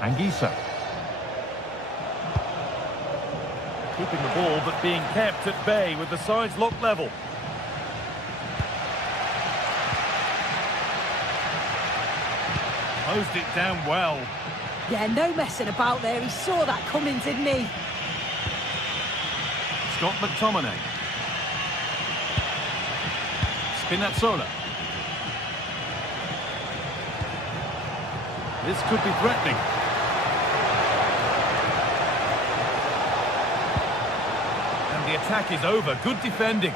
Anguissa. Keeping the ball, but being kept at bay with the sides locked level. Closed it down well. Yeah, no messing about there. He saw that coming, didn't he? Scott McTominay. Spinazzola. This could be threatening. And the attack is over. Good defending.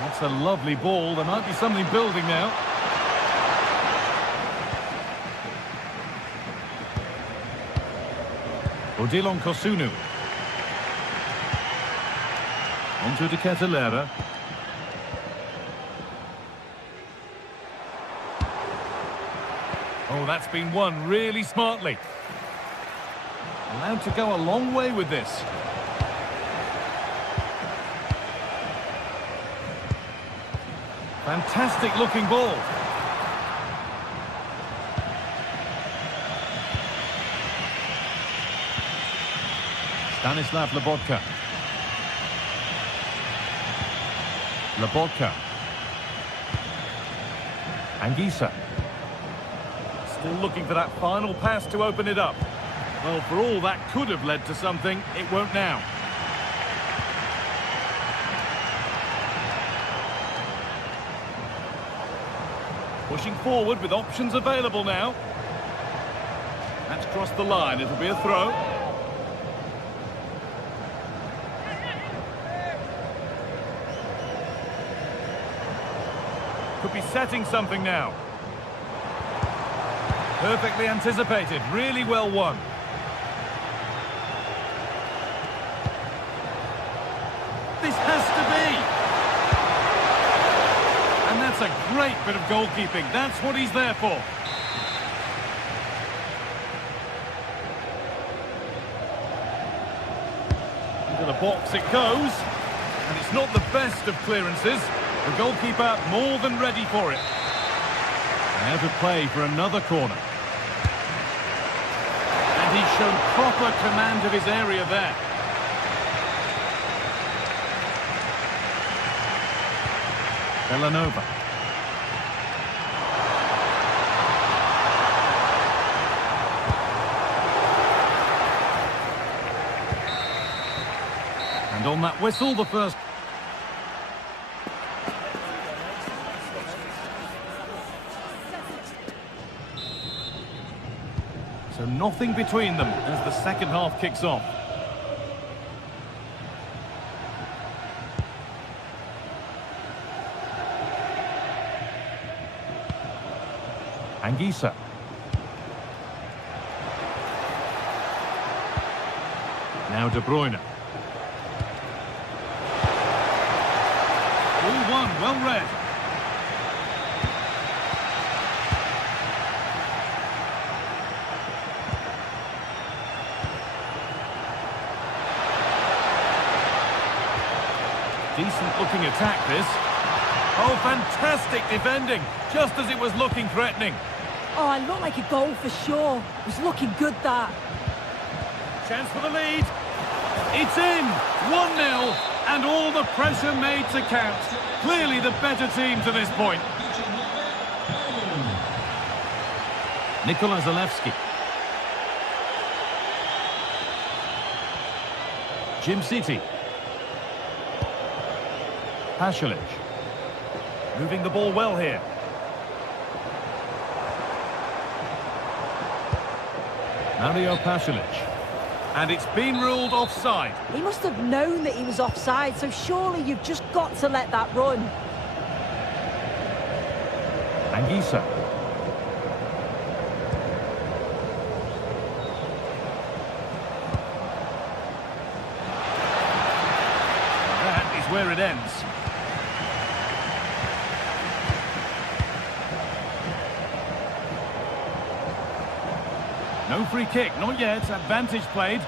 That's a lovely ball. There might be something building now. Odilon Kosunu. Onto De Ketelaere. Oh, that's been won really smartly. Allowed to go a long way with this. Fantastic looking ball. Stanislav Lobotka. Lobotka. Anguissa. Still looking for that final pass to open it up. Well, for all that could have led to something, it won't now. Pushing forward with options available now. That's crossed the line. It'll be a throw. Could be setting something now. Perfectly anticipated. Really well won. This has to be. And that's a great bit of goalkeeping. That's what he's there for. Into the box it goes. And it's not the best of clearances. The goalkeeper more than ready for it. Out of play for another corner. And he's shown proper command of his area there. Villanova. And on that whistle, the first... So nothing between them as the second half kicks off. Anguissa. Now De Bruyne. 3-1, well read. Decent looking attack this. Oh, fantastic defending, just as it was looking threatening. Oh, it looked like a goal for sure. It was looking good, that. Chance for the lead. It's in. 1-0, and all the pressure made to count. Clearly the better team to this point. Nikola Zalewski. Jim City. Pasalic. Moving the ball well here. Mario Pasalic. And it's been ruled offside. He must have known that he was offside, so surely you've just got to let that run. Anguissa. That is where it ends. No free kick, not yet. Advantage played.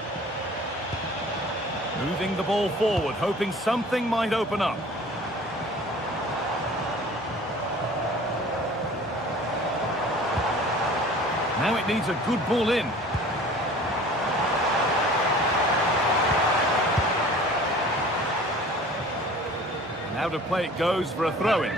Moving the ball forward, hoping something might open up. Now it needs a good ball in. And out of play it goes for a throw-in.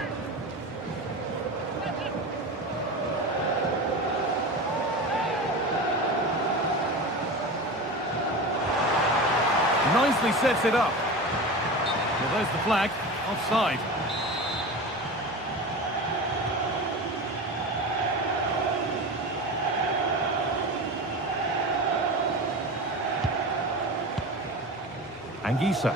Nicely sets it up. Well, there's the flag. Offside. Anguissa.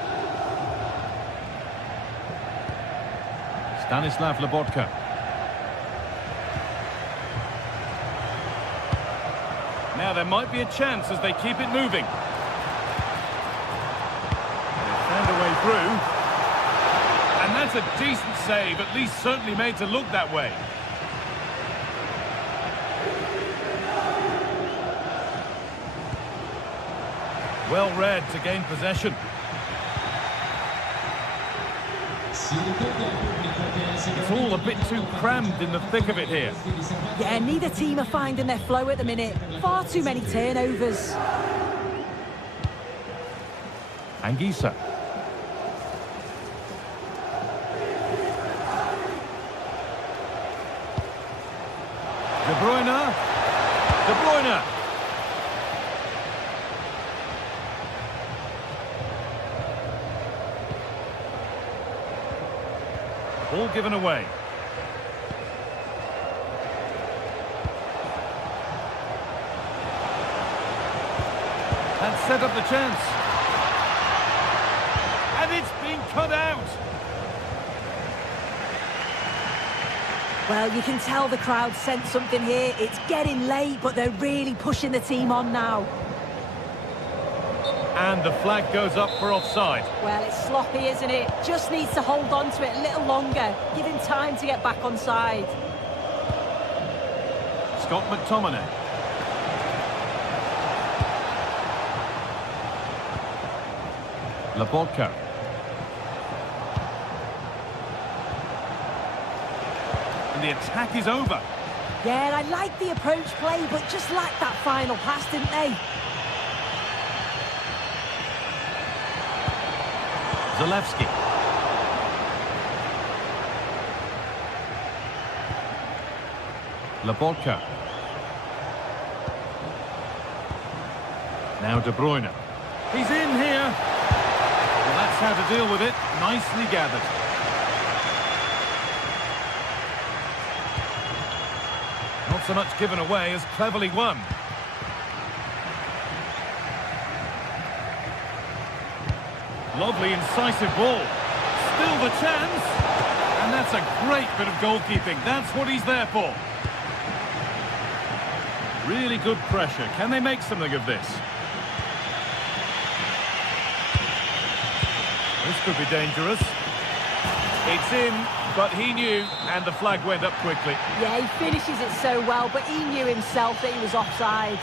Stanislav Lobotka. Now there might be a chance as they keep it moving. Found a way through. And that's a decent save, at least certainly made to look that way. Well read to gain possession. It's all a bit too crammed in the thick of it here. Yeah, neither team are finding their flow at the minute. Far too many turnovers. Anguissa. De Bruyne. De Bruyne. Ball given away. That set up the chance. And it's been cut out. Well, you can tell the crowd sensed something here. It's getting late, but they're really pushing the team on now. And the flag goes up for offside. Well, it's sloppy, isn't it? Just needs to hold on to it a little longer. Give him time to get back on side. Scott McTominay. Lobotka. And the attack is over. Yeah, I like the approach play, but just lacked that final pass, didn't they? Zalewski. Lobotka. Now De Bruyne. He's in here. Well, that's how to deal with it. Nicely gathered. Not so much given away as cleverly won. Lovely, incisive ball. Still the chance. And that's a great bit of goalkeeping. That's what he's there for. Really good pressure. Can they make something of this? This could be dangerous. It's in, but he knew, and the flag went up quickly. Yeah, he finishes it so well, but he knew himself that he was offside.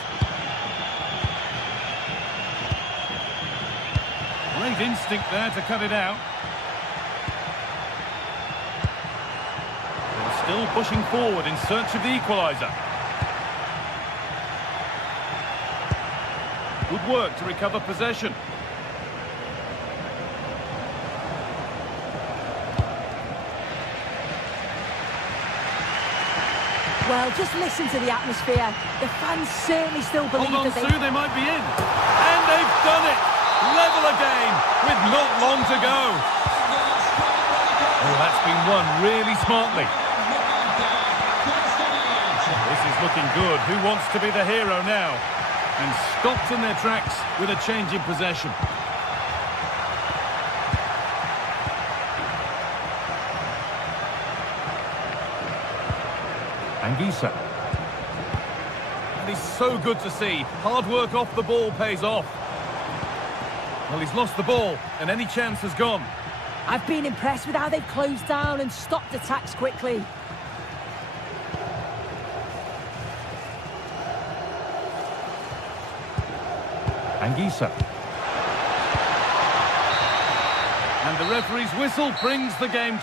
Great instinct there to cut it out. They're still pushing forward in search of the equaliser. Good work to recover possession. Well, just listen to the atmosphere. The fans certainly still believe Hold on, that Sue, they might be in. And they've done it! Level again, with not long to go. Oh, that's been won really smartly. This is looking good. Who wants to be the hero now? And stopped in their tracks with a change in possession. Anguissa. And he's so good to see. Hard work off the ball pays off. Well, he's lost the ball, and any chance has gone. I've been impressed with how they've closed down and stopped attacks quickly. Anguissa. And the referee's whistle brings the game.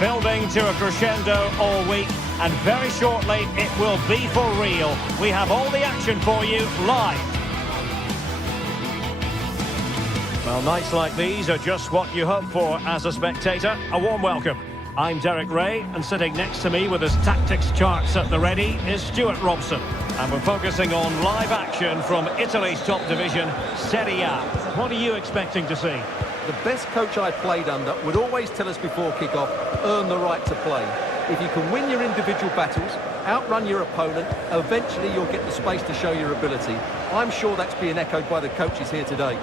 Building to a crescendo all week, and very shortly it will be for real. We have all the action for you live. Well, nights like these are just what you hope for as a spectator. A warm welcome. I'm Derek Ray, and sitting next to me with his tactics charts at the ready is Stuart Robson. And we're focusing on live action from Italy's top division, Serie A. What are you expecting to see? The best coach I played under would always tell us before kick-off, earn the right to play. If you can win your individual battles, outrun your opponent, eventually you'll get the space to show your ability. I'm sure that's being echoed by the coaches here today.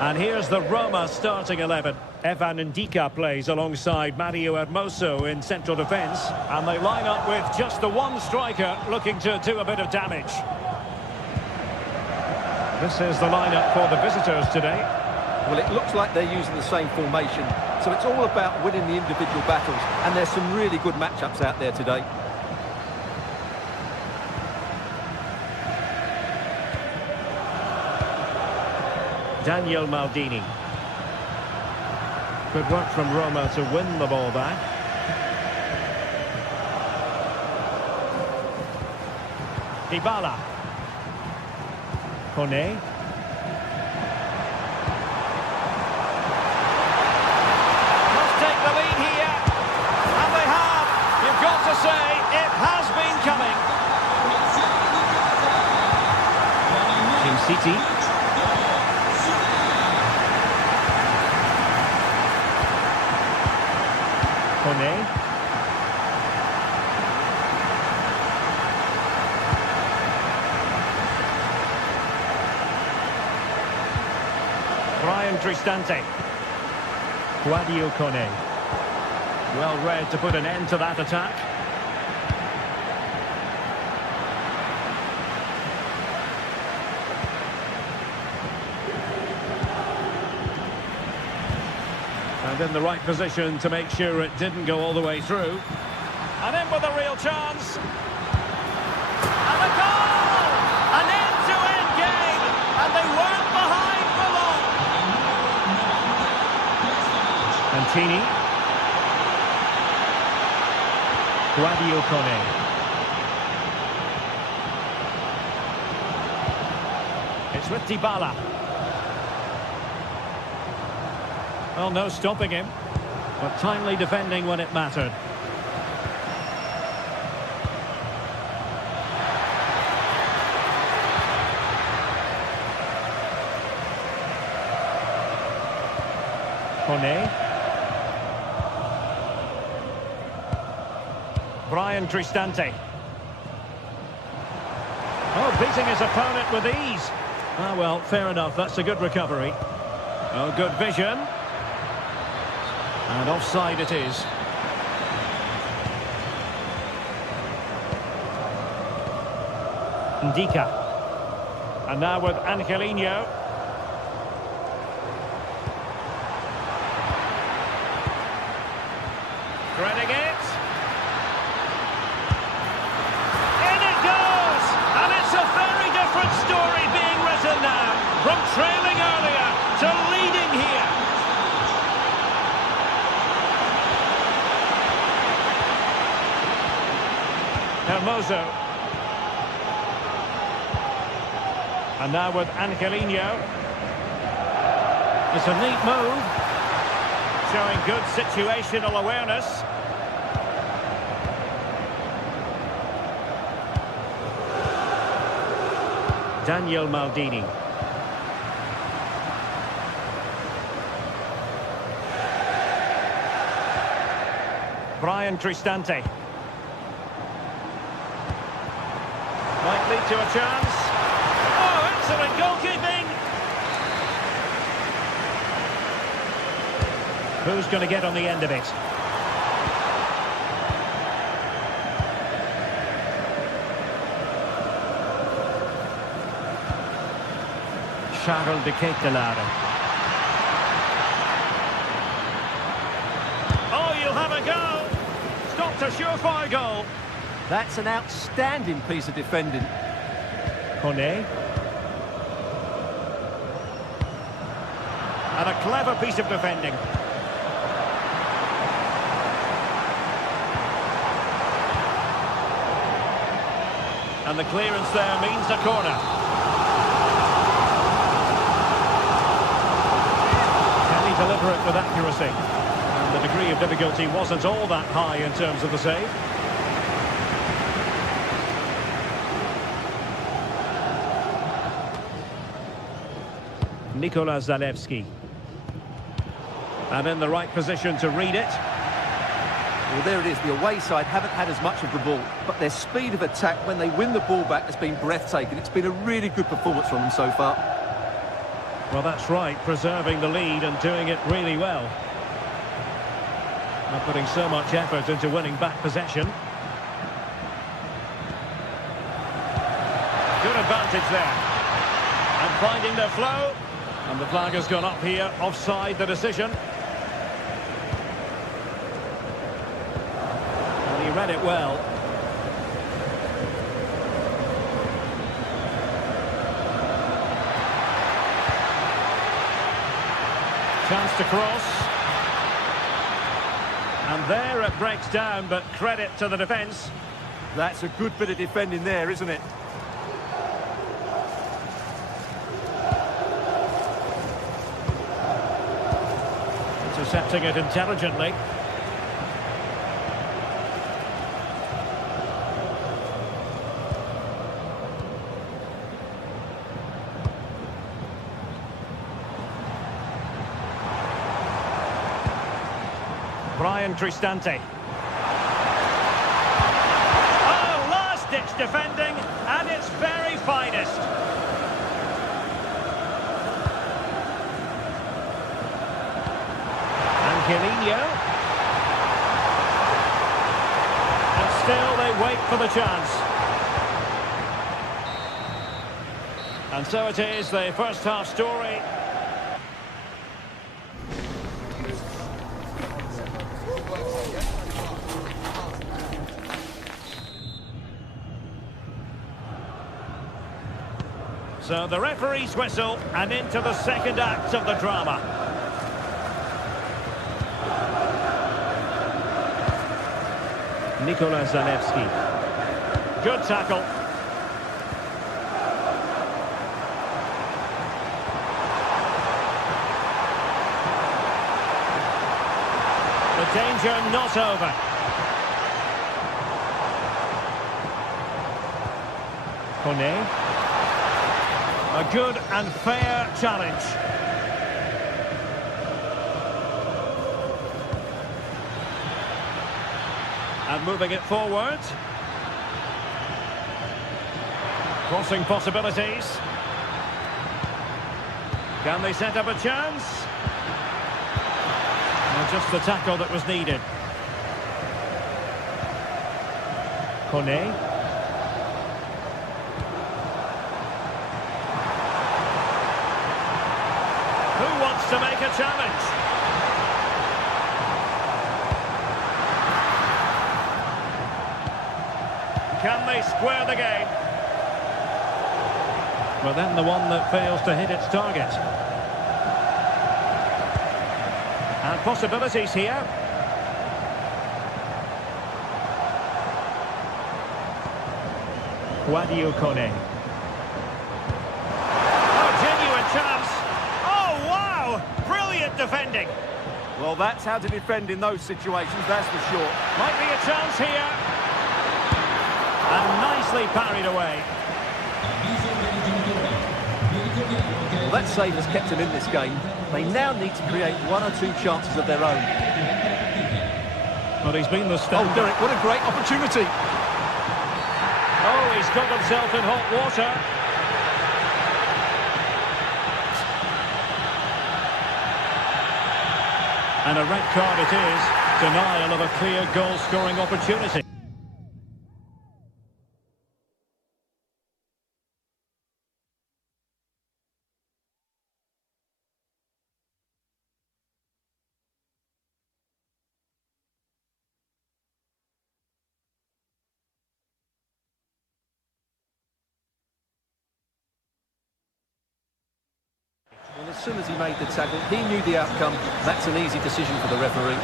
And here's the Roma starting 11. Evan Ndika plays alongside Mario Hermoso in central defence. And they line up with just the one striker looking to do a bit of damage. This is the lineup for the visitors today. Well, it looks like they're using the same formation, so it's all about winning the individual battles, and there's some really good matchups out there today. Daniel Maldini. Good work from Roma to win the ball back. Dybala. Kone. Must take the lead here. And they have. You've got to say, it has been coming. Team City. Kone. Cristante. Guadio Kone. Well read to put an end to that attack. And in the right position to make sure it didn't go all the way through. And in with a real chance. And a goal! An end-to-end game! And they weren't behind for long. Antini. Guadio Kone. It's with Dybala. Well, no stopping him, but timely defending when it mattered. Kone. Brian Cristante. Oh, beating his opponent with ease. Ah, well, fair enough. That's a good recovery. Oh, good vision. And offside it is. Ndika. And now with Angelino. Threading it. In it goes! And it's a very different story being written now. From trailing earlier to leading here. Hermoso. And now with Angelino. It's a neat move. Showing good situational awareness. Daniel Maldini. Brian Cristante. Might lead to a chance. Oh, excellent goalkeeping! Who's going to get on the end of it? Charles de Ketelaere. Oh, you'll have a go! Stopped a surefire goal. That's an outstanding piece of defending. Kone. And a clever piece of defending. And the clearance there means a corner. Can he deliver it with accuracy? And the degree of difficulty wasn't all that high in terms of the save. Nikola Zalewski. And in the right position to read it. Well, there it is. The away side haven't had as much of the ball, but their speed of attack when they win the ball back has been breathtaking. It's been a really good performance from them so far. Well, that's right, preserving the lead and doing it really well. Not putting so much effort into winning back possession. Good advantage there. And finding their flow. And the flag has gone up here, offside the decision. And he read it well. Chance to cross. And there it breaks down, but credit to the defence. That's a good bit of defending there, isn't it? Intercepting it intelligently. Brian Cristante. Oh, last-ditch defending at its very finest. Angelino. And still they wait for the chance. And so it is, the first half story. So the referee's whistle, and into the second act of the drama. Nikola Zalewski. Good tackle. The danger not over. Kone. A good and fair challenge. And moving it forward. Crossing possibilities. Can they set up a chance? And just the tackle that was needed. Kone. Who wants to make a challenge? Can they square the game? Well, then the one that fails to hit its target. And possibilities here. Wadio Kone. Oh, genuine chance. Oh, wow! Brilliant defending. Well, that's how to defend in those situations, that's for sure. Might be a chance here. And nicely parried away. Well, that save has kept them in this game. They now need to create one or two chances of their own. But he's been the standard. Oh, Derek, what a great opportunity. Oh, he's got himself in hot water. And a red card it is. Denial of a clear goal-scoring opportunity. Well, as soon as he made the tackle, he knew the outcome. That's an easy decision for the referee.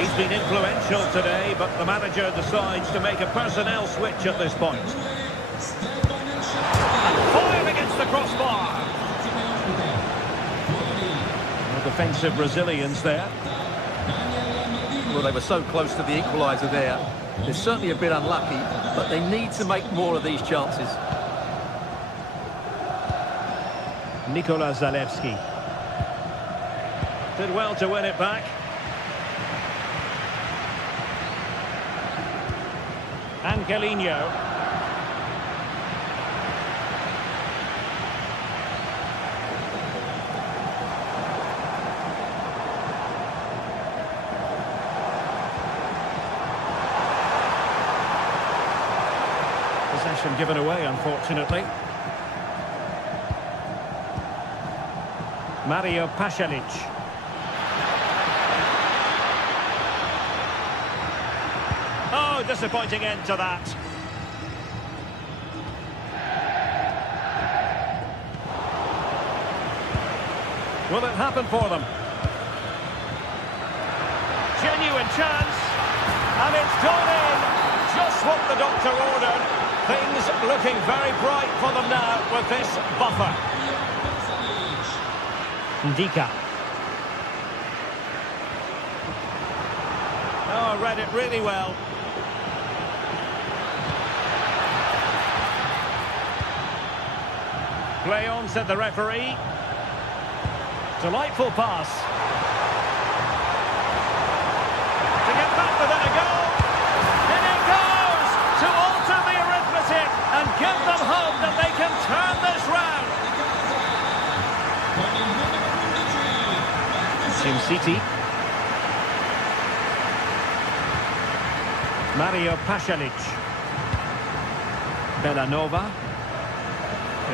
He's been influential today, but the manager decides to make a personnel switch at this point. And fired against the crossbar. No defensive resilience there. Well, they were so close to the equaliser there. They're certainly a bit unlucky, but they need to make more of these chances. Nikola Zalewski. Did well to win it back. Angelino. Possession given away, unfortunately. Mario Pasalic. Oh, disappointing end to that. Will it happen for them? Genuine chance. And it's gone in. Just what the doctor ordered. Things looking very bright for them now with this buffer. Ndika. Oh, read it really well. Play on, said the referee. Delightful pass. To get back within a goal. And it goes to alter the arithmetic and give them hope that they can turn this round. Team City. Mario Pasalic. Bellanova.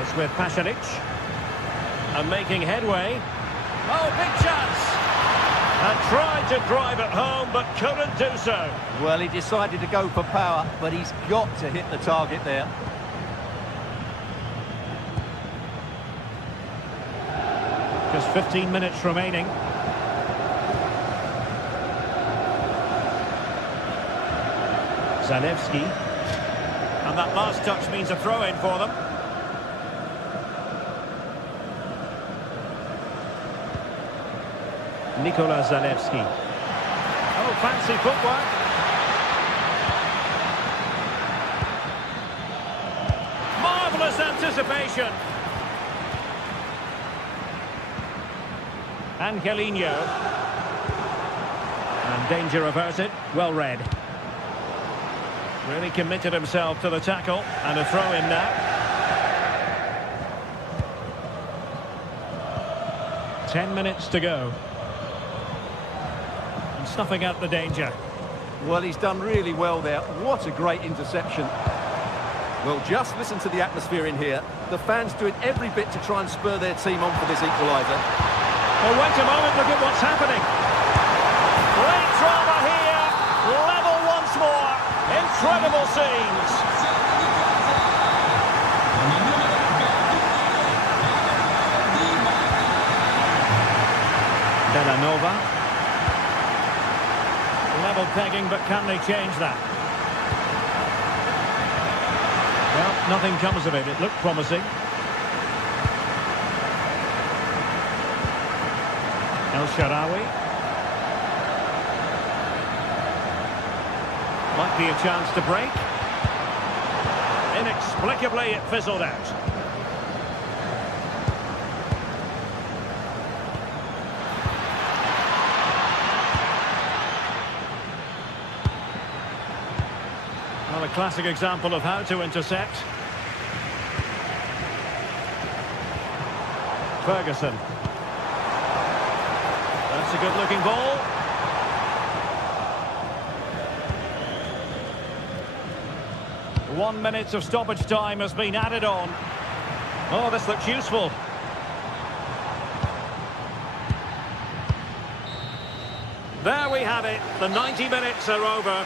It's with Pasalic. And making headway. Oh, big chance! And tried to drive it home, but couldn't do so. Well, he decided to go for power, but he's got to hit the target there. Just 15 minutes remaining. Zalewski. And that last touch means a throw-in for them. Nikola Zalewski. Oh, fancy footwork. Marvellous anticipation. Angelino. And danger averted. Well read. Really committed himself to the tackle. And a throw-in now. 10 minutes to go. Snuffing out the danger. Well, he's done really well there. What a great interception. Well, just listen to the atmosphere in here. The fans doing every bit to try and spur their team on for this equaliser. Oh, wait a moment, look at what's happening. Great drama here. Level once more. In incredible scenes. Nova. Level pegging, but can they change that? Well, nothing comes of it. It looked promising. El Shaarawy. Might be a chance to break. Inexplicably, it fizzled out. Well, a classic example of how to intercept. Ferguson. That's a good-looking ball. One minute of stoppage time has been added on. Oh, this looks useful. There we have it. The 90 minutes are over.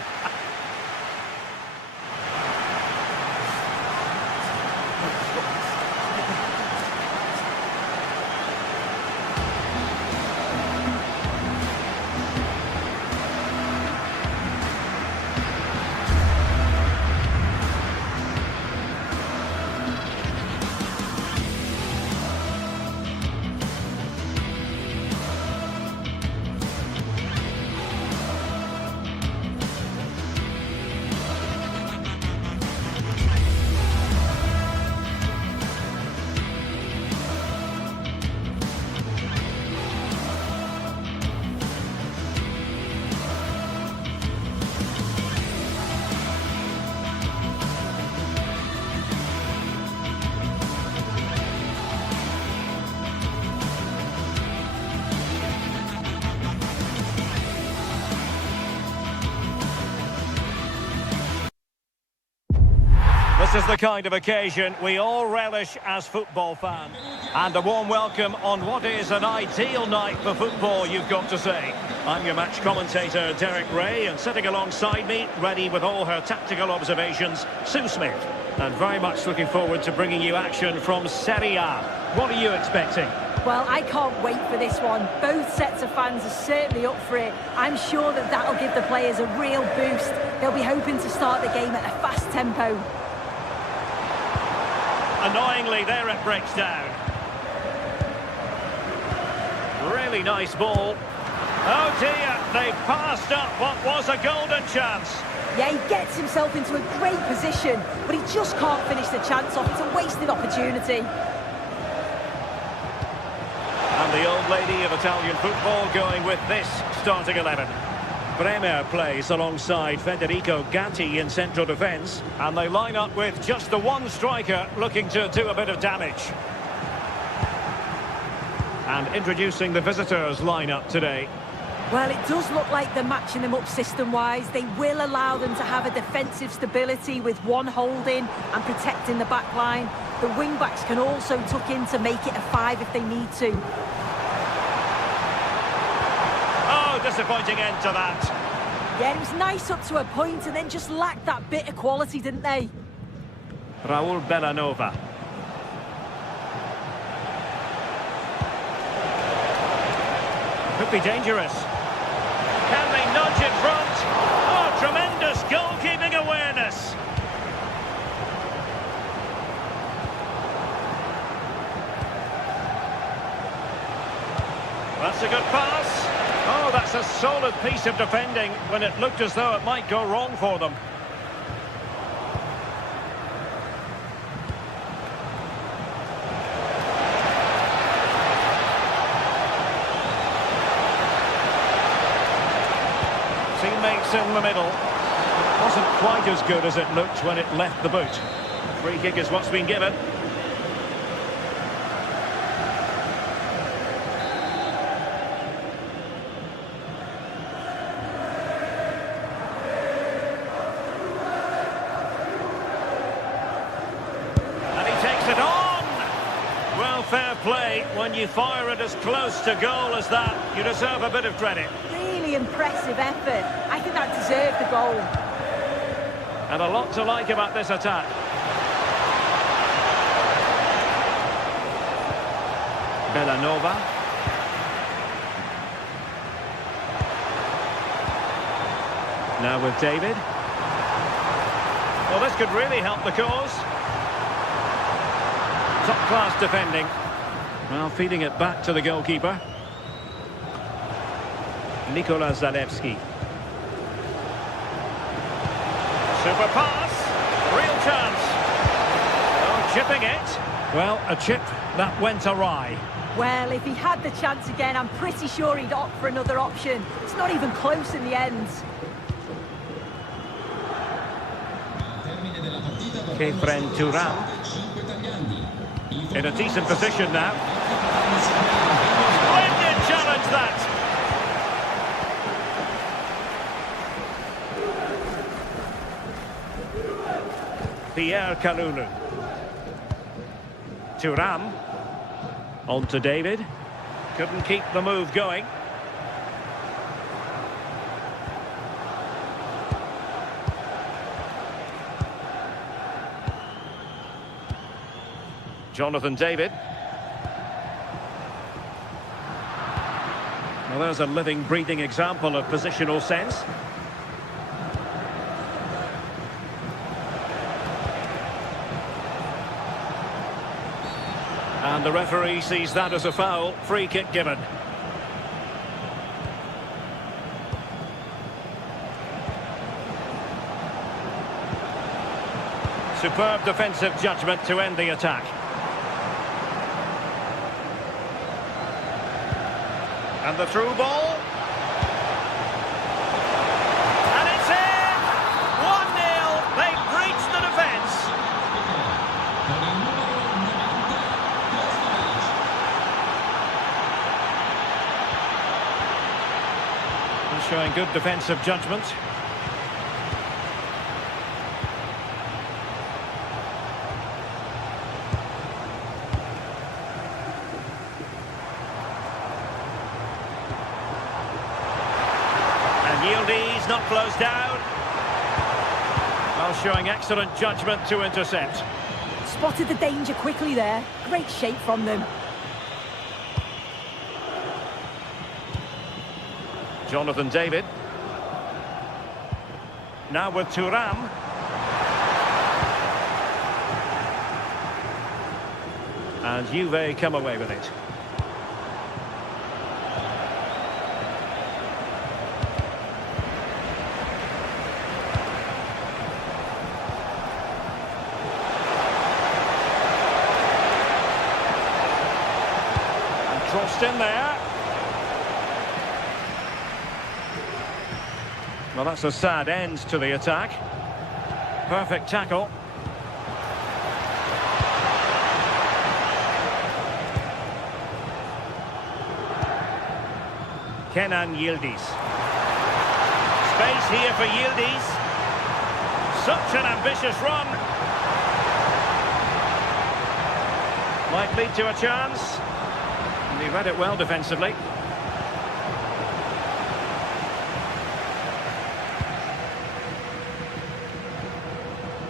This is the kind of occasion we all relish as football fans. And a warm welcome on what is an ideal night for football, you've got to say. I'm your match commentator, Derek Ray, and sitting alongside me, ready with all her tactical observations, Sue Smith. And very much looking forward to bringing you action from Serie A. What are you expecting? Well, I can't wait for this one. Both sets of fans are certainly up for it. I'm sure that that'll give the players a real boost. They'll be hoping to start the game at a fast tempo. Annoyingly, there it breaks down. Really nice ball. Oh dear, they've passed up what was a golden chance. Yeah, he gets himself into a great position, but he just can't finish the chance off. It's a wasted opportunity. And the old lady of Italian football going with this starting 11. Bremer plays alongside Federico Gatti in central defence, and they line up with just the one striker looking to do a bit of damage. And introducing the visitors lineup today. Well, it does look like they're matching them up system-wise. They will allow them to have a defensive stability with one holding and protecting the back line. The wing-backs can also tuck in to make it a 5 if they need to. Disappointing end to that. Yeah, it was nice up to a point and then just lacked that bit of quality, didn't they? Raul Bellanova. Could be dangerous. Can they nudge in front? Oh, tremendous goalkeeping awareness. That's a good pass. Oh, that's a solid piece of defending when it looked as though it might go wrong for them. Teammates in the middle. Wasn't quite as good as it looked when it left the boot. Free kick is what's been given. Fair play. When you fire it as close to goal as that, you deserve a bit of credit. Really impressive effort. I think that deserved the goal. And a lot to like about this attack. Bellanova. Now with David. Well, this could really help the cause. Top-class defending. Well, feeding it back to the goalkeeper. Nikola Zalewski. Super pass. Real chance. Oh, chipping it. Well, a chip that went awry. Well, if he had the chance again, I'm pretty sure he'd opt for another option. It's not even close in the end. Kefren Turam. In a decent position now. Splendid challenge that. Pierre Kalulu. Turam. On to David. Couldn't keep the move going. Jonathan David. Well, there's a living, breathing example of positional sense. And the referee sees that as a foul. Free kick given. Superb defensive judgment to end the attack. And the through ball. And it's in! 1-0. They've breached the defence. Showing good defensive judgment. Yildiz not closed down. Well, showing excellent judgment to intercept. Spotted the danger quickly there. Great shape from them. Jonathan David. Now with Turam. And Juve come away with it. Crossed in there. Well, that's a sad end to the attack. Perfect tackle. Kenan Yildiz. Space here for Yildiz. Such an ambitious run. Might lead to a chance. And he read it well defensively.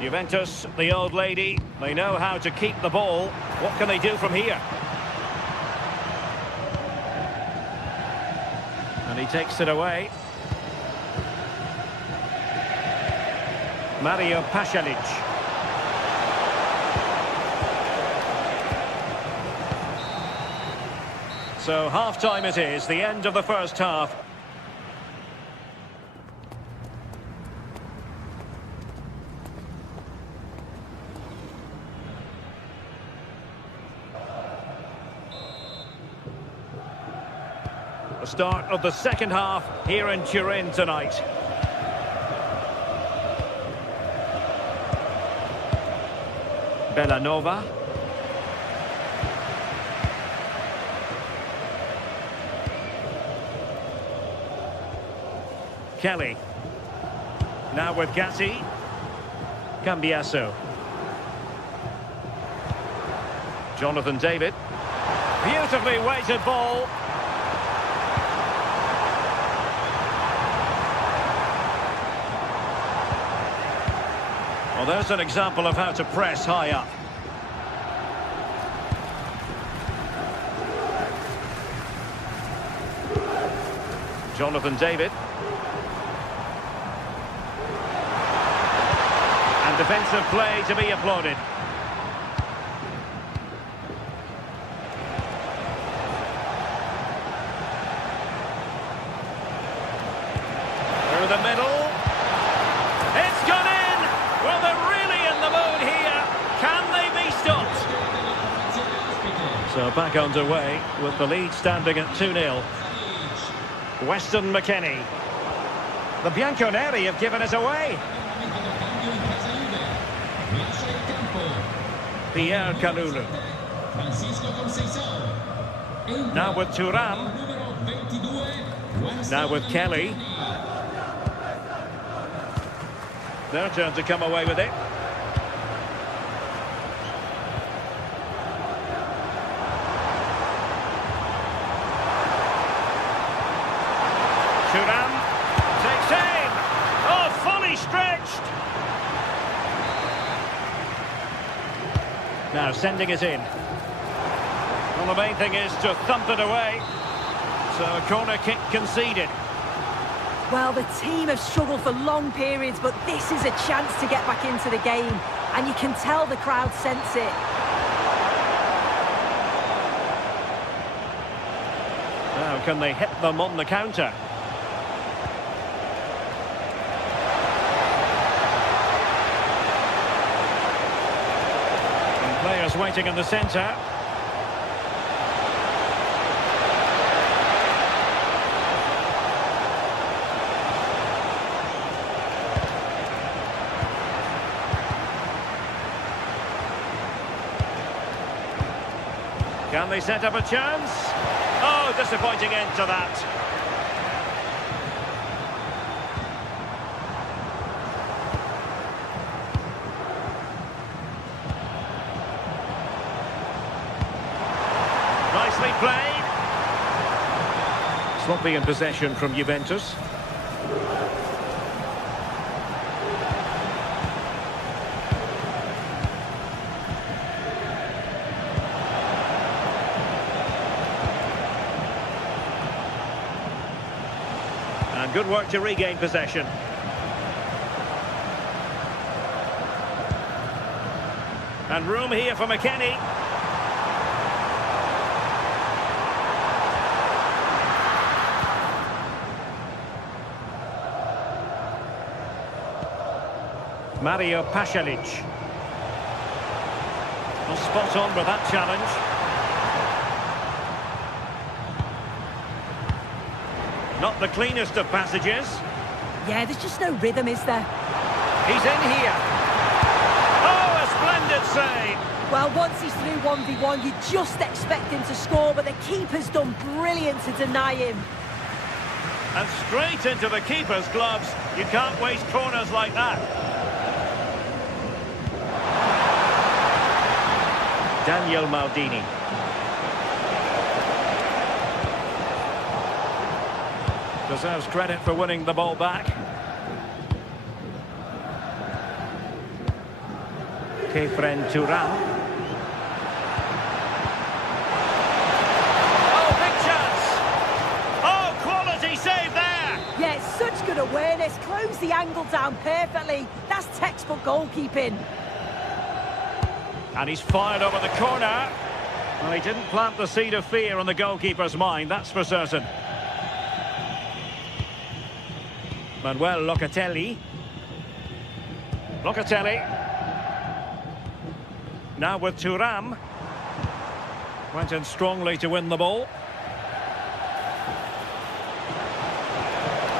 Juventus, the old lady, they know how to keep the ball. What can they do from here? And he takes it away. Mario Pasalic. So half-time it is, the end of the first half. The start of the second half here in Turin tonight. Bellanova. Kelly. Now with Gatti. Cambiasso. Jonathan David. Beautifully weighted ball. Well, there's an example of how to press high up. Jonathan David. And defensive play to be applauded. Through the middle. It's gone in! Well, they're really in the mood here. Can they be stopped? So back underway with the lead standing at 2-0. Weston McKennie. The Bianconeri have given us away. Pierre Kalulu. Now with Thuram. Now with Kelly. Their turn to come away with it. Thuram takes aim. Oh, fully stretched. Now sending it in. Well, the main thing is to thump it away. So a corner kick conceded. Well, the team have struggled for long periods, but this is a chance to get back into the game. And you can tell the crowd sense it. Now, can they hit them on the counter? And players waiting in the centre. Can they set up a chance? Oh, disappointing end to that. Nicely played. Sloppy in possession from Juventus. And good work to regain possession. And room here for McKennie. Mario Pasalic. Well, spot on with that challenge. Not the cleanest of passages. Yeah, there's just no rhythm, is there? He's in here. Oh, a splendid save. Well, once he's through 1v1, you just expect him to score, but the keeper's done brilliant to deny him. And straight into the keeper's gloves. You can't waste corners like that. Daniel Maldini. Deserves credit for winning the ball back. Kefren Thuram. Oh, big chance! Oh, quality save there! Yeah, it's such good awareness. Close the angle down perfectly. That's textbook goalkeeping. And he's fired over the corner. Well, he didn't plant the seed of fear on the goalkeeper's mind, that's for certain. Manuel Locatelli. Locatelli. Now with Thuram. Went in strongly to win the ball.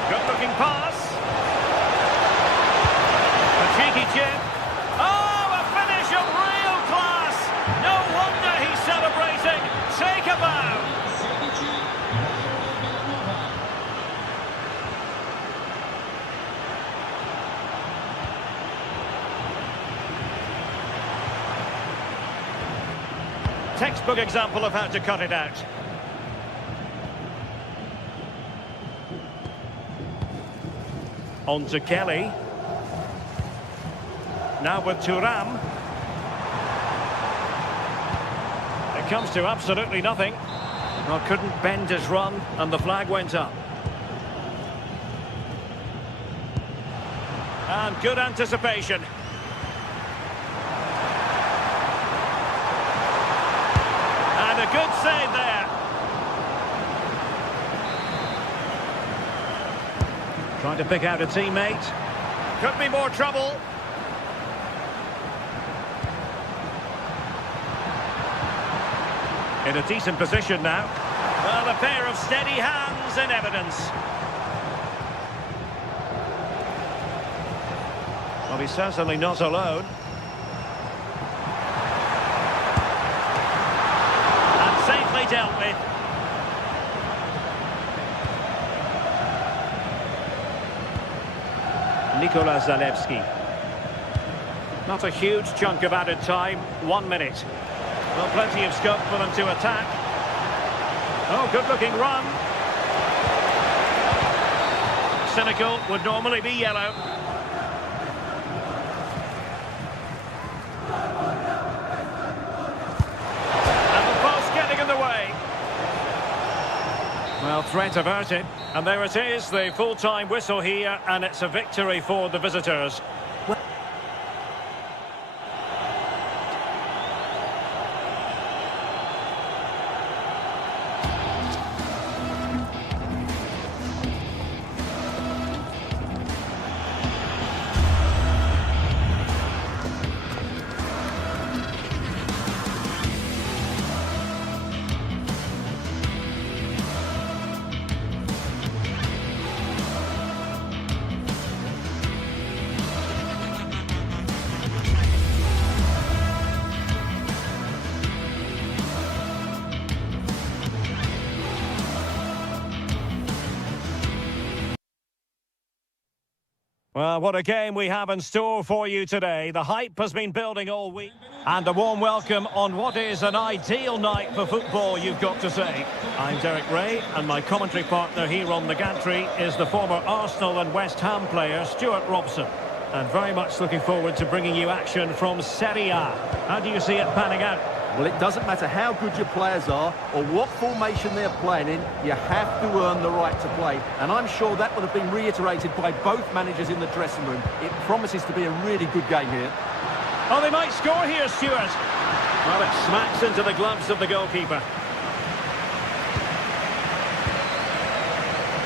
Good looking pass. A cheeky chip. Oh, a finish of real class. No wonder he's celebrating. Take a bow. Textbook example of how to cut it out. On to Kelly. Now with Thuram. It comes to absolutely nothing. Well, couldn't bend his run, and the flag went up. And good anticipation. And a good save there. Trying to pick out a teammate. Could be more trouble. In a decent position now. Well, a pair of steady hands in evidence. Well, he's certainly not alone. And safely dealt with. Nikola Zalewski. Not a huge chunk of added time. 1 minute. Well, plenty of scope for them to attack. Oh, good-looking run. Cynical would normally be yellow. And the post getting in the way. Well, threat averted. And there it is, the full-time whistle here, and it's a victory for the visitors. Well, what a game we have in store for you today. The hype has been building all week. And a warm welcome on what is an ideal night for football, you've got to say. I'm Derek Ray, and my commentary partner here on the gantry is the former Arsenal and West Ham player, Stuart Robson. And very much looking forward to bringing you action from Serie A. How do you see it panning out? Well, it doesn't matter how good your players are or what formation they're playing in, you have to earn the right to play. And I'm sure that will have been reiterated by both managers in the dressing room. It promises to be a really good game here. Oh, they might score here, Stuart. Well, it smacks into the gloves of the goalkeeper.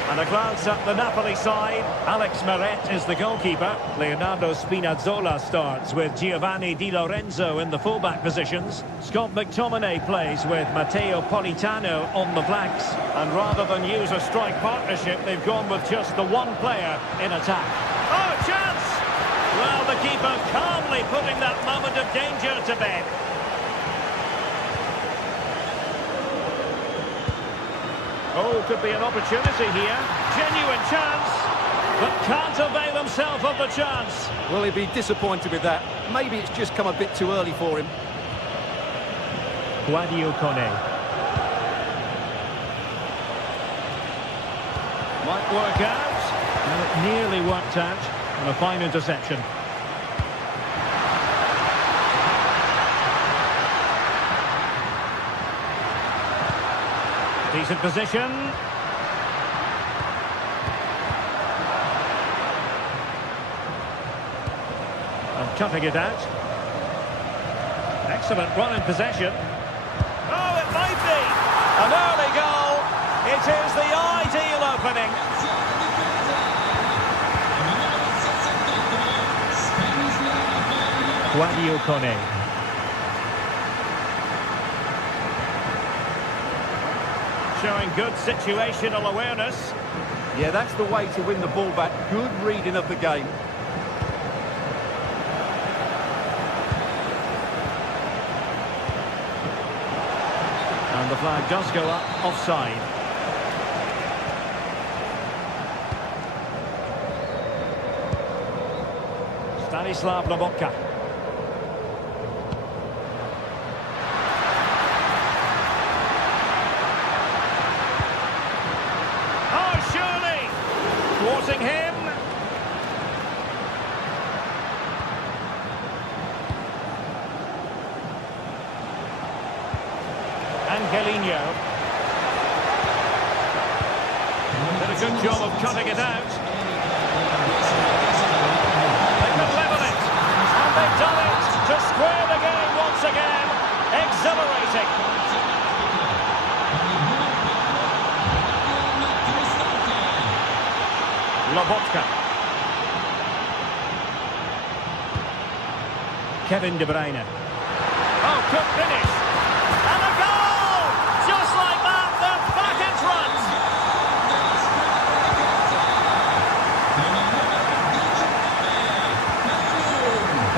And a glance at the Napoli side. Alex Meret is the goalkeeper. Leonardo Spinazzola starts with Giovanni Di Lorenzo in the fullback positions. Scott McTominay plays with Matteo Politano on the flanks. And rather than use a strike partnership, they've gone with just the one player in attack. Oh, chance! Well, the keeper calmly putting that moment of danger to bed. Oh, could be an opportunity here. Genuine chance, but can't avail himself of the chance. Well, he'd be disappointed with that. Maybe it's just come a bit too early for him. Guadio Kone. Might work out. And it nearly worked out. And a fine interception. Decent position. And cutting it out. Excellent run in possession. Oh, it might be! An early goal. It is the ideal opening. Guadio Kone. Showing good situational awareness. Yeah, that's the way to win the ball back. Good reading of the game. And the flag does go up offside. Stanislav Lobotka. Thwarting him. Angelino. Did a good job of cutting it out. They can level it. And they've done it to square the game once again. Exhilarating. Lobotka. Kevin De Bruyne. Oh, good finish. And a goal! Just like that, they're back in front.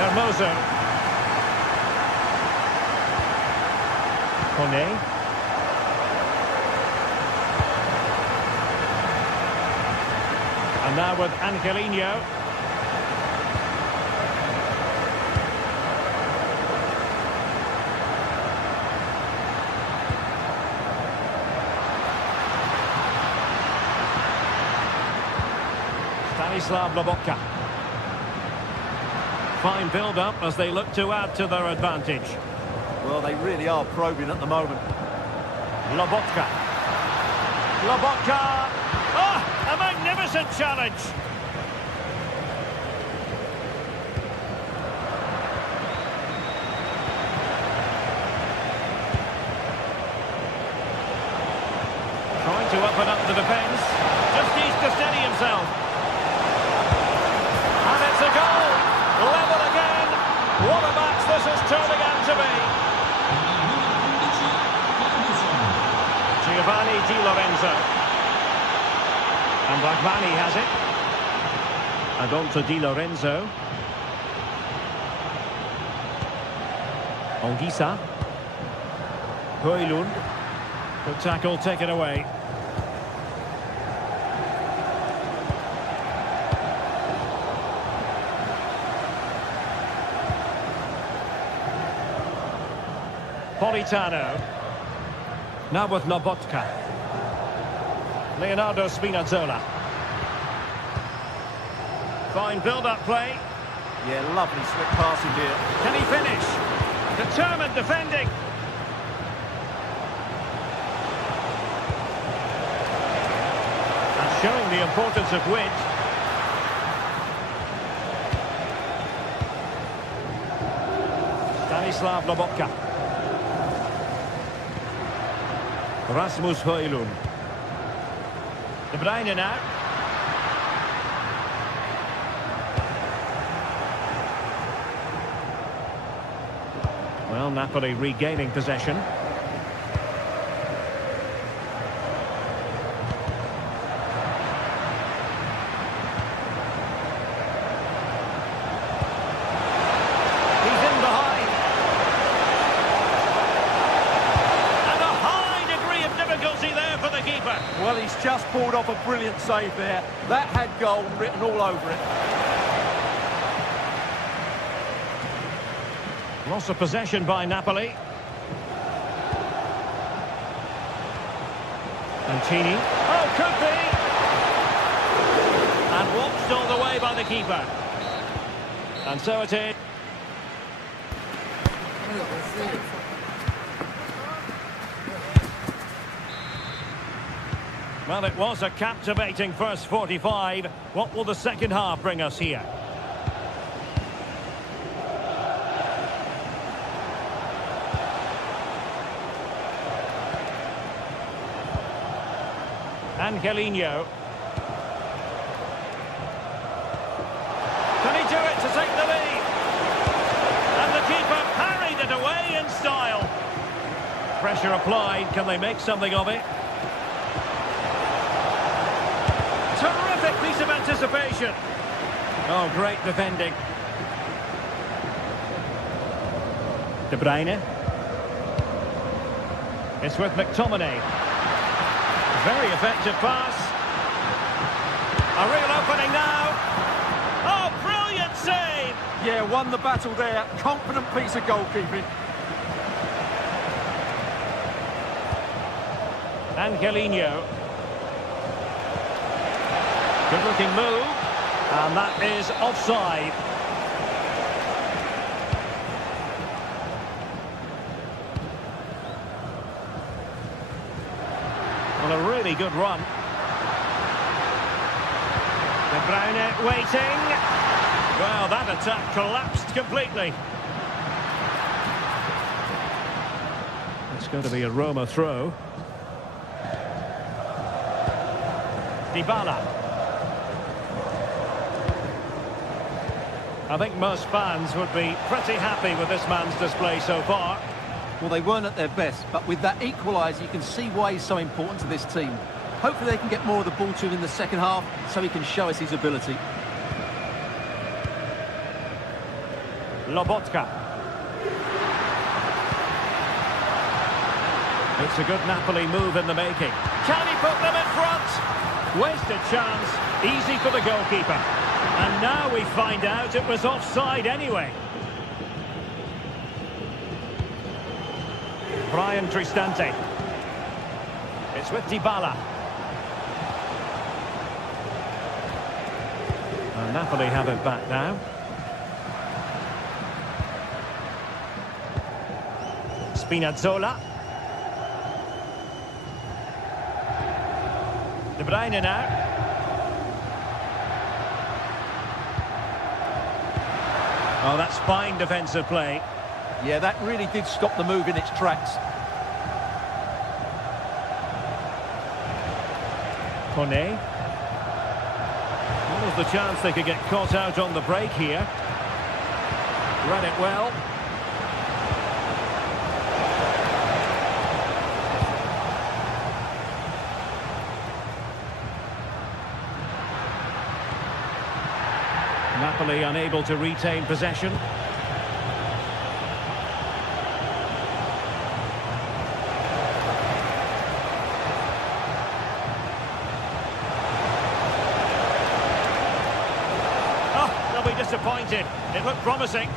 Hermoso. Kone. And now with Angelino. Stanislav Lobotka. Fine build-up as they look to add to their advantage. Well, they really are probing at the moment. Lobotka. Lobotka! Oh, a magnificent challenge! Trying to open up the defence. Just needs to steady himself. And it's a goal! Level again! What a match this is turning out to be! Giovanni Di Lorenzo. And Bagmani has it. And on to Di Lorenzo. Ongisa. Højlund. Good tackle taken away. Politano. Now with Lobotka. Leonardo Spinazzola. Fine build-up play. Yeah, lovely slick passing here. Can he finish? Determined defending. And showing the importance of width. Stanislav Lobotka. Rasmus Højlund. De Bruyne now. Well, Napoli regaining possession. He's in behind. And a high degree of difficulty there for the keeper. Well, he's just pulled off a brilliant save there. That had goal written all over it. Loss of possession by Napoli. Mancini. Oh, could be! And watched all the way by the keeper. And so it is. Well, it was a captivating first 45. What will the second half bring us here? Angelino. Can he do it to take the lead? And the keeper parried it away in style. Pressure applied. Can they make something of it? Terrific piece of anticipation. Oh, great defending. De Bruyne. It's with McTominay. Very effective pass. A real opening now. Oh, brilliant save! Yeah, won the battle there. Confident piece of goalkeeping. Angelino. Good-looking move. And that is offside. really good run. De Bruyne waiting. Well, that attack collapsed completely. It's going to be a Roma throw. Dybala. I think most fans would be pretty happy with this man's display so far. Well, they weren't at their best, but with that equaliser, you can see why he's so important to this team. Hopefully they can get more of the ball to him in the second half, so he can show us his ability. Lobotka. It's a good Napoli move in the making. Can he put them in front? Wasted chance. Easy for the goalkeeper. And now we find out it was offside anyway. Brian Cristante. It's with Dybala. And Napoli have it back now. Spinazzola. De Bruyne now. Oh, that's fine defensive play. Yeah, that really did stop the move in its tracks. Kone. What was the chance they could get caught out on the break here? Read it well. Napoli unable to retain possession. Oh, they'll be disappointed. It looked promising.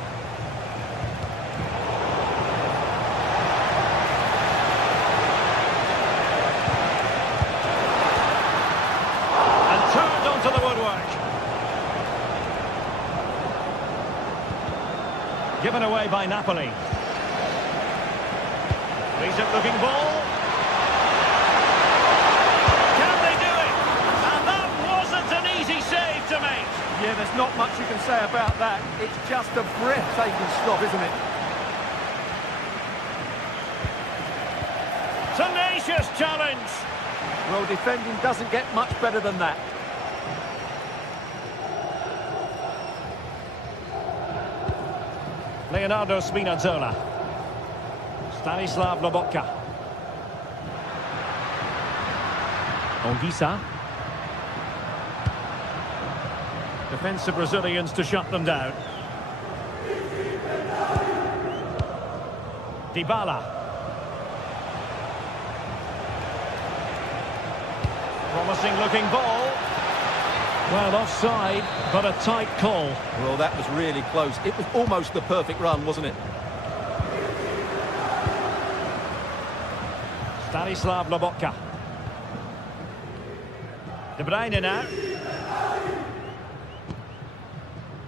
And turned onto the woodwork. Given away by Napoli. Decent-looking ball. Can they do it? And that wasn't an easy save to make. Yeah, there's not much you can say about that. It's just a breathtaking stop, isn't it? Tenacious challenge. Well, defending doesn't get much better than that. Leonardo Spinazzola. Stanislav Lobotka. Ongisa. Defensive Brazilians to shut them down. Dybala. Promising looking ball. Well, offside, but a tight call. Well, that was really close. It was almost the perfect run, wasn't it? Stanislav Lobotka. De Bruyne now.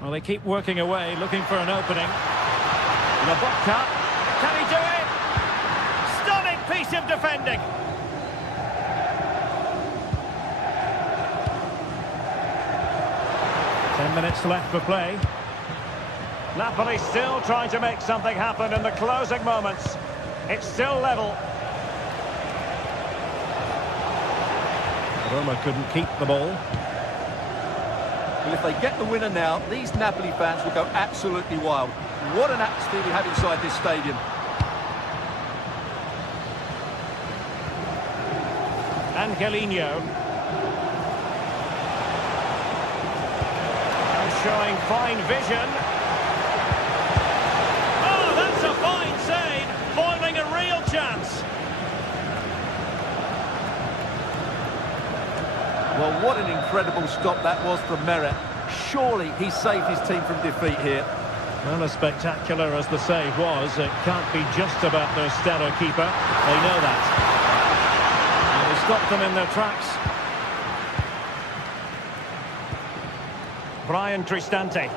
Well, they keep working away, looking for an opening. Lobotka. Can he do it? Stunning piece of defending. Minutes left for play. Napoli still trying to make something happen in the closing moments. It's still level. Roma couldn't keep the ball. Well, if they get the winner now, these Napoli fans will go absolutely wild. What an atmosphere we have inside this stadium. Angelino. Showing fine vision. Oh, that's a fine save, foiling a real chance. Well, what an incredible stop that was from Meret. Surely he saved his team from defeat here. Well, as spectacular as the save was, it can't be just about their stellar keeper. They know that. And he stopped them in their tracks. Brian Cristante.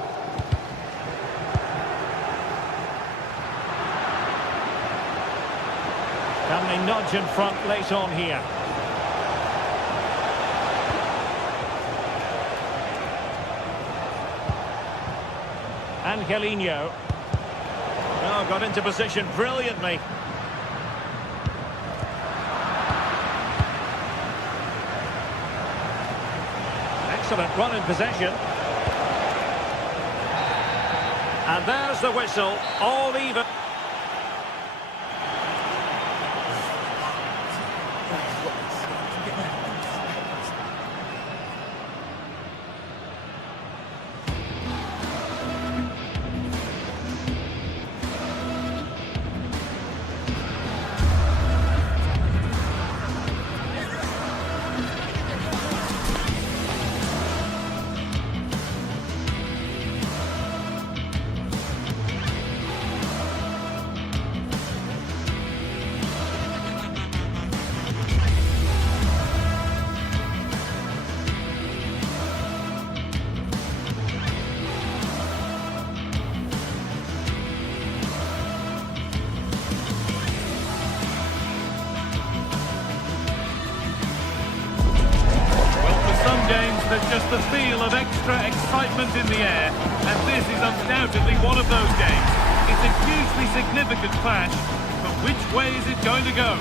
Can they nudge in front late on here? Angelino. Oh, got into position brilliantly. Excellent run in possession. And there's the whistle, all even. There's just the feel of extra excitement in the air, and this is undoubtedly one of those games. It's a hugely significant clash, but which way is it going to go?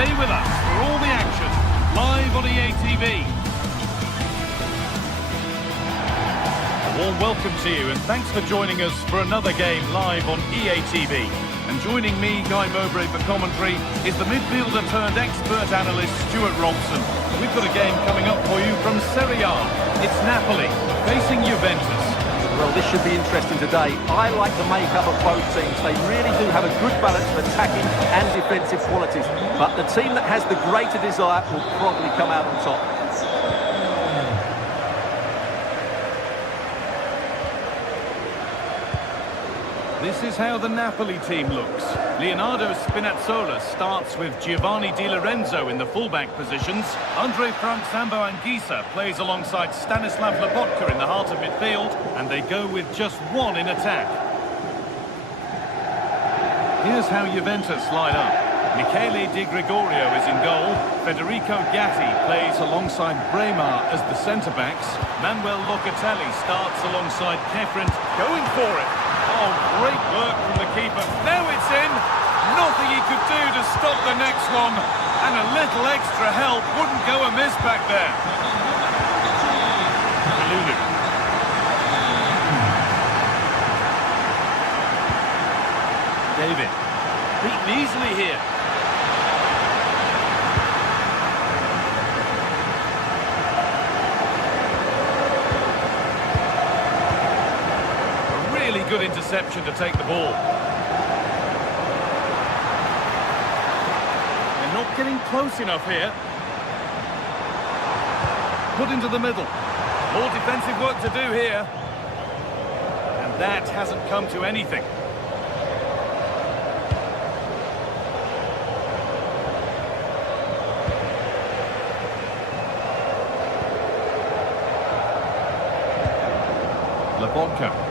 Stay with us for all the action, live on EA TV. A warm welcome to you, and thanks for joining us for another game live on EA TV. And joining me, Guy Mowbray, for commentary is the midfielder-turned-expert analyst, Stuart Robson. We've got a game coming up for you from Serie A. It's Napoli facing Juventus. Well, this should be interesting today. I like the makeup of both teams. They really do have a good balance of attacking and defensive qualities. But the team that has the greater desire will probably come out on top. This is how the Napoli team looks. Leonardo Spinazzola starts with Giovanni Di Lorenzo in the fullback positions. Andre Frank Sambo Anguissa plays alongside Stanislav Lobotka in the heart of midfield, and they go with just one in attack. Here's how Juventus line up. Michele Di Gregorio is in goal. Federico Gatti plays alongside Bremar as the centre-backs. Manuel Locatelli starts alongside Kefrint, going for it. Oh, great work from the keeper. Now it's in. Nothing he could do to stop the next one. And a little extra help wouldn't go amiss back there. Lulu. David. Beaten easily here. Good interception to take the ball. They're not getting close enough here. Put into the middle. More defensive work to do here. And that hasn't come to anything. Lobotka.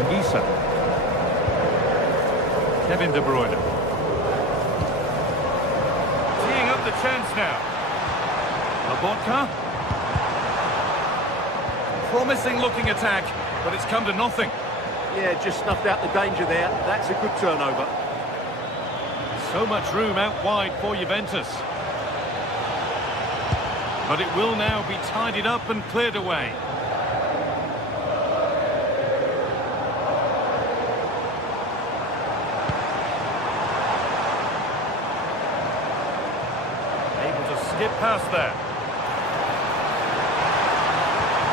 Anguissa. Kevin De Bruyne. Teeing up the chance now. Lobotka. Promising looking attack, but it's come to nothing. Yeah, just snuffed out the danger there. That's a good turnover. So much room out wide for Juventus. But it will now be tidied up and cleared away. Skip past there.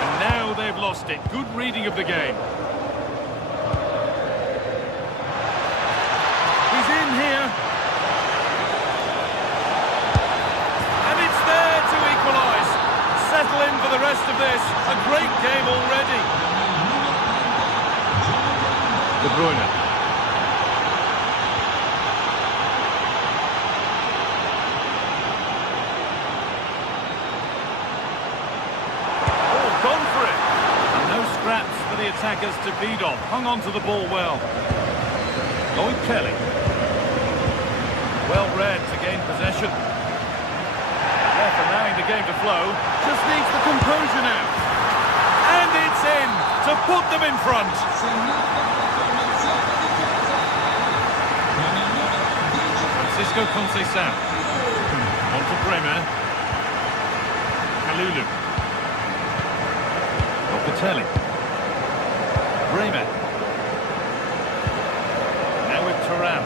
And now they've lost it. Good reading of the game. He's in here. And it's there to equalise. Settle in for the rest of this. A great game already. De Bruyne. The attackers to feed off, hung on to the ball well. Lloyd Kelly. Well read to gain possession. allowing the game to flow. Just needs the composure now. And it's in to put them in front. Francisco Conceição. On to Bremer. Kalulu. Locatelli. Bremer. Now with Thuram.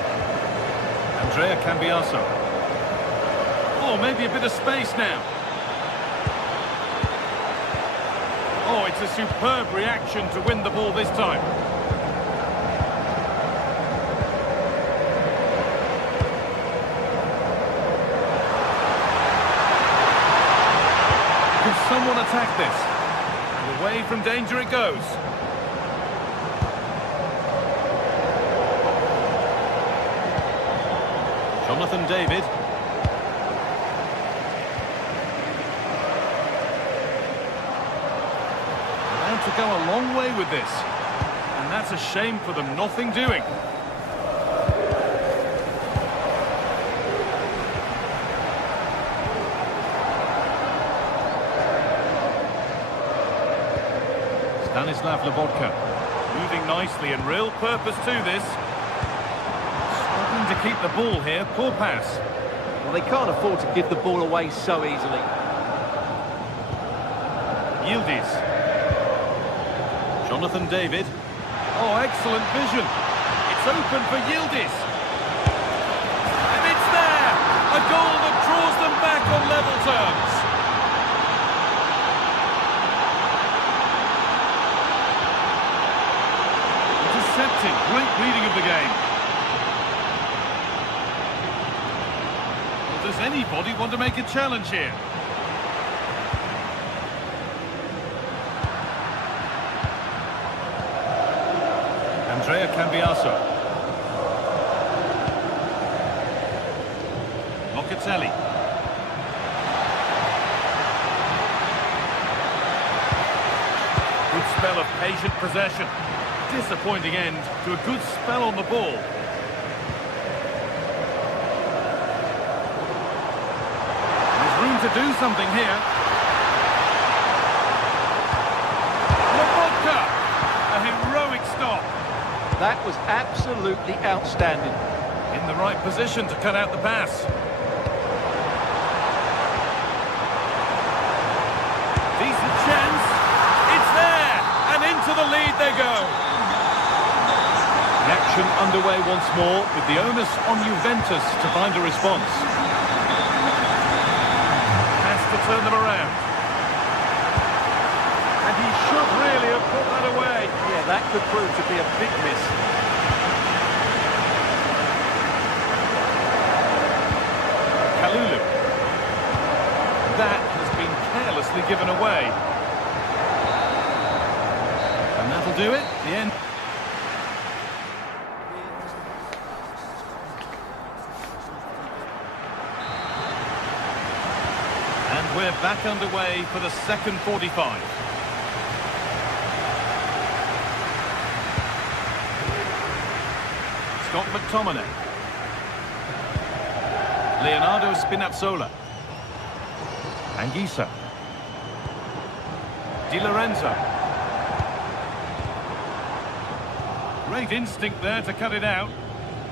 Andrea Cambiaso. Oh, maybe a bit of space now. Oh, it's a superb reaction to win the ball this time. Can someone attack this? And away from danger it goes. Jonathan David. Allowed to go a long way with this. And that's a shame for them, nothing doing. Stanislav Lobotka. Moving nicely and real purpose to this. Struggling to keep the ball here, poor pass. Well, they can't afford to give the ball away so easily. Yildiz. Jonathan David. Oh, excellent vision. It's open for Yildiz. And it's there! A goal that draws them back on level terms. Intercepted. Great reading of the game. Well, does anybody want to make a challenge here? Andrea Cambiaso. Locatelli. Good spell of patient possession. Disappointing end to a good spell on the ball. There's room to do something here. Lobotka! A heroic stop. That was absolutely outstanding. In the right position to cut out the pass. Decent chance. It's there! And into the lead they go. The action underway once more with the onus on Juventus to find a response. Has to turn them around. And he should really have put that away. Yeah, that could prove to be a big miss. Kalulu. That has been carelessly given away. And that'll do it. The end. And we're back underway for the second 45. Scott McTominay. Leonardo Spinazzola. Anguissa. Di Lorenzo. Great instinct there to cut it out.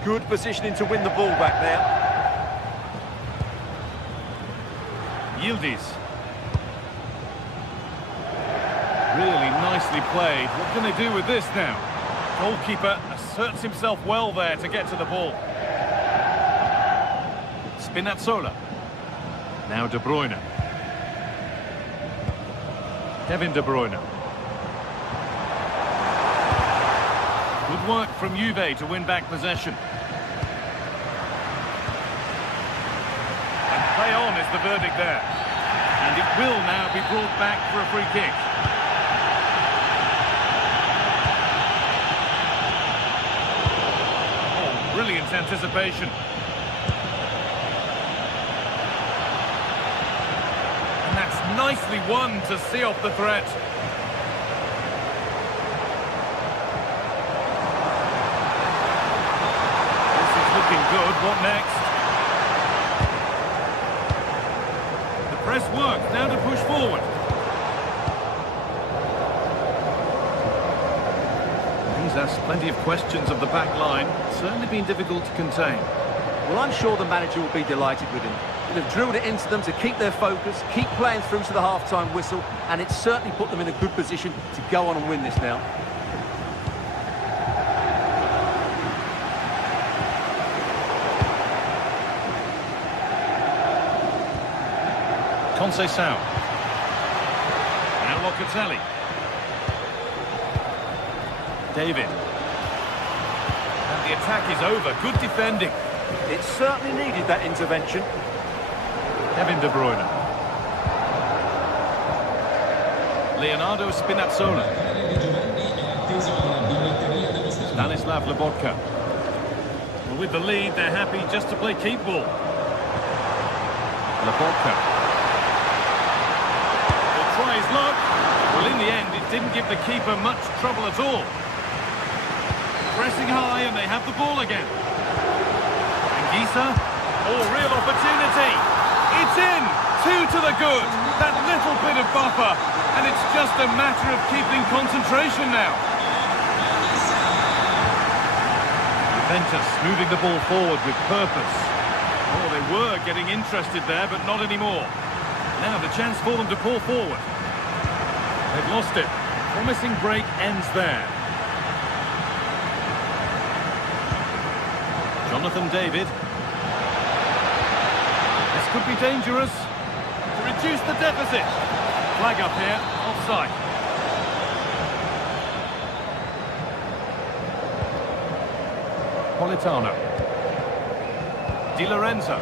Good positioning to win the ball back there. Yildiz. Really nicely played. What can they do with this now? Goalkeeper asserts himself well there to get to the ball. Spinazzola. Now De Bruyne. Kevin De Bruyne. Good work from Juve to win back possession. And play on is the verdict there. And it will now be brought back for a free kick. Oh, brilliant anticipation. And that's nicely won to see off the threat. This is looking good. What next? The Nice work, now to push forward. He's asked plenty of questions of the back line. Certainly been difficult to contain. Well, I'm sure the manager will be delighted with him. He'll have drilled it into them to keep their focus, keep playing through to the half-time whistle, and it's certainly put them in a good position to go on and win this now. Conceição. Now Locatelli. David. And the attack is over. Good defending. It certainly needed that intervention. Kevin De Bruyne. Leonardo Spinazzola. Stanislav Lobotka. Well, with the lead, they're happy just to play keep ball. Lobotka. Will try his luck. Well, in the end, it didn't give the keeper much trouble at all. Pressing high, and they have the ball again. Anguissa. Oh, real opportunity. It's in. 2 to the good. That little bit of buffer. And it's just a matter of keeping concentration now. Juventus moving the ball forward with purpose. Oh, they were getting interested there, but not anymore. Now the chance for them to pull forward. They've lost it. Promising break ends there. Jonathan David. This could be dangerous. To reduce the deficit. Flag up here, offside. Politano. Di Lorenzo.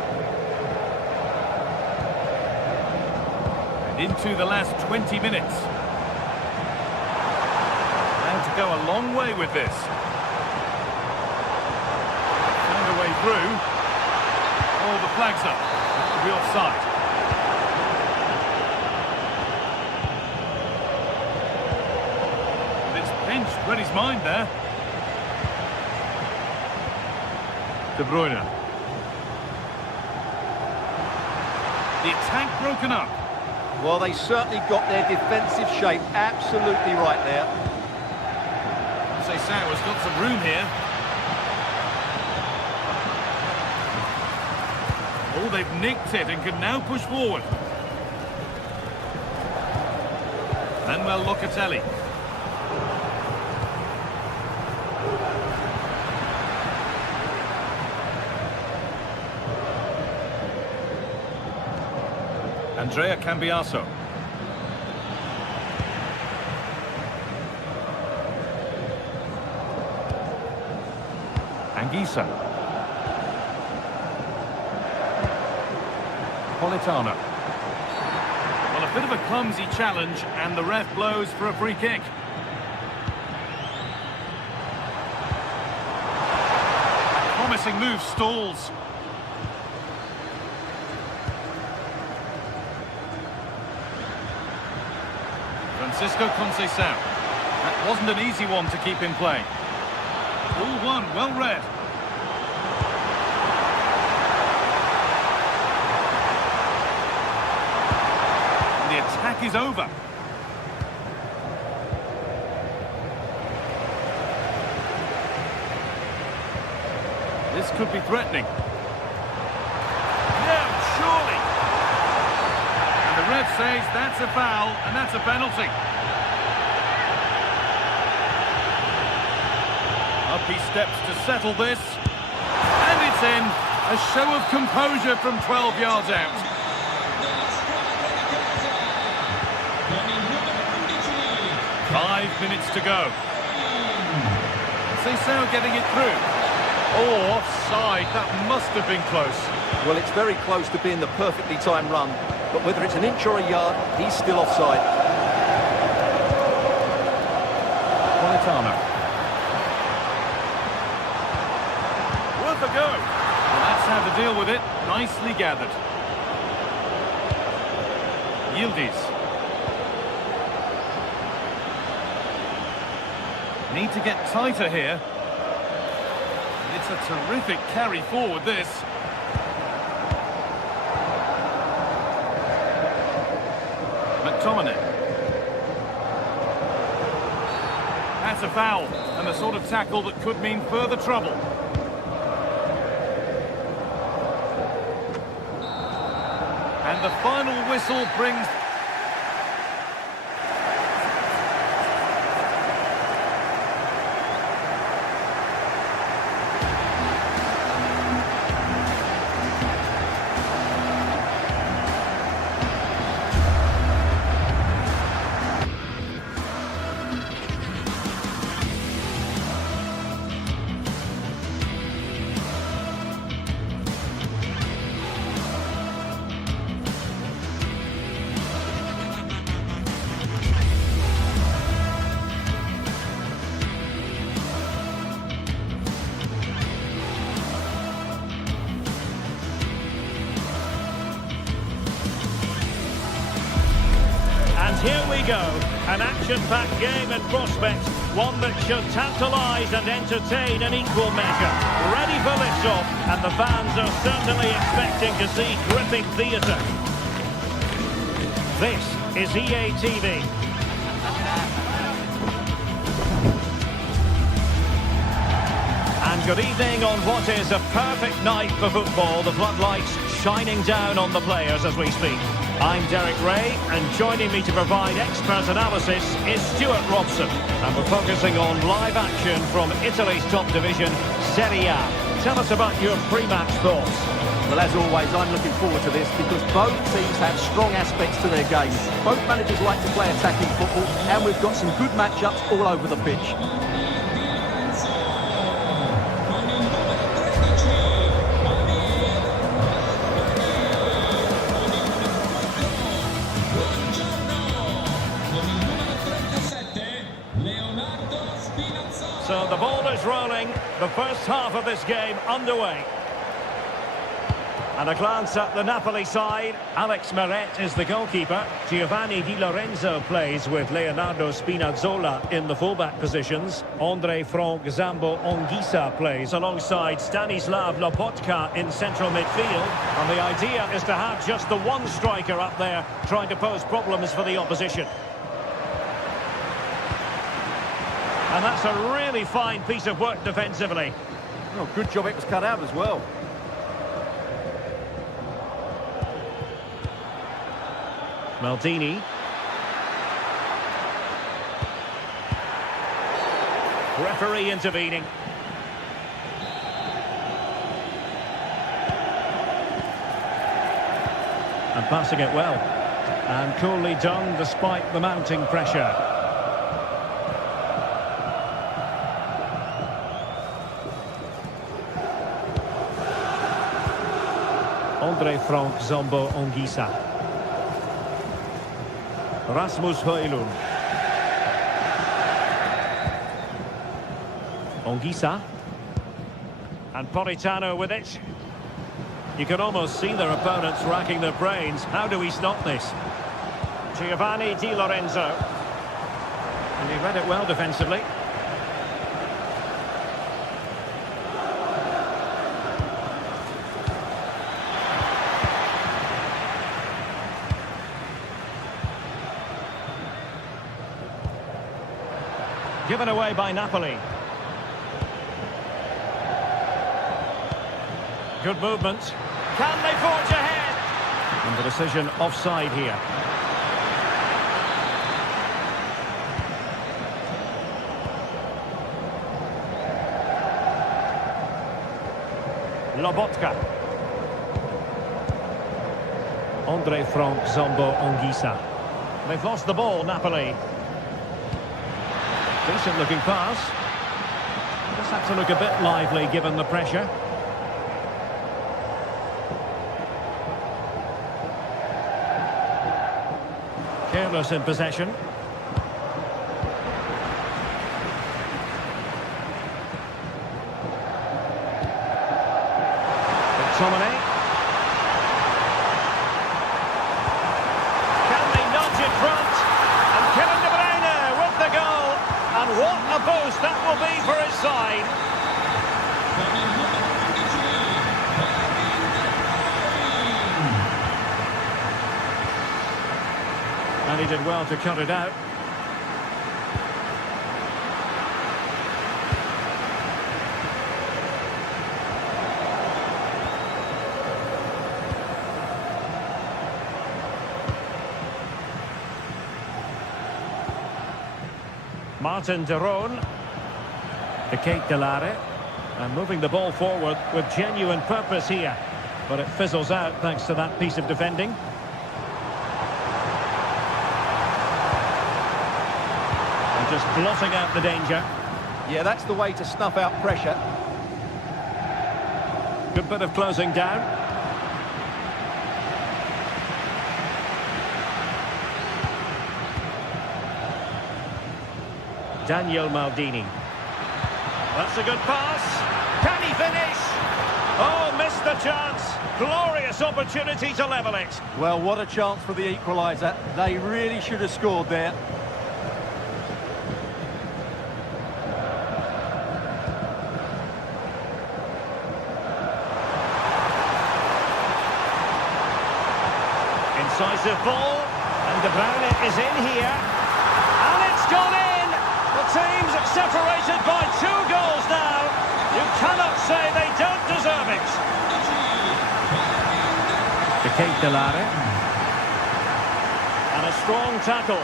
And into the last 20 minutes. And to go a long way with this. Found a way through. Oh, the flag's up. That could be offside. Read his mind there. De Bruyne. The attack broken up. Well, they certainly got their defensive shape absolutely right there. Conceição has got some room here. Oh, they've nicked it and can now push forward. Manuel Locatelli. Andrea Cambiaso. Anguissa. Politano. Well, a bit of a clumsy challenge, and the ref blows for a free kick. A promising move stalls. Francisco Conceição. That wasn't an easy one to keep in play. All one, well read. And the attack is over. This could be threatening. No, surely. And the ref says that's a foul, and that's a penalty. Up he steps to settle this. And it's in. A show of composure from 12 yards out. Five minutes to go. Conceição getting it through. Oh, offside. That must have been close. Well, it's very close to being the perfectly timed run. But whether it's an inch or a yard, he's still offside. Politano. Worth a go. Well, that's how to deal with it. Nicely gathered. Yildiz. Need to get tighter here. It's a terrific carry forward, this. McTominay. That's a foul, and the sort of tackle that could mean further trouble. And the final whistle brings... Here we go, an action-packed game in prospect, one that should tantalise and entertain in equal measure. Ready for lift-off, and the fans are certainly expecting to see gripping theatre. This is EA TV. And good evening on what is a perfect night for football, the floodlights shining down on the players as we speak. I'm Derek Ray, and joining me to provide expert analysis is Stuart Robson. And we're focusing on live action from Italy's top division, Serie A. Tell us about your pre-match thoughts. Well, as always, I'm looking forward to this because both teams have strong aspects to their games. Both managers like to play attacking football, and we've got some good matchups all over the pitch. So the ball is rolling, the first half of this game underway. And a glance at the Napoli side. Alex Meret is the goalkeeper. Giovanni Di Lorenzo plays with Leonardo Spinazzola in the fullback positions. Andre Frank Zambo Anguissa plays alongside Stanislav Lobotka in central midfield. And the idea is to have just the one striker up there trying to pose problems for the opposition. And that's a really fine piece of work defensively. Oh, good job it was cut out as well. Maldini. Referee intervening. And passing it well. And coolly done despite the mounting pressure. Andre Frank Zambo Anguissa. Rasmus Højlund. Anguissa. And Politano with it. You can almost see their opponents racking their brains. How do we stop this? Giovanni Di Lorenzo. And he read it well defensively. Given away by Napoli. Good movement. Can they forge ahead? And the decision offside here. Lobotka. Andre Frank Zambo Anguissa. They've lost the ball, Napoli. Decent looking pass. Just had to look a bit lively given the pressure. Careless in possession. McTominay. Can they nudge in front? And Kevin De Bruyne with the goal. And what a boost that will be for his side. And he did well to cut it out. Martin de Roon. De Ketelare. And moving the ball forward with genuine purpose here. But it fizzles out thanks to that piece of defending. And just blotting out the danger. Yeah, that's the way to snuff out pressure. Good bit of closing down. Daniel Maldini. That's a good pass. Can he finish? Oh, missed the chance. Glorious opportunity to level it. Well, what a chance for the equaliser. They really should have scored there. Incisive ball. And De Bruyne is in here. And it's gone in. The team's separated by 2 goals now. You cannot say they don't deserve it. De Ketelare. And a strong tackle.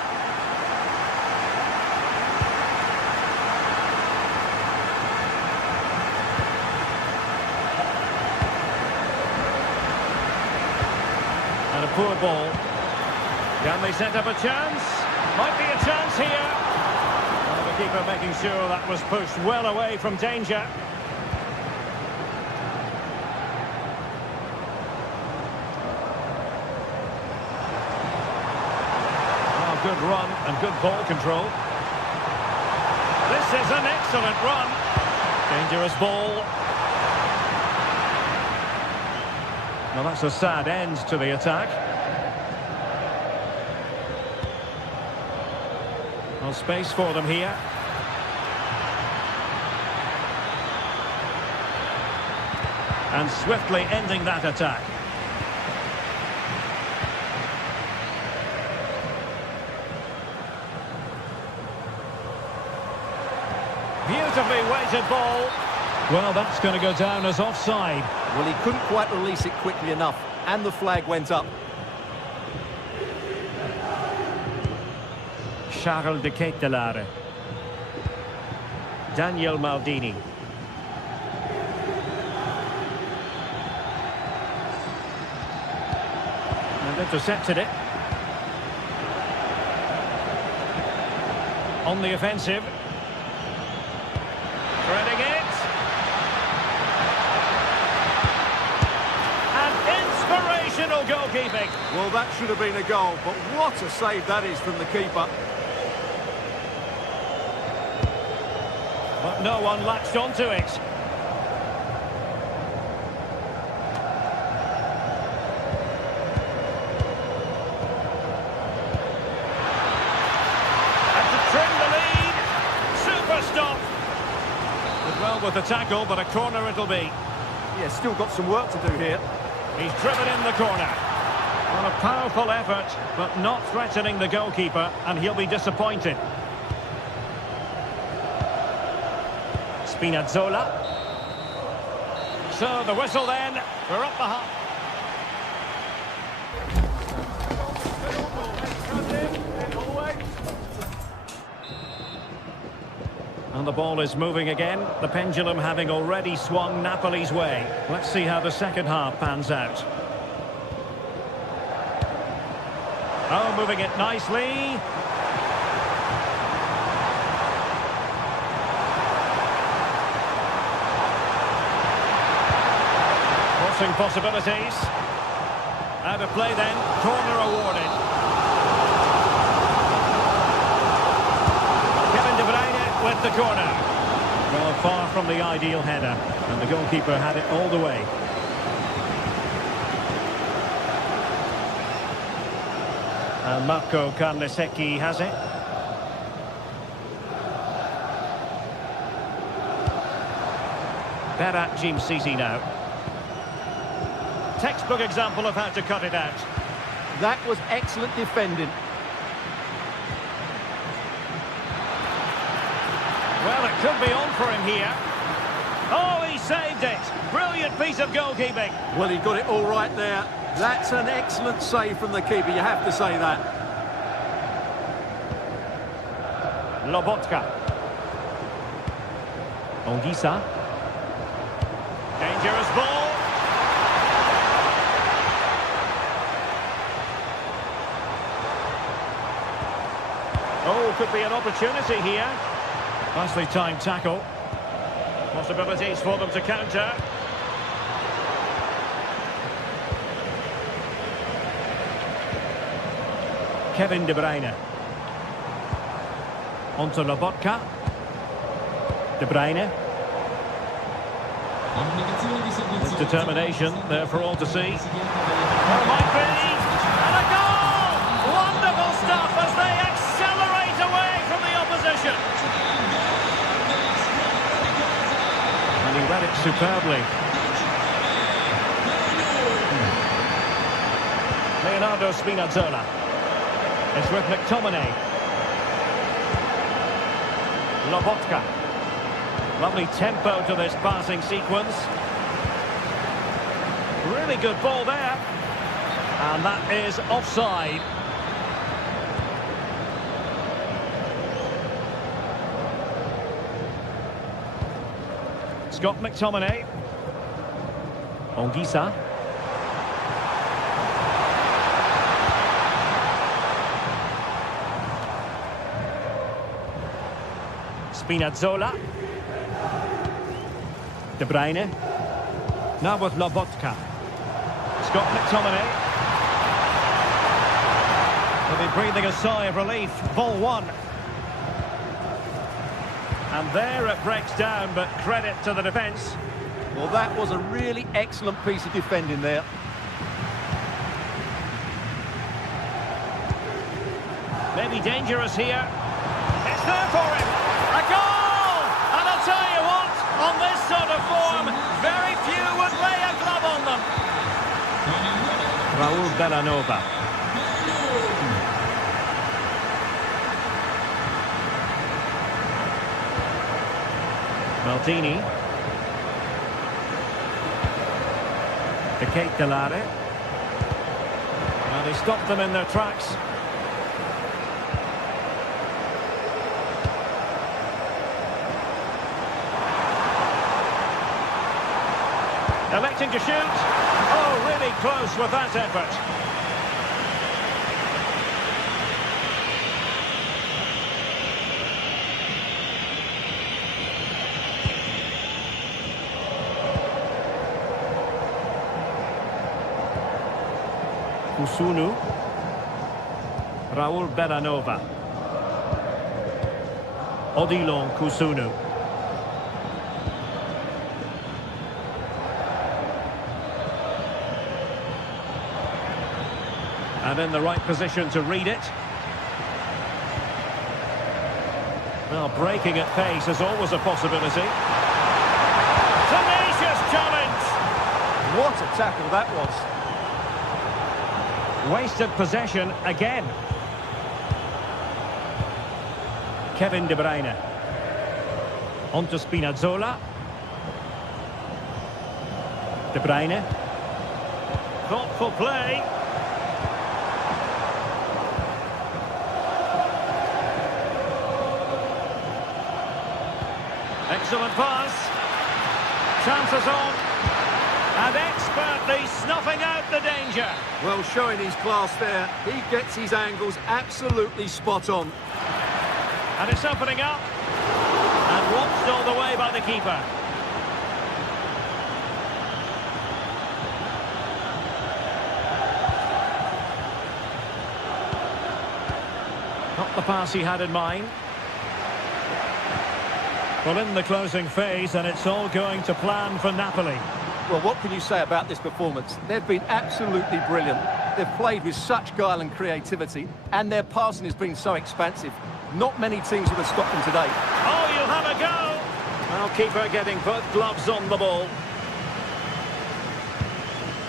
And a poor ball. Can they set up a chance? Might be a chance here. Well, the keeper making sure that was pushed well away from danger. Oh, good run and good ball control. This is an excellent run. Dangerous ball. Now that's a sad end to the attack. No space for them here. And swiftly ending that attack. Beautifully weighted ball. Well, that's going to go down as offside. Well, he couldn't quite release it quickly enough, and the flag went up. Charles De Ketelare. Daniel Maldini. And intercepted it. On the offensive. Threading it. And inspirational goalkeeping. Well, that should have been a goal, but what a save that is from the keeper. But no one latched onto it. And to trim the lead. Super stop. Did well with the tackle, but a corner it'll be. Yeah, still got some work to do here. He's driven in the corner. Well, a powerful effort, but not threatening the goalkeeper, and he'll be disappointed. Spinazzola. So the whistle then. We're up the half. And the ball is moving again. The pendulum having already swung Napoli's way. Let's see how the second half pans out. Oh, moving it nicely. Possibilities. Out of play then, corner awarded. Kevin De Bruyne with the corner. Well, far from the ideal header, and the goalkeeper had it all the way. And Marco Carnesecchi has it. Berat Jim Sisi now. Textbook example of how to cut it out. That was excellent defending. Could be on for him here. Oh, he saved it. Brilliant piece of goalkeeping. Well, he got it all right there. That's an excellent save from the keeper, you have to say that. Lobotka. Ongisa. Dangerous ball. Oh, could be an opportunity here. Nicely timed tackle. Possibilities for them to counter. Kevin De Bruyne. Onto Lobotka. De Bruyne. With determination there for all to see. Oh, might be. And a goal! Wonderful stuff as they accelerate away from the opposition. And he read it superbly. Leonardo Spinazzola. It's with McTominay. Lobotka. Lovely tempo to this passing sequence. Really good ball there. And that is offside. Scott McTominay. Ongisa. Spinazzola. De Bruyne. Now with Lobotka. Scott McTominay. They'll be breathing a sigh of relief. Ball one. And there it breaks down, but credit to the defence. Well, that was a really excellent piece of defending there. Maybe dangerous here. It's there for him. A goal! And I'll tell you what, on this sort of form, very few would lay a glove on them. Raul Bellanova. Maldini. De Ketelare. Well, they stopped them in their tracks. Electing to shoot. Oh, really close with that effort. Kusunu. Raul Bellanova. Odilon Kusunu. And in the right position to read it. Well, breaking at pace is always a possibility. Tenacious challenge! What a tackle that was. Wasted possession again. Kevin De Bruyne. Onto Spinazzola. De Bruyne. Thoughtful play. Excellent pass. Chances on. And expertly snuffing out the danger. Well, showing his class there. He gets his angles absolutely spot on. And it's opening up. And watched all the way by the keeper. Not the pass he had in mind. Well, in the closing phase, and it's all going to plan for Napoli. Well, what can you say about this performance? They've been absolutely brilliant. They've played with such guile and creativity, and their passing has been so expansive. Not many teams would have stopped them today. Oh, you'll have a go! Well, keeper getting both gloves on the ball.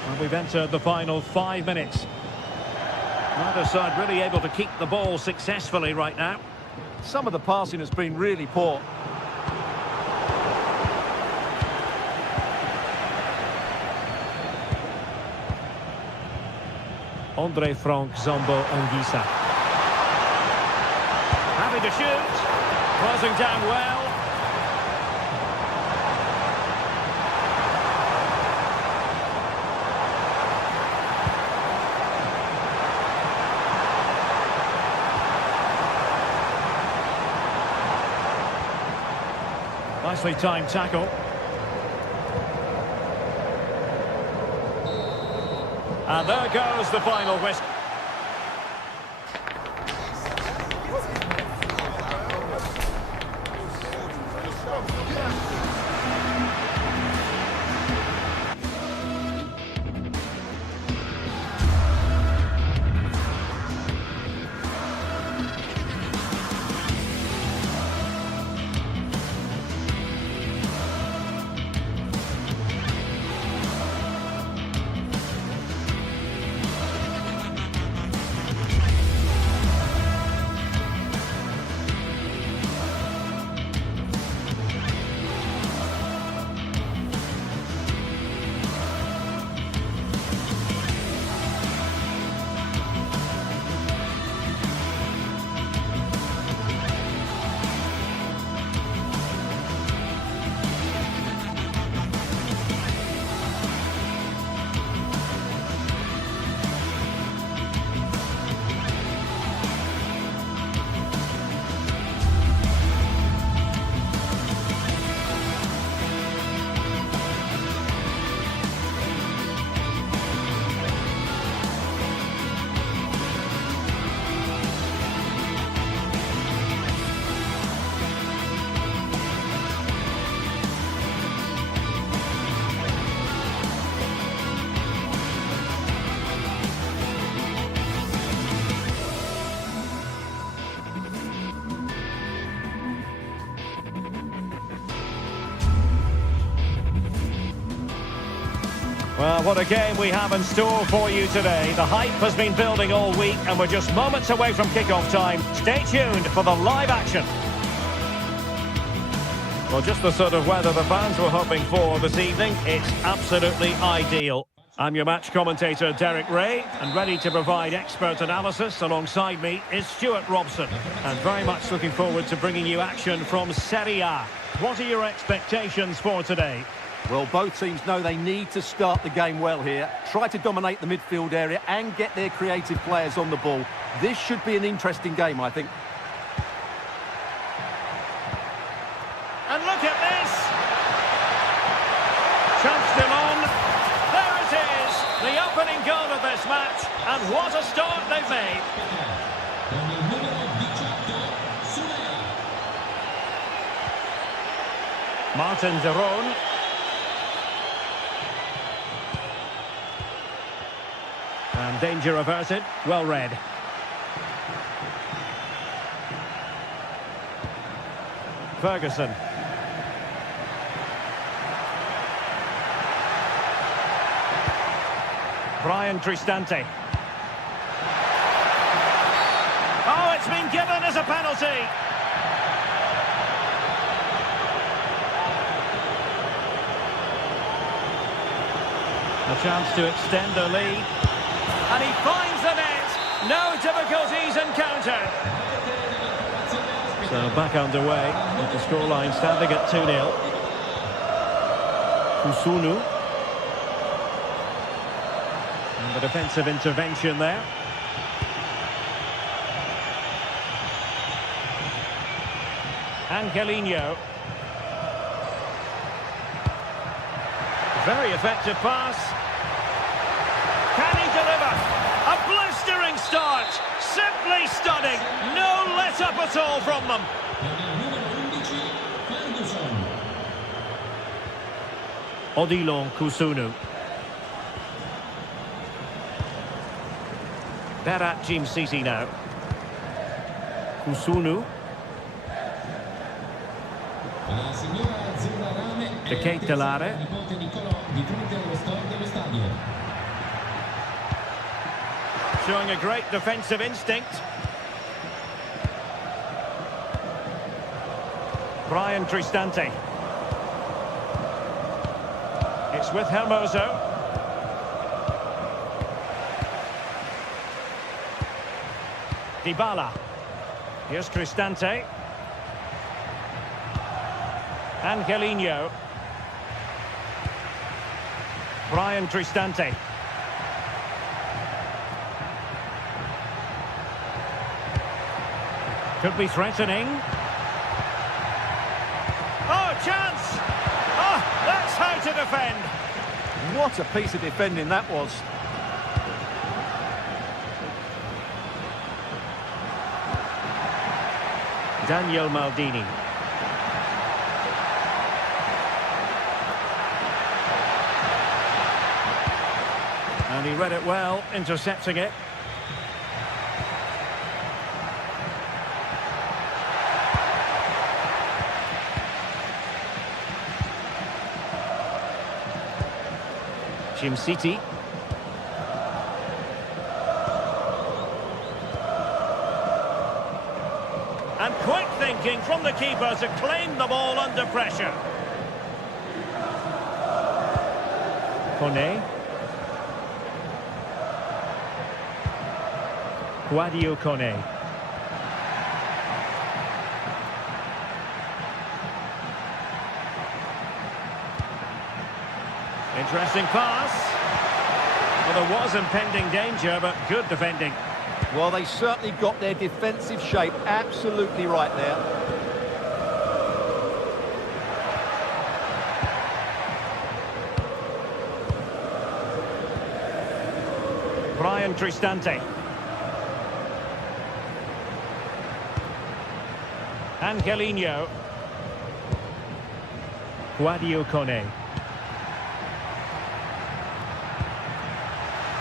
Well, we've entered the final 5 minutes. Neither side really able to keep the ball successfully right now. Some of the passing has been really poor. Andre Frank, Zombo Anguissa. Happy to shoot. Closing down well. Nicely timed tackle. And there goes the final whistle. Well, what a game we have in store for you today. The hype has been building all week and we're just moments away from kick-off time. Stay tuned for the live action. Well, just the sort of weather the fans were hoping for this evening. It's absolutely ideal. I'm your match commentator, Derek Ray, and ready to provide expert analysis. Alongside me is Stuart Robson, and very much looking forward to bringing you action from Serie A. What are your expectations for today? Well, both teams know they need to start the game well here. Try to dominate the midfield area and get their creative players on the ball. This should be an interesting game, I think. And look at this! Chance still on. There it is! The opening goal of this match. And what a start they've made. Martin de Roon. And danger averted. Well read. Ferguson. Brian Cristante. Oh, it's been given as a penalty. A chance to extend the lead. And he finds the net. No difficulties encountered. So back underway with the scoreline standing at 2-0. Kusunu. And the defensive intervention there. Angelino. Very effective pass. Can he deliver? A blistering start. Simply stunning. No let-up at all from them. Odilon Kusunu. Berat Jim Sisi now. Kusunu. De Ketelare. Showing a great defensive instinct. Brian Cristante. It's with Hermoso. Dybala. Here's Cristante. Angelino. Brian Cristante. Could be threatening. Oh, chance! Oh, that's how to defend. What a piece of defending that was. Daniel Maldini. And he read it well, intercepting it. Jim City. And quick thinking from the keeper to claim the ball under pressure. Kone. Guadio Kone. Interesting pass. Well, there was impending danger, but good defending. Well, they certainly got their defensive shape absolutely right there. Brian Cristante. Angelino. Guadio Kone.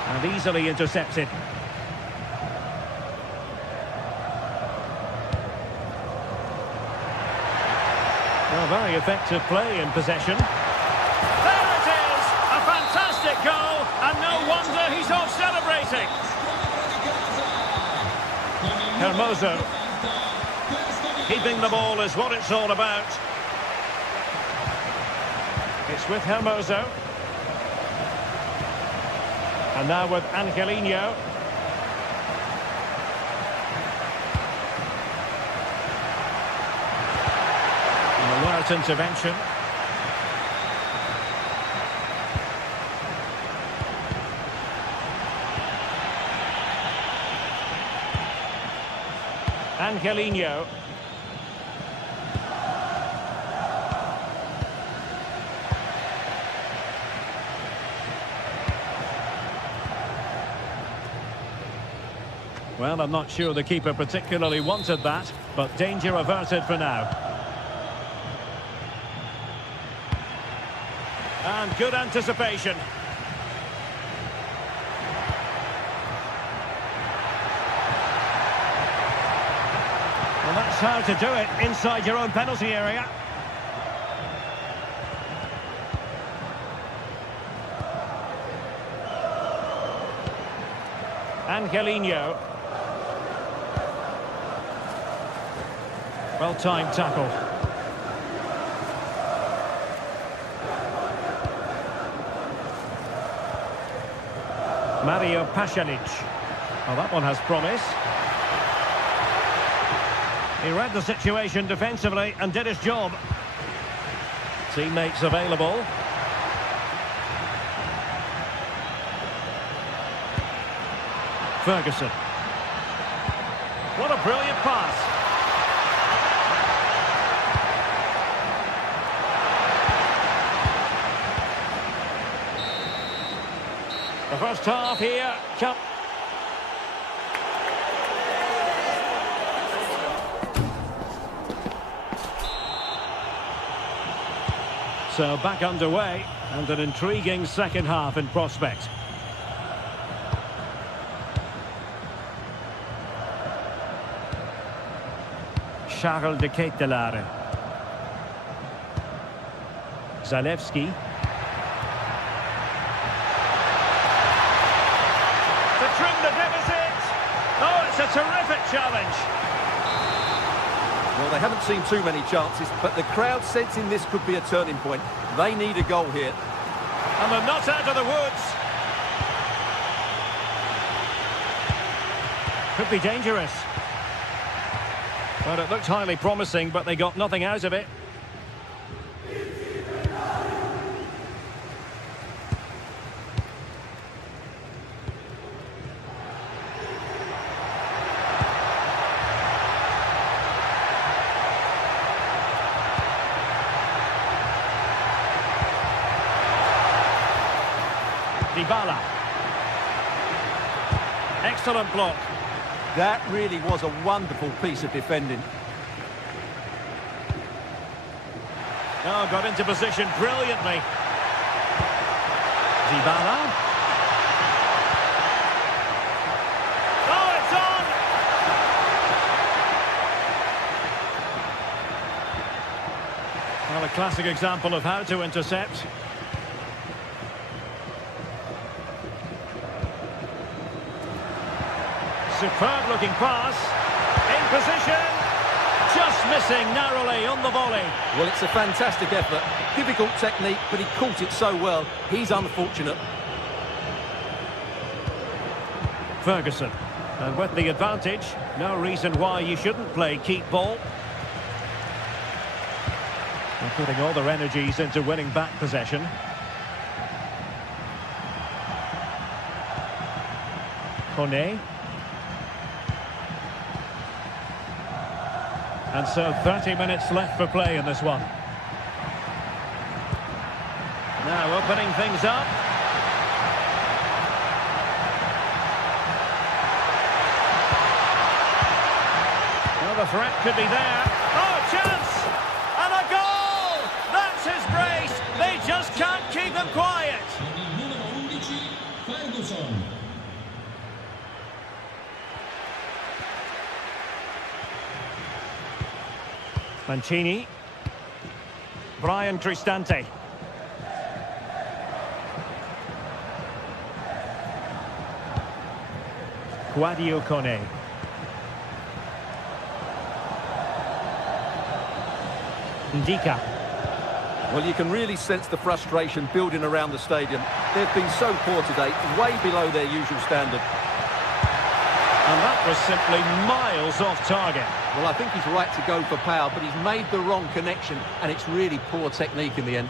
And easily intercepted. Well, very effective play in possession. There it is! A fantastic goal, and no wonder he's off celebrating. Hermoso. Keeping the ball is what it's all about. It's with Hermoso. And now with Angelino. An alert intervention. Angelino. Well, I'm not sure the keeper particularly wanted that, but danger averted for now. And good anticipation. Well, that's how to do it inside your own penalty area. Angelino. Well-timed tackle. Mario Pasalic. Oh, that one has promise. He read the situation defensively and did his job. Teammates available. Ferguson. What a brilliant pass. The first half here. So back underway, and an intriguing second half in prospect. Charles de Ketelaere. Zalewski. To trim the deficit. Oh, it's a terrific challenge. Well, they haven't seen too many chances, but the crowd sensing this could be a turning point. They need a goal here. And they're not out of the woods. Could be dangerous. Well, it looked highly promising, but they got nothing out of it. Dybala. Excellent block. That really was a wonderful piece of defending. Oh, got into position brilliantly. Dybala. Oh, it's on! Well, a classic example of how to intercept. Superb looking pass. In position. Just missing narrowly on the volley. Well, it's a fantastic effort. Difficult technique, but he caught it so well. He's unfortunate. Ferguson. And with the advantage, no reason why you shouldn't play keep ball. They're putting all their energies into winning back possession. Kone. And so 30 minutes left for play in this one. Now opening things up. Well, the threat could be there. Oh, chance! And a goal! That's his brace. They just can't keep him quiet. Mancini. Brian Cristante. Guadio Kone. Ndika. Well, you can really sense the frustration building around the stadium. They've been so poor today, way below their usual standard. And that was simply miles off target. Well, I think he's right to go for power, but he's made the wrong connection, and it's really poor technique in the end.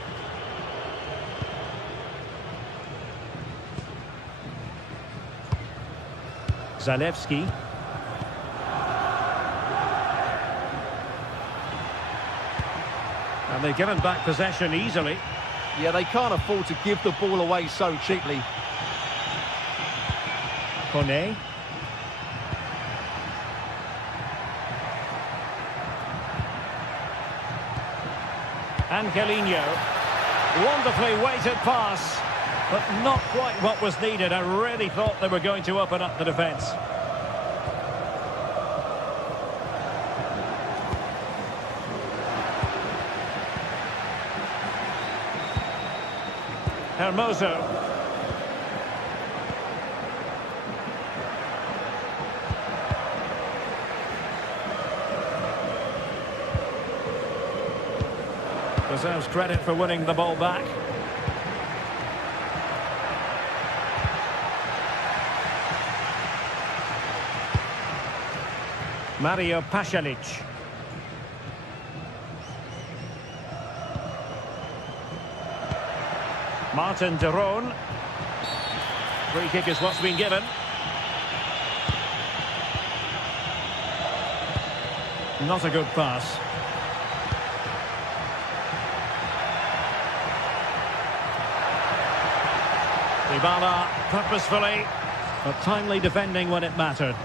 Zalewski. And they've given back possession easily. Yeah, they can't afford to give the ball away so cheaply. Kone. Angelino. Wonderfully weighted pass, but not quite what was needed. I really thought they were going to open up the defence. Hermoso. Deserves credit for winning the ball back. Mario Pasalic. Martin de Roon. Free kick is what's been given. Not a good pass. Dybala purposefully, but timely defending when it mattered.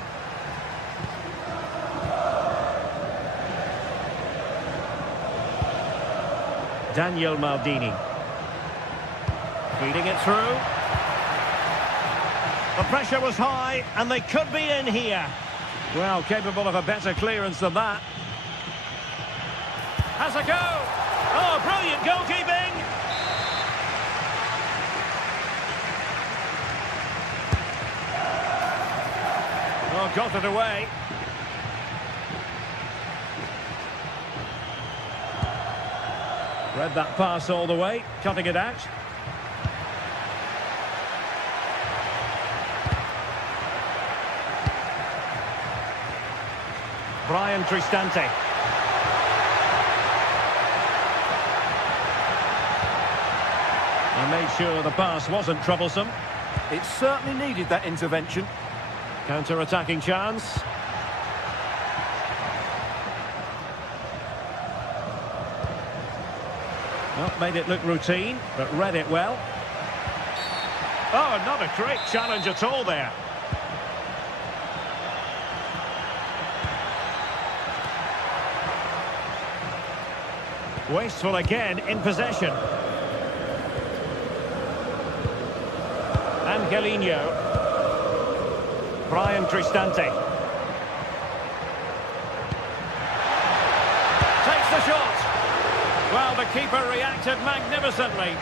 Daniel Maldini. Feeding it through. The pressure was high, and they could be in here. Well, capable of a better clearance than that. Has a go. Oh, brilliant goalkeeping. Oh, got it away. Read that pass all the way, cutting it out. Brian Cristante. And made sure the pass wasn't troublesome. It certainly needed that intervention. Counter-attacking chance. Well, made it look routine, but read it well. Oh, not a great challenge at all there. Wasteful again in possession. Angelino. Brian Cristante. Takes the shot. Well, the keeper reacted magnificently.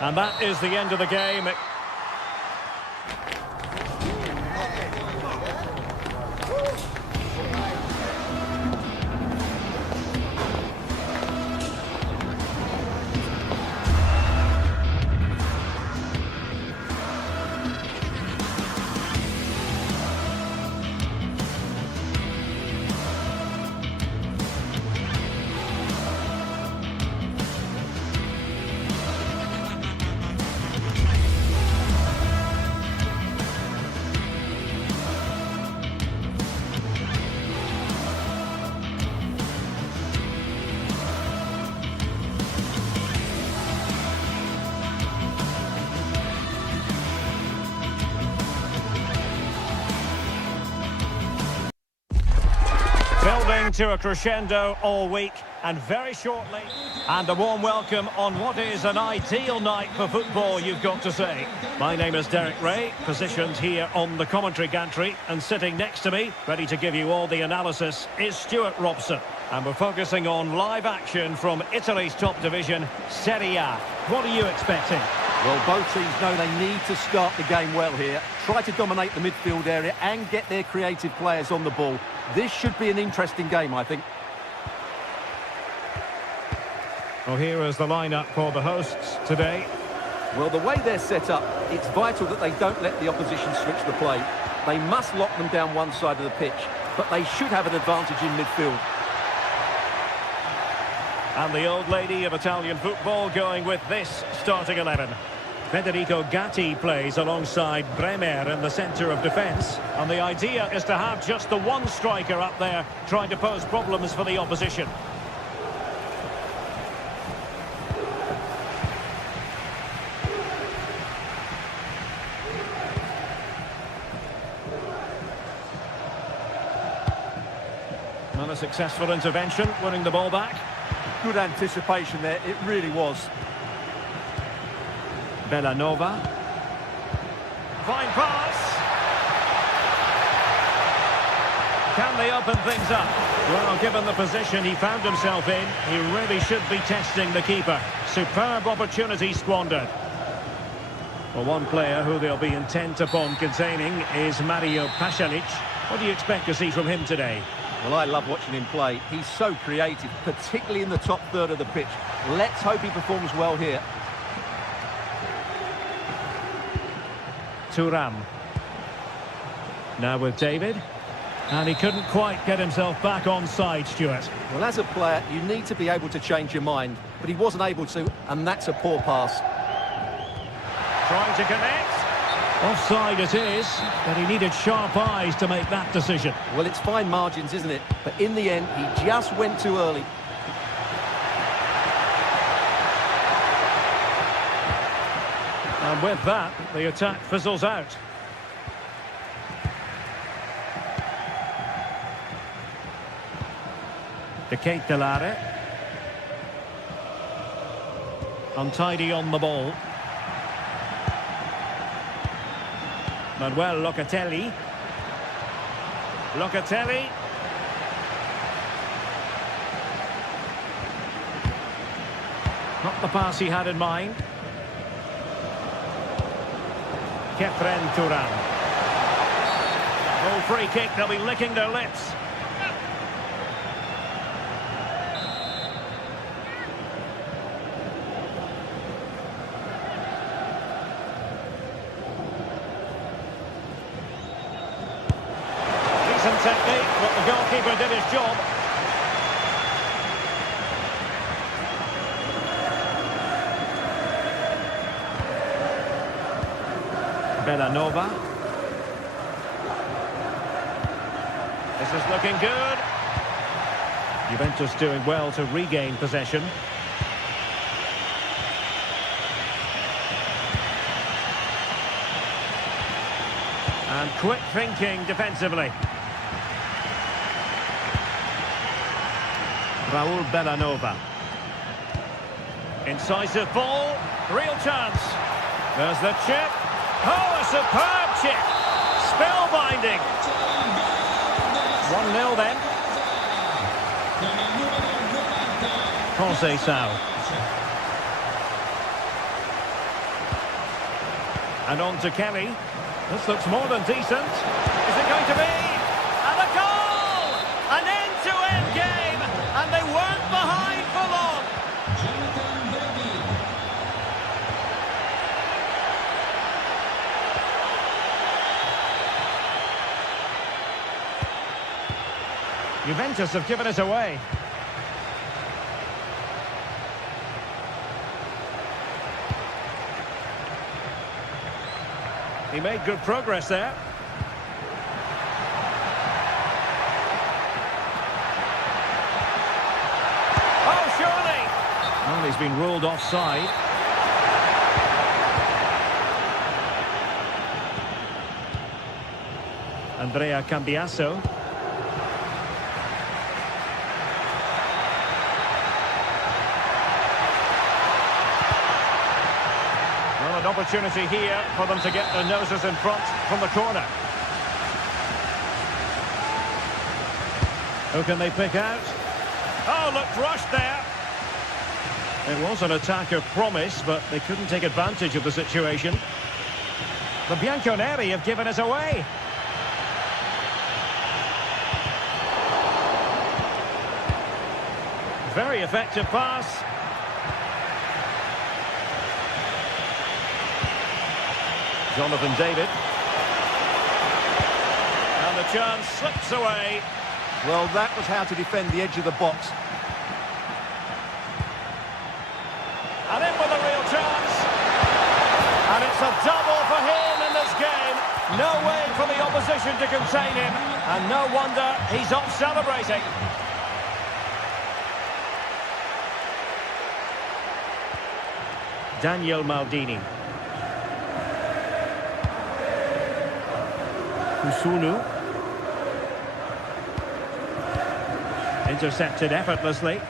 And that is the end of the game. Building to a crescendo all week, and very shortly, and a warm welcome on what is an ideal night for football, you've got to say. My name is Derek Ray, positioned here on the commentary gantry, and sitting next to me, ready to give you all the analysis, is Stuart Robson. And we're focusing on live action from Italy's top division, Serie A. What are you expecting? Well, both teams know they need to start the game well here. Try to dominate the midfield area and get their creative players on the ball. This should be an interesting game, I think. Well, here is the lineup for the hosts today. Well, the way they're set up, it's vital that they don't let the opposition switch the play. They must lock them down one side of the pitch, but they should have an advantage in midfield. And the old lady of Italian football going with this starting 11. Federico Gatti plays alongside Bremer in the centre of defence. And the idea is to have just the one striker up there trying to pose problems for the opposition. Not a successful intervention, winning the ball back. Good anticipation there, it really was. Bellanova. Fine pass. Can they open things up? Well, given the position he found himself in, he really should be testing the keeper. Superb opportunity squandered. Well, one player who they'll be intent upon containing is Mario Pasalic. What do you expect to see from him today? Well, I love watching him play. He's so creative, particularly in the top third of the pitch. Let's hope he performs well here. Thuram. Now with David. And he couldn't quite get himself back on side, Stuart. Well, as a player, you need to be able to change your mind. But he wasn't able to, and that's a poor pass. Trying to connect. Offside it is, but he needed sharp eyes to make that decision. Well, it's fine margins, isn't it? But in the end, he just went too early. And with that, the attack fizzles out. De Ketelare. Untidy on the ball. Manuel Locatelli. Locatelli. Not the pass he had in mind. Kefren Thuram. Oh, free kick, they'll be licking their lips. Excellent technique, but the goalkeeper did his job. Bellanova. This is looking good. Juventus doing well to regain possession. And quick thinking defensively. Raul Bellanova. Incisive ball. Real chance. There's the chip. Oh, a superb chip. Spellbinding. 1-0 then. Conceição. And on to Kelly. This looks more than decent. Is it going to be? And a goal! An end-to-end game, and they weren't behind for long. Juventus have given us away. He made good progress there. Oh, surely! Well, he's been ruled offside. Andrea Cambiasso. An opportunity here for them to get their noses in front from the corner. Who can they pick out? Oh, looked rushed there. It was an attack of promise, but they couldn't take advantage of the situation. The Bianconeri have given us away. Very effective pass. Jonathan David. And the chance slips away. Well, that was how to defend the edge of the box. And in with a real chance. And it's a double for him in this game. No way for the opposition to contain him. And no wonder he's off celebrating. Daniel Maldini. Kusunu. Intercepted effortlessly.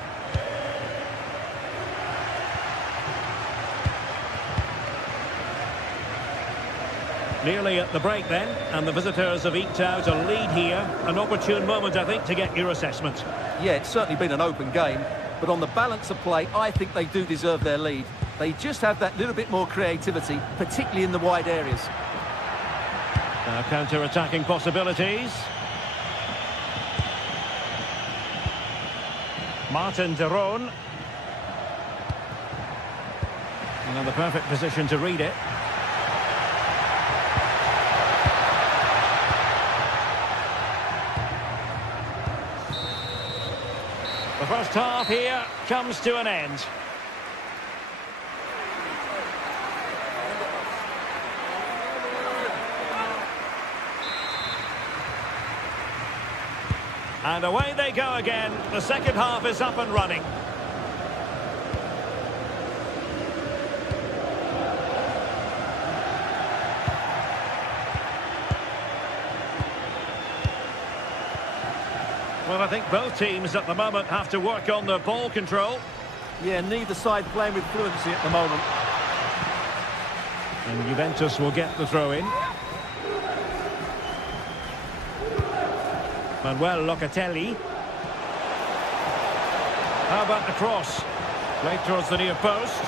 Nearly at the break then, and the visitors have eked out a lead here. An opportune moment, I think, to get your assessment. Yeah, it's certainly been an open game, but on the balance of play, I think they do deserve their lead. They just have that little bit more creativity, particularly in the wide areas. Now counter-attacking possibilities. Martin de Roon. And in the perfect position to read it. The first half here comes to an end. And away they go again. The second half is up and running. Well, I think both teams at the moment have to work on their ball control. Yeah, neither side playing with fluency at the moment. And Juventus will get the throw-in. Manuel Locatelli. How about the cross? Played towards the near post.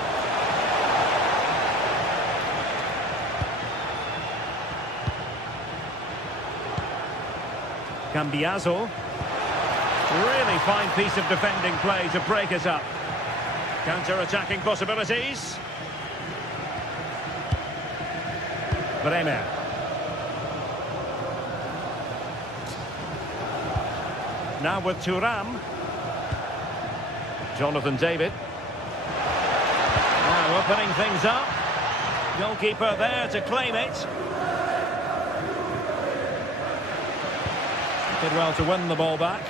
Cambiasso. Really fine piece of defending play to break it up. Counter-attacking possibilities. Bremer. Now with Thuram. Jonathan David. Now opening things up. Goalkeeper there to claim it. Did well to win the ball back.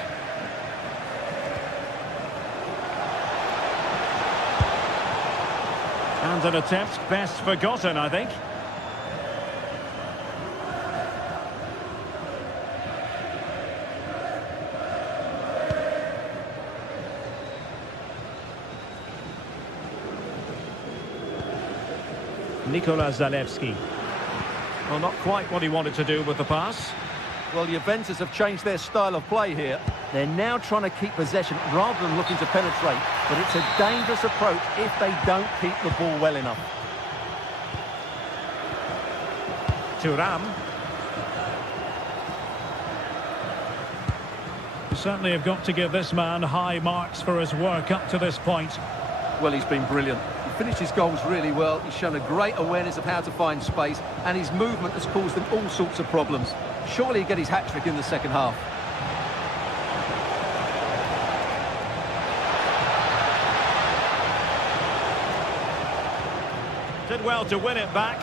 And an attempt best forgotten, I think. Nikola Zalewski. Well, not quite what he wanted to do with the pass. Well, Juventus have changed their style of play here. They're now trying to keep possession rather than looking to penetrate. But it's a dangerous approach if they don't keep the ball well enough. Thuram. You certainly have got to give this man high marks for his work up to this point. Well, he's been brilliant. He finished his goals really well. He's shown a great awareness of how to find space, and his movement has caused them all sorts of problems. Surely he'll get his hat-trick in the second half. Did well to win it back.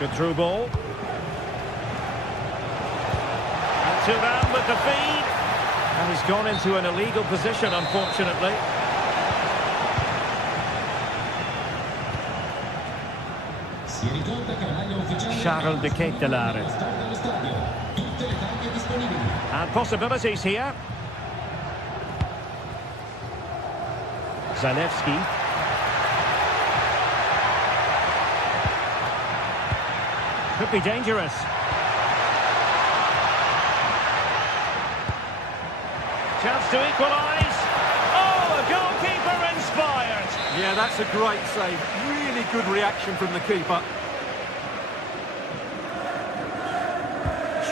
Good through ball. And Thuram with the feed. And he's gone into an illegal position, unfortunately. Charles de Ketelaere. And possibilities here. Zalewski. Could be dangerous. Chance to equalise. Oh, a goalkeeper inspired. Yeah, that's a great save. Really good reaction from the keeper.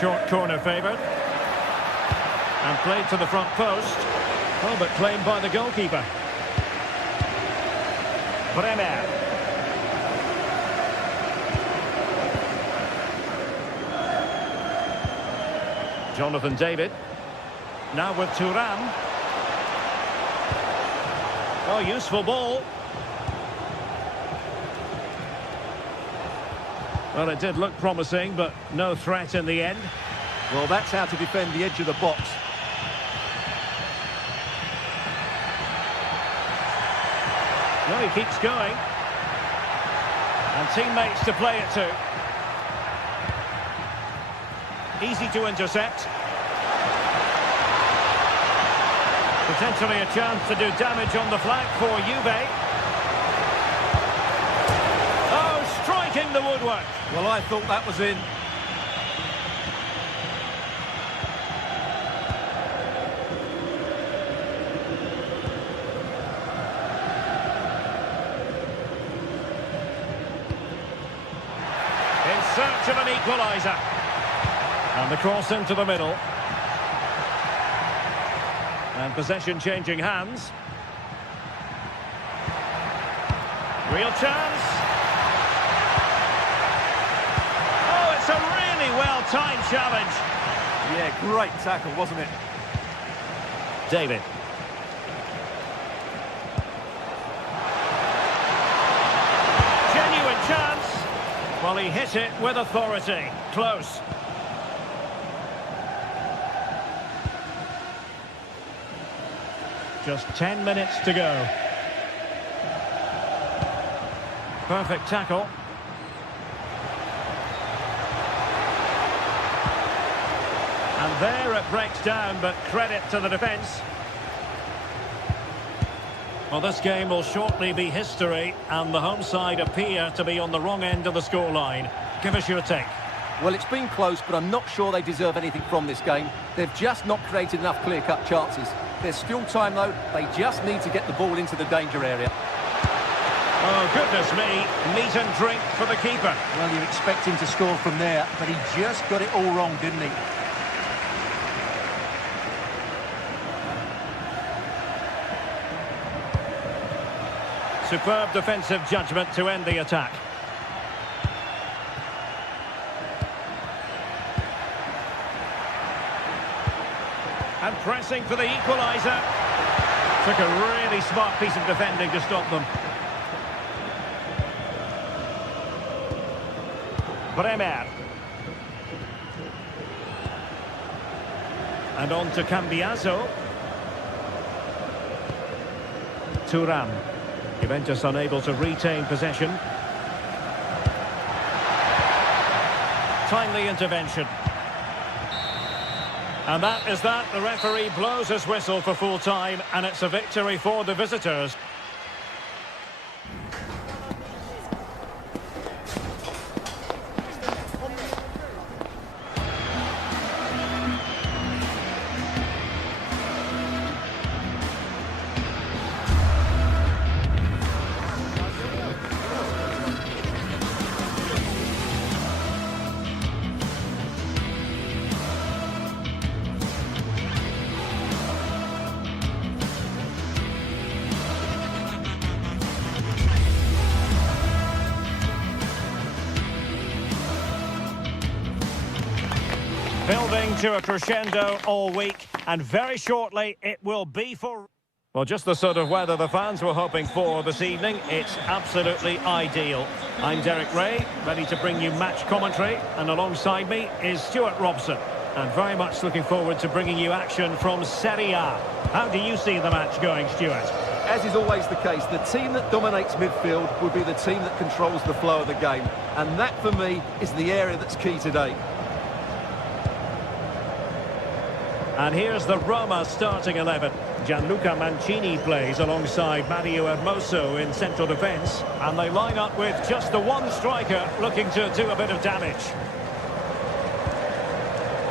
Short corner favoured. And played to the front post. Oh, but claimed by the goalkeeper. Bremer. Jonathan David. Now with Thuram. Oh, useful ball. Well, it did look promising, but no threat in the end. Well, that's how to defend the edge of the box. Well, he keeps going. And teammates to play it to. Easy to intercept. Potentially a chance to do damage on the flank for Juve. Oh, striking the woodwork. Well, I thought that was in. In search of an equaliser. And the cross into the middle. And possession changing hands. Real chance. Oh, it's a really well-timed challenge. Yeah, great tackle, wasn't it? David. Genuine chance. Well, he hit it with authority. Close. Just 10 minutes to go. Perfect tackle. And there it breaks down, but credit to the defence. Well, this game will shortly be history, and the home side appear to be on the wrong end of the scoreline. Give us your take. Well, it's been close, but I'm not sure they deserve anything from this game. They've just not created enough clear-cut chances. There's still time, though. They just need to get the ball into the danger area. Oh, goodness me. Meat and drink for the keeper. Well, you expect him to score from there, but he just got it all wrong, didn't he? superb defensive judgment to end the attack. And pressing for the equaliser. Took a really smart piece of defending to stop them. Bremer. And on to Cambiaso. Thuram. Juventus unable to retain possession. Timely intervention. And that is that. The referee blows his whistle for full time, and it's a victory for the visitors. Building to a crescendo all week, and very shortly it will be for... Well, just the sort of weather the fans were hoping for this evening. It's absolutely ideal. I'm Derek Ray, ready to bring you match commentary, and alongside me is Stuart Robson. And very much looking forward to bringing you action from Serie A. How do you see the match going, Stuart? As is always the case, the team that dominates midfield will be the team that controls the flow of the game. And that, for me, is the area that's key today. And here's the Roma starting 11. Gianluca Mancini plays alongside Mario Hermoso in central defence. And they line up with just the one striker looking to do a bit of damage.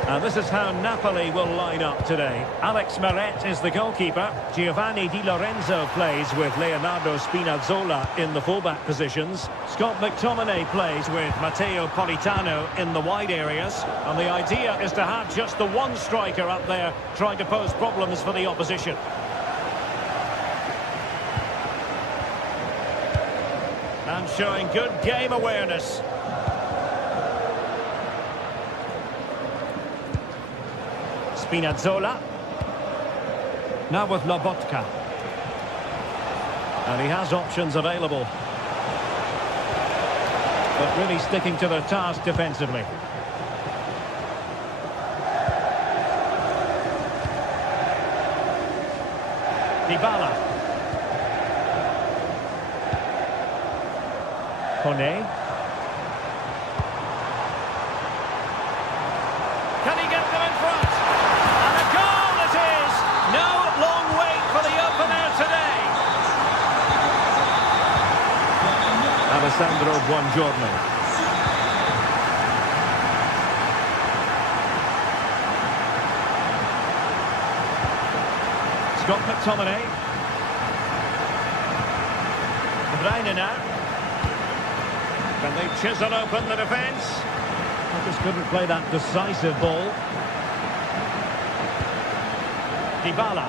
And this is how Napoli will line up today. Alex Meret is the goalkeeper. Giovanni Di Lorenzo plays with Leonardo Spinazzola in the fullback positions. Scott McTominay plays with Matteo Politano in the wide areas. And the idea is to have just the one striker up there trying to pose problems for the opposition. And showing good game awareness. Spinazzola. Now with Lobotka. And he has options available. But really sticking to the task defensively. Dybala. Kone. Can he get them in front? And a goal it is! No long wait for the opener today. Alessandro Buongiorno. Scott McTominay. De Bruyne now. Can they chisel open the defence? They just couldn't play that decisive ball. Dybala.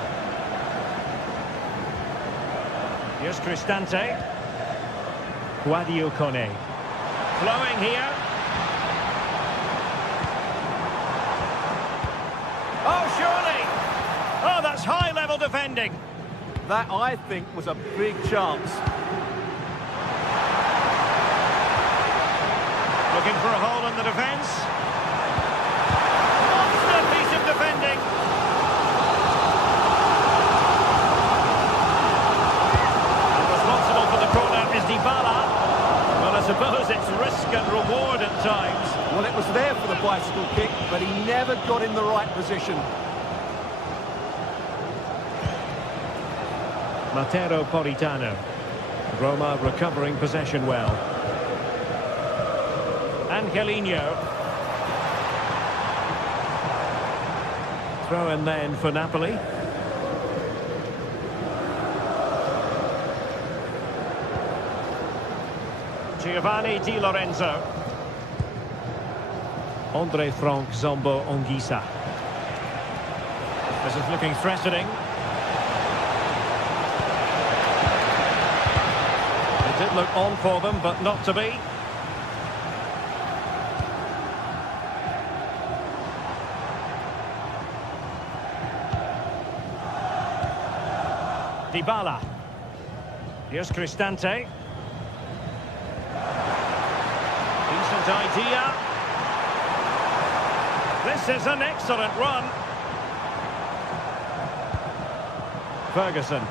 Here's Cristante. Guadio Kone. Flowing here. Oh, surely! Oh, that's high-level defending. That, I think, was a big chance. Looking for a hole in the defence. Monster piece of defending. And responsible for the corner is Dybala. Well, I suppose it's risk and reward at times. Well, it was there for the bicycle kick, but he never got in the right position. Matteo Politano. Roma recovering possession well. Angelino. Throw in then for Napoli. Giovanni Di Lorenzo. Andre Frank Zombo Ongisa. This is looking threatening. Might look on for them, but not to be. Dybala. Here's Cristante. Decent idea. This is an excellent run. Ferguson.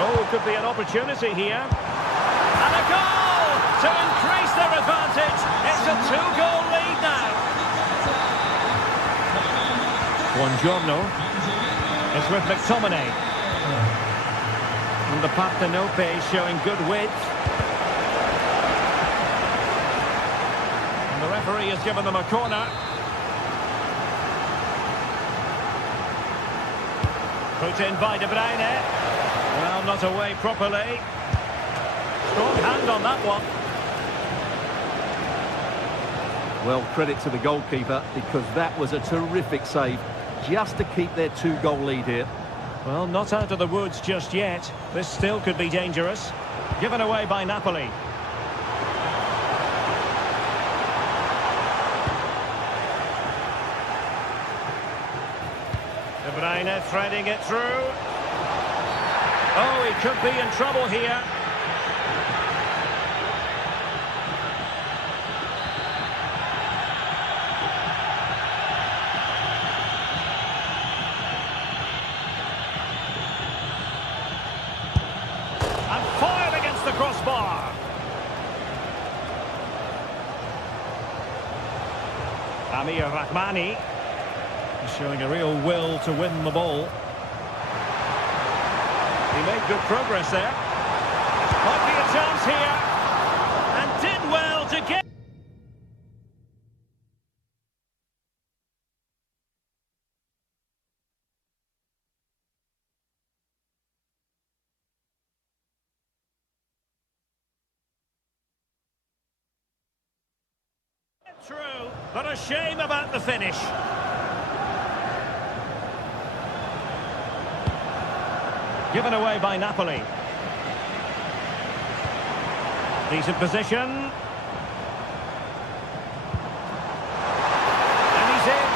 Oh, could be an opportunity here. And a goal to increase their advantage. It's a 2-goal lead now. Buongiorno. It's with McTominay. And the Partenope showing good width. And the referee has given them a corner. Put in by De Bruyne. Well, not away properly. Strong hand on that one. Well, credit to the goalkeeper, because that was a terrific save, just to keep their 2-goal lead here. Well, not out of the woods just yet. This still could be dangerous. Given away by Napoli. De Bruyne threading it through. Oh, he could be in trouble here. And foiled against the crossbar. Amir Rahmani is showing a real will to win the ball. He made good progress there. Might be a chance here. And did well to get... True, but a shame about the finish. Given away by Napoli. Decent position. And he's in.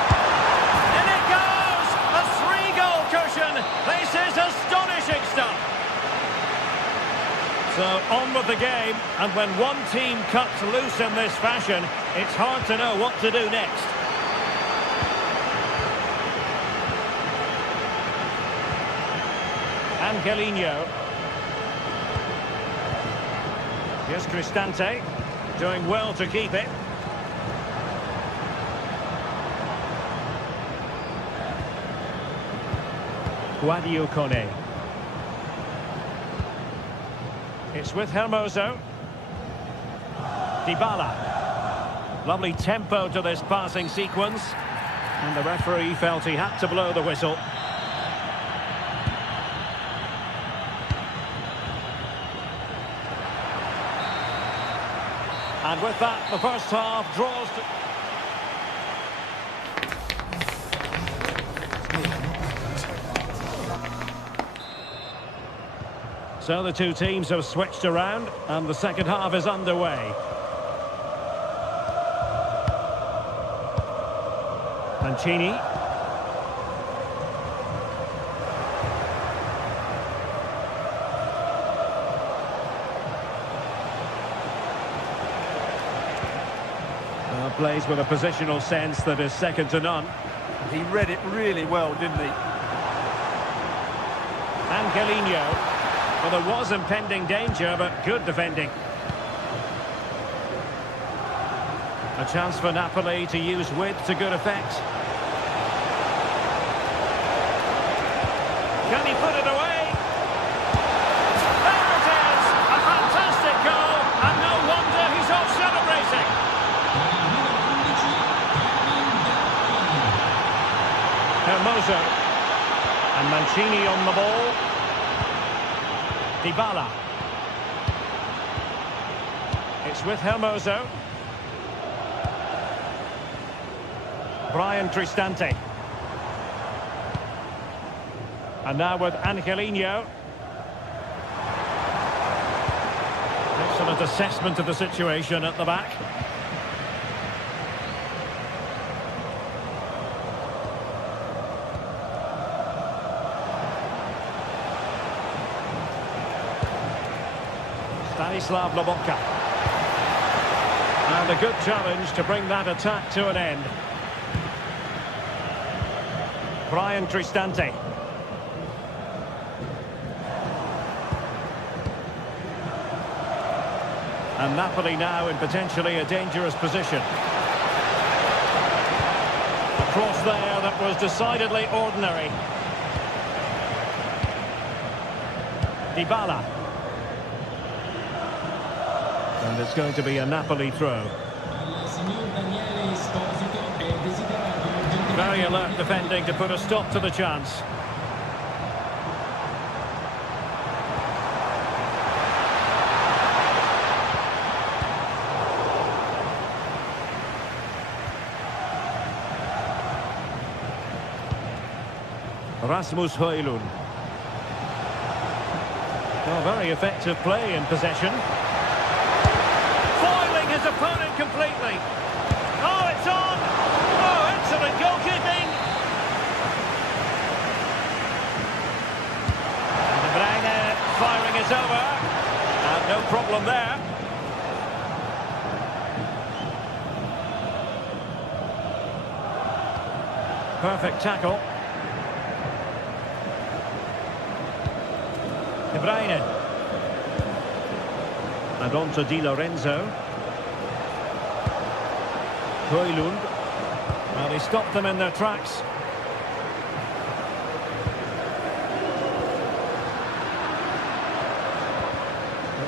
And it goes! A 3-goal cushion. This is astonishing stuff. So on with the game, and when one team cuts loose in this fashion, it's hard to know what to do next. Angelino. Here's Cristante, doing well to keep it. Guadiocone. It's with Hermoso. Dybala. Lovely tempo to this passing sequence. And the referee felt he had to blow the whistle. And with that, the first half draws to... So the two teams have switched around, and the second half is underway. Mancini. Plays with a positional sense that is second to none. He read it really well, didn't he? Angelino. Well, there was impending danger, but good defending. A chance for Napoli to use width to good effect. Can he put it away? There it is! A fantastic goal, and no wonder he's off celebrating. Hermoso. And Mancini on the ball. Dybala. It's with Hermoso. Brian Cristante. And now with Angelino. Excellent assessment of the situation at the back. Stanislav Lobotka. And a good challenge to bring that attack to an end. Brian Cristante. And Napoli now in potentially a dangerous position. A cross there that was decidedly ordinary. Dybala. And it's going to be a Napoli throw. Very alert defending to put a stop to the chance. Rasmus Højlund. Well, very effective play in possession. Foiling his opponent completely. Oh, it's on! Oh, excellent goalkeeping! De Bruyne firing it over. And no problem there. Perfect tackle. De Bruyne. And on to Di Lorenzo. Højlund. Well, he stopped them in their tracks.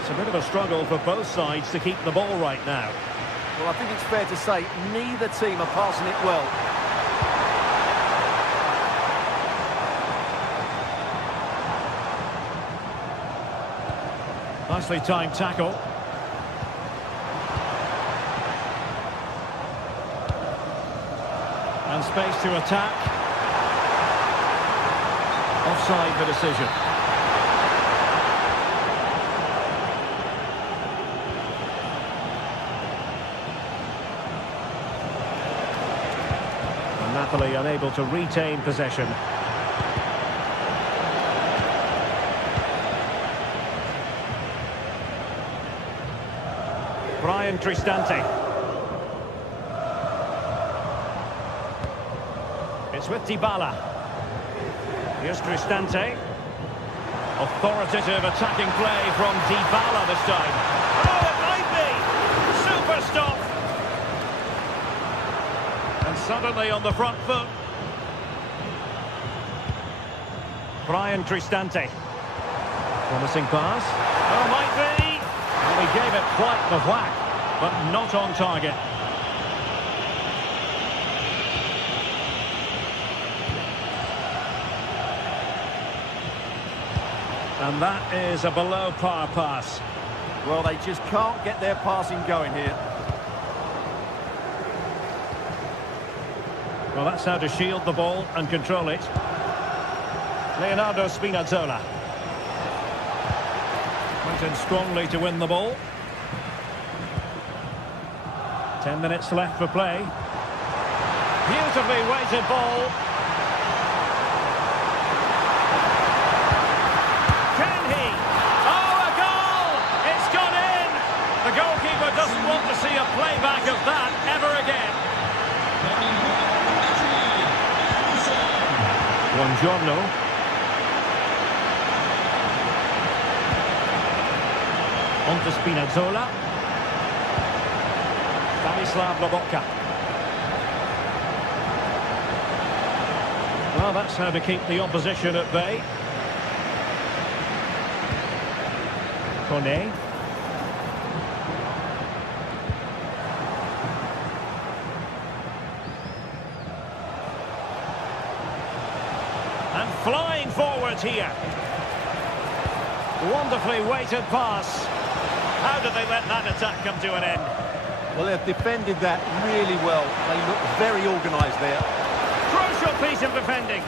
It's a bit of a struggle for both sides to keep the ball right now. Well, I think it's fair to say neither team are passing it well. Nicely timed tackle. And space to attack. Offside the decision. And Napoli unable to retain possession. Brian Cristante. It's with Dybala. Here's Cristante. Authoritative attacking play from Dybala this time. Oh, it might be! Super stop! And suddenly on the front foot. Brian Cristante. Promising pass. Oh, might be! Well, he gave it quite the whack, but not on target. And that is a below-par pass. Well, they just can't get their passing going here. Well, that's how to shield the ball and control it. Leonardo Spinazzola. Went in strongly to win the ball. 10 minutes left for play. Beautifully weighted ball. Can he? Oh, a goal! It's gone in! The goalkeeper doesn't want to see a playback of that ever again. Buongiorno. On to Spinazzola. Stanislav Lobotka. Well, that's how to keep the opposition at bay. Kone. And flying forwards here. Wonderfully weighted pass. How did they let that attack come to an end? Well, they've defended that really well. They look very organised there. Crucial piece of defending.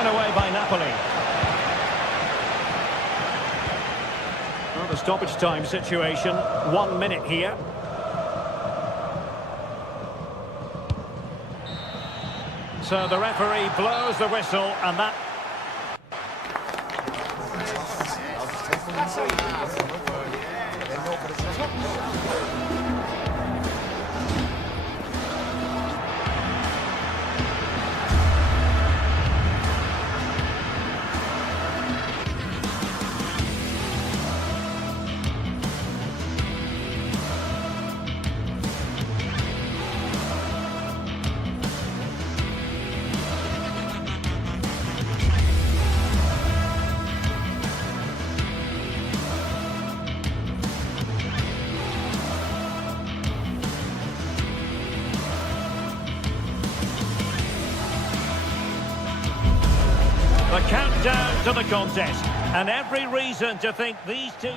Given away by Napoli. Well, the stoppage time situation, 1 minute here. So the referee blows the whistle, and that... The countdown to the contest, and every reason to think these two...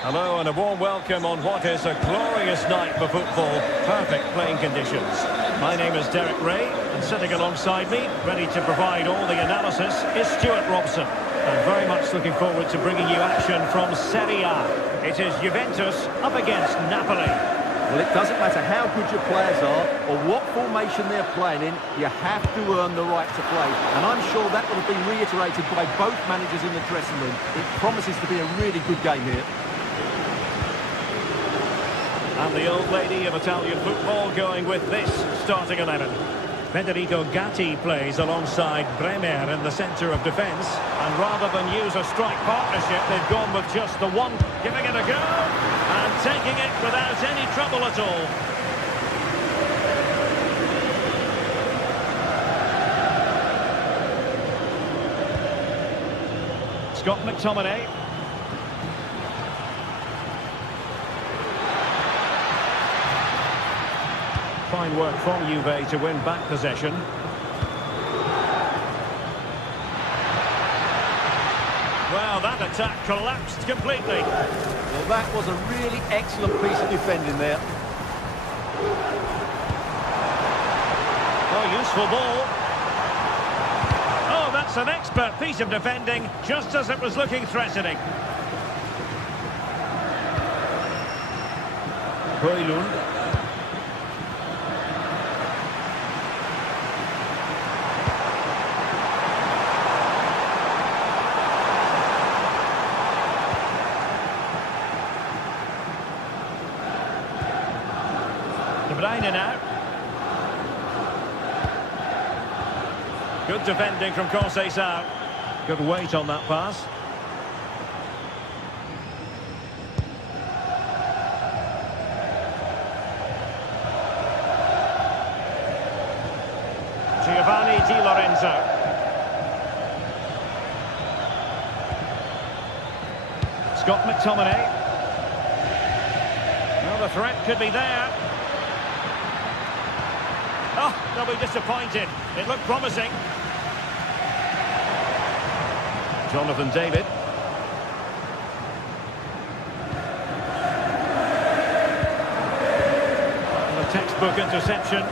Hello and a warm welcome on what is a glorious night for football. Perfect playing conditions. My name is Derek Ray, and sitting alongside me, ready to provide all the analysis, is Stuart Robson. I'm very much looking forward to bringing you action from Serie A. It is Juventus up against Napoli. Well, it doesn't matter how good your players are or what formation they're playing in, you have to earn the right to play. And I'm sure that will have been reiterated by both managers in the dressing room. It promises to be a really good game here. And the old lady of Italian football going with this starting 11. Federico Gatti plays alongside Bremer in the centre of defence. And rather than use a strike partnership, they've gone with just the one, giving it a go. And taking it without any trouble at all. Scott McTominay. Fine work from Juve to win back possession. Well, that attack collapsed completely. Well, that was a really excellent piece of defending there. Oh, useful ball. Oh, that's an expert piece of defending, just as it was looking threatening. Højlund. De Bruyne now. Good defending from Conceição. Good weight on that pass. Giovanni Di Lorenzo. Scott McTominay. Well, the threat could be there. Oh, they'll be disappointed. It looked promising. Jonathan David. And a textbook interception.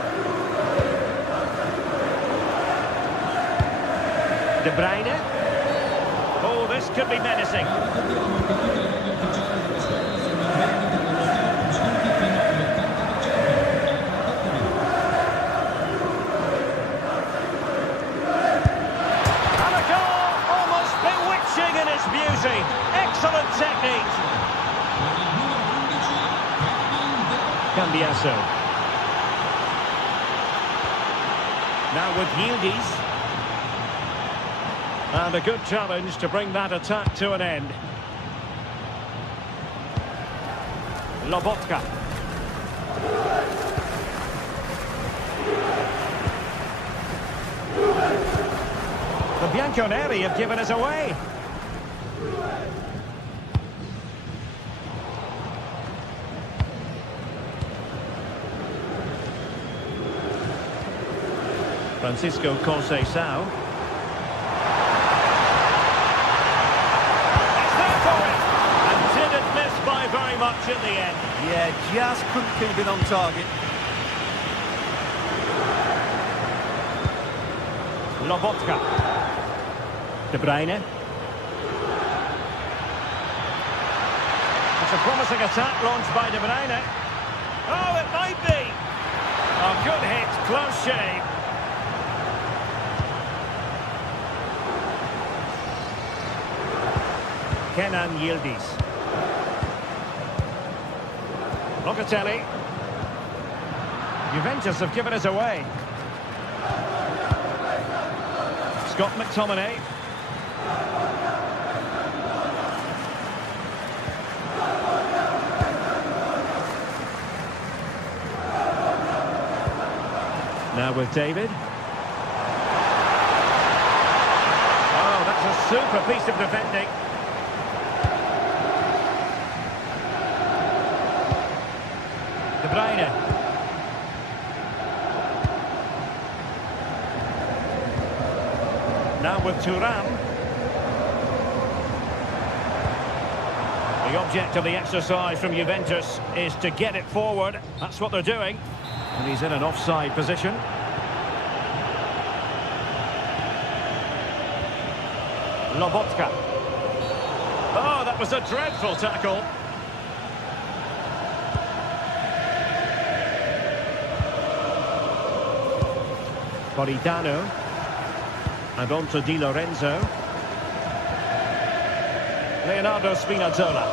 De Bruyne. Oh, this could be menacing. Beauty, excellent technique. Cambiasso. Now with Yildiz. And a good challenge to bring that attack to an end. Lobotka. The Bianconeri have given us away. Francisco Conceição. It's there for it! And didn't miss by very much in the end. Yeah, just couldn't keep it on target. Lobotka. De Bruyne. It's a promising attack launched by De Bruyne. Oh, it might be! Oh, good hit, close shave. Kenan Yildiz. Locatelli. Juventus have given it away. Scott McTominay. Now with David. Oh, that's a super piece of defending. De Bruyne. Now with Thuram. The object of the exercise from Juventus is to get it forward. That's what they're doing. And he's in an offside position. Lobotka. Oh, that was a dreadful tackle. Politano. And on to Di Lorenzo. Leonardo Spinazzola.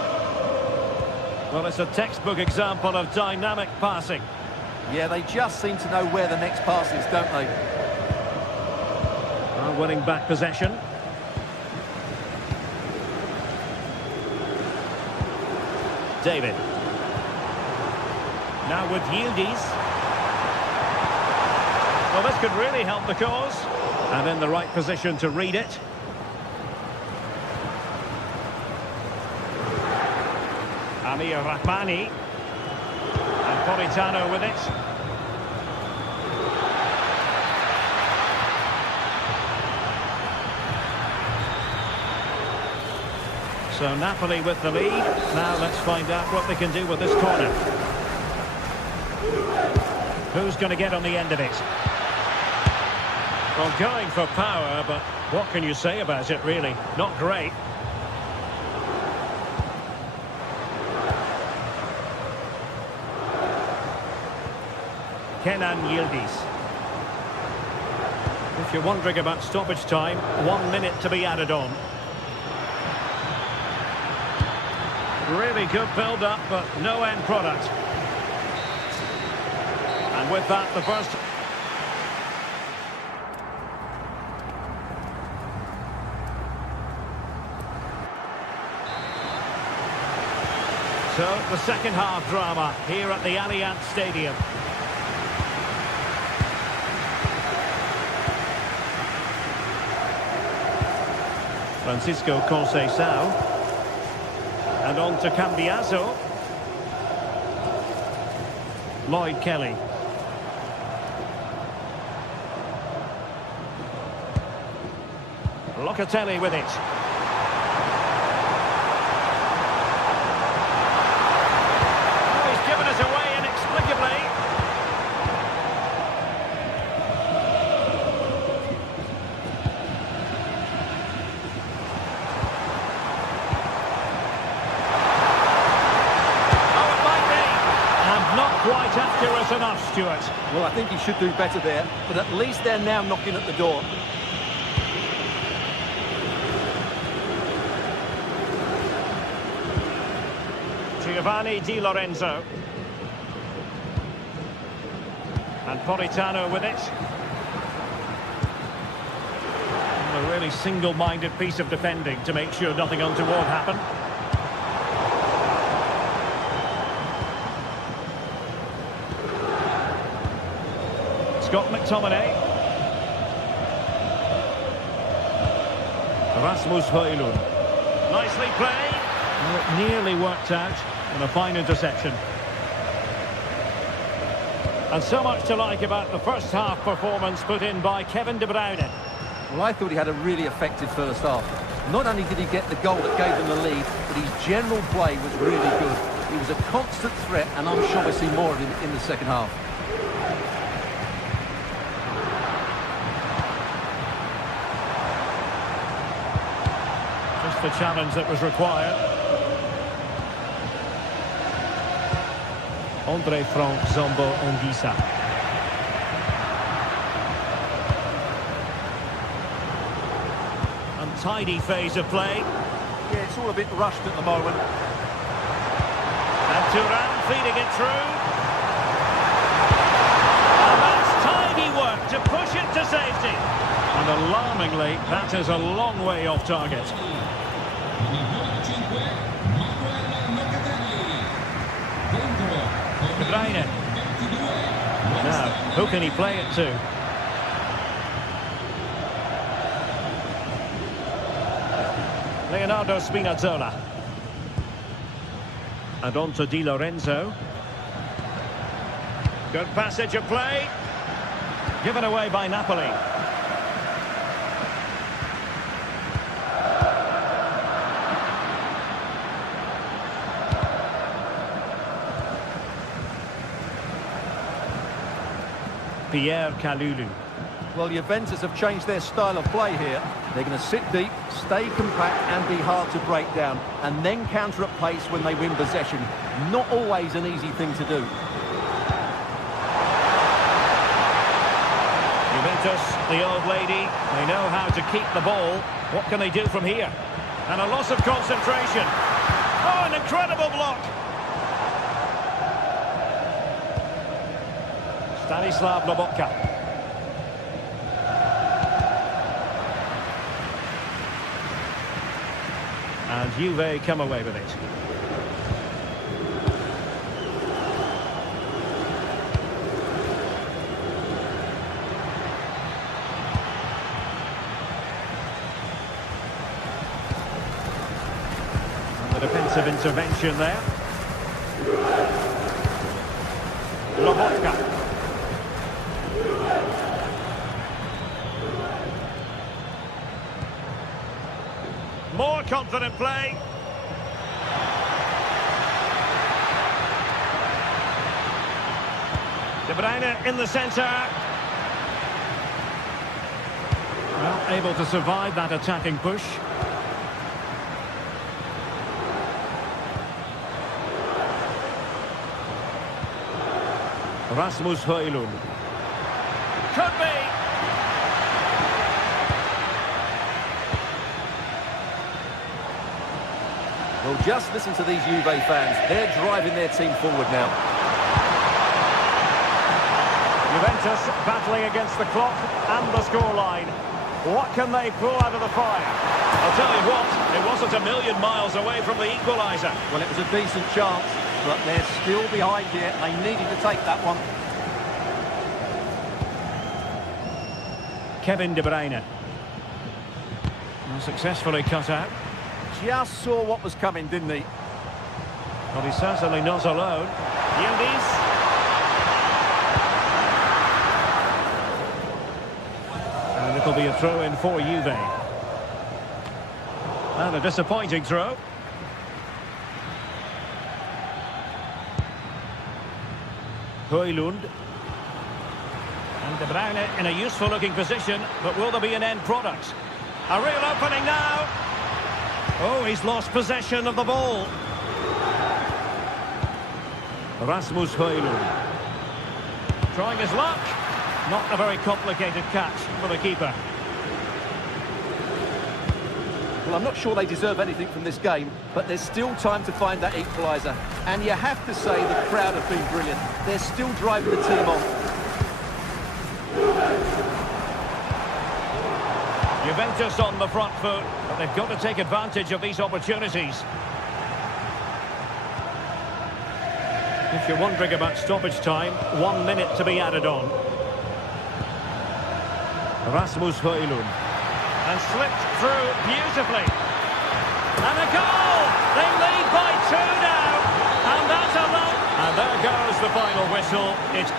Well, it's a textbook example of dynamic passing. Yeah, they just seem to know where the next pass is, don't they? Winning back possession. David. Now with Yildiz. Well, this could really help the cause. And in the right position to read it. Amir Rahmani. And Politano with it. So Napoli with the lead. Now let's find out what they can do with this corner. Who's going to get on the end of it? Well, going for power, but what can you say about it, really? Not great. Kenan Yildiz. If you're wondering about stoppage time, 1 minute to be added on. Really good build-up, but no end product. And with that, the first... So, the second half drama here at the Allianz Stadium. Francisco Conceição. And on to Cambiaso. Lloyd Kelly. Locatelli with it. Given us away inexplicably. Oh, it might be. And not quite accurate enough, Stuart. Well, I think he should do better there, but at least they're now knocking at the door. Giovanni Di Lorenzo. And Politano with it. And a really single-minded piece of defending to make sure nothing untoward happened. Scott McTominay. Rasmus Højlund. Nicely played. Well, it nearly worked out. And a fine interception. And so much to like about the first half performance put in by Kevin De Bruyne. Well, I thought he had a really effective first half. Not only did he get the goal that gave them the lead, but his general play was really good. He was a constant threat, and I'm sure we'll see more of him in the second half. the challenge that was required. Andre Frank Zombo Ongisa. Untidy phase of play. Yeah, it's all a bit rushed at the moment. And Thuram feeding it through. And that's tidy work to push it to safety. And alarmingly, that is a long way off target. De Bruyne. Now, who can he play it to? Leonardo Spinazzola. And on to Di Lorenzo. Good passage of play. Given away by Napoli. Pierre Kalulu. Well, Juventus have changed their style of play here. They're going to sit deep, stay compact and be hard to break down, and then counter at pace when they win possession. Not always an easy thing to do. Juventus, the old lady, they know how to keep the ball. What can they do from here? And a loss of concentration. Oh, an incredible block. Stanislav Lobotka. And Juve come away with it. And the defensive intervention there. Lobotka. More confident play. De Bruyne in the centre. Well, able to survive that attacking push. Rasmus Højlund. Could be. Well, just listen to these Juve fans. They're driving their team forward now. Juventus battling against the clock and the scoreline. What can they pull out of the fire? I'll tell you what, it wasn't a million miles away from the equaliser. Well, it was a decent chance, but they're still behind here. They needed to take that one. Kevin De Bruyne. Successfully cut out. Just saw what was coming, didn't he? Well, he's certainly not alone. Yildiz. And it'll be a throw-in for Juve. And a disappointing throw. Højlund. And De Bruyne in a useful-looking position, but will there be an end product? A real opening now. Oh, he's lost possession of the ball. Rasmus Højlund. Trying his luck. Not a very complicated catch for the keeper. Well, I'm not sure they deserve anything from this game, but there's still time to find that equaliser. And you have to say the crowd have been brilliant. They're still driving the team on. Juventus on the front foot, but they've got to take advantage of these opportunities. If you're wondering about stoppage time, 1 minute to be added on. Rasmus Højlund. And slipped through beautifully. And a goal! They lead by 2 now. And that's a lot. And there goes the final whistle. It's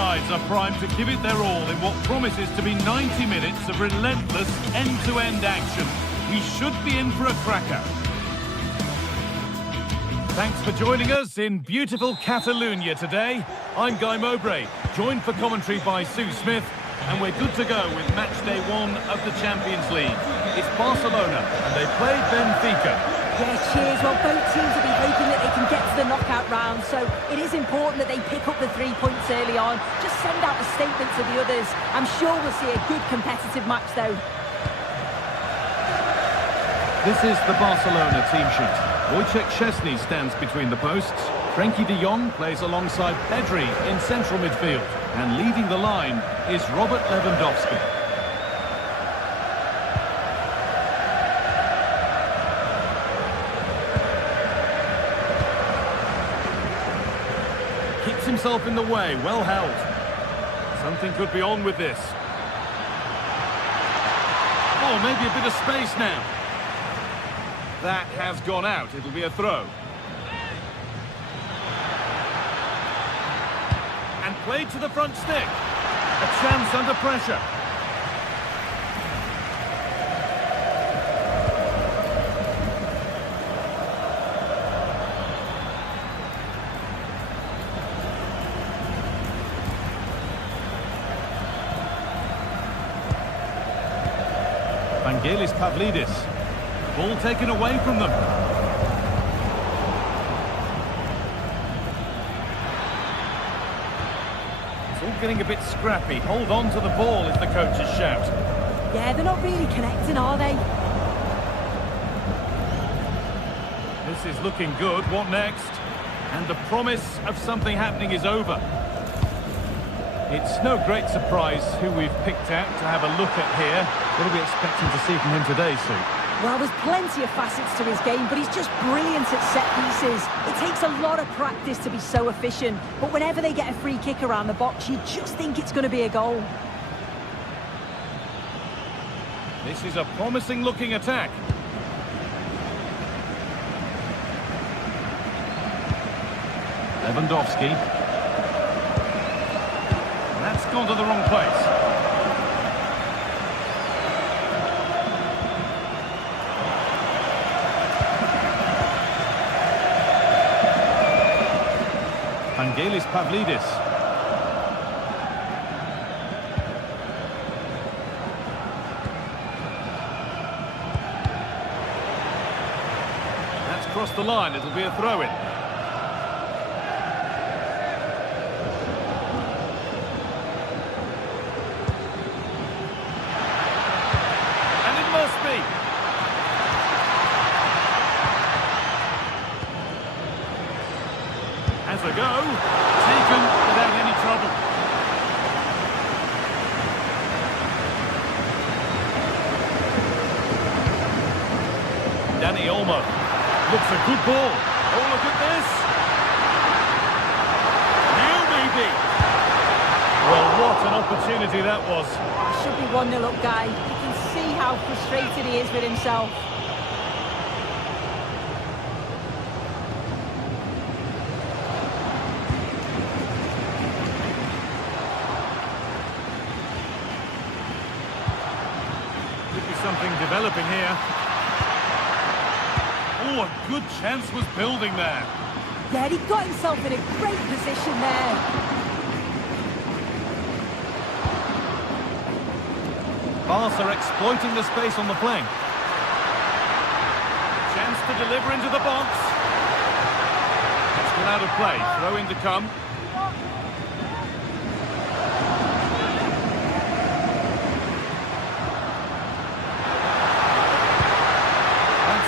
sides are primed to give it their all in what promises to be 90 minutes of relentless end-to-end action. We should be in for a cracker. Thanks for joining us in beautiful Catalonia today. I'm Guy Mowbray, joined for commentary by Sue Smith, and we're good to go with match day 1 of the Champions League. It's Barcelona, and they play Benfica. Yeah, cheers. Well, both teams will be hoping that they can get to the knockout round, so it is important that they pick up the 3 points early on. Just send out a statement to the others. I'm sure we'll see a good competitive match, though. This is the Barcelona team sheet. Wojciech Szczesny stands between the posts. Frenkie de Jong plays alongside Pedri in central midfield. And leading the line is Robert Lewandowski. Keeps himself in the way, well held. Something could be on with this. Oh, maybe a bit of space now. That has gone out. It'll be a throw. And played to the front stick. A chance under pressure. Vangelis Pavlidis. Ball taken away from them. It's all getting a bit scrappy. Hold on to the ball is the coach's shout. Yeah, they're not really connecting, are they? This is looking good. What next? And the promise of something happening is over. It's no great surprise who we've picked out to have a look at here. What are we expecting to see from him today, Sue? Well, there's plenty of facets to his game, but he's just brilliant at set pieces. It takes a lot of practice to be so efficient, but whenever they get a free kick around the box, you just think it's going to be a goal. This is a promising-looking attack. Lewandowski. That's gone to the wrong place. Vangelis Pavlidis. That's crossed the line. It'll be a throw-in. And it must be. As a go, taken without any trouble. Dani Olmo looks a good ball. Oh, look at this. Now maybe. Well, what an opportunity that was. It should be 1-0 up, Guy. You can see how frustrated he is with himself. Something developing here. Oh, a good chance was building there. Yeah, he got himself in a great position there. Barca exploiting the space on the flank. Chance to deliver into the box. It's gone out of play. Throw in to come.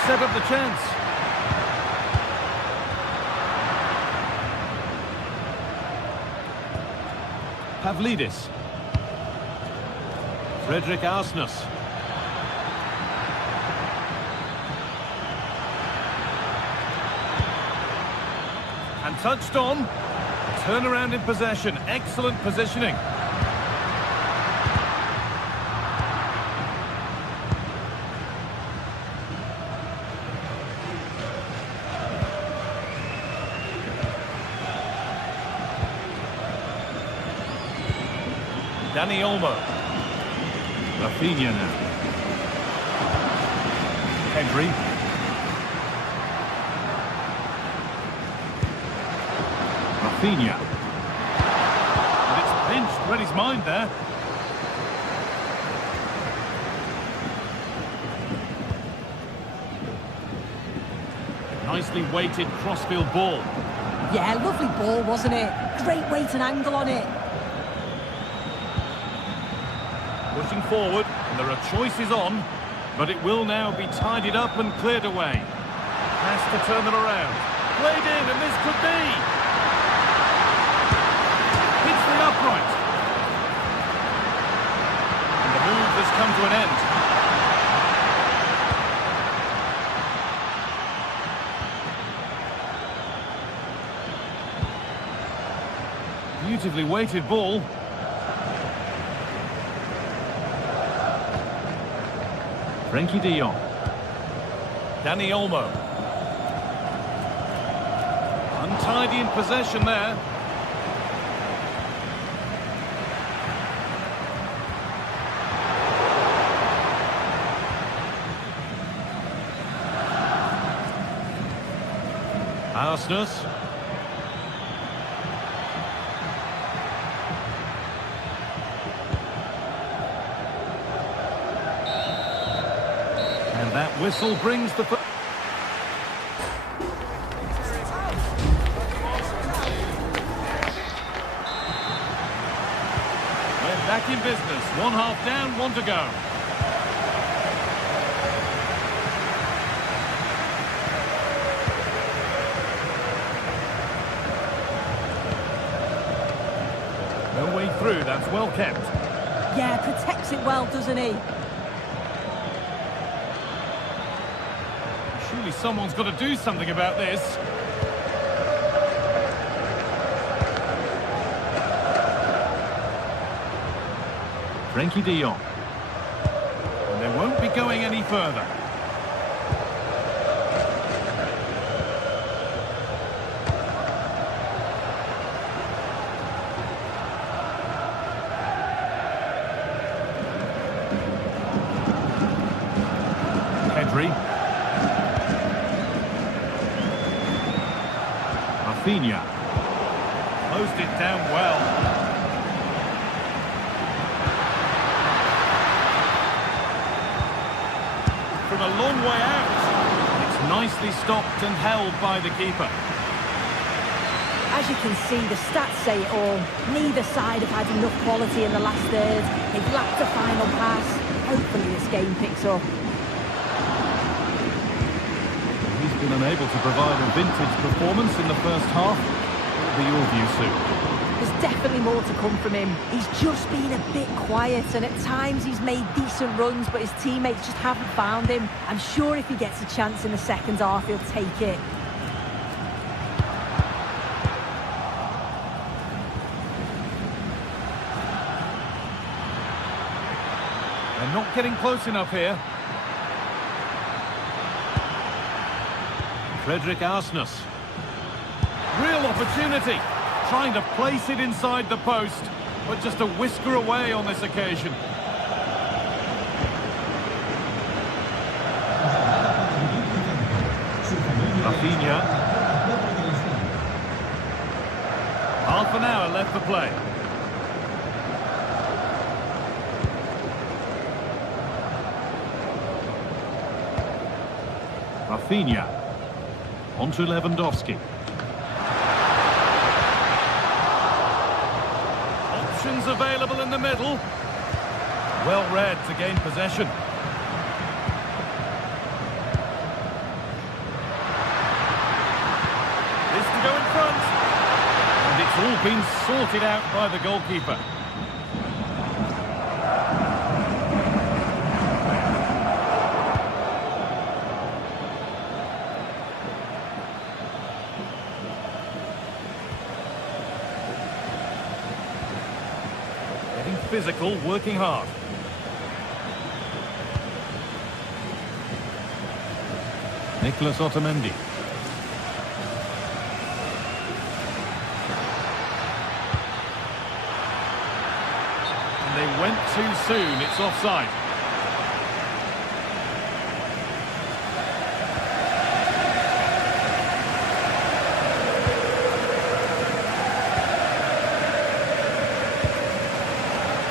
Set up the chance. Pavlidis. Frederick Arsnes. And touched on. Turnaround in possession. Excellent positioning. Dani Olmo. Rafinha now. Pedri. Rafinha. And it's pinched, read his mind there. Nicely weighted crossfield ball. Yeah, lovely ball, wasn't it? Great weight and angle on it. Pushing forward, and there are choices on, but it will now be tidied up and cleared away. Has to turn them around. Played in, and this could be. Hits the upright. And the move has come to an end. Beautifully weighted ball. Frenkie de Jong. Dani Olmo. Untidy in possession there. Arsenal. And that whistle brings the... We're back in business. 1 half down, 1 to go. No way through, that's well kept. Yeah, protects it well, doesn't he? Surely someone's got to do something about this. Frenkie de Jong. And they won't be going any further. Pedri. Rafinha. Closed it down well. From a long way out. It's nicely stopped and held by the keeper. As you can see, the stats say it all. Neither side have had enough quality in the last third. They've lacked a final pass. Hopefully this game picks up. He's been unable to provide a vintage performance in the first half. What will be your view soon? There's definitely more to come from him. He's just been a bit quiet, and at times he's made decent runs, but his teammates just haven't found him. I'm sure if he gets a chance in the second half, he'll take it. They're not getting close enough here. Frederick Arsenis. Real opportunity. Trying to place it inside the post, but just a whisker away on this occasion. Rafinha. Half an hour left to play. Rafinha. On to Lewandowski. Options available in the middle. Well read to gain possession. This to go in front. And it's all been sorted out by the goalkeeper. Physical, working hard. Nicolas Otamendi. And too soon. It's offside.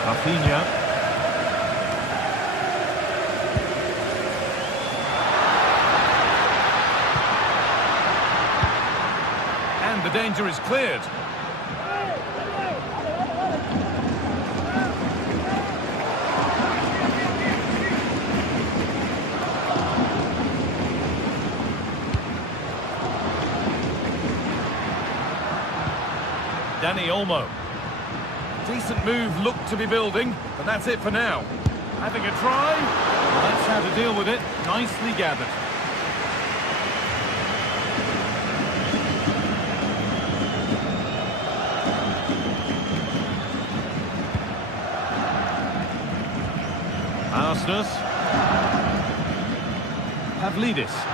Rafinha. And the danger is cleared. Dani Olmo. Decent move, looked to be building, but that's it for now. Having a try. Well, that's how to deal with it. Nicely gathered. Arsenal. Pavlidis.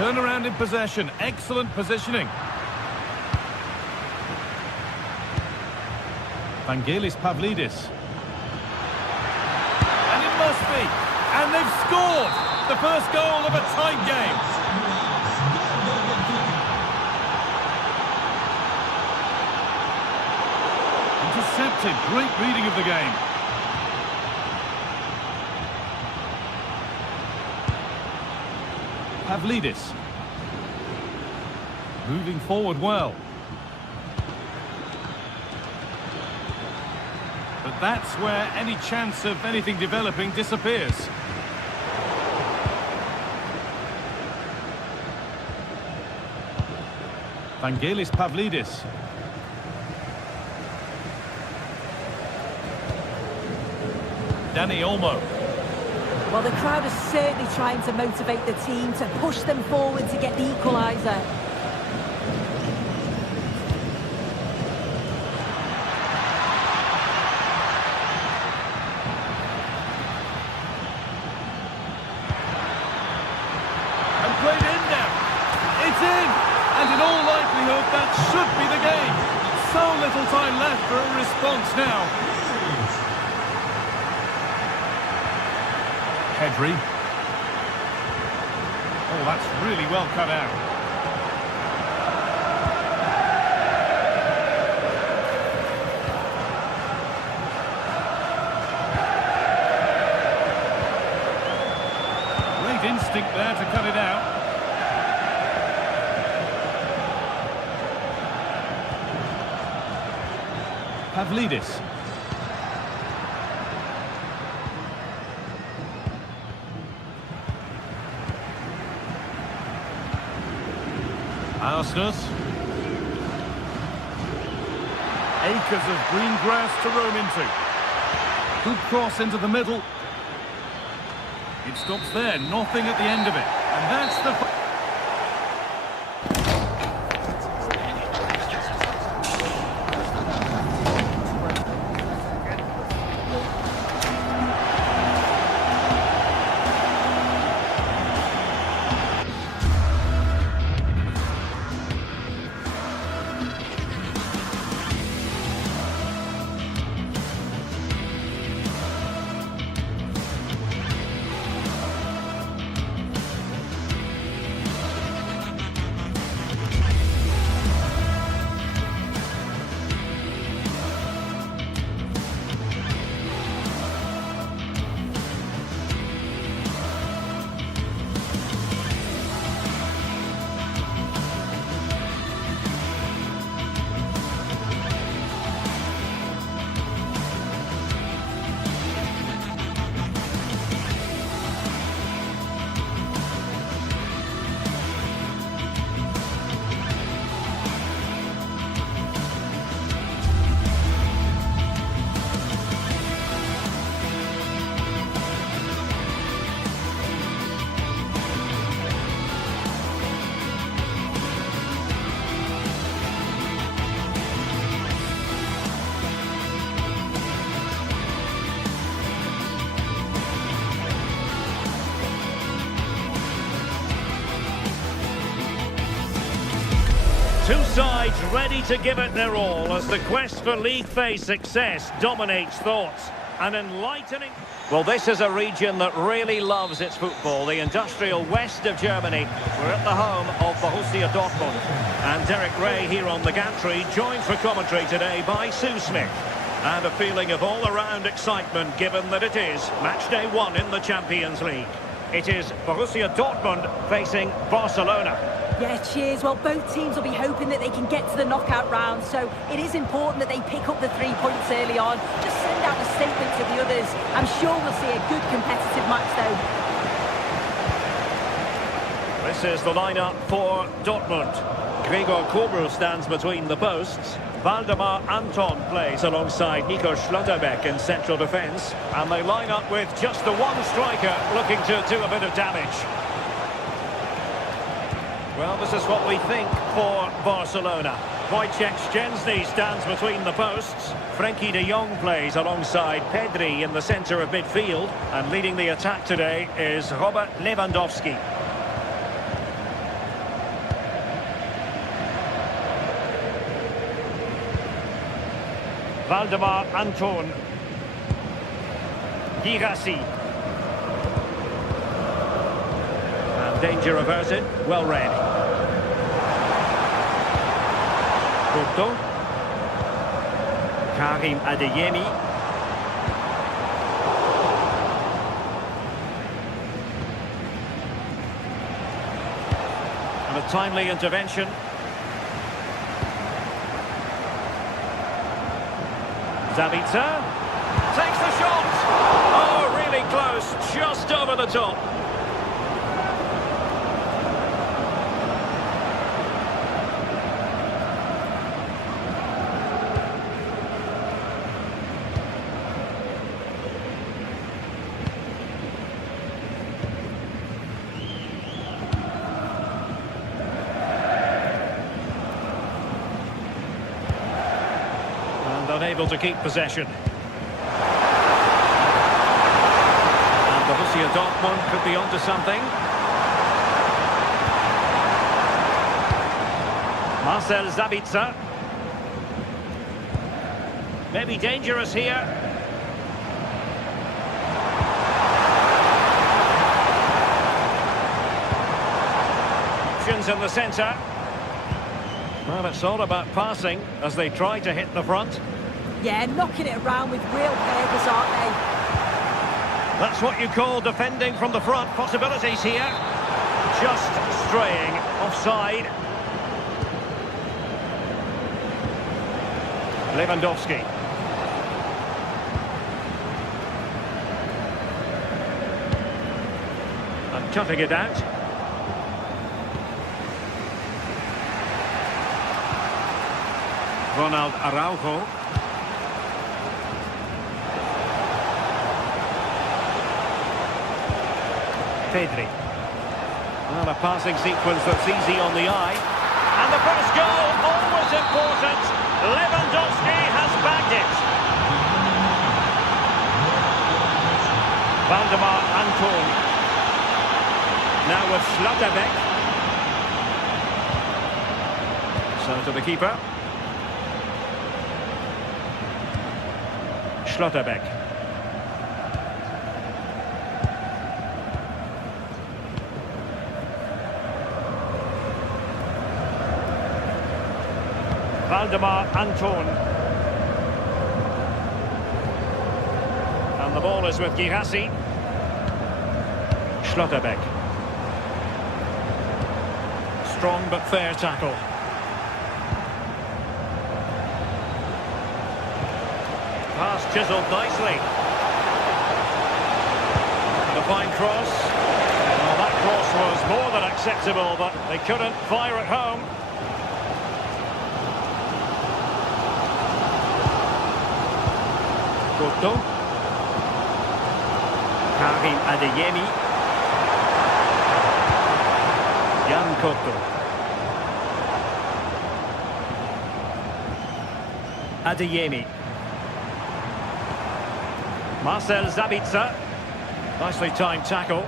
Turnaround in possession, excellent positioning. Vangelis Pavlidis. And it must be. And they've scored the first goal of a tight game. Intercepted. Great reading of the game. Pavlidis. Moving forward well. But that's where any chance of anything developing disappears. Vangelis Pavlidis. Dani Olmo. Well, the crowd is certainly trying to motivate the team to push them forward to get the equaliser. And played in now. It's in! And in all likelihood, that should be the game. So little time left for a response now. Pedri. Oh, that's really well cut out. Great instinct there to cut it out. Pavlidis. Arsenal. Acres of green grass to roam into. Good cross into the middle. It stops there, nothing at the end of it. And that's the... ready to give it their all as the quest for league phase success dominates thoughts. An enlightening... Well, this is a region that really loves its football, the industrial west of Germany. We're at the home of Borussia Dortmund. And Derek Ray here on the gantry, joined for commentary today by Sue Smith. And a feeling of all-around excitement given that it is match day 1 in the Champions League. It is Borussia Dortmund facing Barcelona. Yeah, cheers. Well, both teams will be hoping that they can get to the knockout round, so it is important that they pick up the 3 points early on. Just send out a statement to the others. I'm sure we'll see a good competitive match, though. This is the lineup for Dortmund. Gregor Kobel stands between the posts. Waldemar Anton plays alongside Nico Schlotterbeck in central defence. And they line up with just the one striker looking to do a bit of damage. Well, this is what we think for Barcelona. Wojciech Szczęsny stands between the posts. Frenkie de Jong plays alongside Pedri in the centre of midfield. And leading the attack today is Robert Lewandowski. Waldemar Anton. Girassi. And danger averted. Well read. Porto. Karim Adeyemi. And a timely intervention. Sabitzer takes the shot. Oh, really close, just over the top. Unable to keep possession. And Borussia Dortmund could be onto something. Marcel Sabitzer. Maybe dangerous here. Options in the centre. Well, it's all about passing as they try to hit the front. Yeah, knocking it around with real purpose, aren't they? That's what you call defending from the front. Possibilities here. Just straying offside. Lewandowski. And cutting it out. Ronald Araujo. Pedri. Well, a passing sequence that's easy on the eye. And the first goal, always important. Lewandowski has bagged it. Waldemar Anton. Now with Schlotterbeck. So to the keeper. Schlotterbeck. Waldemar Anton. And the ball is with Girassi. Schlotterbeck. Strong but fair tackle. Pass chiselled nicely. And a fine cross. Well, that cross was more than acceptable, but they couldn't fire it home. Porto. Karim Adeyemi. Jan Porto. Adeyemi. Marcel Sabitzer. Nicely timed tackle.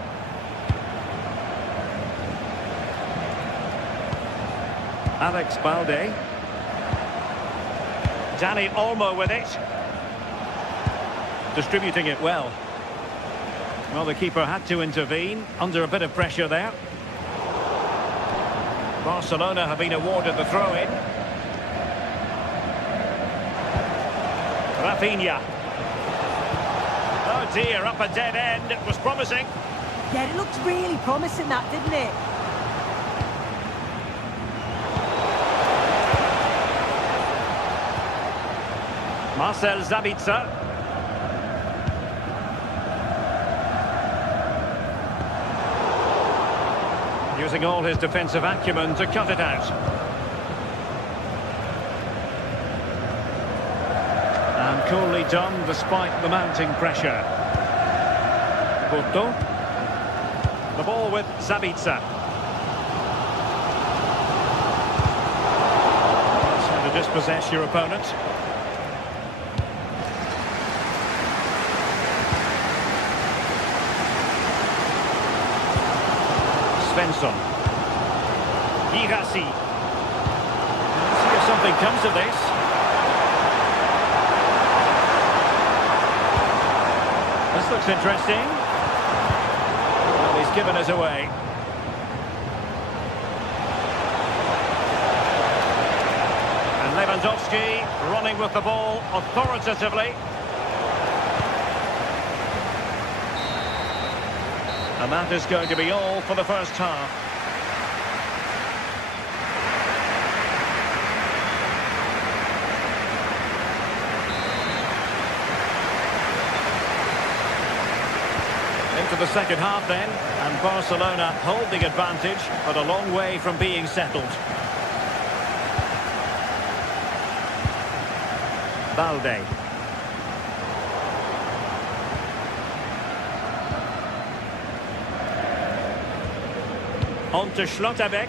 Alex Balde. Dani Olmo with it. Distributing it well. Well, the keeper had to intervene under a bit of pressure there. Barcelona have been awarded the throw-in. Rafinha. Oh dear, up a dead end. It was promising. Yeah, it looked really promising, that, didn't it? Marcel Sabitzer. Using all his defensive acumen to cut it out. And coolly done despite the mounting pressure. Porto. The ball with Sabitzer. That's how to dispossess your opponent. Svensson. Girassi. Let's see if something comes of this. This looks interesting. Well, he's given us away. And Lewandowski running with the ball authoritatively. And that is going to be all for the first half. Into the second half then, and Barcelona hold the advantage, but a long way from being settled. Balde. On to Schlotterbeck.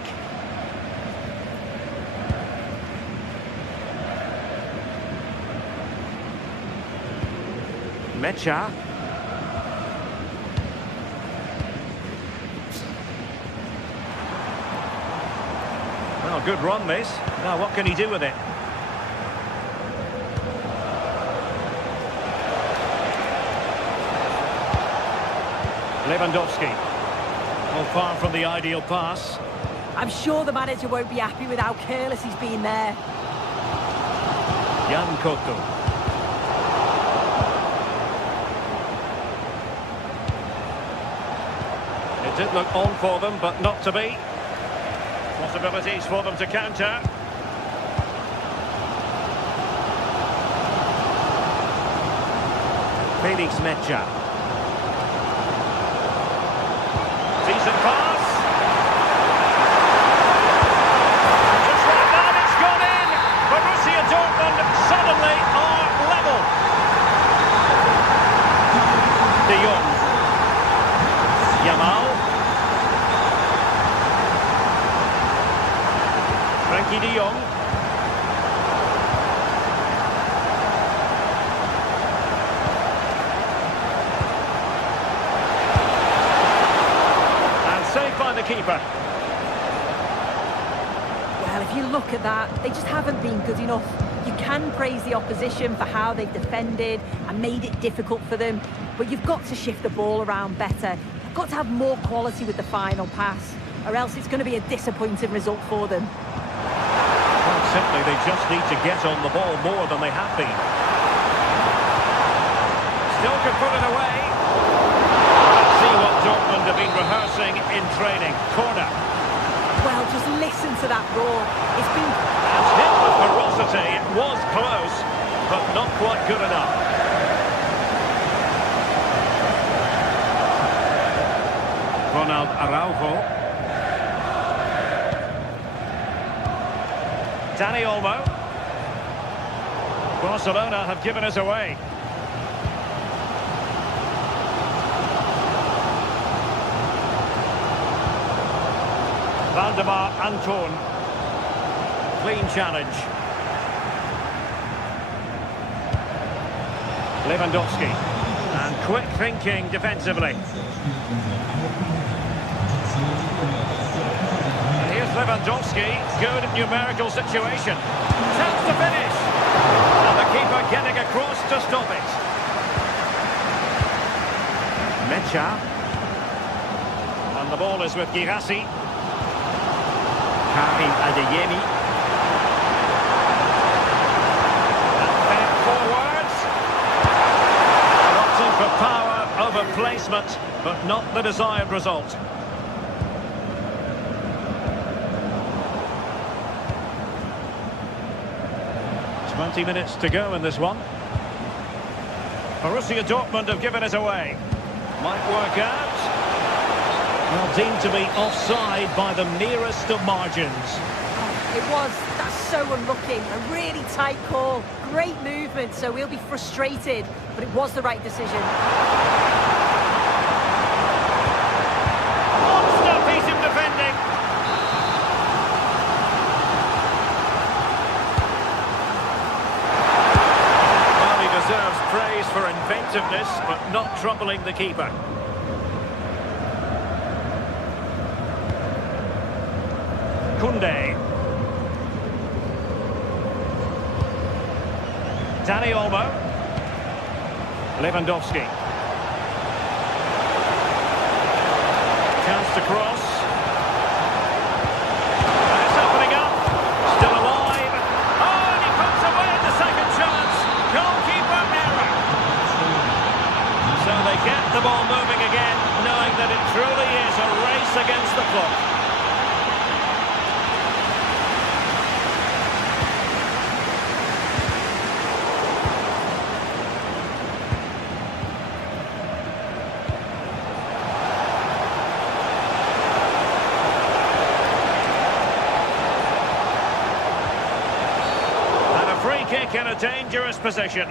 Mecha. Well, good run this. Now what can he do with it? Lewandowski. Well, far from the ideal pass. I'm sure the manager won't be happy with how careless he's been there. Jan Couto. It did look on for them, but not to be. Possibilities for them to counter. Felix Mecha. Decent pass. Just like that, it's gone in. Borussia Dortmund suddenly are level. De Jong. Yamal. Frankie de Jong. By the keeper. Well, if you look at that, they just haven't been good enough. You can praise the opposition for how they've defended and made it difficult for them, but you've got to shift the ball around better. You've got to have more quality with the final pass, or else it's going to be a disappointing result for them. Well, simply, they just need to get on the ball more than they have been. Still can put it away. See what Dortmund have been rehearsing in training. Corner. Well, just listen to that roar. It's been... And hit with ferocity. It was close, but not quite good enough. Ronald Araujo. Dani Olmo. Barcelona have given us away. Valdemar Anton. Clean challenge. Lewandowski. And quick thinking defensively. And here's Lewandowski. Good numerical situation. Chance to finish. Benatia. And the ball is with Girassi. Karim Adeyemi. And then forwards. Opting for power over placement, but not the desired result. Twenty minutes to go in this one. Borussia Dortmund have given it away. Might work out. Well, deemed to be offside by the nearest of margins. It was. That's so unlucky. A really tight call. Great movement, so we'll be frustrated. But it was the right decision. Monster piece of defending. Well, he deserves praise for inventiveness, but not troubling the keeper. Kunde. Dani Olmo. Lewandowski. Chance to cross. And it's opening up. Still alive. Oh, and he puts away the second chance. Goalkeeper error. So they get the ball moving again, knowing that it truly is a race against the clock. Free kick in a dangerous position.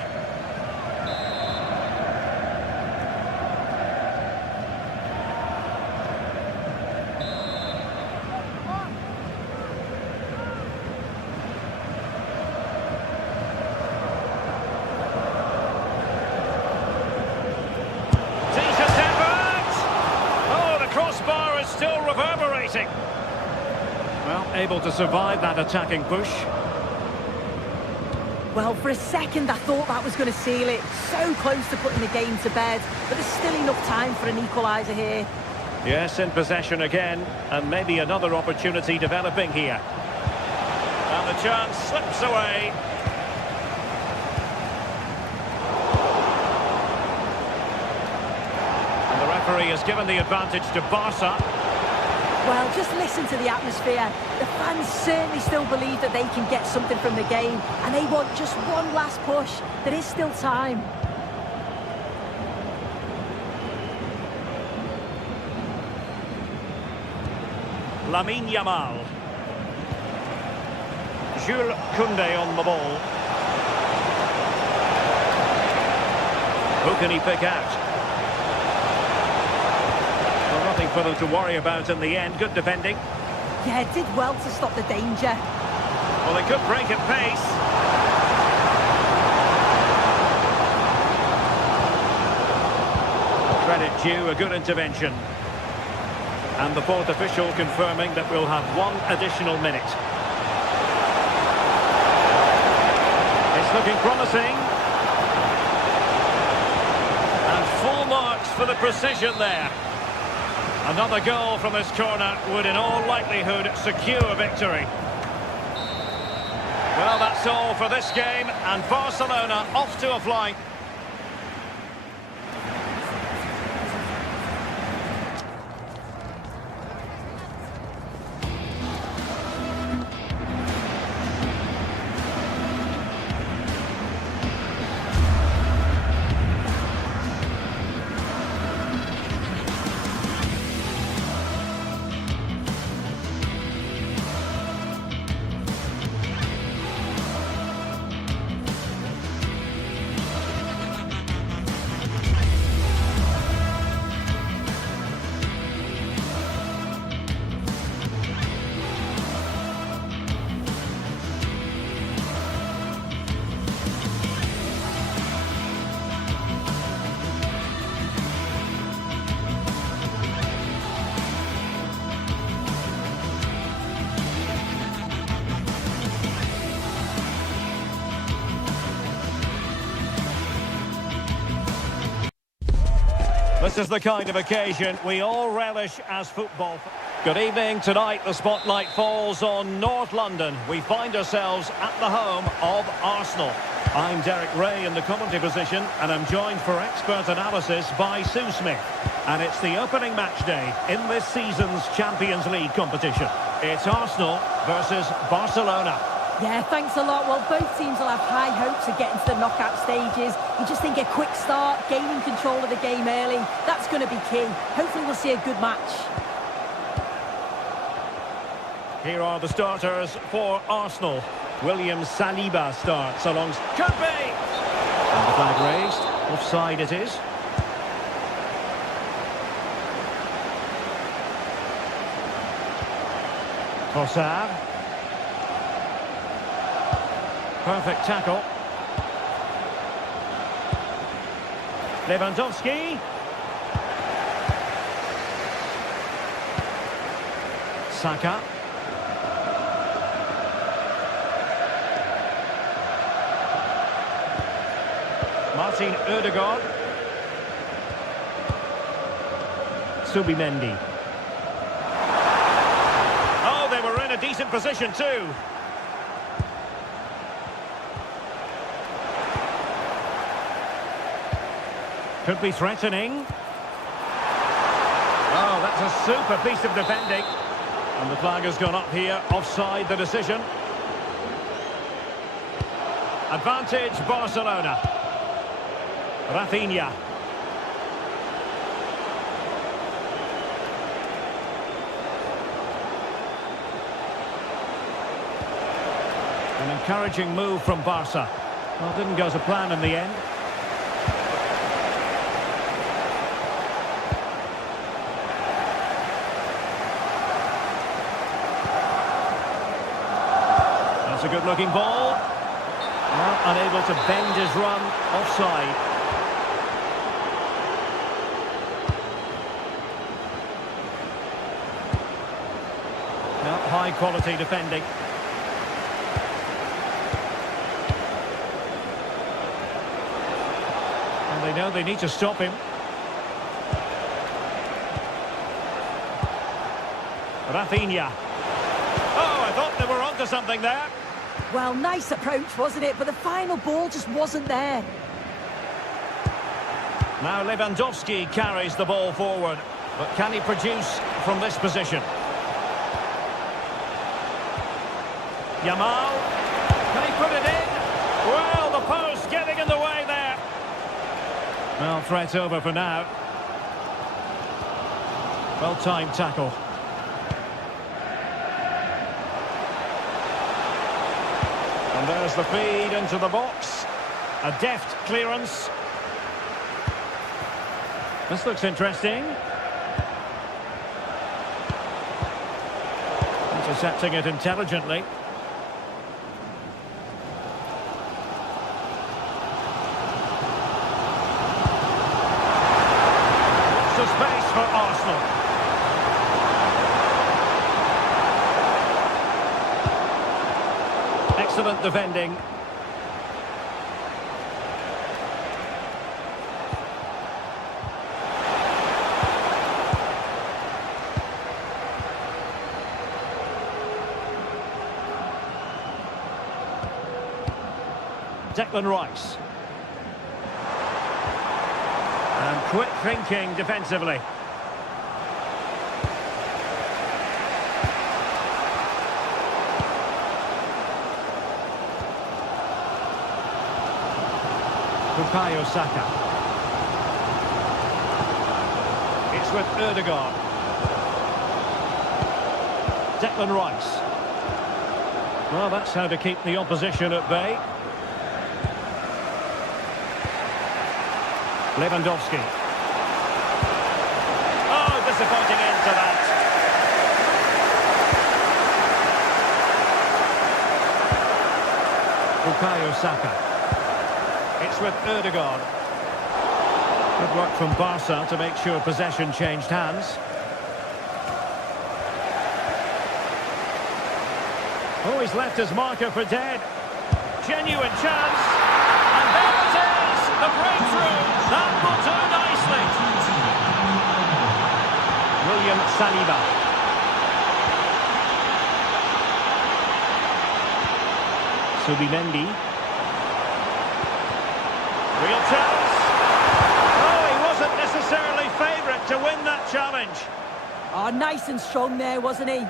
Decent effort! Oh, the crossbar is still reverberating. Well, able to survive that attacking push. Well, for a second, I thought that was going to seal it. So close to putting the game to bed. But there's still enough time for an equaliser here. Yes, in possession again. And maybe another opportunity developing here. And the chance slips away. And the referee has given the advantage to Barca. Well, just listen to the atmosphere. The fans certainly still believe that they can get something from the game, and they want just one last push. There is still time. Lamine Yamal. Jules Koundé on the ball. Who can he pick out? Well, nothing for them to worry about in the end. Good defending. Yeah, did well to stop the danger. Well, they could break at pace. Credit due, a good intervention. And the fourth official confirming that we'll have one additional minute. It's looking promising. And full marks for the precision there. Another goal from this corner would in all likelihood secure victory. Well, that's all for this game, and Barcelona off to a flight. This is the kind of occasion we all relish as football. Good evening. Tonight the spotlight falls on North London. We find ourselves at the home of Arsenal. I'm Derek Ray in the commentary position, and I'm joined for expert analysis by Sue Smith. And it's the opening match day in this season's Champions League competition. It's Arsenal versus Barcelona. Yeah, thanks a lot. Well, both teams will have high hopes of getting to the knockout stages. You just think a quick start, gaining control of the game early, that's going to be key. Hopefully we'll see a good match. Here are the starters for Arsenal. William Saliba starts along. Could be! And the flag raised. Offside it is. Trossard. Perfect tackle. Lewandowski. Saka. Martin Ødegaard. Subimendi. Oh, they were in a decent position too. Could be threatening. Oh, that's a super piece of defending. And the flag has gone up here, offside the decision. Advantage Barcelona. Rafinha. An encouraging move from Barca. Well, didn't go to plan in the end. That's a good-looking ball. Well, unable to bend his run, offside. Now, high-quality defending. And they know they need to stop him. Rafinha. Oh, I thought they were onto something there. Well, nice approach, wasn't it? But the final ball just wasn't there. Now Lewandowski carries the ball forward. But can he produce from this position? Yamal. Can he put it in? Well, the post getting in the way there. Well, threat over for now. Well-timed tackle. And there's the feed into the box. A deft clearance. This looks interesting. Intercepting it intelligently. Lots of space for Arsenal. Excellent defending. Declan Rice. And quick thinking defensively. Bukayo Saka. It's with Ødegaard. Declan Rice. Well, that's how to keep the opposition at bay. Lewandowski. Oh, disappointing end to that. Bukayo Saka. It's with Ødegaard. Good work from Barca to make sure possession changed hands. Oh, he's left his marker for dead. Genuine chance. And there it is, the breakthrough. That will do nicely. Subimendi. Real chance. Oh, he wasn't necessarily favourite to win that challenge. Oh, nice and strong there, wasn't he?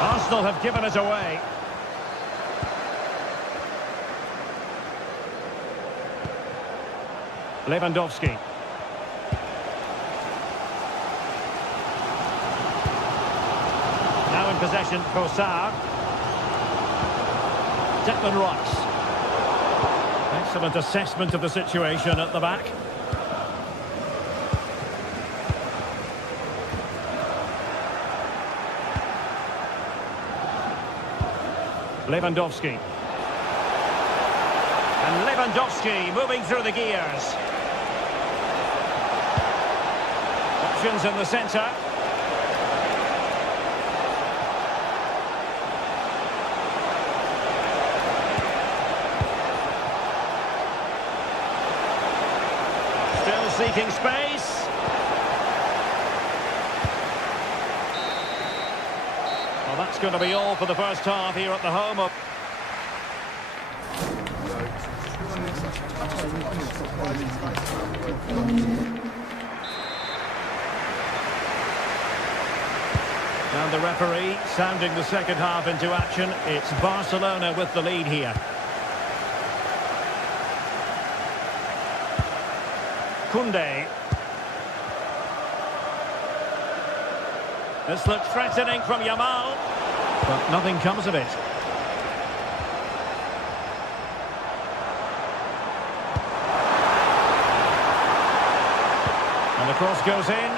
Arsenal have given it away. Lewandowski. Now in possession, Kossar. Declan Rice. Excellent assessment of the situation at the back. Lewandowski. And Lewandowski moving through the gears. Options in the centre. Still seeking space. Well, that's going to be all for the first half here at the home of... And the referee sounding the second half into action. It's Barcelona with the lead here. Koundé. This looks threatening from Yamal, but nothing comes of it. And the cross goes in.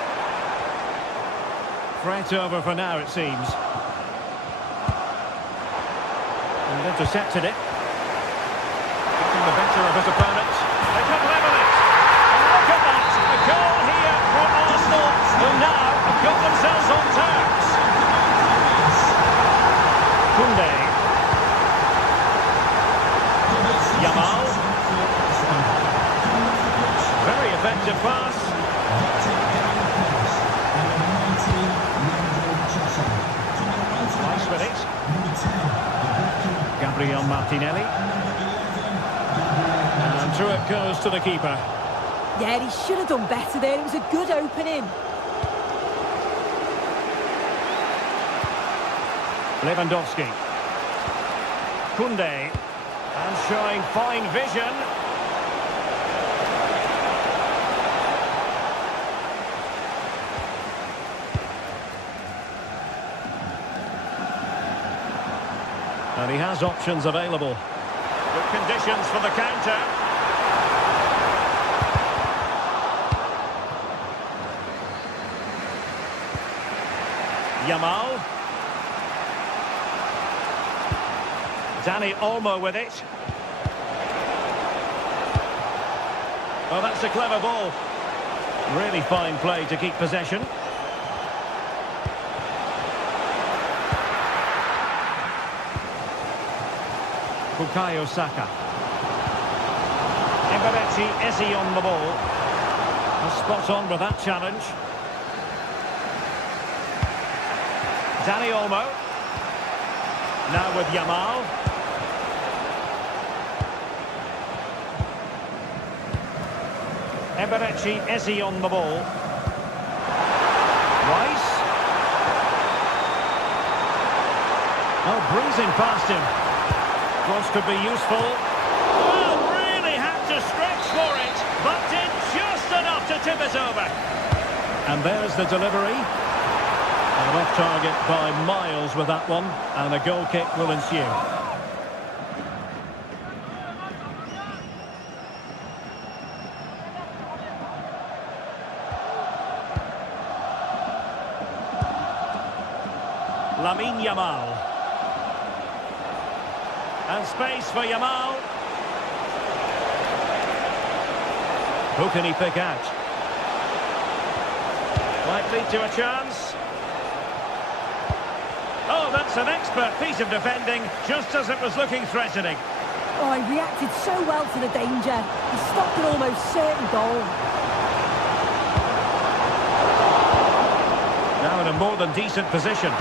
Threat over for now, it seems. And intercepted it. Getting the better of his opponent. They could level it. And look at that. A goal here for Arsenal, who now have got themselves on terms. Koundé. Yamal. Very effective pass. Nice with it. Gabriel Martinelli. And through it goes to the keeper. Yeah, he should have done better there. It was a good opening. Lewandowski. Koundé. And showing fine vision. And he has options available. Good conditions for the counter. Yamal. Dani Olmo with it. Well, that's a clever ball. Really fine play to keep possession. Bukayo Saka. Eberechi Eze on the ball. And spot on with that challenge. Dani Olmo. Now with Yamal. Eberechi Eze on the ball. Rice. Oh, breezing past him. Cross could be useful. Well, really had to stretch for it, but did just enough to tip it over. And there's the delivery. And off target by miles with that one, and a goal kick will ensue. Lamine Yamal. And space for Yamal. Who can he pick out? Might lead to a chance. Oh, that's an expert piece of defending, just as it was looking threatening. Oh, he reacted so well to the danger. He stopped an almost certain goal. Now in a more than decent position.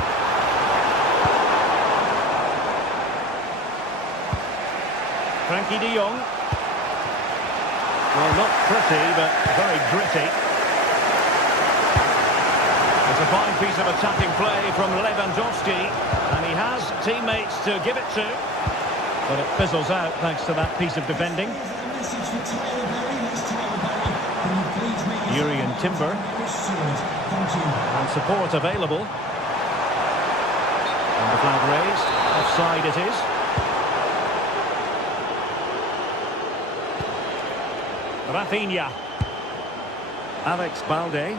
Frankie de Jong. Well, not pretty, but very gritty. It's a fine piece of attacking play from Lewandowski, and he has teammates to give it to. But it fizzles out thanks to that piece of defending. Yuri and Timber. And support available. And the flag raised. Offside it is. Rafinha. Alex Balde.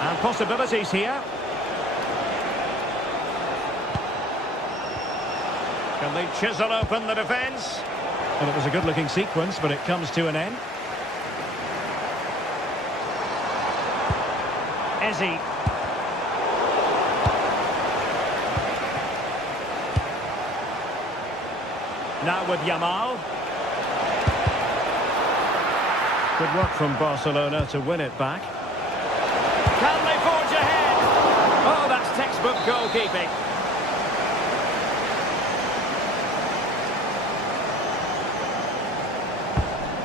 And possibilities here. Can they chisel open the defence? Well, it was a good-looking sequence, but it comes to an end. Ezzy. Now with Yamal. Good work from Barcelona to win it back. Can they forge ahead? Oh, that's textbook goalkeeping.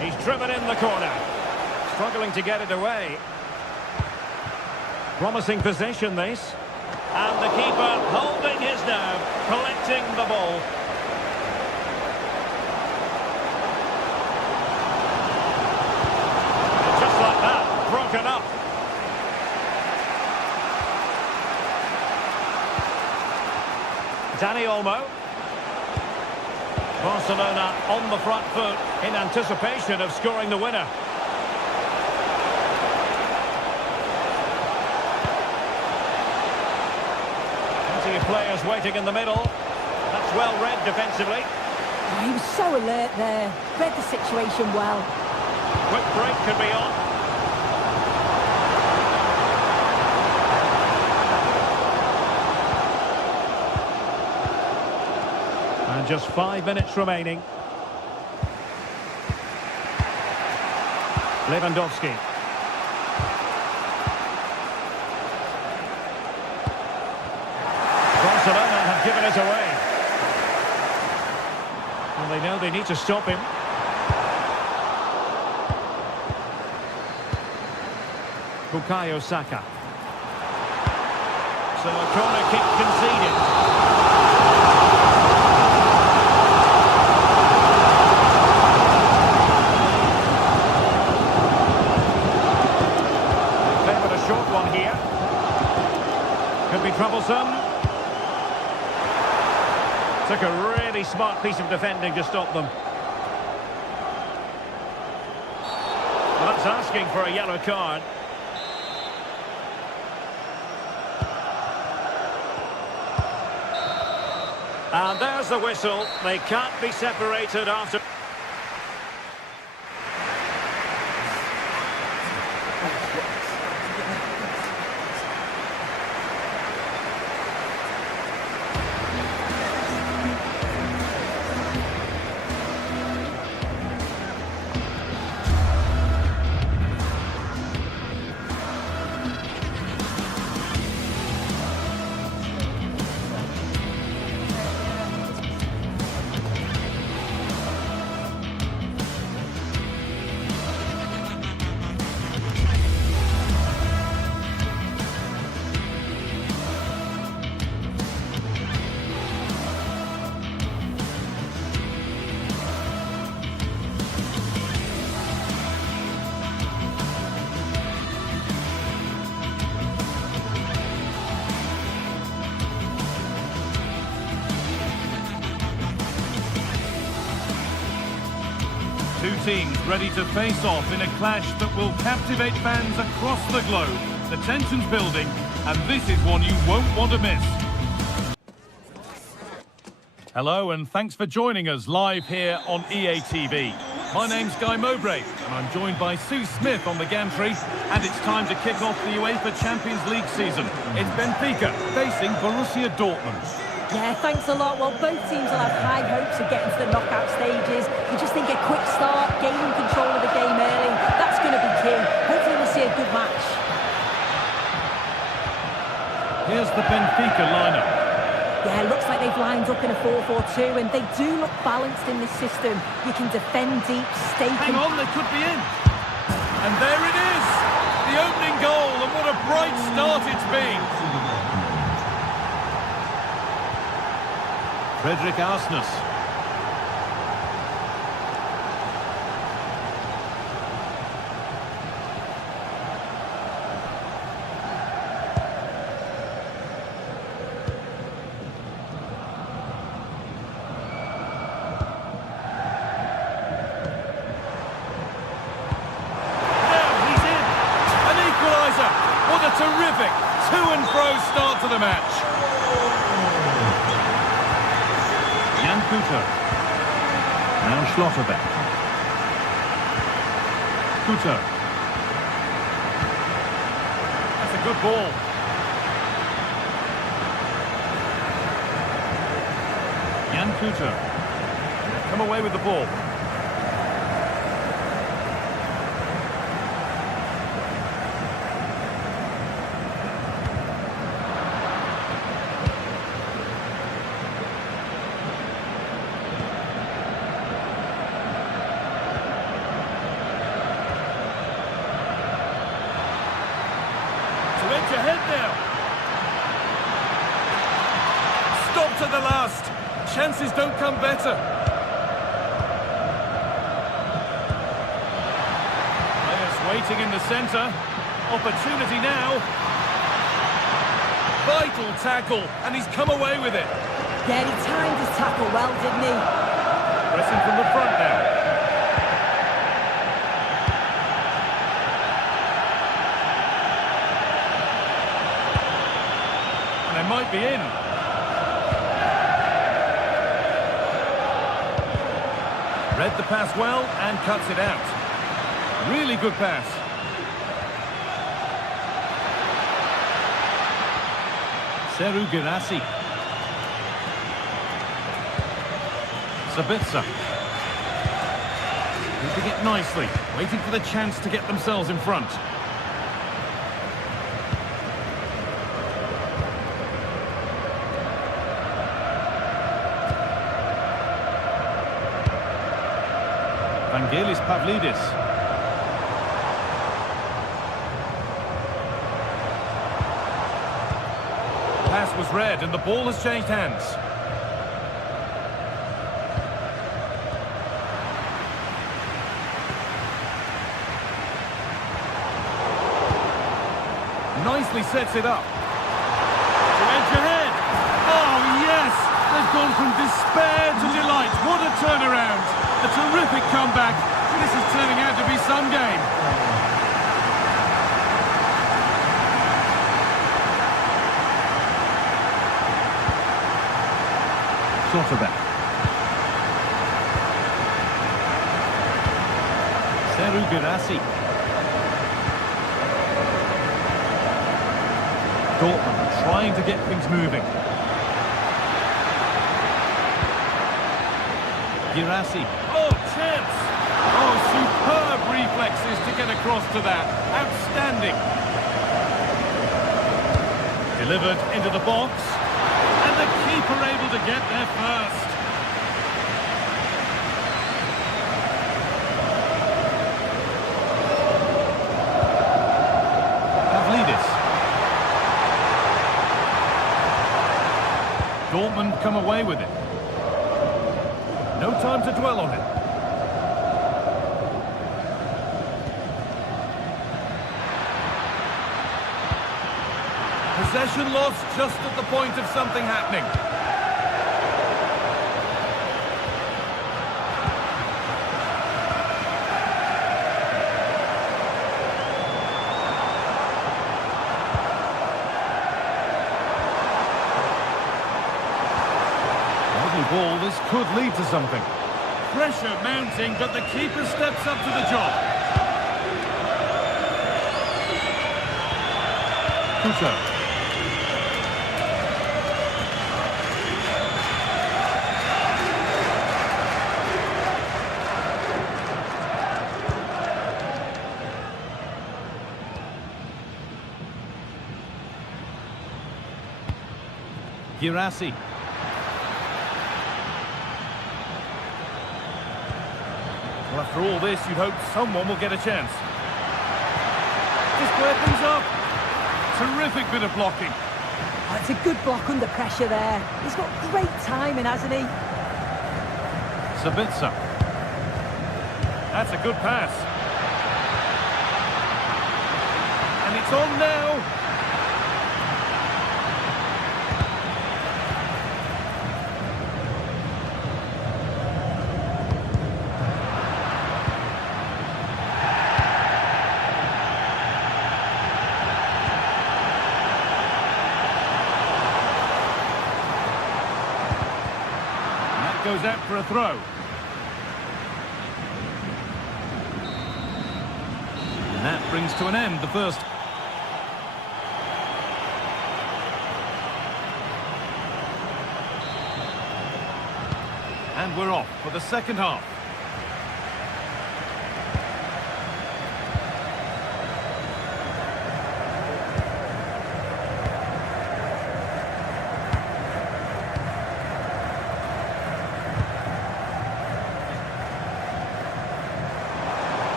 He's driven in the corner. Struggling to get it away. Promising possession, this. And the keeper holding his nerve, collecting the ball. And just like that, broken up. Dani Olmo. Barcelona on the front foot in anticipation of scoring the winner. Plenty of players waiting in the middle. That's well read defensively. Oh, he was so alert there. Read the situation well. Quick break could be on. And just 5 minutes remaining. Lewandowski. Barcelona have given it away. And they know they need to stop him. Bukayo Saka. So a corner kick conceded. Short one here. Could be troublesome. Took a really smart piece of defending to stop them. Well, that's asking for a yellow card. And there's the whistle. They can't be separated after... Two teams ready to face off in a clash that will captivate fans across the globe. The tension's building, and this is one you won't want to miss. Hello, and thanks for joining us live here on EA TV. My name's Guy Mowbray, and I'm joined by Sue Smith on the gantry, and it's time to kick off the UEFA Champions League season. It's Benfica facing Borussia Dortmund. Yeah, thanks a lot. Well, both teams will have high hopes of getting to the knockout stages. You just think a quick start, gaining control of the game early, that's going to be key. Hopefully we'll see a good match. Here's the Benfica lineup. Yeah, it looks like they've lined up in a 4-4-2, and they do look balanced in this system. You can defend deep, stay... Hang on, they could be in. And there it is! The opening goal, and what a bright start it's been. Frederick Arsnes. Terrific to-and-fro start to the match. Jan Kuter. Now Schlotterbeck. Kuter. That's a good ball. Jan Kuter. Come away with the ball. Ahead now. Stopped at the last. Chances don't come better. Players waiting in the centre. Opportunity now. Vital tackle, and he's come away with it. Yeah, he timed his tackle well, didn't he? Pressing from the front now. They might be in. Read the pass well and cuts it out. Really good pass. Seru Girassi. Sabitzer. Moving it nicely. Waiting for the chance to get themselves in front. Vangelis Pavlidis. Pass was read and the ball has changed hands. Nicely sets it up. To edge ahead. Oh, yes! They've gone from despair to delight. What a turnaround. A terrific comeback. This is turning out to be some game. Schlotterbeck. Seru Girassi. Dortmund trying to get things moving. Girassi. Oh, chance! Oh, superb reflexes to get across to that. Outstanding. Delivered into the box. And the keeper able to get there first. Pavlidis. Dortmund come away with it. No time to dwell on it. Possession lost just at the point of something happening. Ball, this could lead to something. Pressure mounting, but the keeper steps up to the job. Kuter. Girassi. Well, after all this, you'd hope someone will get a chance. Just square things up. Terrific bit of blocking. Oh, it's a good block under pressure there. He's got great timing, hasn't he? Sabitzer. That's a good pass. And it's on now. Goes out for a throw. And that brings to an end the first. And we're off for the second half.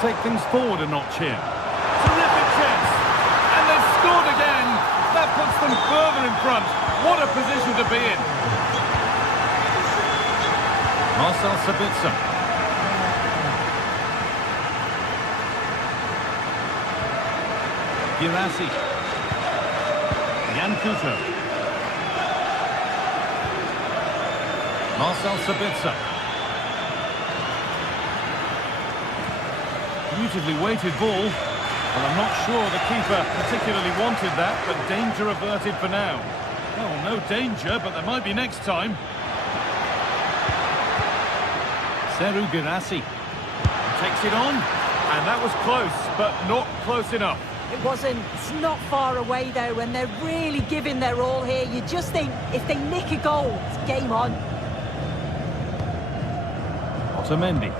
Take things forward a notch here. Terrific chance, and they've scored again. That puts them further in front. What a position to be in. Marcel Sabitzer. Girassi. Jan Kuto. Marcel Sabitzer. Beautifully weighted ball. Well, I'm not sure the keeper particularly wanted that, but danger averted for now. Oh, no danger, but there might be next time. Seru Girassi takes it on, and that was close, but not close enough. It wasn't. It's not far away, though, and they're really giving their all here. You just think, if they nick a goal, it's game on. Otamendi.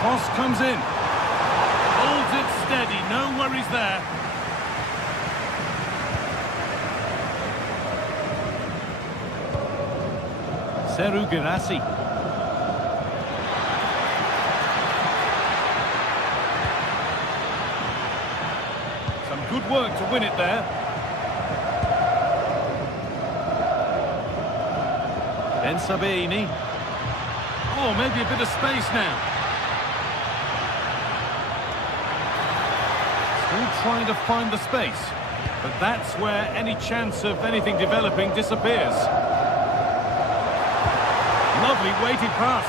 Cross comes in. Holds it steady, no worries there. Seru Girassi. Some good work to win it there. Ben Sabini. Oh, maybe a bit of space now. Trying to find the space, but that's where any chance of anything developing disappears. Lovely weighted pass.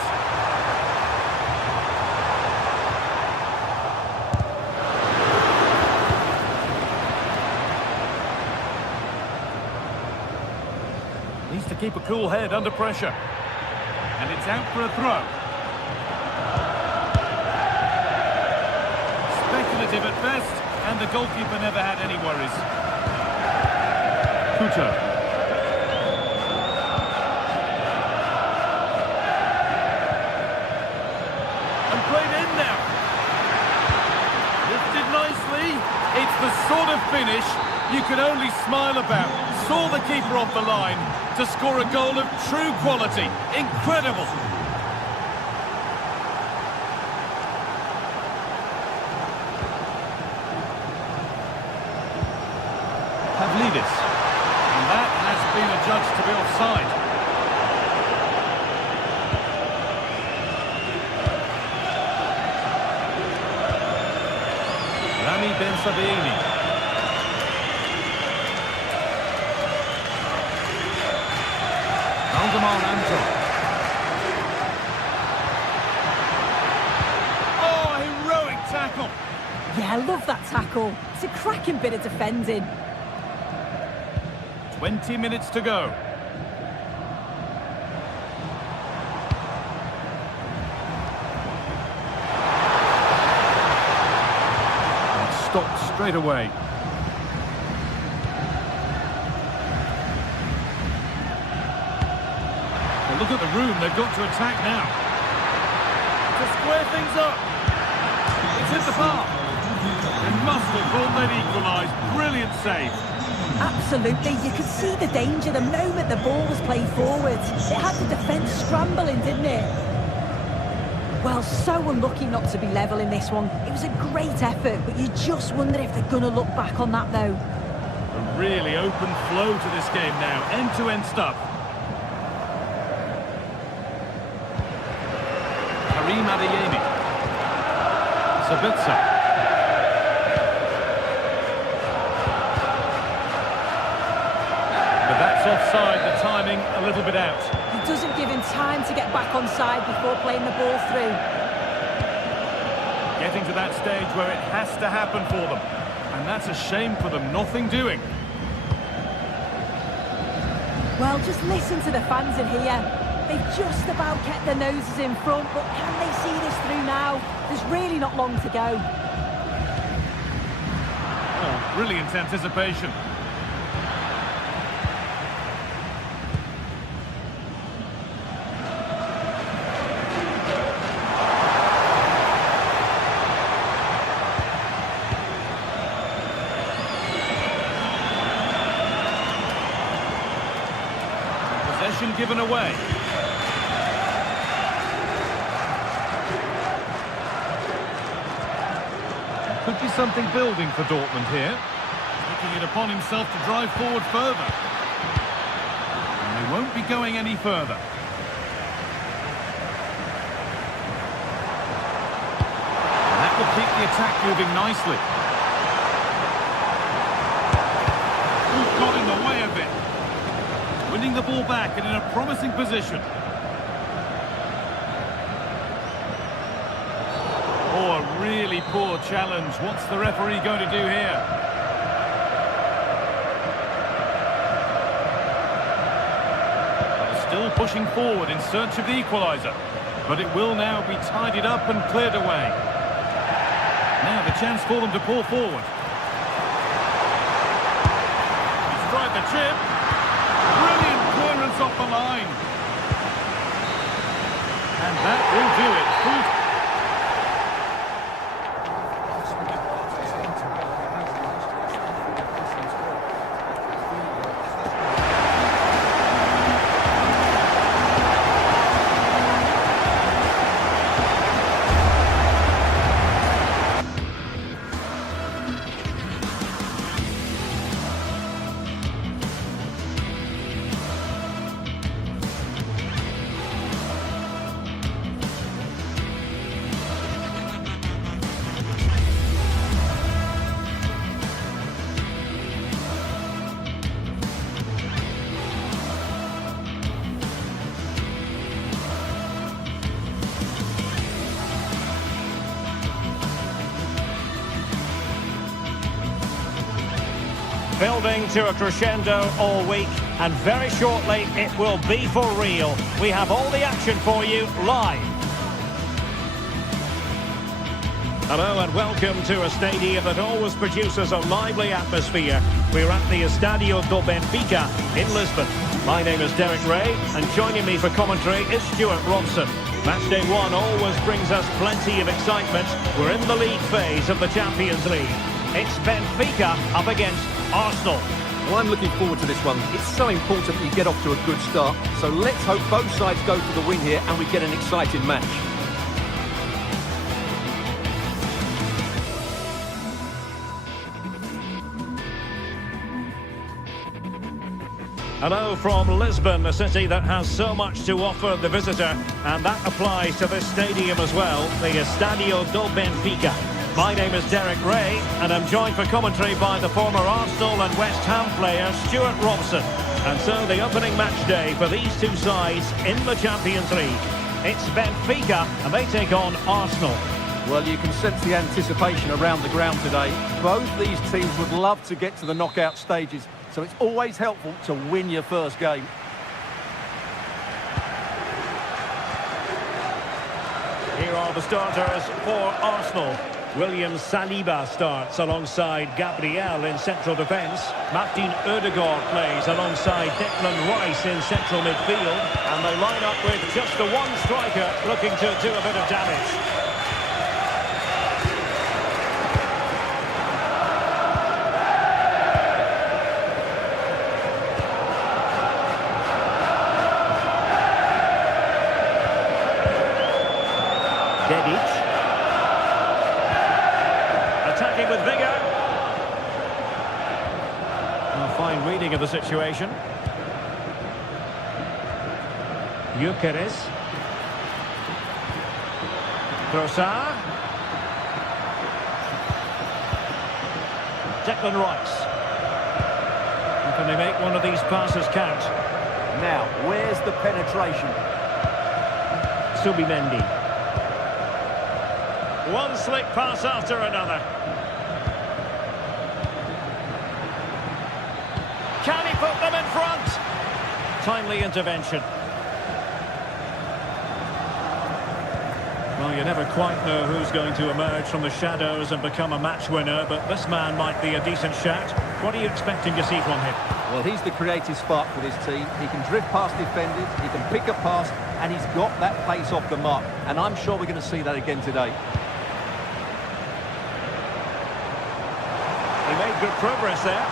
Needs to keep a cool head under pressure, and it's out for a throw. Speculative at best. And the goalkeeper never had any worries. Kuto. And played in now. Lifted nicely. It's the sort of finish you can only smile about. Saw the keeper off the line to score a goal of true quality. Incredible. And that has been adjudged to be offside. Rami Ben Sabini. Valdemar Anton. Oh, a heroic tackle. Yeah, I love that tackle. It's a cracking bit of defending. 20 minutes to go. And stopped straight away. Well, look at the room they've got to attack now. To square things up. It's hit the bar. They must have thought they'd equalise. Brilliant save. Absolutely, you could see the danger the moment the ball was played forward. It had the defence scrambling, didn't it? Well, so unlucky not to be level in this one. It was a great effort, but you just wonder if they're going to look back on that, though. A really open flow to this game now. End-to-end stuff. Karim Adeyemi. Sabitzer. That's offside, the timing a little bit out. It doesn't give him time to get back on side before playing the ball through. Getting to that stage where it has to happen for them. And that's a shame for them, nothing doing. Well, just listen to the fans in here. They've just about kept their noses in front, but can they see this through now? There's really not long to go. Oh, brilliant anticipation. Possession given away. Could be something building for Dortmund here. Taking it upon himself to drive forward further. And they won't be going any further. And that will keep the attack moving nicely. Ooh, got in the way of it. Winning the ball back and in a promising position. Oh, a really poor challenge. What's the referee going to do here? They're still pushing forward in search of the equaliser. But it will now be tidied up and cleared away. Now the chance for them to pull forward. He's tried the chip. Brilliant clearance off the line. And that will do it. Full Building to a crescendo all week, and very shortly it will be for real. We have all the action for you live. Hello and welcome to a stadium that always produces a lively atmosphere. We're at the Estadio do Benfica in Lisbon. My name is Derek Ray, and joining me for commentary is Stuart Robson. Matchday 1 always brings us plenty of excitement. We're in the league phase of the Champions League. It's Benfica up against Arsenal. Well, I'm looking forward to this one. It's so important that you get off to a good start. So let's hope both sides go for the win here and we get an exciting match. Hello from Lisbon, a city that has so much to offer the visitor, and that applies to this stadium as well, the Estadio do Benfica. My name is Derek Ray, and I'm joined for commentary by the former Arsenal and West Ham player Stuart Robson. And so the opening match day for these two sides in the Champions League. It's Benfica, and they take on Arsenal. Well, you can sense the anticipation around the ground today. Both these teams would love to get to the knockout stages, so it's always helpful to win your first game. Here are the starters for Arsenal. William Saliba starts alongside Gabriel in central defence. Martin Odegaard plays alongside Declan Rice in central midfield. And they line up with just the one striker looking to do a bit of damage. Attacking with vigour. A fine reading of the situation. Gyökeres. Trossard. Declan Rice. And can they make one of these passes count? Now, where's the penetration? Subimendi. One slick pass after another. Can he put them in front? Timely intervention. Well, you never quite know who's going to emerge from the shadows and become a match winner, but this man might be a decent shout. What are you expecting to see from him? Well, he's the creative spark for this team. He can drift past defenders, he can pick a pass, and he's got that pace off the mark. And I'm sure we're going to see that again today. He made good progress there.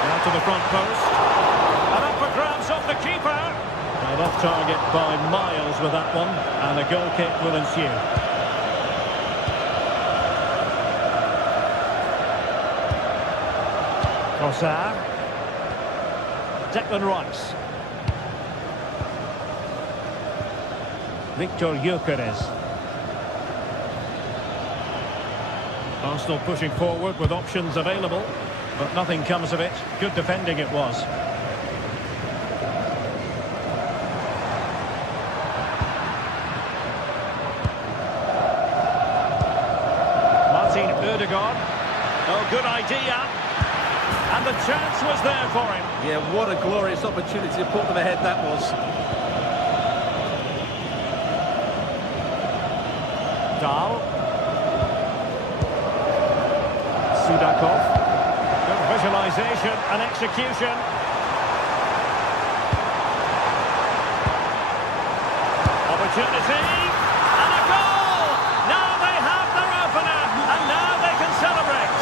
Now to the front post. And up for grabs off the keeper. And off target by miles with that one. And a goal kick will ensue. Trossard. Declan Rice. Victor Gyökeres. Arsenal pushing forward with options available, but nothing comes of it. Good defending it was. Martin Odegaard. Oh, good idea. And the chance was there for him. Yeah, what a glorious opportunity to put them ahead that was. Dahl. Sudakov. Good visualisation and execution. Opportunity. And a goal! Now they have their opener. And now they can celebrate.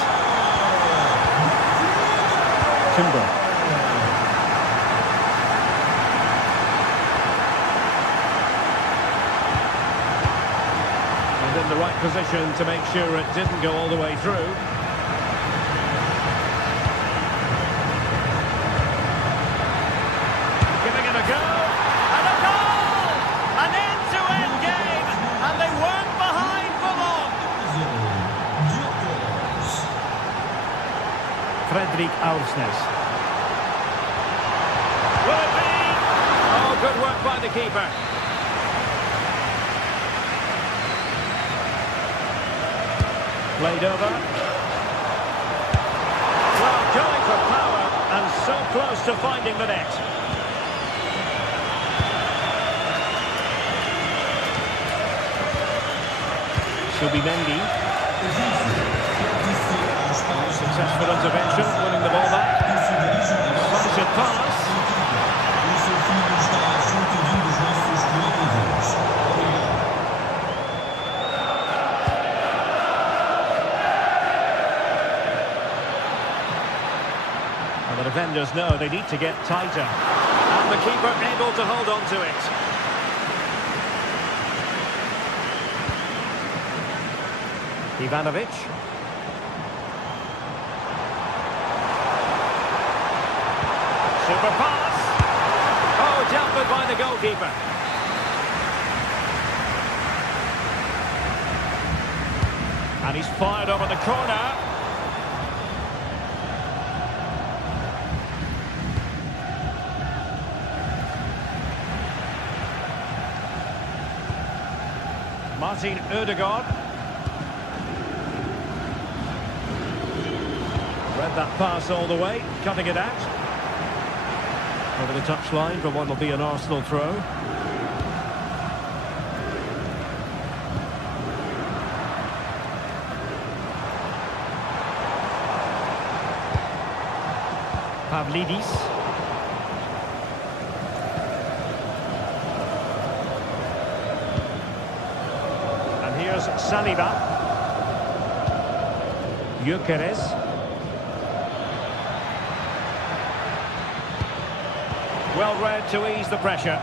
Timber. And in the right position to make sure it didn't go all the way through. Aursnes. Will it be? Oh, good work by the keeper. Played over. Well, going for power and so close to finding the net. Subimendi. Successful intervention, winning the ball back. Decisive pass. And the defenders know they need to get tighter. And the keeper able to hold on to it. Ivanovic. Super pass. Oh, dealt with by the goalkeeper. And he's fired over the corner. Martin Odegaard. Read that pass all the way, cutting it out. Over the touchline for what will be an Arsenal throw. Pavlidis. And here's Saliba. Gyökeres. Well read to ease the pressure.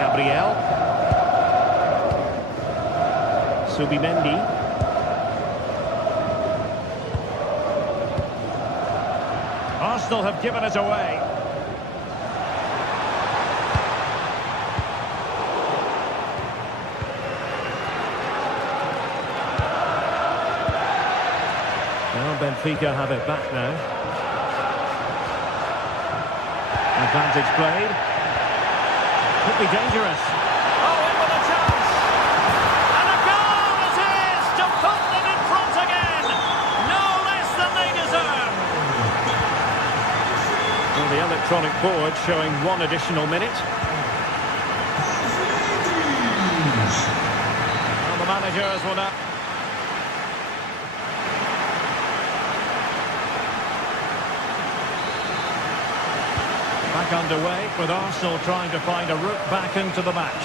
Gabriel. Subimendi. Arsenal have given it away. Well, Benfica have it back now. Advantage played. Could be dangerous. Oh, in with a chance! And a goal it is to put them in front again! No less than they deserve! Well, the electronic board showing 1 additional minute. Well, the managers will now... Back underway with Arsenal trying to find a route back into the match.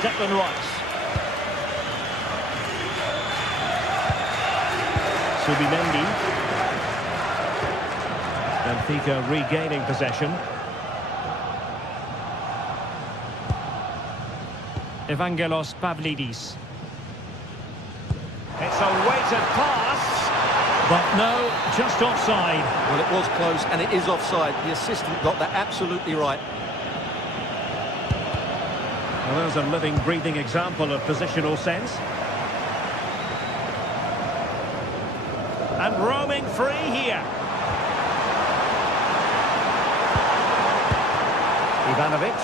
Declan Rice. Subimendi. Benfica regaining possession. Evangelos Pavlidis. It's a weighted pass, but no, just offside. Well, it was close, and it is offside. The assistant got that absolutely right. Well, there's a living, breathing example of positional sense. And roaming free here. Ivanovic.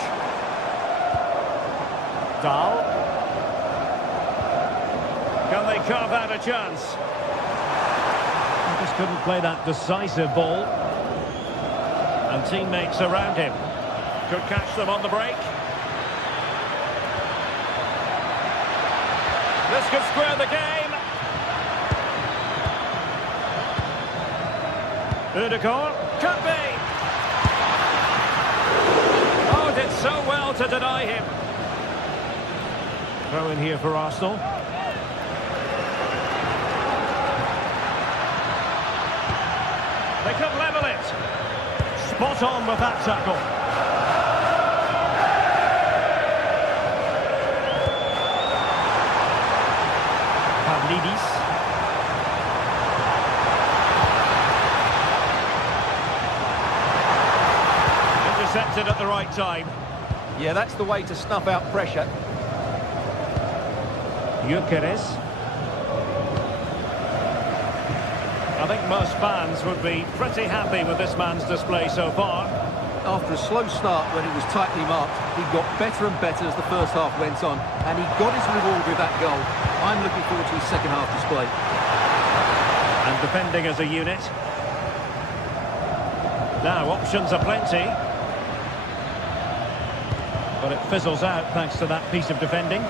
Dahl. Can they carve out a chance? He just couldn't play that decisive ball. And teammates around him could catch them on the break. This could square the game. Ødegaard could be. Oh, did so well to deny him. Throw in here for Arsenal. They could level it. Spot on with that tackle. Pavlidis. Intercepted at the right time. Yeah, that's the way to snuff out pressure. Gyökeres. I think most fans would be pretty happy with this man's display so far. After a slow start when it was tightly marked, he got better and better as the first half went on, and he got his reward with that goal. I'm looking forward to his second half display. And defending as a unit. Now, options are plenty. But it fizzles out thanks to that piece of defending.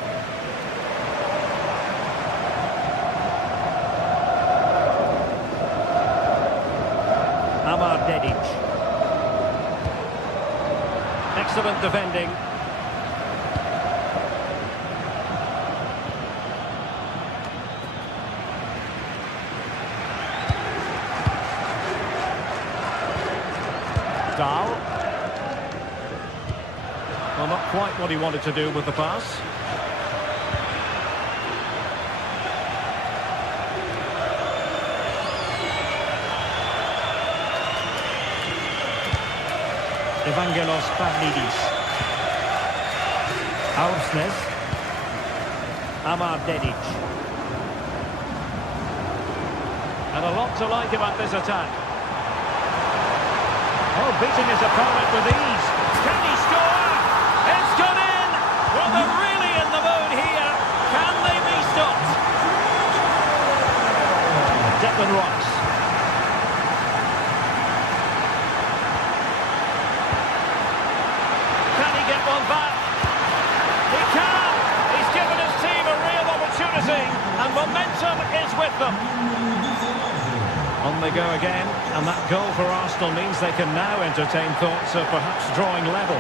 Excellent defending. Dahl. Well, not quite what he wanted to do with the pass. Evangelos Pavlidis. Aursnes. Amar Dedic. And a lot to like about this attack. Oh, beating his opponent with ease. Can he score? It's gone in! Well, they're really in Declan Rice. Can he get one back? He can! He's given his team a real opportunity, and momentum is with them. On they go again, and that goal for Arsenal means they can now entertain thoughts of perhaps drawing level.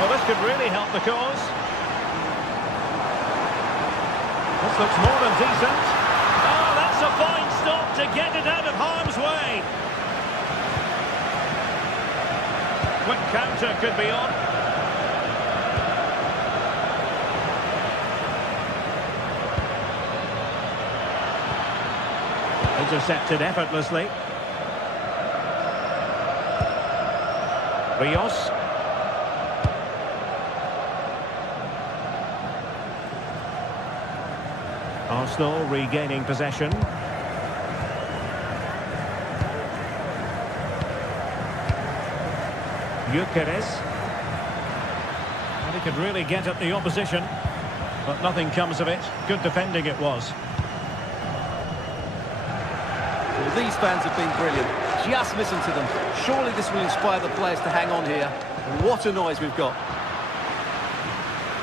Well, this could really help the cause. This looks more than decent. Oh, that's a fine stop to get it out of harm's way. Quick counter could be on. Intercepted effortlessly. Rios. Arsenal regaining possession. Gyökeres. And he could really get at the opposition, but nothing comes of it. Good defending it was. Well, these fans have been brilliant. Just listen to them. Surely this will inspire the players to hang on here. What a noise we've got.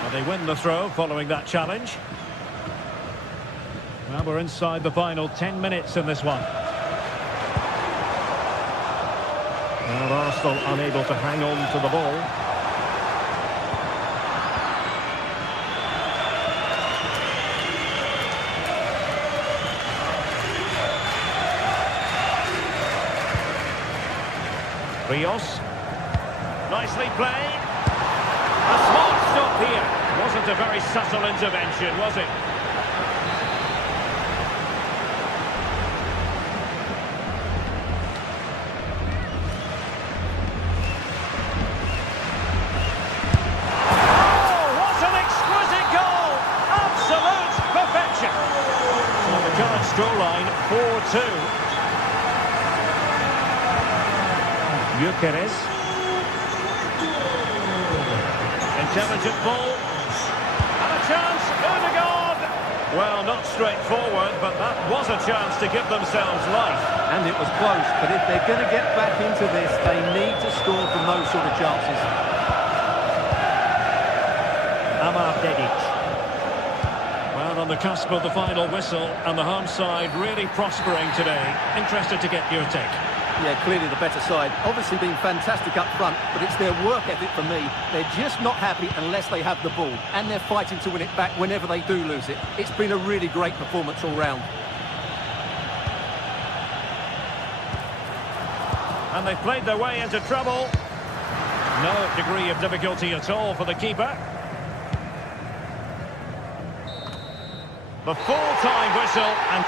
Well, they win the throw following that challenge. Well, we're inside the final 10 minutes in this one. Well, Arsenal unable to hang on to the ball. Rios. Nicely played. A smart stop here. Wasn't a very subtle intervention, was it? Scoreline 4-2. Gyökeres. Intelligent ball. And a chance. Odegaard. Well, not straightforward, but that was a chance to give themselves life. And it was close, but if they're going to get back into this, they need to score from those sort of chances. Amar Dedic. On the cusp of the final whistle, and the home side really prospering today. Interested to get your take. Yeah, clearly the better side. Obviously been fantastic up front, but it's their work ethic for me. They're just not happy unless they have the ball, and they're fighting to win it back whenever they do lose it. It's been a really great performance all round. And they've played their way into trouble. No degree of difficulty at all for the keeper. The full-time whistle, and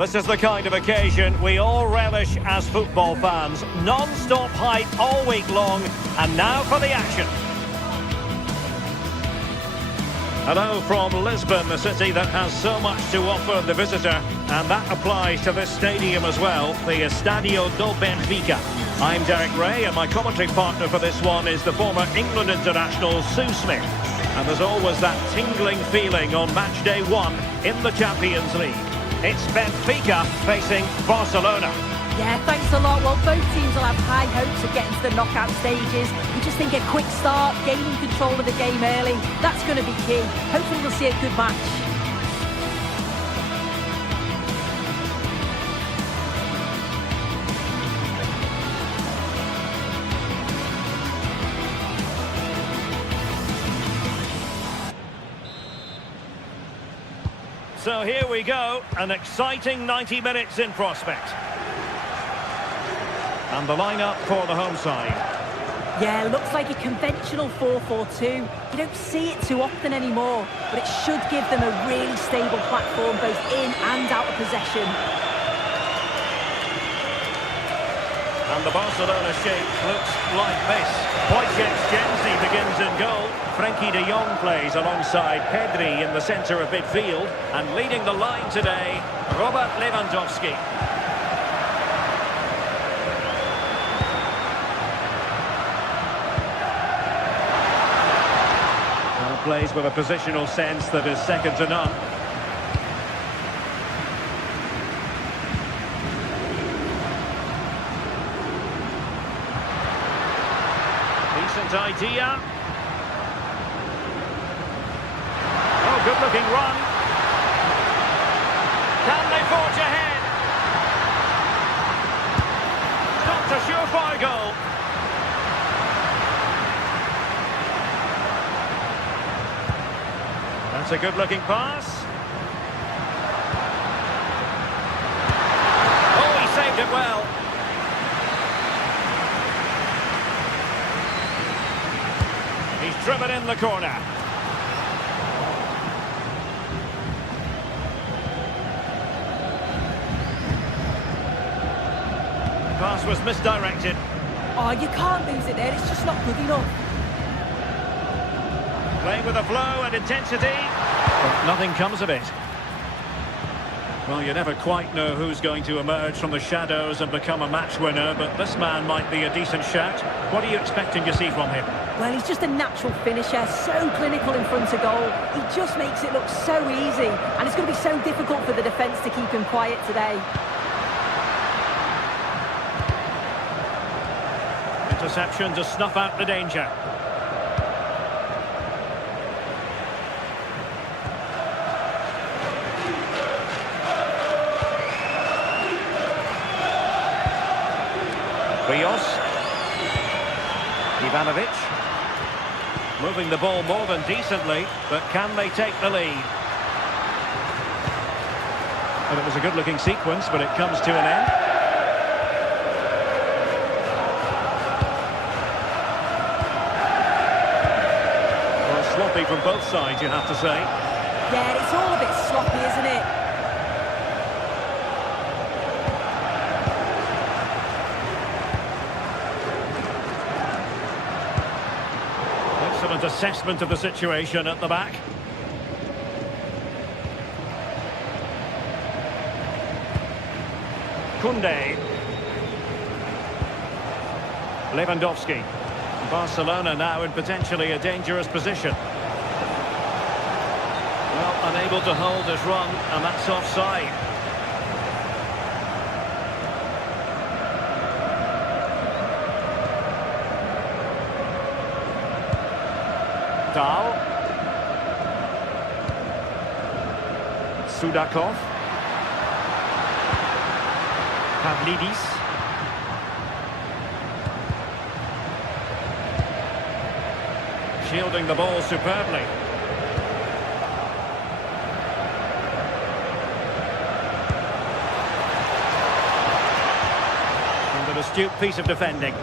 This is the kind of occasion we all relish as football fans. Non-stop hype all week long, and now for the action. Hello from Lisbon, the city that has so much to offer the visitor, and that applies to this stadium as well, the Estadio do Benfica. I'm Derek Ray, and my commentary partner for this one is the former England international Sue Smith. And there's always that tingling feeling on match day 1 in the Champions League. It's Benfica facing Barcelona. Yeah, thanks a lot. Well, both teams will have high hopes of getting to the knockout stages. We just think a quick start, gaining control of the game early, that's going to be key. Hopefully we'll see a good match. So here we go, an exciting 90 minutes in prospect. And the lineup for the home side. Yeah, looks like a conventional 4-4-2. You don't see it too often anymore, but it should give them a really stable platform both in and out of possession. And the Barcelona shape looks like this. Wojciech begins in goal. Frenkie de Jong plays alongside Pedri in the centre of midfield. And leading the line today, Robert Lewandowski. Plays with a positional sense that is second to none. Decent idea. Oh, good looking run. Can they forge ahead? That's a surefire goal. That's a good-looking pass. Oh, he saved it well. He's driven in the corner. Pass was misdirected. Oh, you can't lose it there. It's just not good enough. Playing with a flow and intensity, but nothing comes of it. Well, you never quite know who's going to emerge from the shadows and become a match winner, but this man might be a decent shout. What are you expecting to see from him? Well, he's just a natural finisher, so clinical in front of goal. He just makes it look so easy, and it's going to be so difficult for the defence to keep him quiet today. Interception to snuff out the danger. Rios. Ivanovic. Moving the ball more than decently, but can they take the lead? Well, it was a good-looking sequence, but it comes to an end. Well, sloppy from both sides, you have to say. Yeah, it's all a bit sloppy, isn't it? Excellent assessment of the situation at the back. Koundé. Lewandowski. Barcelona now in potentially a dangerous position. Well, unable to hold his run, and that's offside. Dahl. Sudakov. Pavlidis. Shielding the ball superbly. And an astute piece of defending.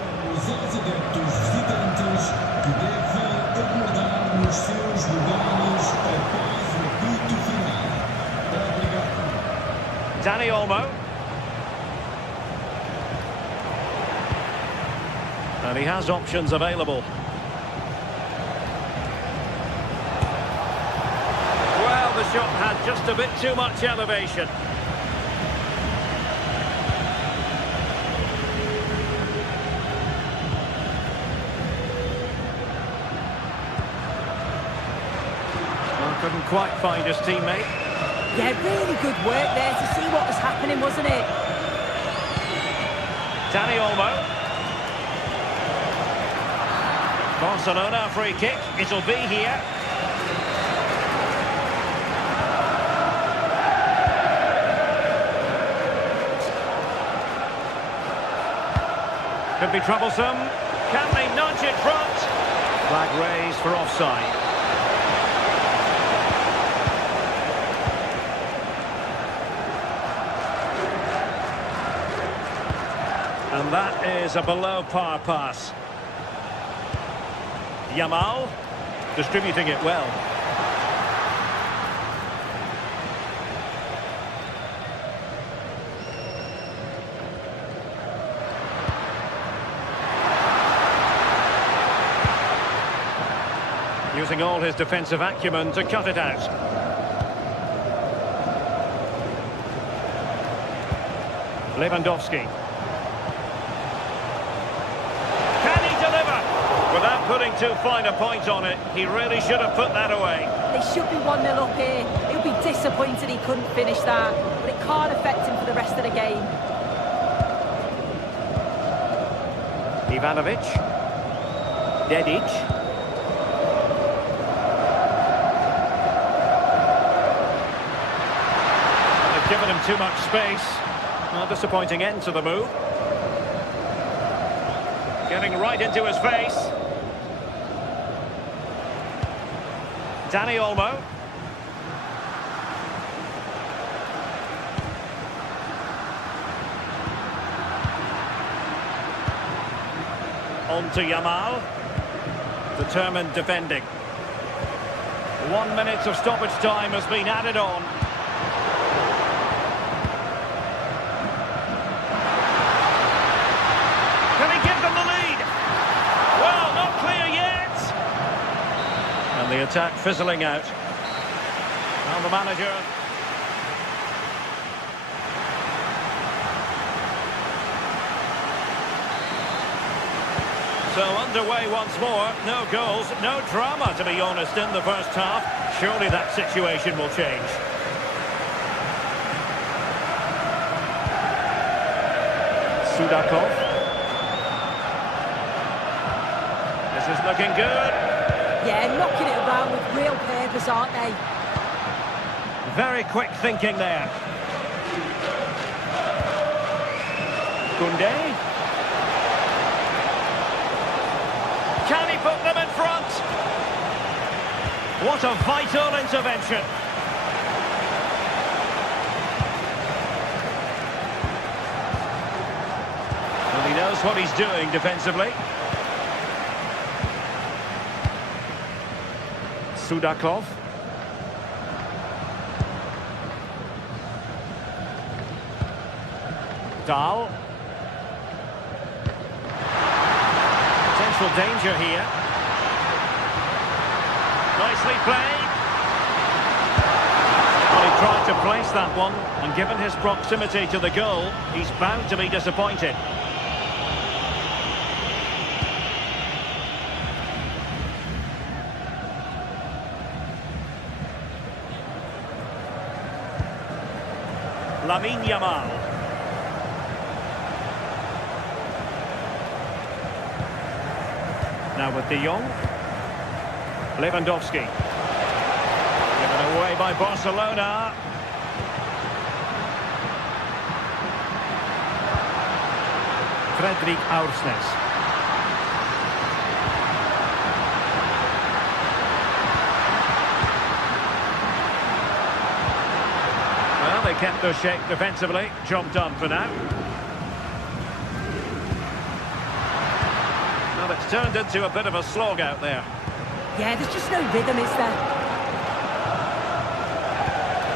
Dani Olmo. And he has options available. Well, the shot had just a bit too much elevation. Well, couldn't quite find his teammate. Yeah, really good work there to see what was happening, wasn't it? Dani Olmo. Barcelona free kick. It'll be here. Could be troublesome. Can they nudge it front? Flag raised for offside. And that is a below par pass. Yamal distributing it well. Using all his defensive acumen to cut it out. Lewandowski. Without putting too fine a point on it, he really should have put that away. They should be 1-0 up here. He'll be disappointed he couldn't finish that, but it can't affect him for the rest of the game. Ivanovic. Dedic. They've given him too much space. A disappointing end to the move. Getting right into his face. Dani Olmo. On to Yamal. Determined defending. 1 minute of stoppage time has been added on. Can he give them the lead? Well, not clear yet. And the attack fizzling out. Now the manager. So underway once more. No goals, no drama, to be honest, in the first half. Surely that situation will change. Sudakov. This is looking good. Yeah, knocking it around with real purpose, aren't they? Very quick thinking there. Koundé. Can he put them in front? What a vital intervention. Well, he knows what he's doing defensively. Sudakov. Dahl. Potential danger here. Nicely played. Well, he tried to place that one, and given his proximity to the goal, he's bound to be disappointed. Lamine Yamal. Now with De Jong. Lewandowski. Given away by Barcelona. Fredrik Aursnes. Well, they kept their shape defensively. Job done for now. Well, it's turned into a bit of a slog out there. Yeah, there's just no rhythm, is there?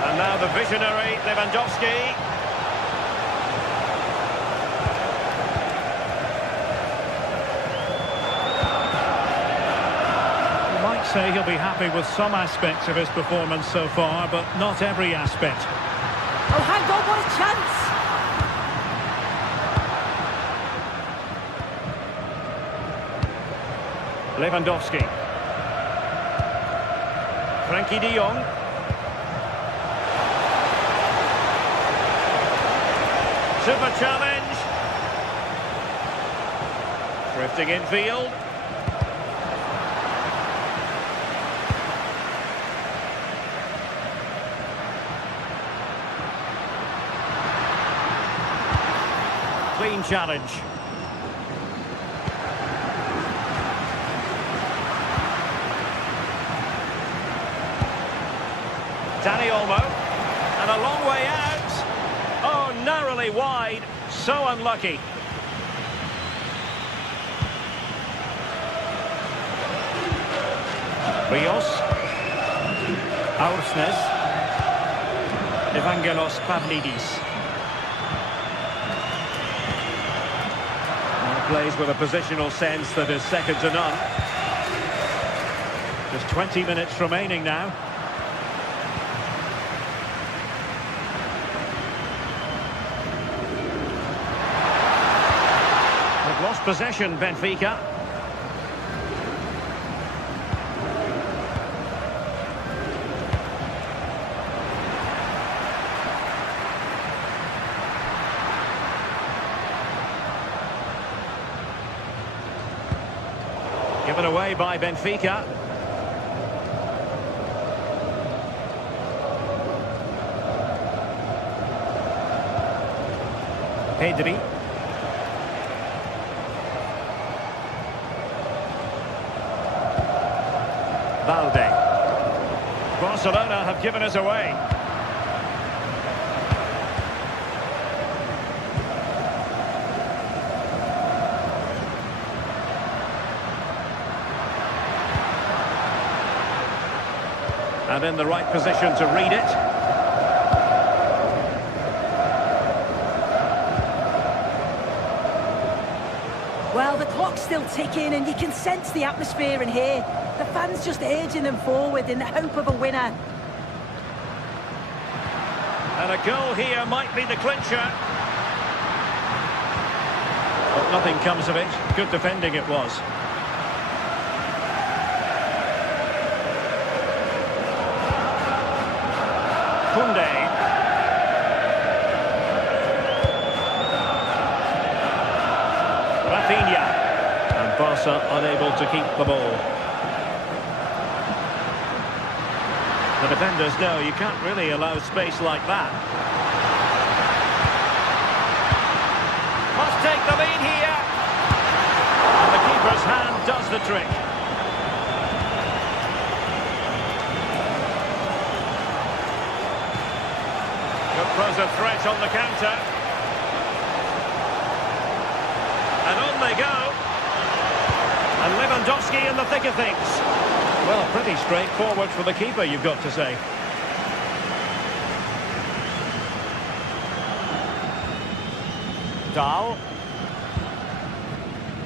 And now the visionary Lewandowski. say he'll be happy with some aspects of his performance so far, but not every aspect. Oh, hang on, what a chance! Lewandowski. Frankie de Jong. Super challenge. Drifting infield. Clean challenge. Danny Olmo, and a long way out. Oh, narrowly wide. So unlucky. Rios. Aursnes. Evangelos Pavlidis. Plays with a positional sense that is second to none. Just 20 minutes remaining now. They've lost possession, Benfica. Given away by Benfica. Pedri. Valde. Barcelona have given us away. And in the right position to read it. Well, the clock's still ticking and you can sense the atmosphere in here. The fans just urging them forward in the hope of a winner. And a goal here might be the clincher. But nothing comes of it. Good defending it was. Koundé. Rafinha. And Barca unable to keep the ball. The defenders know you can't really allow space like that. Must take the lead here. And the keeper's hand does the trick. Throws a threat on the counter. And on they go. And Lewandowski in the thick of things. Well, pretty straightforward for the keeper, you've got to say. Dahl.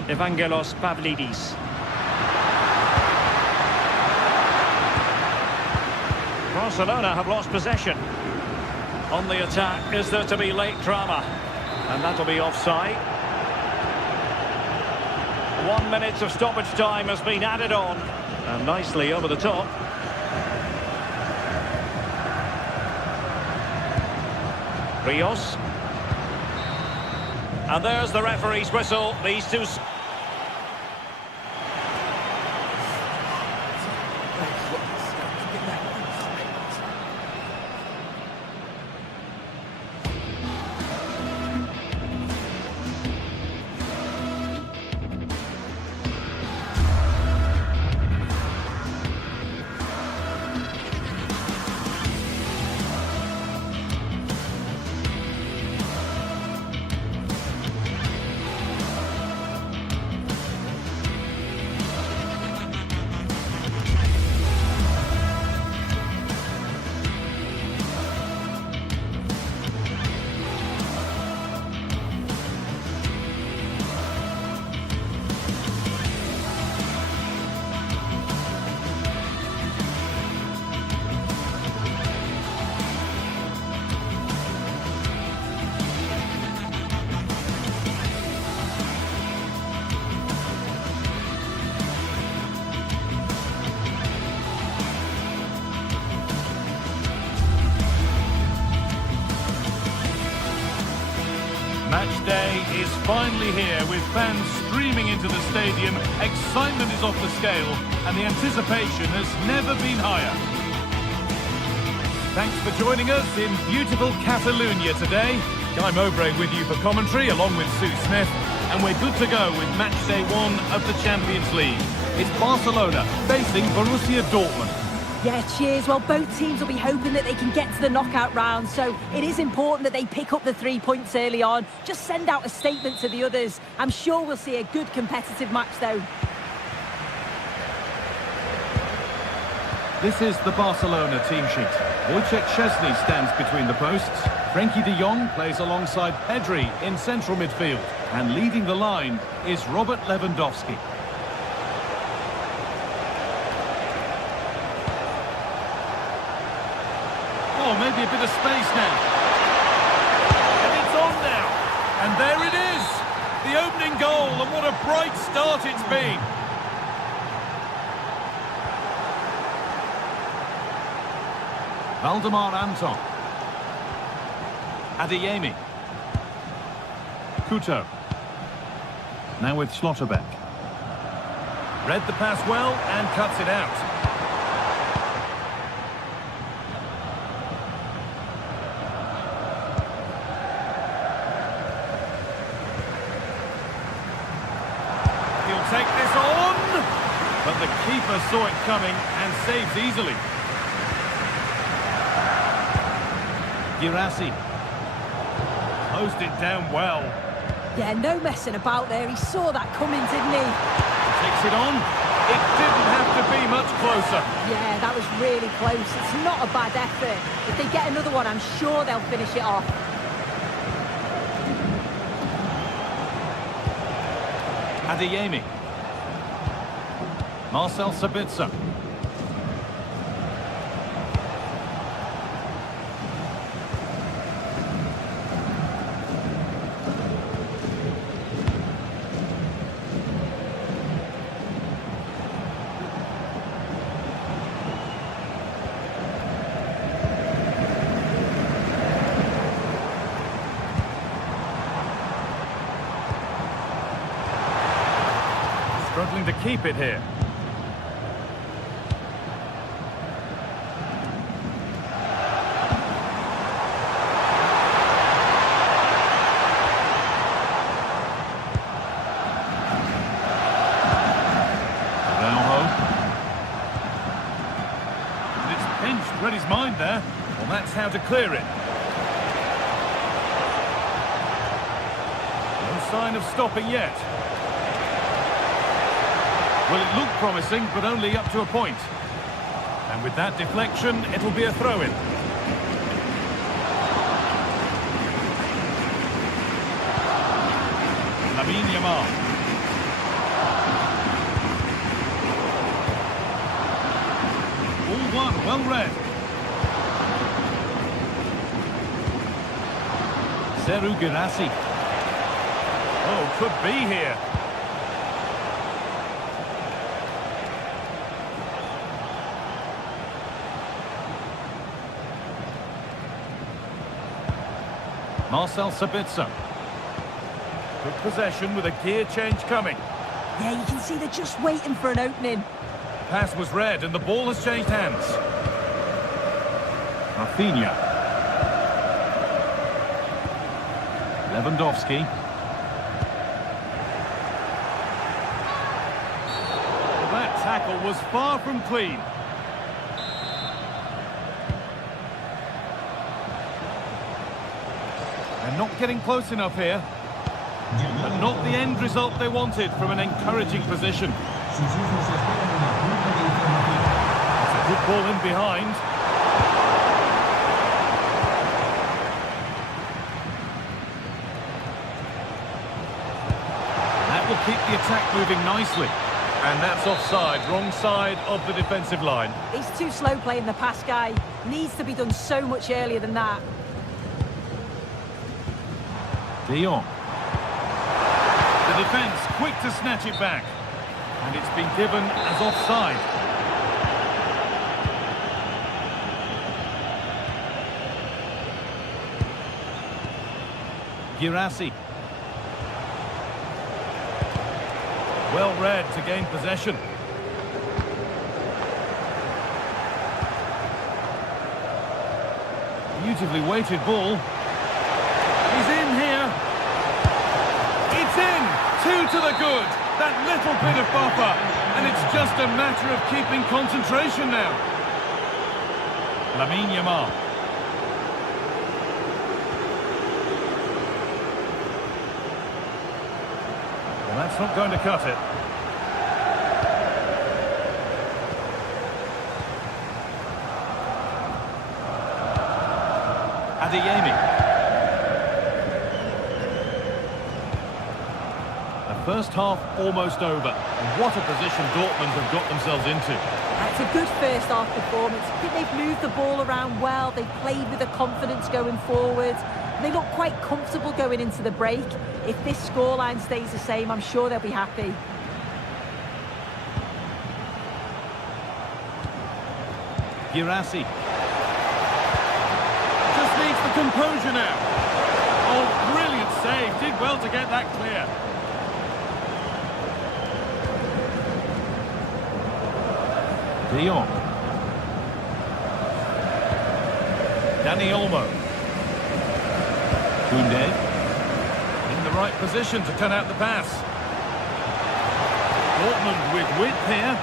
Evangelos Pavlidis. Barcelona have lost possession. On the attack, is there to be late drama? And that'll be offside. 1 minute of stoppage time has been added on. And nicely over the top. Rios. And there's the referee's whistle. These two... day is finally here with fans streaming into the stadium. Excitement is off the scale and the anticipation has never been higher. Thanks for joining us in beautiful Catalonia today. Guy Mowbray with you for commentary along with Sue Smith, and we're good to go with match day 1 of the Champions League. It's Barcelona facing Borussia Dortmund. Yeah, cheers. Well, both teams will be hoping that they can get to the knockout round, so it is important that they pick up the 3 points early on. Just send out a statement to the others. I'm sure we'll see a good competitive match, though. This is the Barcelona team sheet. Wojciech Szczesny stands between the posts. Frenkie de Jong plays alongside Pedri in central midfield. And leading the line is Robert Lewandowski. Oh, maybe a bit of space now. And it's on now. And there it is. The opening goal, and what a bright start it's been. Valdemar Anton. Adeyemi. Couto. Now with Schlotterbeck. Read the pass well and cuts it out. He'll take this on, but the keeper saw it coming and saves easily. Girassi closed it down well. Yeah, no messing about there. He saw that coming, didn't he? Takes it on. It didn't have to be much closer. Yeah, that was really close. It's not a bad effort. If they get another one, I'm sure they'll finish it off. Adeyemi. Marcel Sabitzer. Struggling to keep it here. And it's pinched, read his mind there. Well, that's how to clear it. No sign of stopping yet. Well, it looked promising, but only up to a point. And with that deflection, it'll be a throw-in. Lamine Yamal. All one, well read. Serhou Guirassy. Oh, could be here. Marcel Sabitzer. Good possession with a gear change coming. Yeah, you can see they're just waiting for an opening. Pass was read and the ball has changed hands. Rafinha. Lewandowski. Well, that tackle was far from clean. They're not getting close enough here, but not the end result they wanted from an encouraging position. It's a good ball in behind. That will keep the attack moving nicely. And that's offside, wrong side of the defensive line. He's too slow playing the pass, guy. Needs to be done so much earlier than that. De Jong. The defence quick to snatch it back. And it's been given as offside. Girassi. Well read to gain possession. Beautifully weighted ball. He's in here. It's in. 2 to the good. That little bit of buffer. And it's just a matter of keeping concentration now. Lamine Yamal. Well, that's not going to cut it. Adeyemi. The first half almost over. And what a position Dortmund have got themselves into. That's a good first half performance. I think they've moved the ball around well. They've played with the confidence going forward. They look quite comfortable going into the break. If this scoreline stays the same, I'm sure they'll be happy. Girassi. Just needs the composure now. Oh, brilliant save. Did well to get that clear. De Jong. Dani Olmo. Koundé. In the right position to cut out the pass. Dortmund with width here.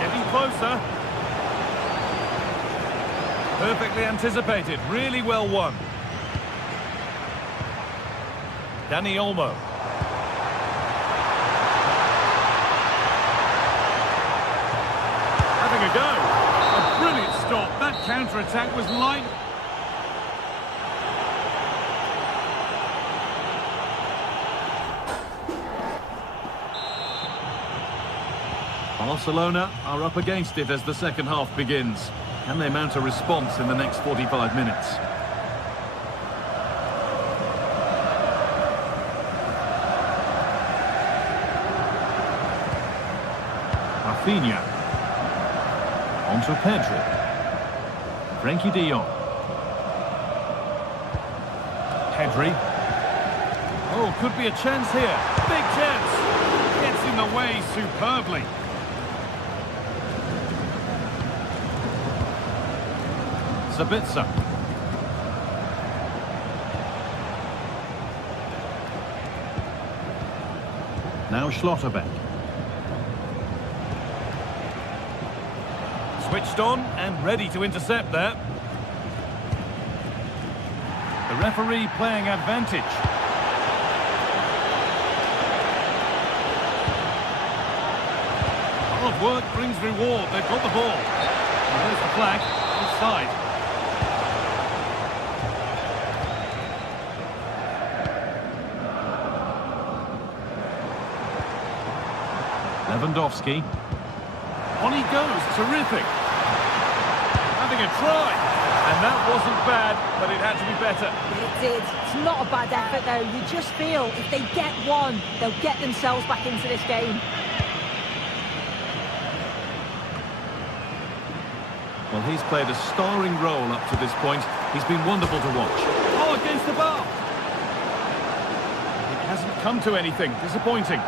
Getting closer. Perfectly anticipated. Really well won. Dani Olmo. Having a go. A brilliant stop. That counter-attack was light. Barcelona are up against it as the second half begins. Can they mount a response in the next 45 minutes? Rafinha. Onto Pedri. Frenkie de Jong. Pedri. Oh, could be a chance here. Big chance. Gets in the way superbly. Sabitzer. Now Schlotterbeck. Switched on and ready to intercept there. The referee playing advantage. Hard work brings reward. They've got the ball. And there's the flag. Offside. Lewandowski. On he goes. Terrific. Having a try. And that wasn't bad, but it had to be better. It did. It's not a bad effort, though. You just feel if they get one, they'll get themselves back into this game. Well, he's played a starring role up to this point. He's been wonderful to watch. Oh, against the bar. It hasn't come to anything. Disappointing.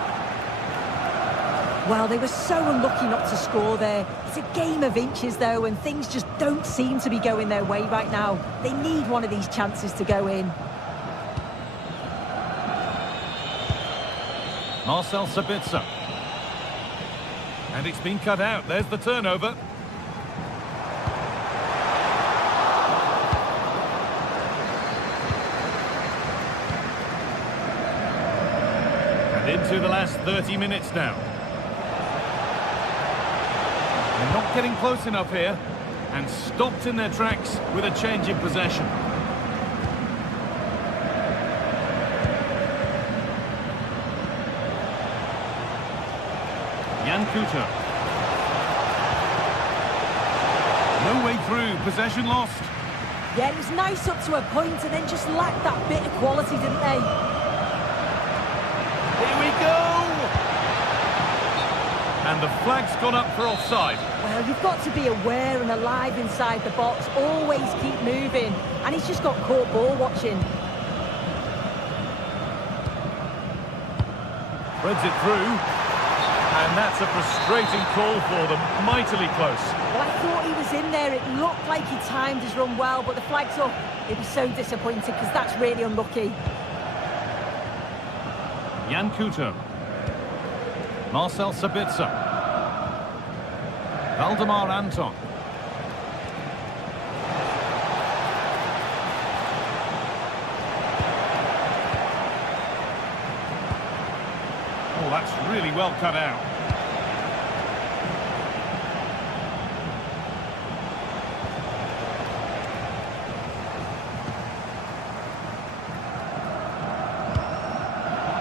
Well, they were so unlucky not to score there. It's a game of inches, though, and things just don't seem to be going their way right now. They need one of these chances to go in. Marcel Sabitzer. And it's been cut out. There's the turnover. And into the last 30 minutes now. They're not getting close enough here. And stopped in their tracks with a change in possession. Jan Kuter. No way through. Possession lost. Yeah, it was nice up to a point and then just lacked that bit of quality, didn't they? Here we go! And the flag's gone up for offside. Well, you've got to be aware and alive inside the box. Always keep moving. And he's just got caught ball watching. Threads it through. And that's a frustrating call for them. Mightily close. Well, I thought he was in there. It looked like he timed his run well, but the flag's up. He'd be so disappointed because that's really unlucky. Jan Kuto. Marcel Sabitzer. Valdemar Anton. Oh, that's really well cut out.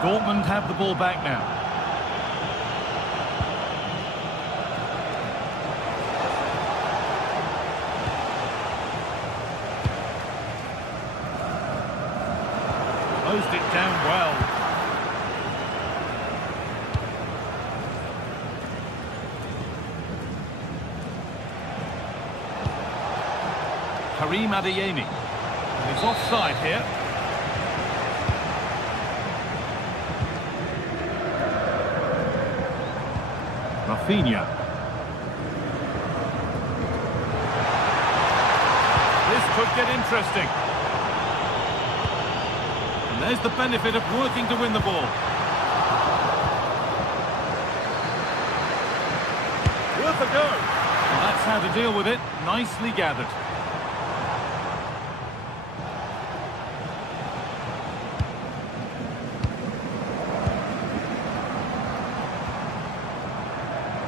Dortmund have the ball back now. Closed it down well. Karim Adeyemi. He's offside here. Rafinha. This could get interesting. And there's the benefit of working to win the ball. Worth a go. Well, that's how to deal with it. Nicely gathered.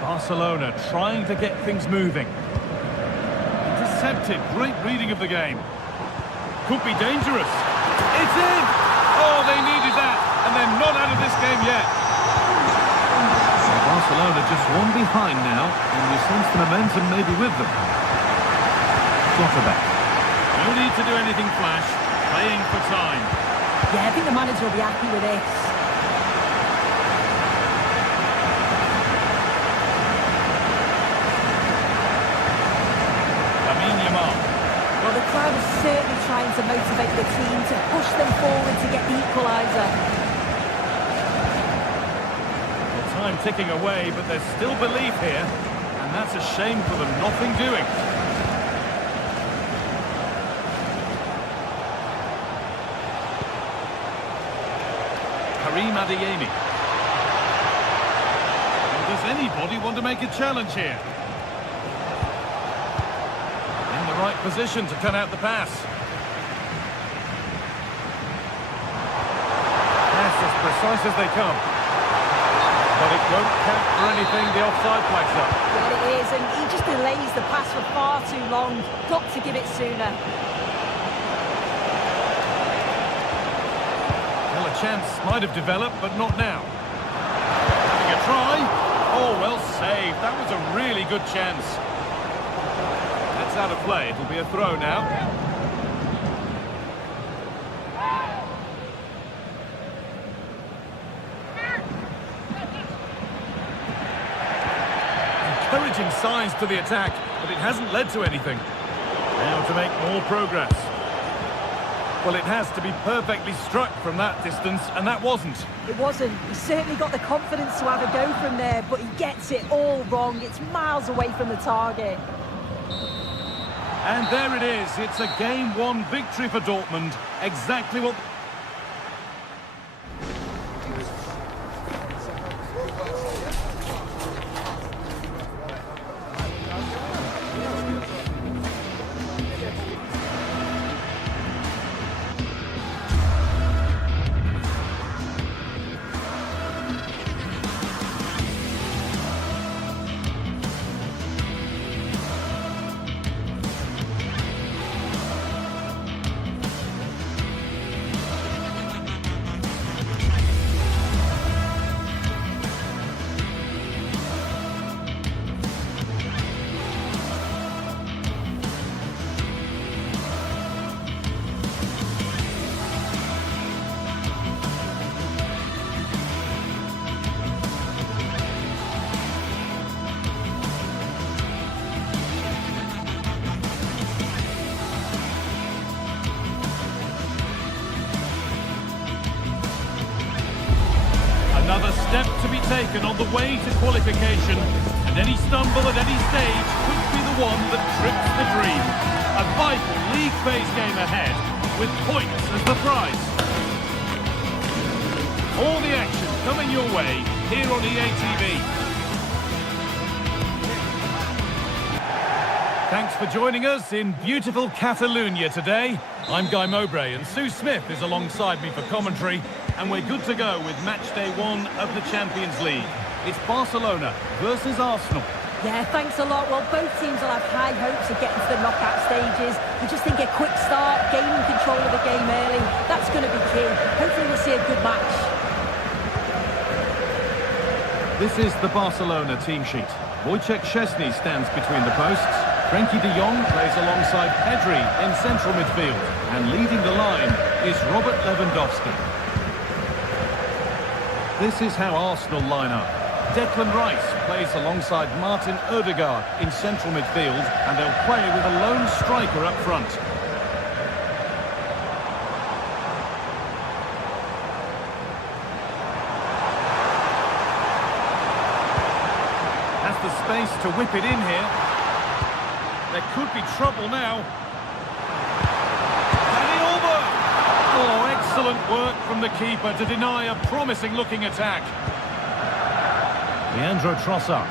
Barcelona trying to get things moving. Intercepted. Great reading of the game. Could be dangerous. It's in! Oh, they needed that. And they're not out of this game yet. Barcelona just one behind now. And you sense the momentum maybe with them. Slotterbeck. No need to do anything flash. Playing for time. Yeah, I think the manager will be happy with this. Well, the crowd is certainly trying to motivate the team to push them forward to get the equaliser. Well, time ticking away, but there's still belief here. And that's a shame for them. Nothing doing. Karim Adeyemi. Well, does anybody want to make a challenge here? Right position to cut out the pass. Yes, as precise as they come. But it won't count for anything. The offside flag's up. Well, it is, and he just delays the pass for far too long. Got to give it sooner. Well, a chance might have developed, but not now. Having a try. Oh, well saved. That was a really good chance. Out of play, it'll be a throw now. Encouraging signs to the attack, but it hasn't led to anything. Now to make more progress. Well, it has to be perfectly struck from that distance, and that wasn't. It wasn't. He certainly got the confidence to have a go from there, but he gets it all wrong. It's miles away from the target. And there it is. It's a Game 1 victory for Dortmund. Exactly what... step to be taken on the way to qualification, and any stumble at any stage could be the one that trips the dream. A vital league phase game ahead, with points as the prize. All the action coming your way here on EA TV. Thanks for joining us in beautiful Catalonia today. I'm Guy Mowbray and Sue Smith is alongside me for commentary, and we're good to go with match day 1 of the Champions League. It's Barcelona versus Arsenal. Yeah, thanks a lot. Well, both teams will have high hopes of getting to the knockout stages. We just think a quick start, gaining control of the game early, that's going to be key. Hopefully we'll see a good match. This is the Barcelona team sheet. Wojciech Szczesny stands between the posts. Frenkie de Jong plays alongside Pedri in central midfield. And leading the line is Robert Lewandowski. This is how Arsenal line up. Declan Rice plays alongside Martin Ødegaard in central midfield, and they'll play with a lone striker up front. Has the space to whip it in here. There could be trouble now. Dani Olmo! Oh, excellent work from the keeper to deny a promising-looking attack. Leandro Trossard.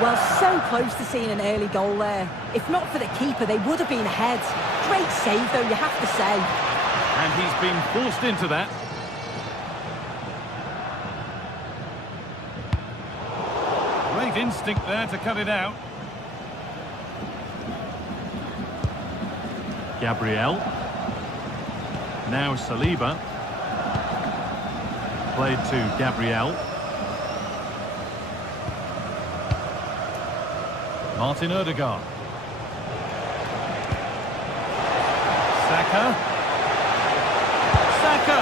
Well, so close to seeing an early goal there. If not for the keeper, they would have been ahead. Great save, though, you have to say. And he's been forced into that. Great instinct there to cut it out. Gabriel. Now Saliba. Played to Gabriel. Martin Ødegaard. Saka. Saka!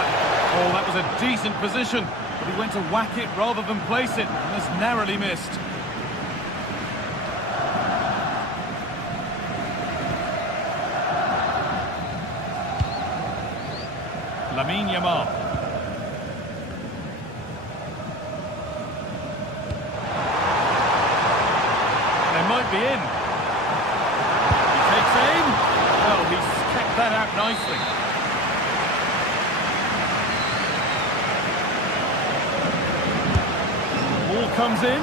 Oh, that was a decent position, but he went to whack it rather than place it, and has narrowly missed. Lamine Yamal. They might be in. He takes aim. Well, he's kept that out nicely. Ball comes in.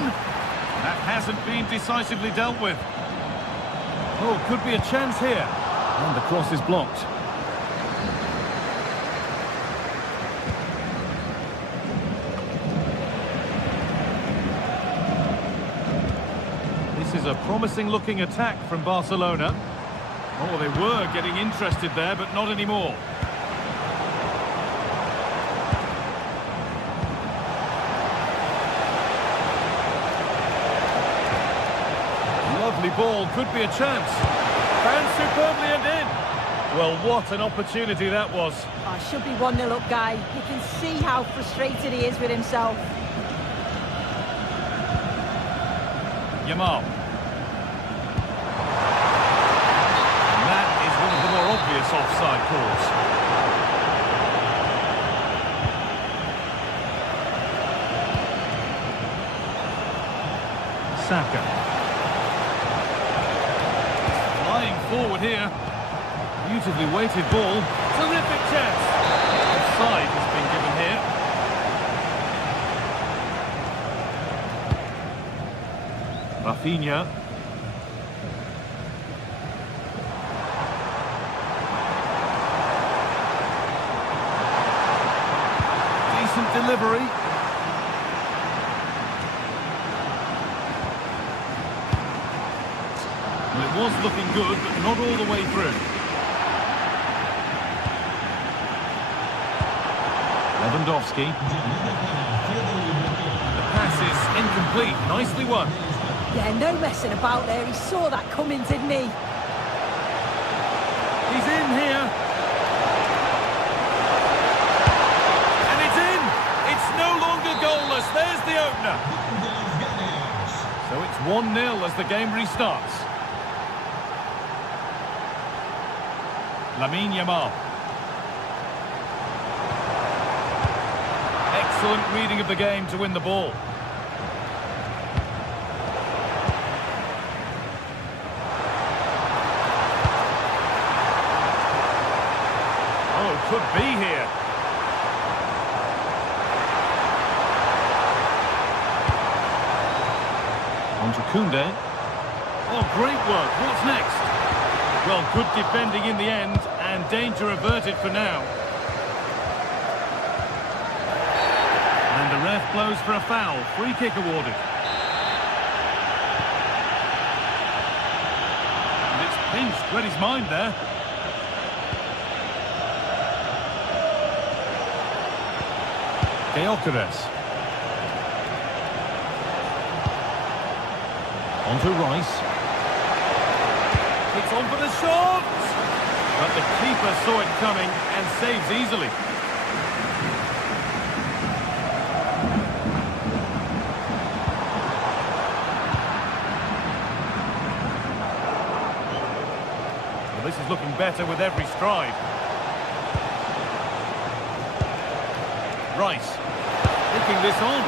That hasn't been decisively dealt with. Oh, could be a chance here. And the cross is blocked. This is a promising-looking attack from Barcelona. Oh, they were getting interested there, but not anymore. Lovely ball, could be a chance. And superbly and in. Well, what an opportunity that was. Oh, should be 1-0 up, Guy. You can see how frustrated he is with himself. Yamal. And that is one of the more obvious offside calls. Saka. Flying forward here. Beautifully weighted ball. Terrific chance. Offside has been given here. Rafinha. Decent delivery. Well, it was looking good, but not all the way through. Lewandowski. The pass is incomplete. Nicely won. Yeah, no messing about there. He saw that coming, didn't he? He's in here. And it's in. It's no longer goalless. There's the opener. So it's 1-0 as the game restarts. Lamine Yamal. Excellent reading of the game to win the ball. Oh, could be here. On to Koundé. Oh, great work. What's next? Well, good defending in the end, and danger averted for now. And the ref blows for a foul. Free kick awarded. And it's pinched. Read his mind there. Gyökeres. On to Rice. It's on for the shot! But the keeper saw it coming and saves easily. Well, this is looking better with every stride. Rice taking this on.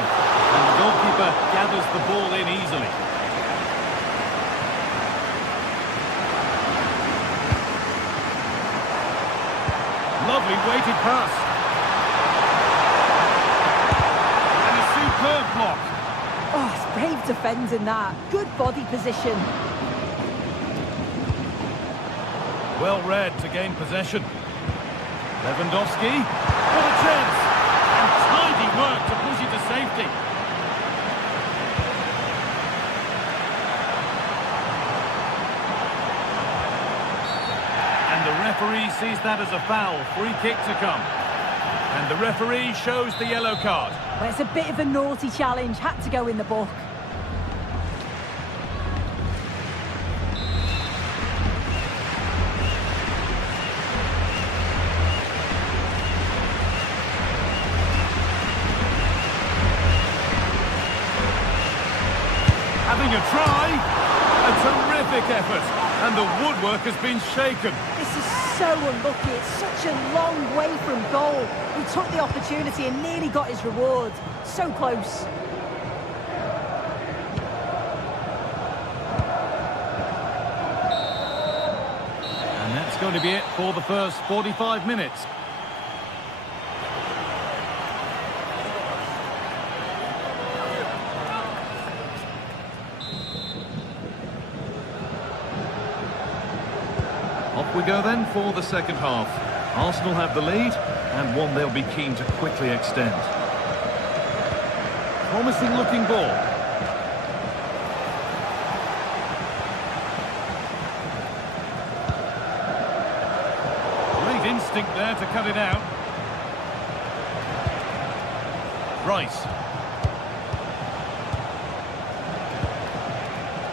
And the goalkeeper gathers the ball in easily. Lovely weighted pass. And a superb block. Oh, it's brave defending that. Good body position. Well read to gain possession. Lewandowski. What a chance. And tidy work to push it to safety. And the referee sees that as a foul. Free kick to come. And the referee shows the yellow card. Well, it's a bit of a naughty challenge. Had to go in the book. Having a try. A terrific effort. And the woodwork has been shaken. This is so unlucky. It's such a long way from goal. He took the opportunity and nearly got his reward. So close. And that's going to be it for the first 45 minutes. Off we go then for the second half. Arsenal have the lead, and one they'll be keen to quickly extend. Promising looking ball. Great instinct there to cut it out. Rice.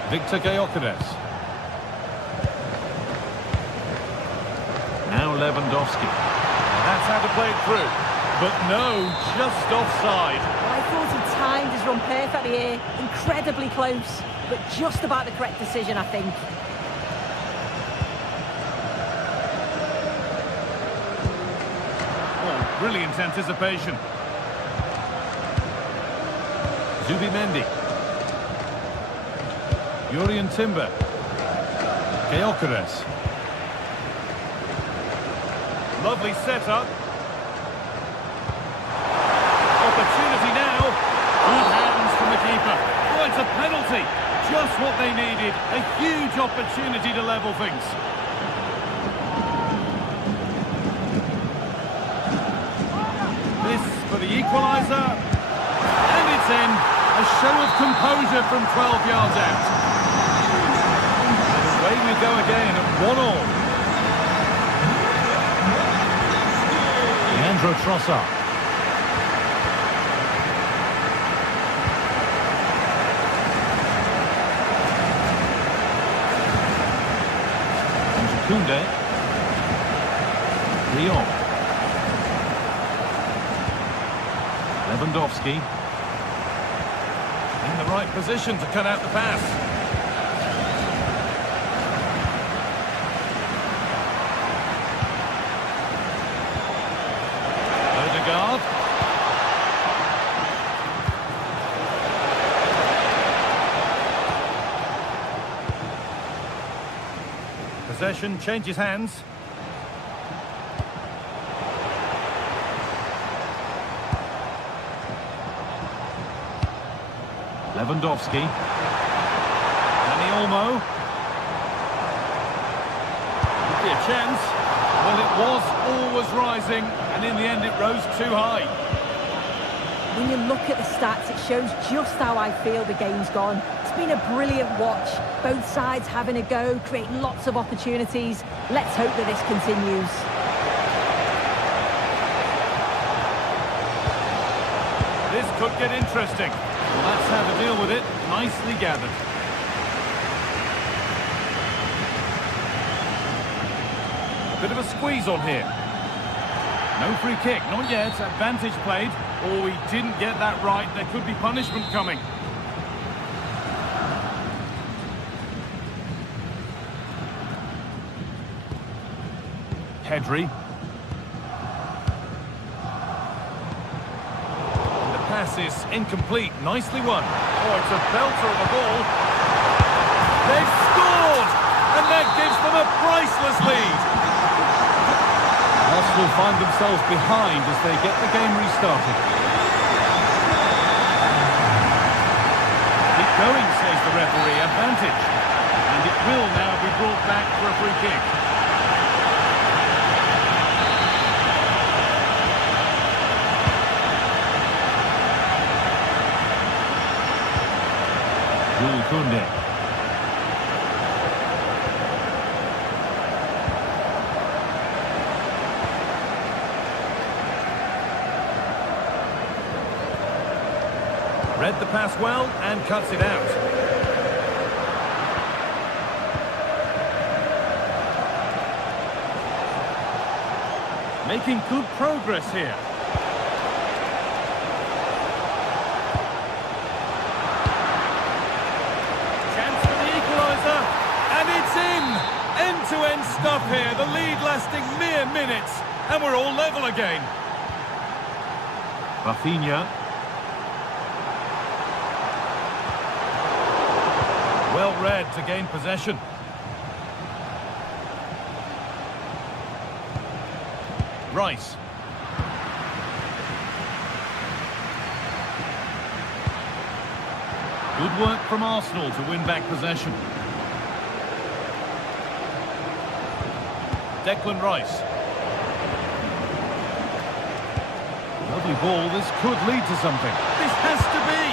Victor Gyökeres. Now Lewandowski. That's how to play it through. But no, just offside. Well, I thought he timed his run perfectly here. Incredibly close, but just about the correct decision, I think. Oh, brilliant anticipation. Zubimendi. Jurrien Timber. Gyökeres. Lovely setup. Opportunity now. Good hands from the keeper. Oh, it's a penalty. Just what they needed. A huge opportunity to level things. This for the equaliser. And it's in. A show of composure from 12 yards out. And away we go again at 1-1. Leandro Trossard. And Koundé. Lyon. Lewandowski. In the right position to cut out the pass. Possession changes hands. Lewandowski. Dani Olmo. Could be a chance. Well, it was always rising, and in the end it rose too high. When you look at the stats, it shows just how I feel the game's gone. It's been a brilliant watch. Both sides having a go, creating lots of opportunities. Let's hope that this continues. This could get interesting. Well, that's how to deal with it. Nicely gathered. A bit of a squeeze on here. No free kick, not yet. Advantage played. Oh, he didn't get that right. There could be punishment coming. Pedri. The pass is incomplete. Nicely won. Oh, it's a belter of a ball. They've scored! And that gives them a priceless lead. Arsenal find themselves behind as they get the game restarted. Keep going, says the referee. Advantage. And it will now be brought back for a free kick. Kunde. Read the pass well and cuts it out. Making good progress here. End-to-end stuff here, the lead lasting mere minutes, and we're all level again. Rafinha. Well read to gain possession. Rice. Good work from Arsenal to win back possession. Declan Rice. Lovely ball. This could lead to something. This has to be.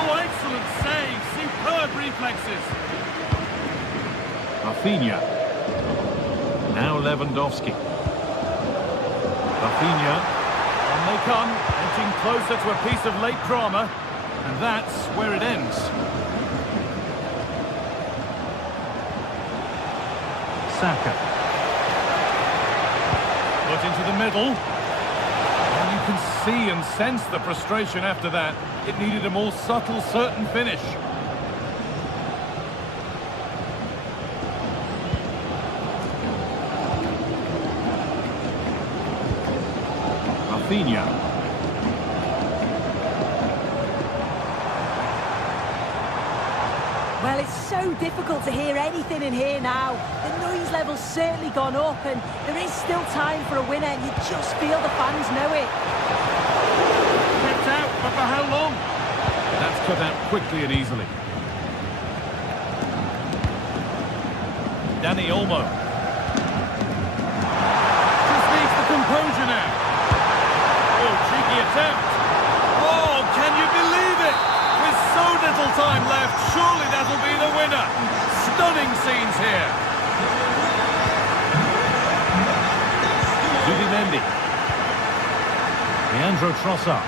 Oh, excellent save. Superb reflexes. Rafinha. Now Lewandowski. Rafinha. On they come, edging closer to a piece of late drama. And that's where it ends. Saka. Put into the middle. And you can see and sense the frustration after that. It needed a more subtle, certain finish. Rafinha. Well, it's so difficult to hear anything in here now. The noise level's certainly gone up, and there is still time for a winner, and you just feel the fans know it. Kept out, but for how long? That's cut out quickly and easily. Dani Olmo. Just needs the composure now. Oh, cheeky attempt. Oh, can you believe it? With so little time left, surely that'll be the winner. Stunning scenes here. Zubimendi. Leandro Trossard.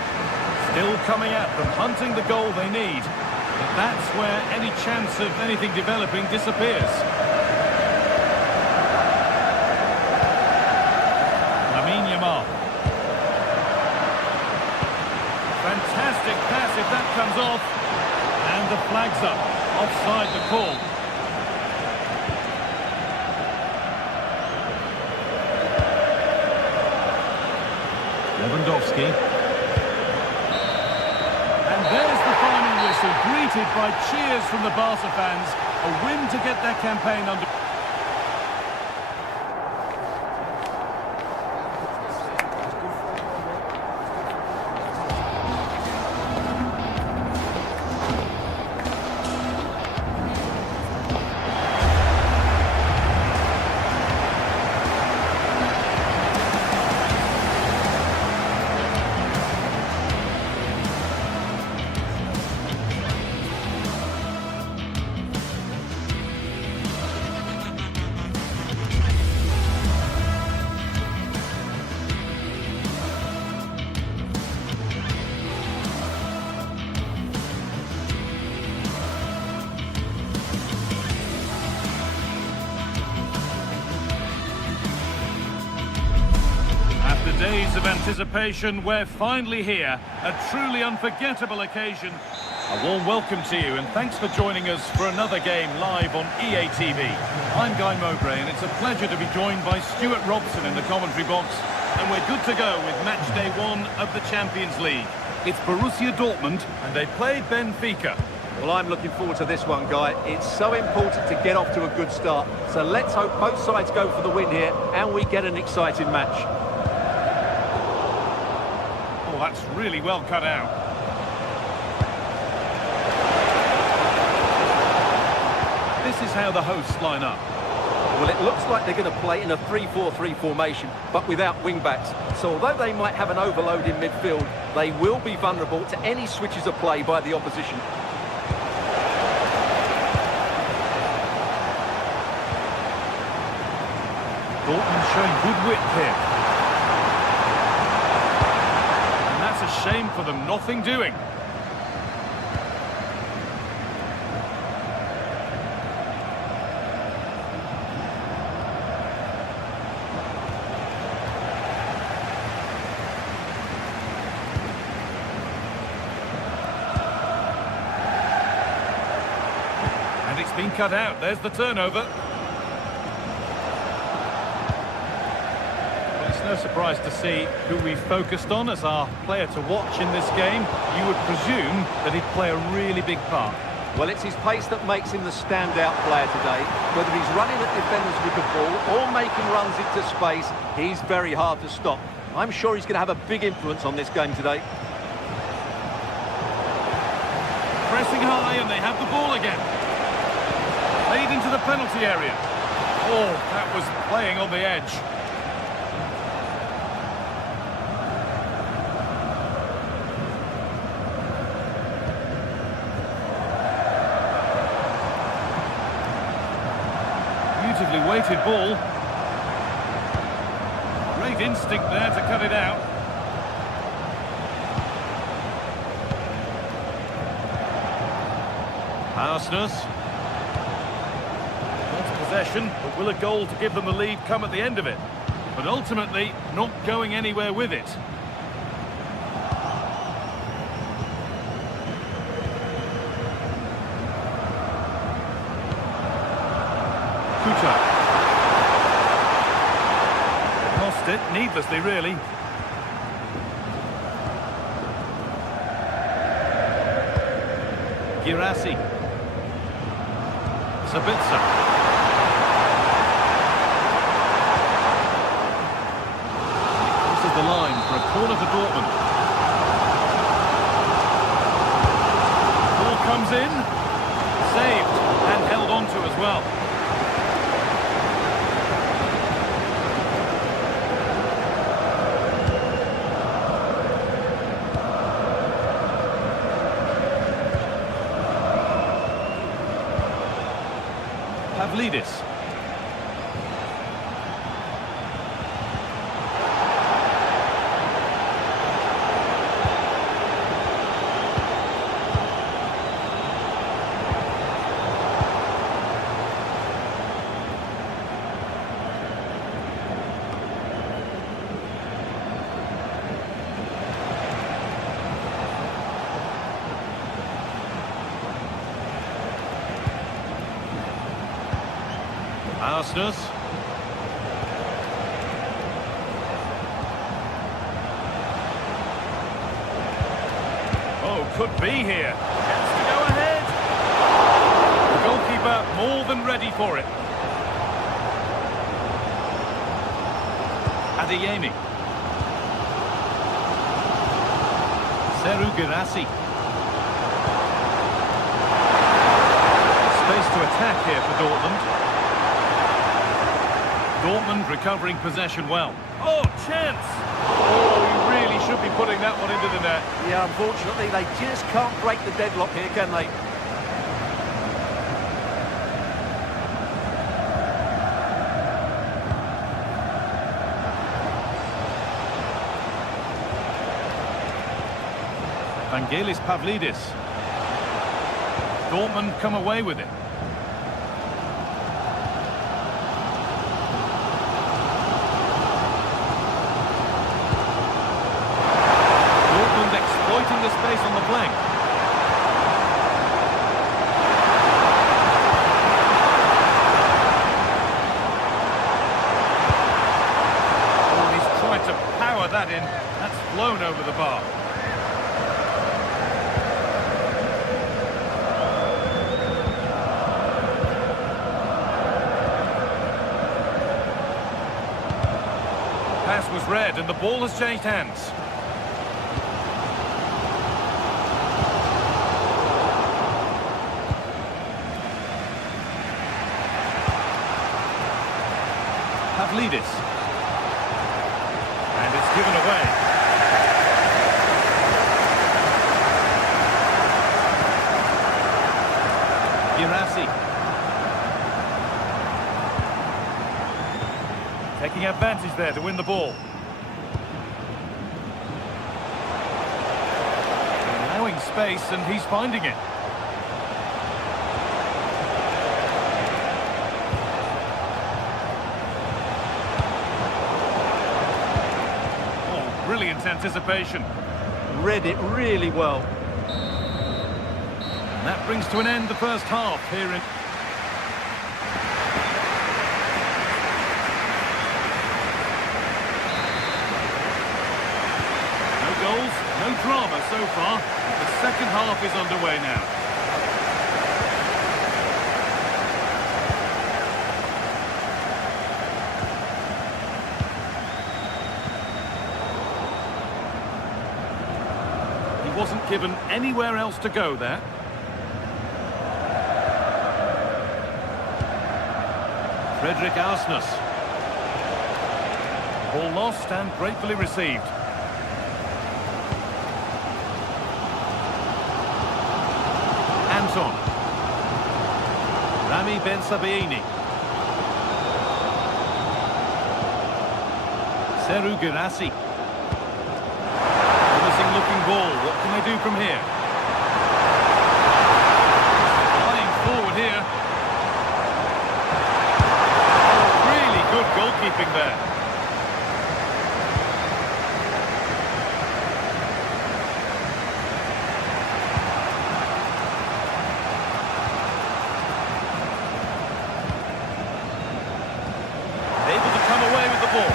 Still coming at them, hunting the goal they need. But that's where any chance of anything developing disappears. Fantastic pass if that comes off. And the flag's up. Offside the call. Lewandowski. And there's the final whistle, greeted by cheers from the Barca fans. A win to get their campaign under... days of anticipation, we're finally here. A truly unforgettable occasion. A warm welcome to you and thanks for joining us for another game live on EA TV. I'm Guy Mowbray and it's a pleasure to be joined by Stuart Robson in the commentary box. And we're good to go with match day 1 of the Champions League. It's Borussia Dortmund and they play Benfica. Well, I'm looking forward to this one, Guy. It's so important to get off to a good start. So let's hope both sides go for the win here and we get an exciting match. Oh, that's really well cut out. This is how the hosts line up. Well, it looks like they're going to play in a 3-4-3 formation, but without wing-backs. So although they might have an overload in midfield, they will be vulnerable to any switches of play by the opposition. Dortmund showing good width here. And that's a shame for them, nothing doing. It's been cut out. There's the turnover. Well, it's no surprise to see who we focused on as our player to watch in this game. You would presume that he'd play a really big part. Well, it's his pace that makes him the standout player today. Whether he's running at defenders with the ball or making runs into space, he's very hard to stop. I'm sure he's going to have a big influence on this game today. Pressing high and they have the ball again. Lead into the penalty area. Oh, that was playing on the edge. Beautifully weighted ball. Great instinct there to cut it out. Arsenal. Possession, but will a goal to give them the lead come at the end of it? But ultimately, not going anywhere with it. Kuta. Lost it, needlessly really. Girassi. Sabitzer. The line for a corner for Dortmund. Ball comes in, saved and held on to as well. Pavlidis. Arsenal. Oh, could be here. Chance to go ahead. The goalkeeper more than ready for it. Adeyemi. Seru Girassi. Space to attack here for Dortmund. Dortmund recovering possession well. Oh, chance! Oh, he really should be putting that one into the net. Yeah, unfortunately, they just can't break the deadlock here, can they? Vangelis Pavlidis. Dortmund come away with it. flown over the bar. Pass was read and the ball has changed hands. Pavlidis. And it's given away. Girassi. Taking advantage there to win the ball. Allowing space and he's finding it. Brilliant anticipation. Read it really well. And that brings to an end the first half here in... No goals, no drama so far. The second half is underway now. Wasn't given anywhere else to go there. Frederick Arsnes. Ball lost and gratefully received. Anton. Rami Ben Sabaini. Seru Girassi. Looking ball. What can they do from here? Flying forward here. Really good goalkeeping there. Able to come away with the ball.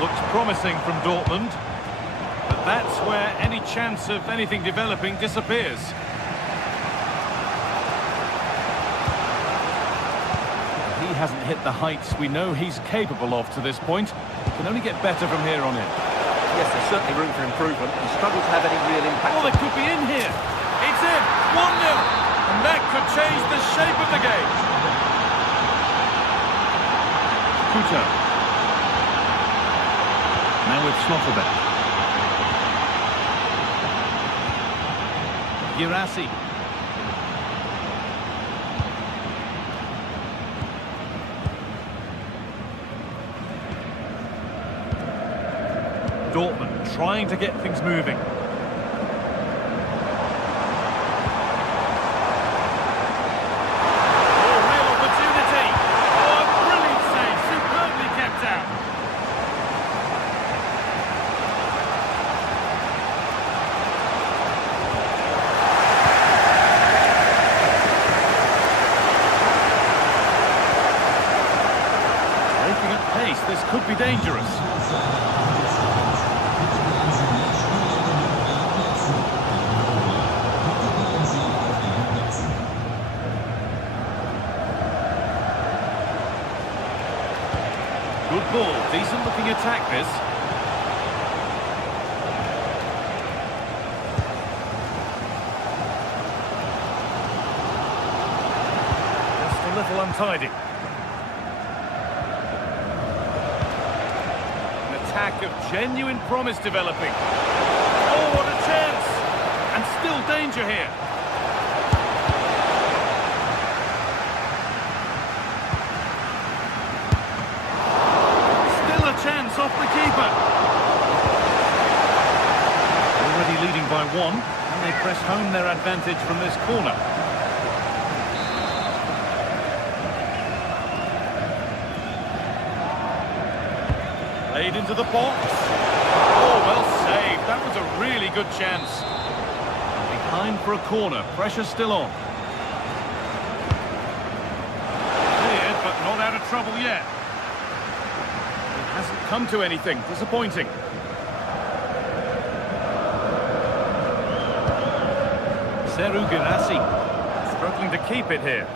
Looks promising from Dortmund, but that's where any chance of anything developing disappears. He hasn't hit the heights we know he's capable of to this point. He can only get better from here on in. Yes, there's certainly room for improvement. He struggled to have any real impact. Oh, they could be in here. It's in. 1-0. And that could change the shape of the game. Kuto. Now with Schlotterbeck. Girassi. Dortmund trying to get things moving. This could be dangerous. Good ball, decent looking attack this. Just a little untidy. Attack of genuine promise developing. Oh, what a chance! And still danger here. Still a chance off the keeper. Already leading by one, and they press home their advantage from this corner. Played into the box. Oh, well saved. That was a really good chance. Behind for a corner. Pressure still on. Cleared, but not out of trouble yet. He hasn't come to anything. Disappointing. Seru Girassi struggling to keep it here.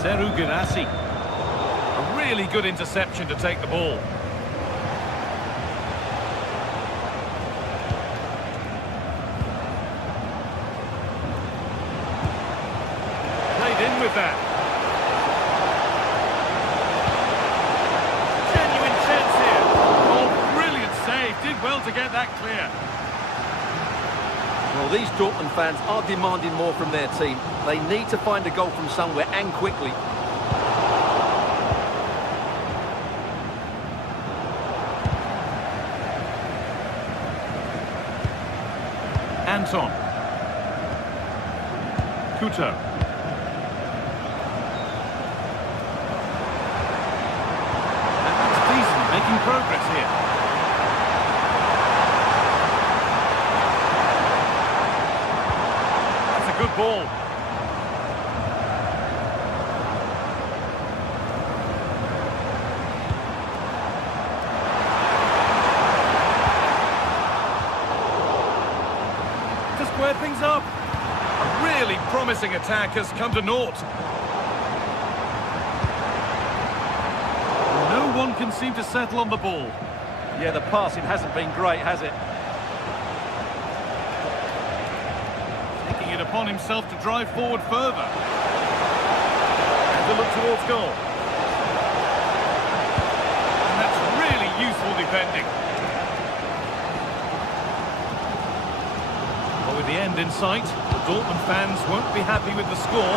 Seru Girassi. A really good interception to take the ball. In with that. Genuine chance here. Oh, brilliant save. Did well to get that clear. Well, these Dortmund fans are demanding more from their team. They need to find a goal from somewhere and quickly. Anton. Couto. Making progress here. That's a good ball. To square things up. A really promising attack has come to naught. No one can seem to settle on the ball. Yeah, the passing hasn't been great, has it? Taking it upon himself to drive forward further. And to look towards goal. And that's really useful defending. Well, with the end in sight, the Dortmund fans won't be happy with the score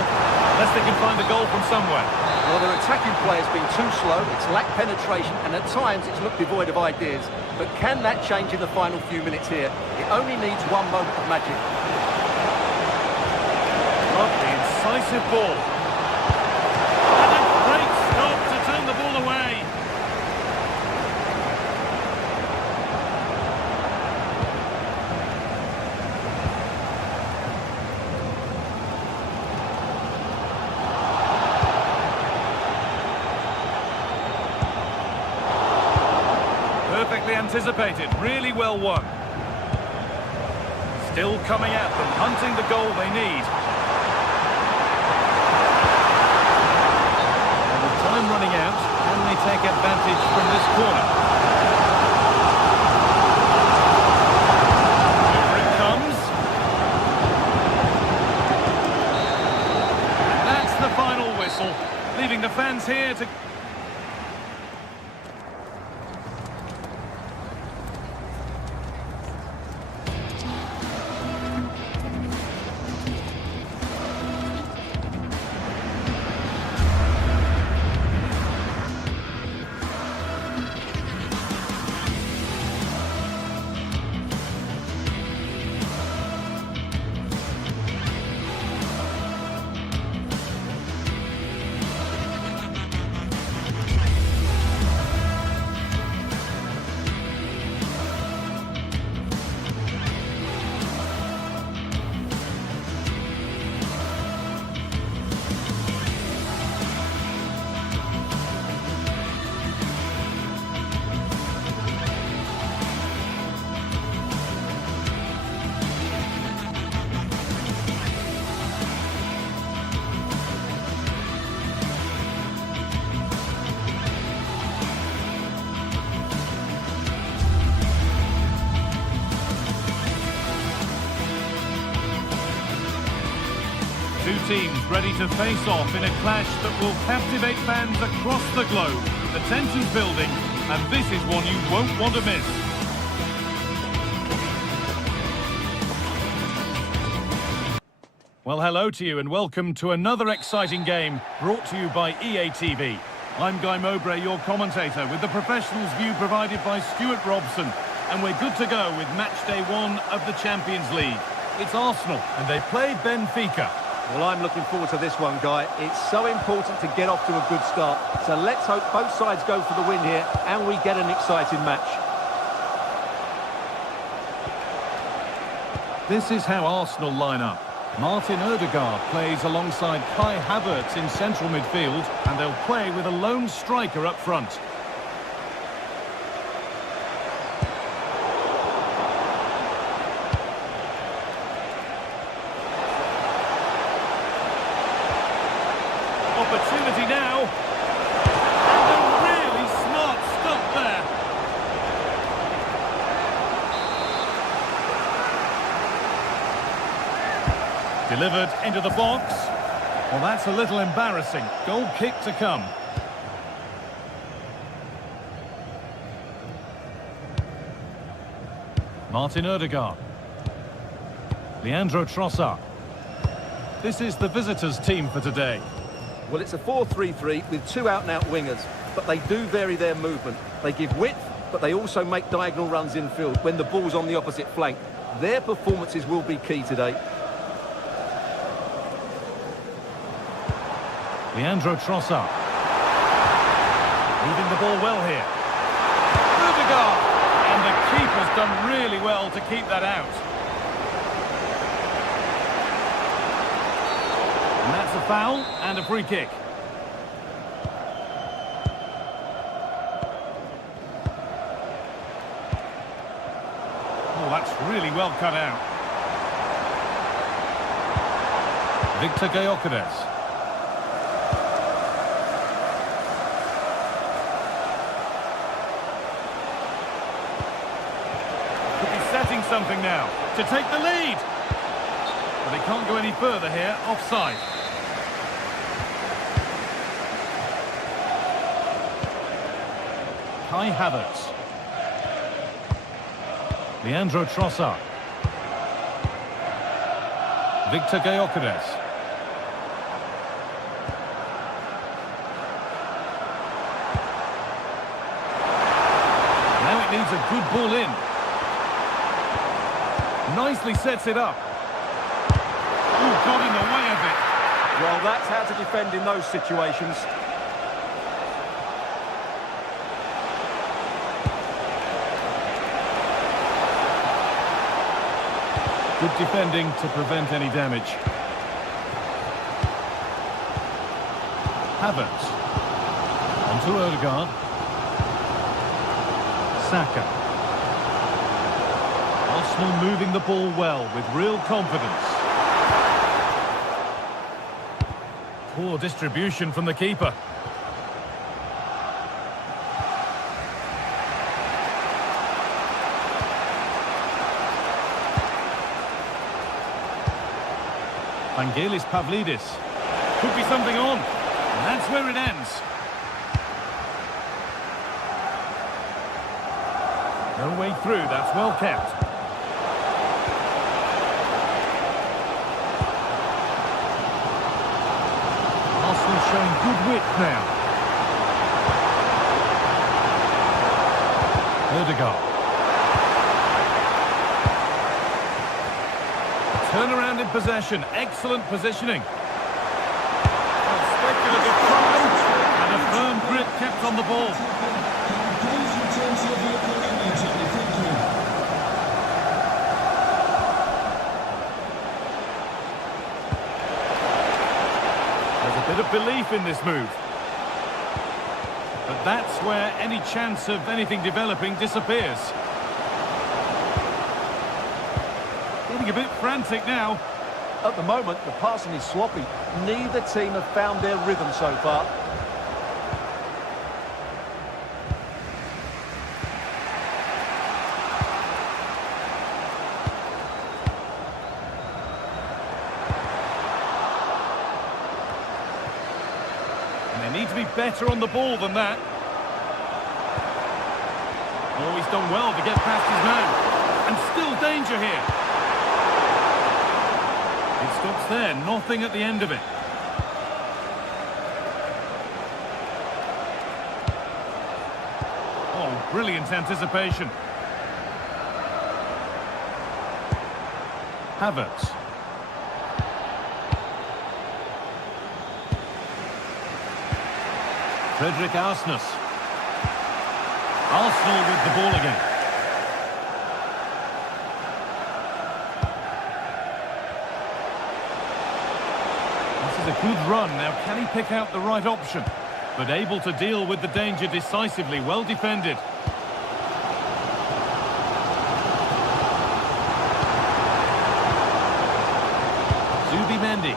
unless they can find a goal from somewhere. Well, their attacking play has been too slow, it's lacked penetration, and at times it's looked devoid of ideas. But can that change in the final few minutes here? It only needs one moment of magic. Lovely, incisive ball. And a great stop to turn the ball away. Perfectly anticipated, really well won. Still coming at them, hunting the goal they need. And with time running out, can they take advantage from this corner? Here it comes. And that's the final whistle, leaving the fans here to... Two teams ready to face off in a clash that will captivate fans across the globe. The tension's building, and this is one you won't want to miss. Well, hello to you and welcome to another exciting game brought to you by EA TV. I'm Guy Mowbray, your commentator, with the professionals' view provided by Stuart Robson. And we're good to go with match day 1 of the Champions League. It's Arsenal, and they play Benfica. Well, I'm looking forward to this one, Guy. It's so important to get off to a good start. So let's hope both sides go for the win here and we get an exciting match. This is how Arsenal line up. Martin Ødegaard plays alongside Kai Havertz in central midfield, and they'll play with a lone striker up front. Opportunity now. And a really smart stop there. Delivered into the box. Well, that's a little embarrassing. Goal kick to come. Martin Ødegaard. Leandro Trossard. This is the visitors' team for today. Well, it's a 4-3-3 with two out-and-out wingers, but they do vary their movement. They give width, but they also make diagonal runs infield when the ball's on the opposite flank. Their performances will be key today. Leandro Trossard. Leading the ball well here. Ødegaard! And the keeper's done really well to keep that out. And that's a foul and a free kick. Oh, that's really well cut out. Victor Gyökeres. Could be setting something now to take the lead. But they can't go any further here, offside. Kai Havertz. Leandro Trossard. Victor Gyökeres. Now it needs a good ball in. Nicely sets it up. Ooh, got in the way of it. Well, that's how to defend in those situations. Good defending to prevent any damage. Havertz. Onto Ødegaard. Saka. Arsenal moving the ball well with real confidence. Poor distribution from the keeper. Vangelis Pavlidis. Could be something on. And that's where it ends. No way through, that's well kept. Arsenal showing good width now. Ødegaard. Turnaround in possession, excellent positioning. Speculative try, and a firm grip kept on the ball. There's a bit of belief in this move. But that's where any chance of anything developing disappears. Getting a bit frantic now. At the moment, the passing is sloppy. Neither team have found their rhythm so far. And they need to be better on the ball than that. Oh, he's done well to get past his man. And still danger here. It stops there, nothing at the end of it. Oh, brilliant anticipation. Havertz. Frederick Arsnes. Arsenal with the ball again. is a good run. Now, can he pick out the right option? But able to deal with the danger decisively. Well defended. Mendy.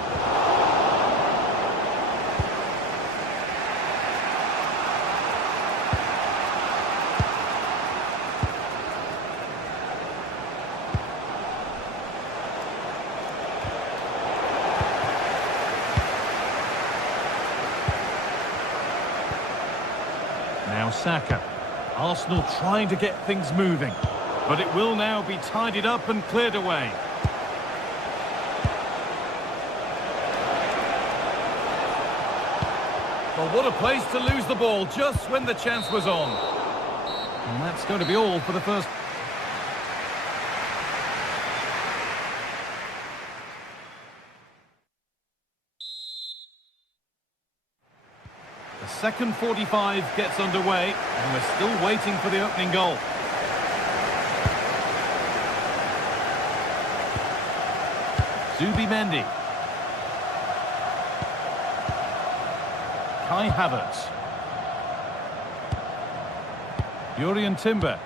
Now Saka. Arsenal trying to get things moving, but it will now be tidied up and cleared away. Well, what a place to lose the ball just when the chance was on. And that's going to be all for the first. The second 45 gets underway, and we're still waiting for the opening goal. Mendy. Kai Havertz. Jurrien Timber.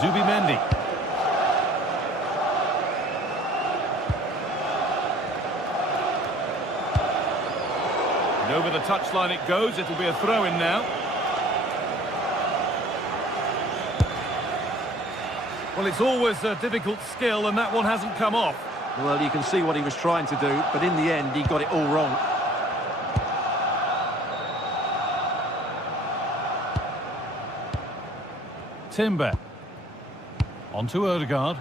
Mendy. And over the touchline it goes. It'll be a throw-in now. Well, it's always a difficult skill, and that one hasn't come off. Well, you can see what he was trying to do, but in the end, he got it all wrong. Timber. On to Odegaard.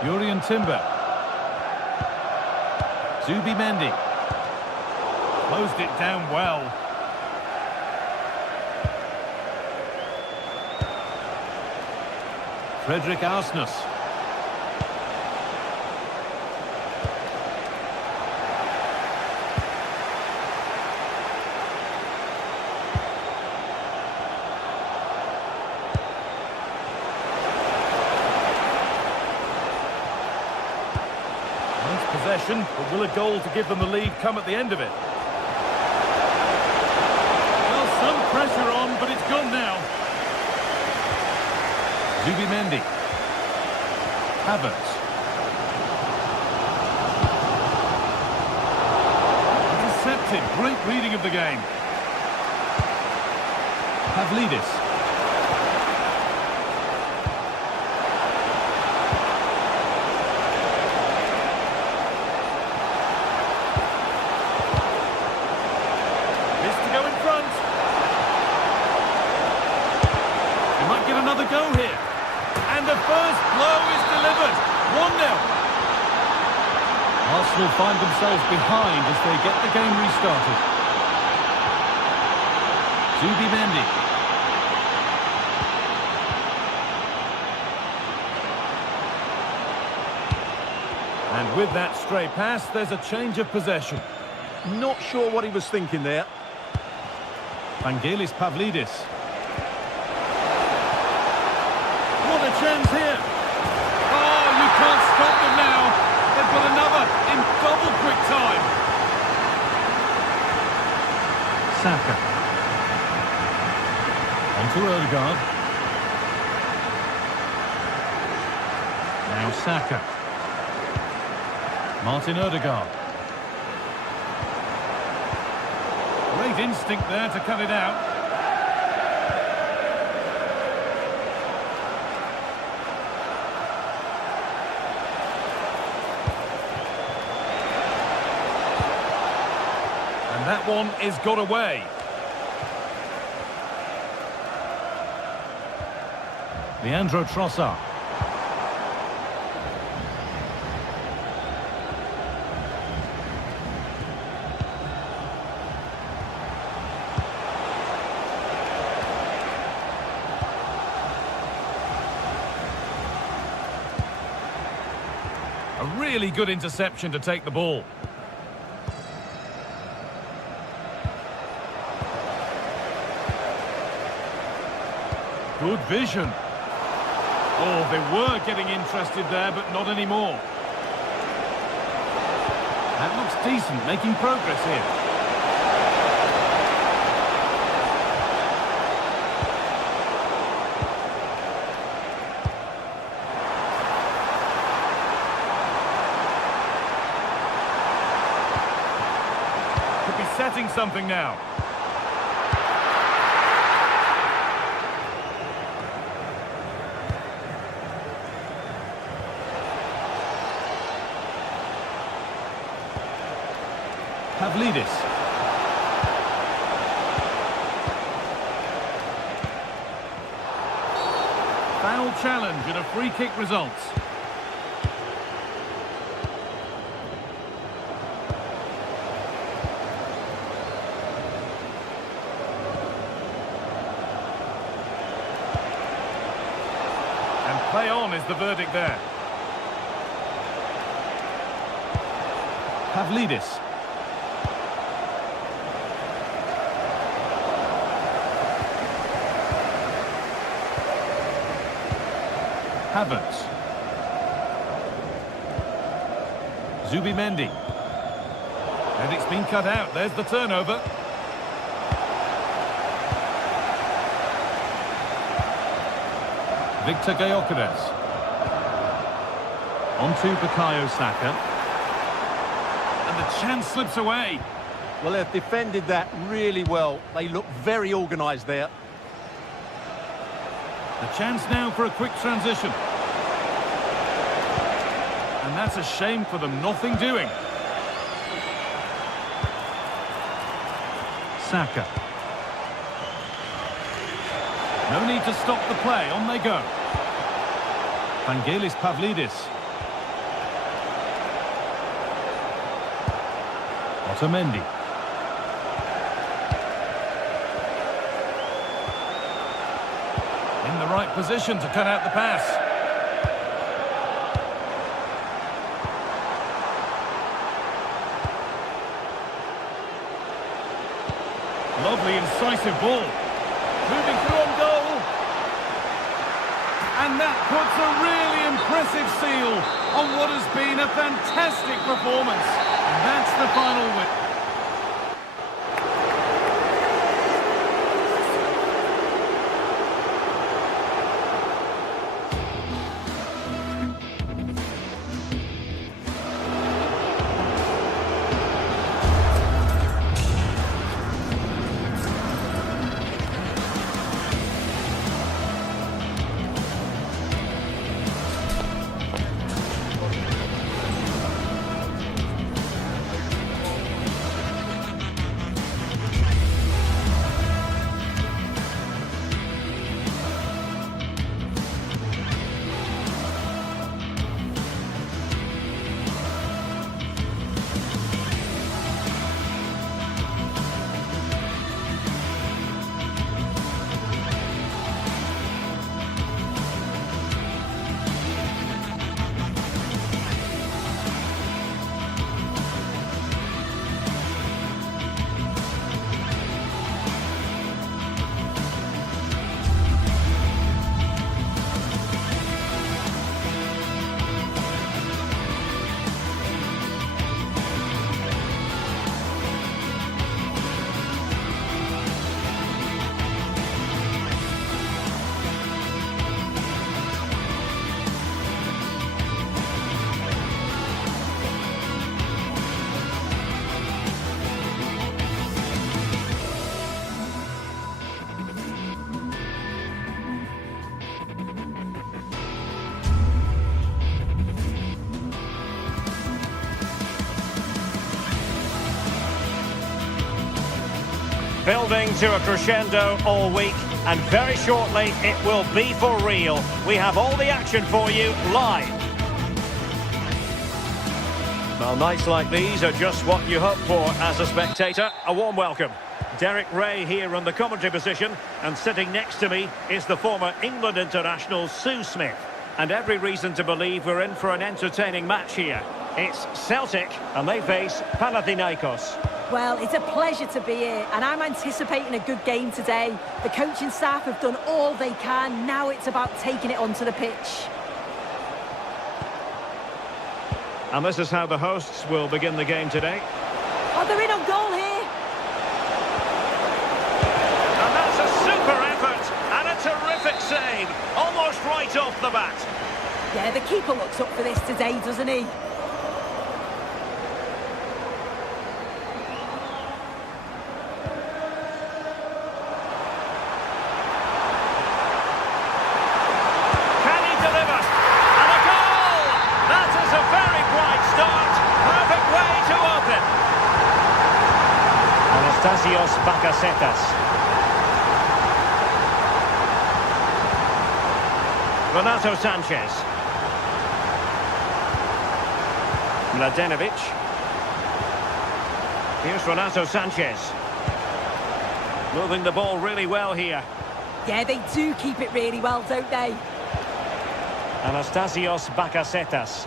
Jurrien Timber. Mendy. Closed it down well. Frederick Arsnes. Nice possession, but will a goal to give them the lead come at the end of it? Well, some pressure on, but it's gone now. Mendy. Havertz. Intercepted. Great reading of the game. Pavlidis. Missed to go in front. He might get another go here. And the first blow is delivered. 1-0. Arsenal find themselves behind as they get the game restarted. Mendy. And with that stray pass, there's a change of possession. Not sure what he was thinking there. Vangelis Pavlidis. What a chance here. Oh, you can't stop them now. They've got another in double quick time. Saka. On to Odegaard. Now Saka. Martin Odegaard. Great instinct there to cut it out. And that one is got away. Leandro Trossard. A really good interception to take the ball. Good vision. Oh, they were getting interested there, but not anymore. That looks decent, making progress here. Could be setting something now. Pavlidis. Foul challenge and a free kick results. And play on is the verdict there. Pavlidis. Havertz. Zubimendi. And it's been cut out. There's the turnover. Victor Gyökeres. On to Bukayo Saka. And the chance slips away. Well, they've defended that really well. They look very organised there. A chance now for a quick transition. And that's a shame for them, nothing doing. Saka. No need to stop the play, on they go. Vangelis Pavlidis. Otamendi. In the right position to cut out the pass. Lovely incisive ball. Moving through on goal. And that puts a really impressive seal on what has been a fantastic performance. And that's the final win. Building to a crescendo all week, and very shortly it will be for real. We have all the action for you live. Well, nights like these are just what you hope for as a spectator. A warm welcome. Derek Ray here in the commentary position, and sitting next to me is the former England international Sue Smith. And every reason to believe we're in for an entertaining match here. It's Celtic, and they face Panathinaikos. Well, it's a pleasure to be here, and I'm anticipating a good game today. The coaching staff have done all they can. Now it's about taking it onto the pitch. And this is how the hosts will begin the game today. Oh, they're in on goal here. And that's a super effort and a terrific save. Almost right off the bat. Yeah, the keeper looks up for this today, doesn't he? Can he deliver? And a goal! That is a very bright start. Perfect way to open. Anastasios Bakasetas. Renato Sanchez. Mladenovic. Here's Renato Sanchez. Moving the ball really well here. Yeah, they do keep it really well, don't they? Anastasios Bakasetas.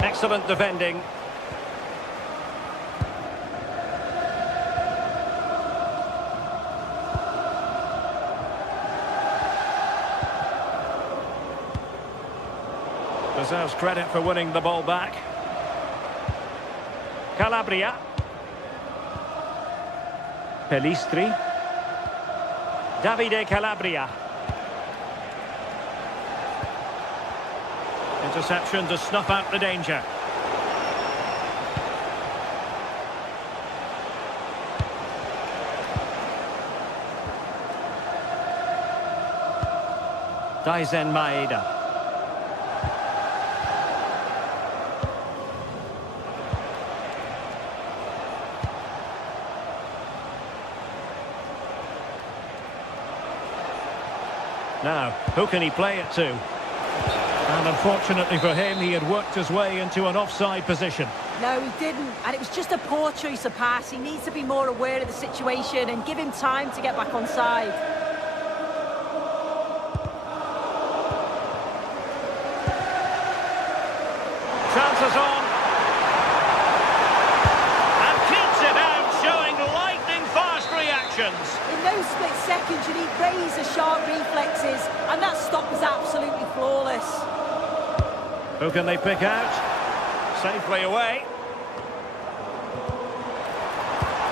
Excellent defending. Deserves credit for winning the ball back. Calabria. Pelistri. Davide Calabria. Interception to snuff out the danger. Daizen Maeda. Now, who can he play it to? And unfortunately for him, he had worked his way into an offside position. No, he didn't. And it was just a poor choice of pass. He needs to be more aware of the situation and give him time to get back on side. Chances on. And keeps it out, showing lightning-fast reactions. In those split seconds, you need razor-sharp reflexes, and that stop was absolutely flawless. Who can they pick out? Safely away.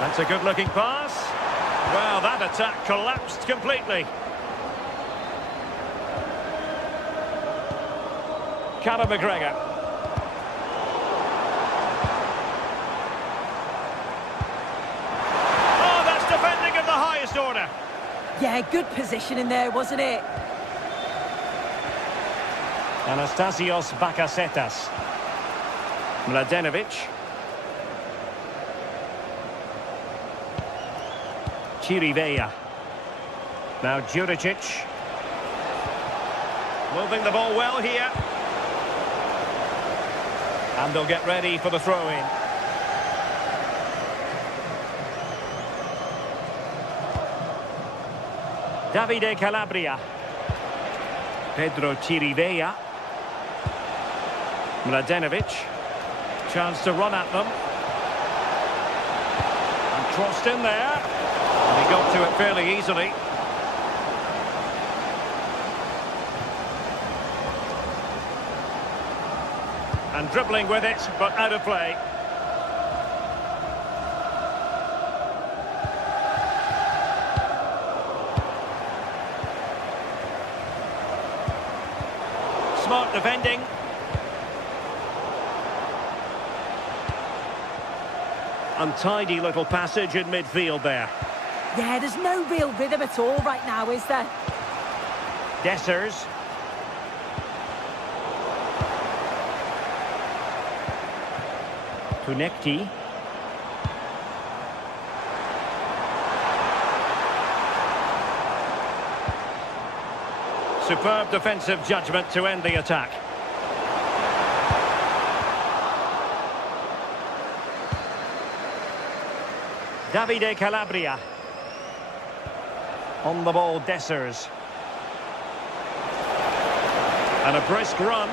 That's a good-looking pass. Well, that attack collapsed completely. Callum McGregor. Oh, that's defending of the highest order. Yeah, good position in there, wasn't it? Anastasios Bakasetas. Mladenovic. Chirivella. Now Juricic. Moving the ball well here. And they'll get ready for the throw-in. Davide Calabria. Pedro Chirivella. Mladenovic. Chance to run at them. And crossed in there. And he got to it fairly easily. And dribbling with it, but out of play. Smart defending. Untidy little passage in midfield there. Yeah, there's no real rhythm at all right now, is there? Dessers. Tunekti. Superb defensive judgment to end the attack. Davide Calabria. On the ball, Dessers. And a brisk run.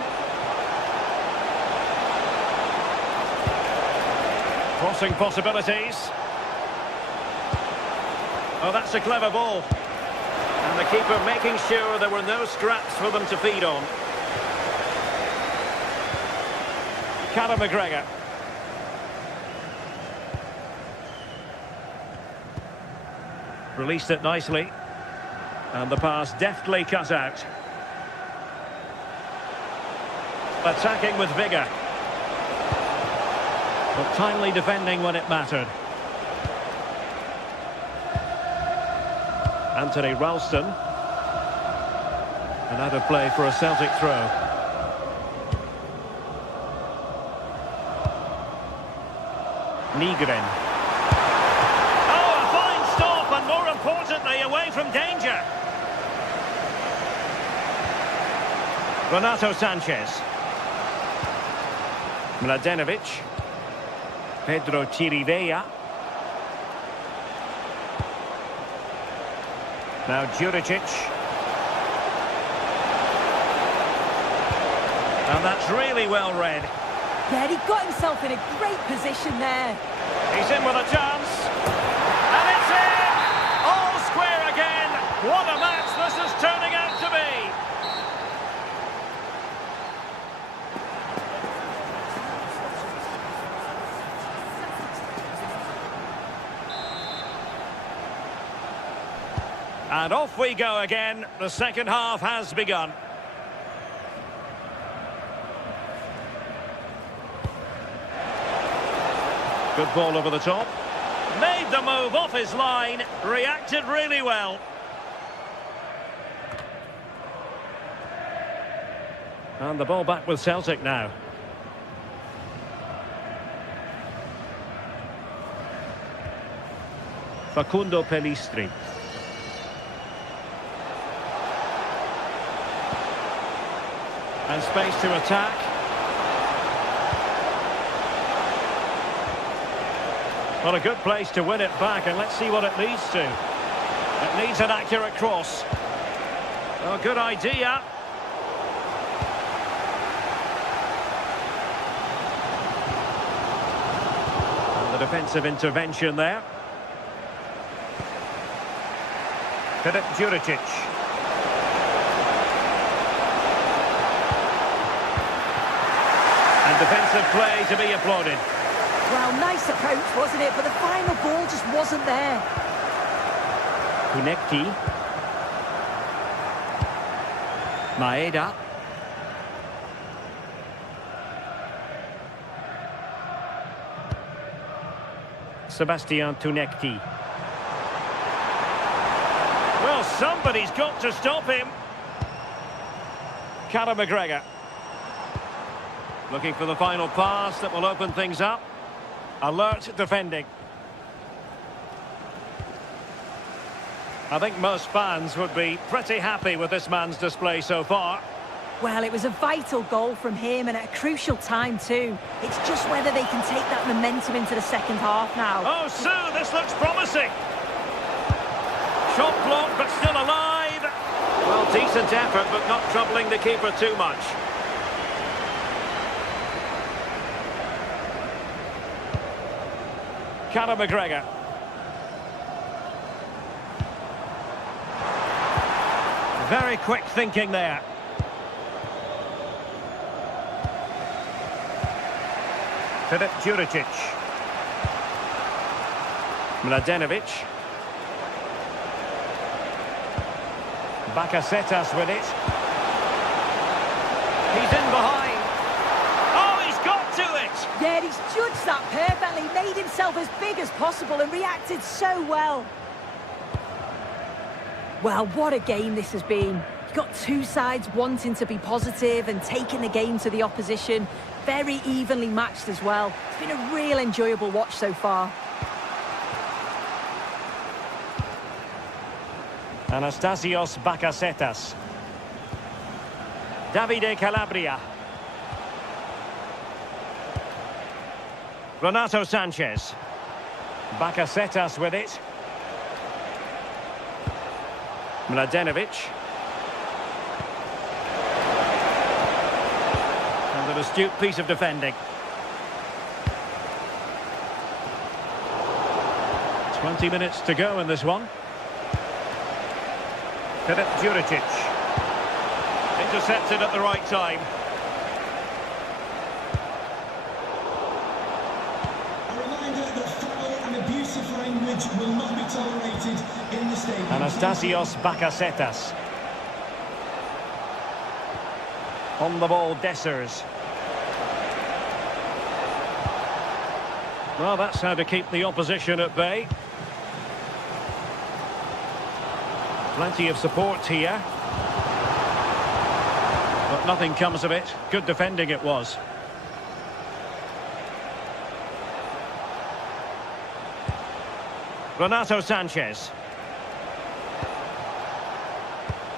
Crossing possibilities. Oh, that's a clever ball. And the keeper making sure there were no scraps for them to feed on. Callum McGregor. Released it nicely. And the pass deftly cut out. Attacking with vigour. But timely defending when it mattered. Anthony Ralston. And out of play for a Celtic throw. Nygren. Oh, a fine stop, and more importantly, away from danger. Renato Sanchez. Mladenovic. Pedro Chirivella. Now Juricic. And that's really well read. Yeah, he got himself in a great position there. He's in with a chance. And it's in! All square again. What a match this is turning out to be. And off we go again. The second half has begun. Good ball over the top. Made the move off his line. Reacted really well. And the ball back with Celtic now. Facundo Pellistri. And space to attack. Well, a good place to win it back, and let's see what it leads to. It needs an accurate cross. Oh, good idea. And the defensive intervention there. Filip Juricic. And defensive play to be applauded. Well, nice approach, wasn't it? But the final ball just wasn't there. Kunekti. Maeda. Sebastian Tunekti. Well, somebody's got to stop him. Callum McGregor. Looking for the final pass that will open things up. Alert defending. I think most fans would be pretty happy with this man's display so far. Well, it was a vital goal from him and at a crucial time too. It's just whether they can take that momentum into the second half now. Oh, Sue, this looks promising. Shot blocked, but still alive. Well, decent effort, but not troubling the keeper too much. Callum McGregor. Very quick thinking there. Filip Juricic. Mladenovic. Bakasetas with it. He's in behind. Oh, he's got to it! Yeah, he's judged that perfectly, made himself as big as possible and reacted so well. Well, what a game this has been. You've got two sides wanting to be positive and taking the game to the opposition. Very evenly matched as well. It's been a real enjoyable watch so far. Anastasios Bakasetas. Davide Calabria. Renato Sanchez. Bakasetas with it. Mladenovic. And an astute piece of defending. 20 minutes to go in this one. Filip Juricic. Intercepted at the right time. A reminder that foul and abusive language will not be tolerated in the stadium. Anastasios Bakasetas. On the ball, Dessers. Well, that's how to keep the opposition at bay. Plenty of support here. But nothing comes of it. Good defending it was. Renato Sanchez.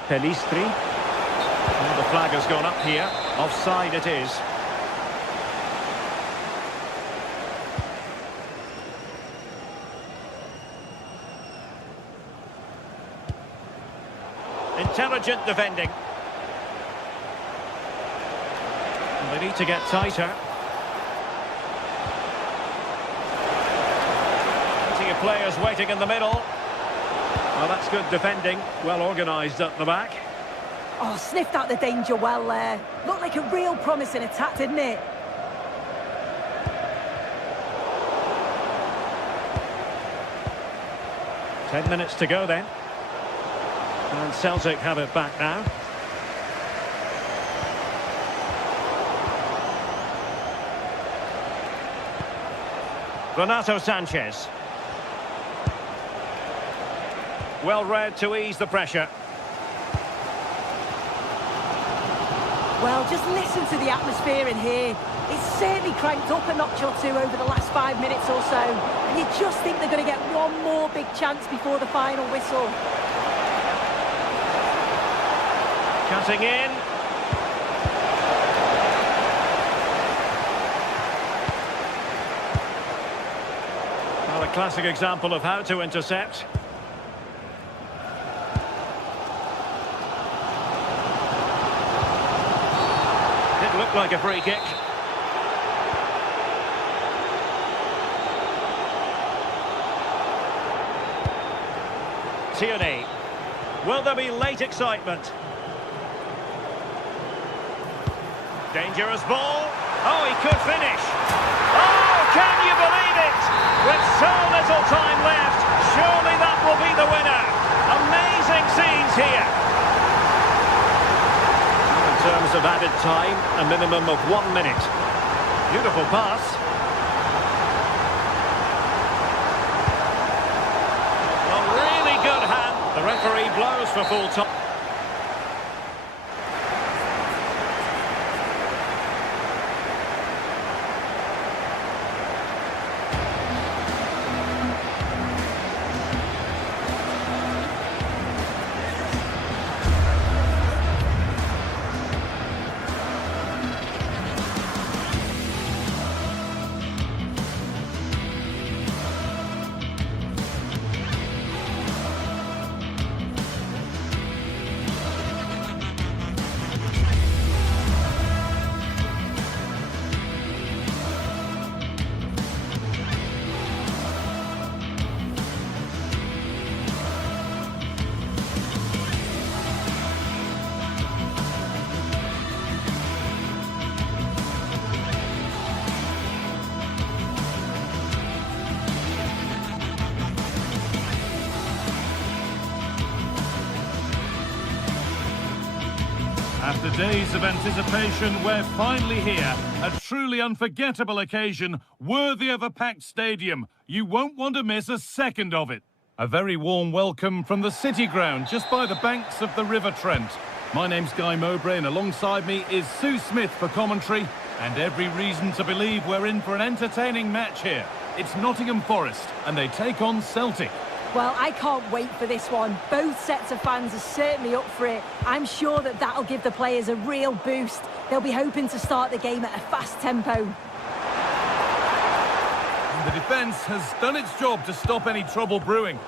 Pelistri. Well, the flag has gone up here. Offside it is. Intelligent defending. And they need to get tighter. Plenty of players waiting in the middle. Well, that's good defending. Well organised at the back. Oh, sniffed out the danger well there. Looked like a real promising attack, didn't it? Ten minutes to go then. And Celtic have it back now. Renato Sanchez. Well read to ease the pressure. Well, just listen to the atmosphere in here. It's certainly cranked up a notch or two over the last 5 minutes or so. And you just think they're going to get one more big chance before the final whistle. Cutting in. Well, a classic example of how to intercept. It looked like a free kick. Tierney. Will there be late excitement? Dangerous ball. Oh, he could finish. Oh, can you believe it? With so little time left, surely that will be the winner. Amazing scenes here. In terms of added time, a minimum of 1 minute. Beautiful pass. A really good hand. The referee blows for full time. After days of anticipation, we're finally here. A truly unforgettable occasion, worthy of a packed stadium. You won't want to miss a second of it. A very warm welcome from the City Ground, just by the banks of the River Trent. My name's Guy Mowbray, and alongside me is Sue Smith for commentary. And every reason to believe we're in for an entertaining match here. It's Nottingham Forest, and they take on Celtic. Well, I can't wait for this one. Both sets of fans are certainly up for it. I'm sure that that'll give the players a real boost. They'll be hoping to start the game at a fast tempo. And the defence has done its job to stop any trouble brewing.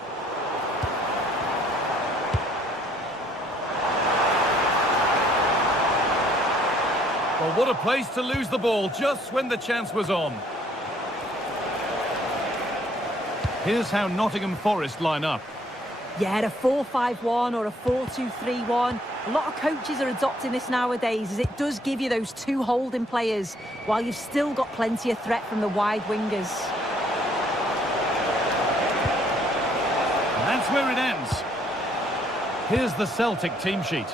Well, what a place to lose the ball just when the chance was on. Here's how Nottingham Forest line up. Yeah, a 4-5-1 or a 4-2-3-1. A lot of coaches are adopting this nowadays, as it does give you those two holding players, while you've still got plenty of threat from the wide wingers. And that's where it ends. Here's the Celtic team sheet.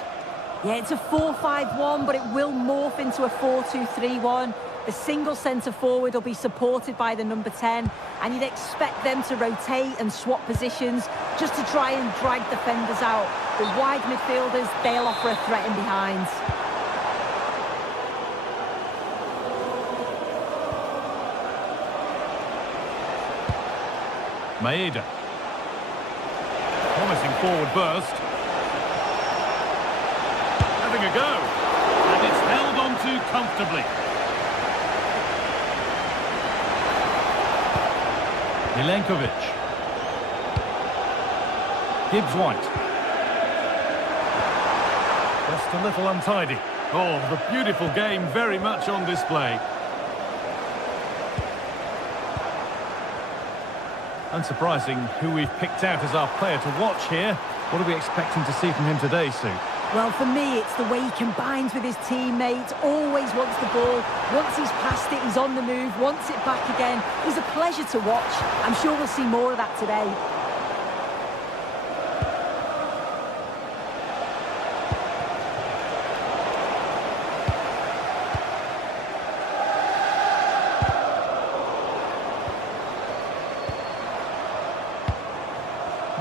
Yeah, it's a 4-5-1, but it will morph into a 4-2-3-1. The single centre-forward will be supported by the number 10, and you'd expect them to rotate and swap positions just to try and drag defenders out. The wide midfielders, they'll offer a threat in behind. Maeda. Promising forward burst. Having a go. And it's held on to comfortably. Milenkovic. Gibbs-White. Just a little untidy. Oh, the beautiful game very much on display. Unsurprising who we've picked out as our player to watch here. What are we expecting to see from him today, Sue? Well, for me, it's the way he combines with his teammates, always wants the ball. Once he's passed it, he's on the move, wants it back again. He's a pleasure to watch. I'm sure we'll see more of that today.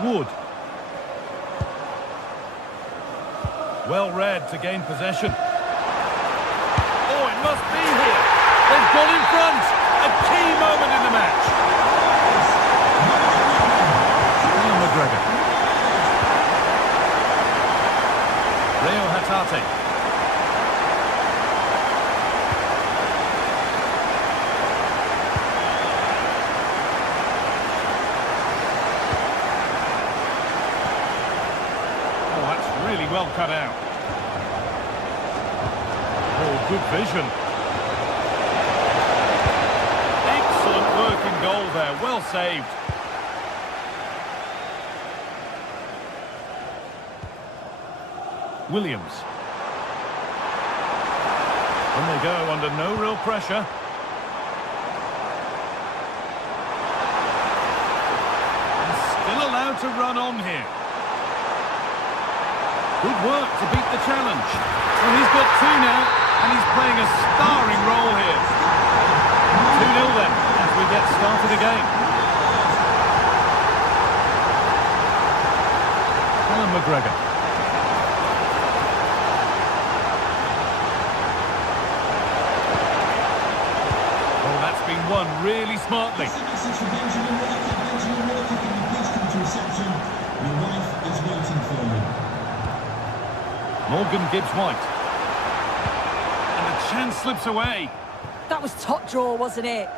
Wood. Well read to gain possession. Oh, it must be here. They've gone in front. A key moment in the match. McGregor. Rio Hatate. Oh, that's really well cut out. Oh, good vision. Excellent work in goal there. Well saved. Williams. And they go under no real pressure. And still allowed to run on here. Good work to beat the challenge. Well, he's got two now, and he's playing a starring role here. 2-0 then, as we get started again. Alan McGregor. Oh, that's been won really smartly. Your wife is waiting for you. Morgan Gibbs-White. And the chance slips away. That was top draw, wasn't it?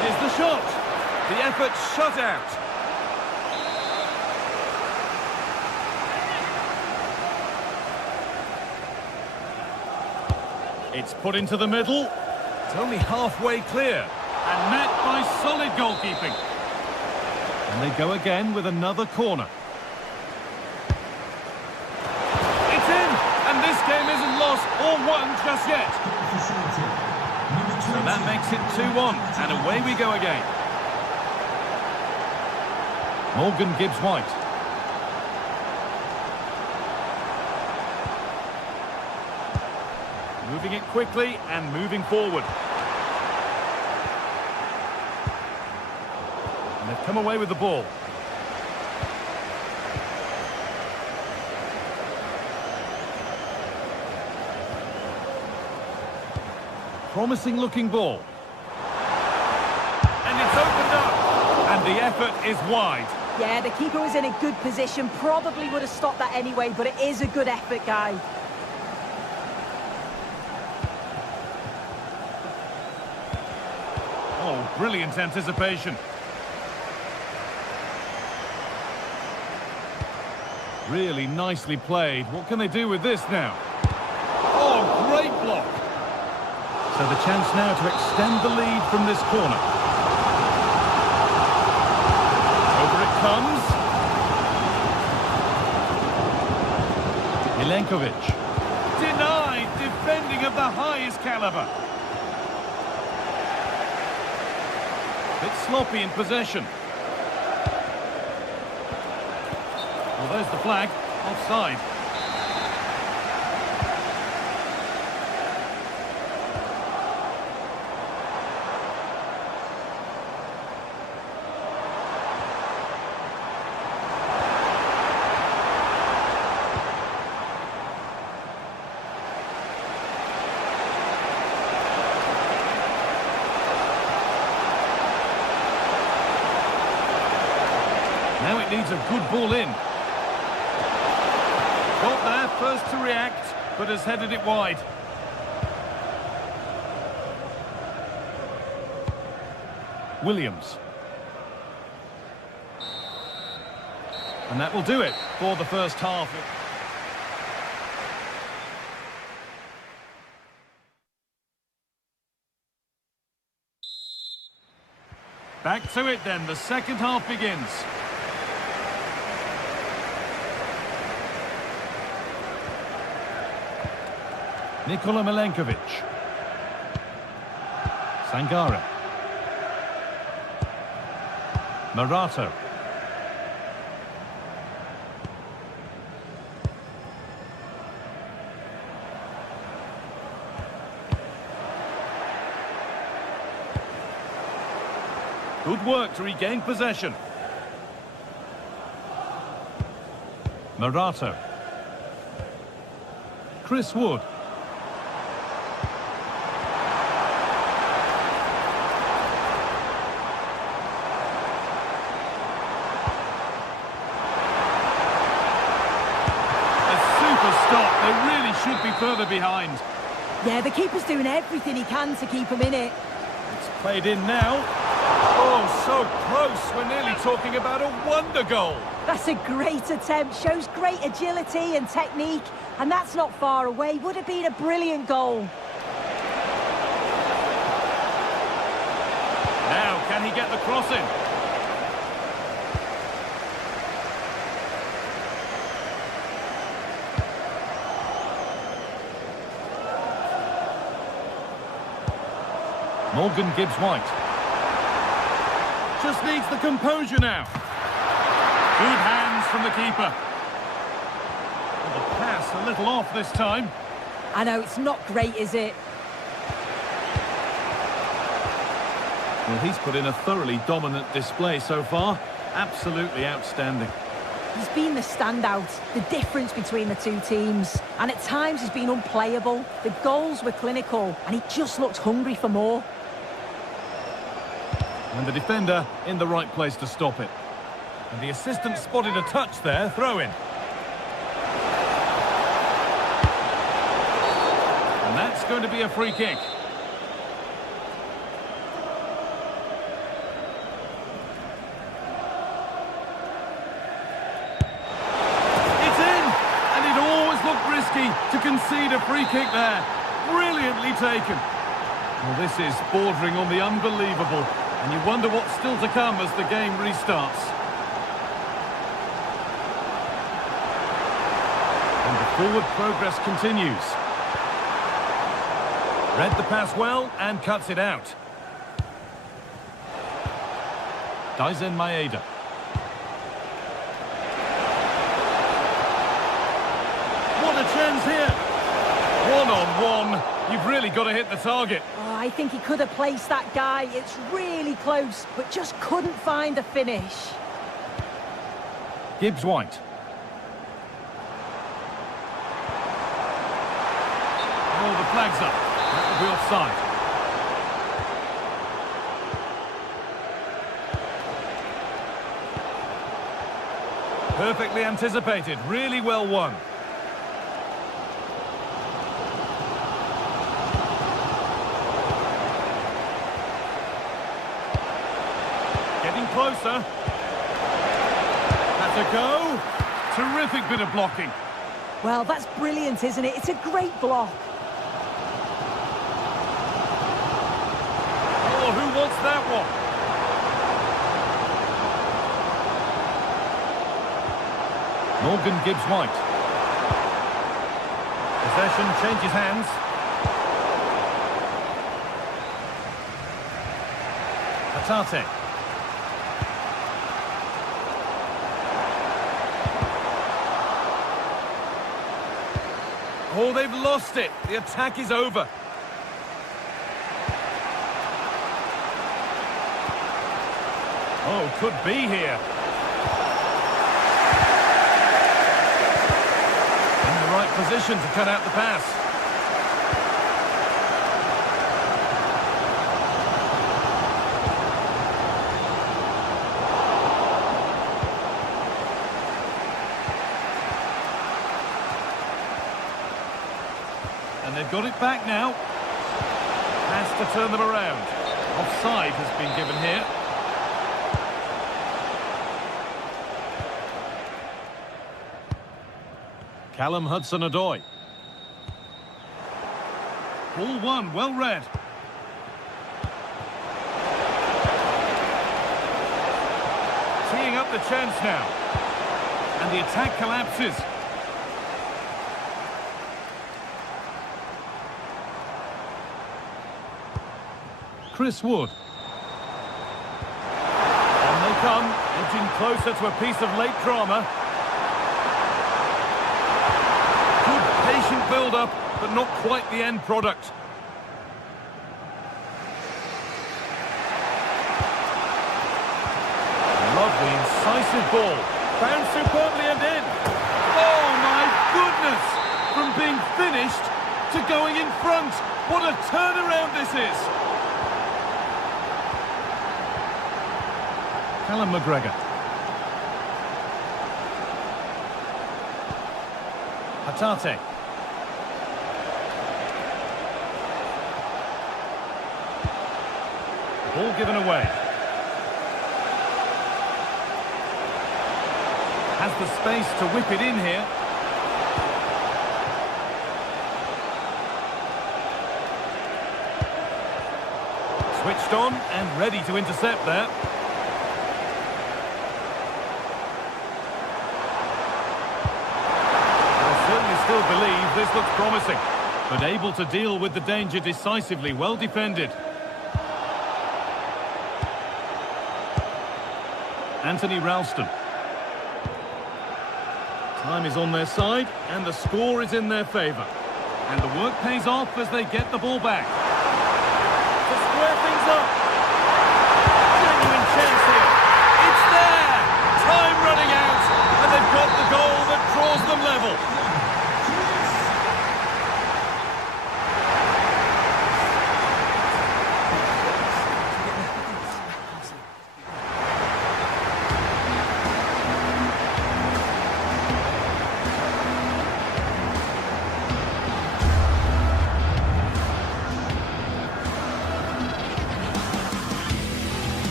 Here's the shot. The effort shut out. It's put into the middle. It's only halfway clear. And met by solid goalkeeping. And they go again with another corner. It's in! And this game isn't lost or won just yet. So that makes it 2-1. And away we go again. Morgan Gibbs-White. Moving it quickly and moving forward. And they've come away with the ball. Promising looking ball. And it's opened up. And the effort is wide. Yeah, the keeper was in a good position. Probably would have stopped that anyway, but it is a good effort, guy. Oh, brilliant anticipation. Really nicely played. What can they do with this now? Oh, great block. So the chance now to extend the lead from this corner. Over it comes. Milenkovic. Denied, defending of the highest caliber. Bit sloppy in possession. Well, there's the flag. Offside. Now it needs a good ball in. Got there first to react, but has headed it wide. Williams. And that will do it for the first half. Back to it then, the second half begins. Nikola Milenkovic. Sangare. Marato. Good work to regain possession. Marato. Chris Wood. Stop. They really should be further behind. Yeah, the keeper's doing everything he can to keep them in it. It's played in now. Oh, so close. We're nearly talking about a wonder goal. That's a great attempt. Shows great agility and technique. And that's not far away. Would have been a brilliant goal. Now, can he get the cross in? Morgan Gibbs-White. Just needs the composure now. Good hands from the keeper. Well, the pass a little off this time. I know, it's not great, is it? Well, he's put in a thoroughly dominant display so far. Absolutely outstanding. He's been the standout, the difference between the two teams. And at times he's been unplayable. The goals were clinical, and he just looked hungry for more. And the defender in the right place to stop it. And the assistant spotted a touch there, throw in. And that's going to be a free kick. It's in! And it always looked risky to concede a free kick there. Brilliantly taken. Well, this is bordering on the unbelievable. And you wonder what's still to come as the game restarts. And the forward progress continues. Read the pass well and cuts it out. Daizen Maeda. What a chance here. One-on-one. You've really got to hit the target. Oh, I think he could have placed that guy. It's really close, but just couldn't find the finish. Gibbs-White. Oh, the flag's up. That will be offside. Perfectly anticipated. Really well won. Getting closer. That's a go. Terrific bit of blocking. Well, that's brilliant, isn't it? It's a great block. wants that one. Morgan Gibbs White. Possession changes hands. Hatate. Oh, they've lost it. The attack is over. Oh, could be here. In the right position to cut out the pass. And they've got it back now. Has to turn them around. Offside has been given here. Callum Hudson-Odoi. Ball one, well read. Teeing up the chance now. And the attack collapses. Chris Wood. On they come, edging closer to a piece of late drama. Good patient build-up, but not quite the end product. Lovely, incisive ball. Found superbly and in. Oh, my goodness! From being finished to going in front. What a turnaround this is! Callum McGregor. Hatate. Ball given away. Has the space to whip it in here. Switched on and ready to intercept there. Still believe this looks promising, but able to deal with the danger decisively. Well defended. Anthony Ralston. Time is on their side and the score is in their favour, and the work pays off as they get the ball back to square things up. Genuine chance here. It's there. Time running out, and they've got the goal that draws them level.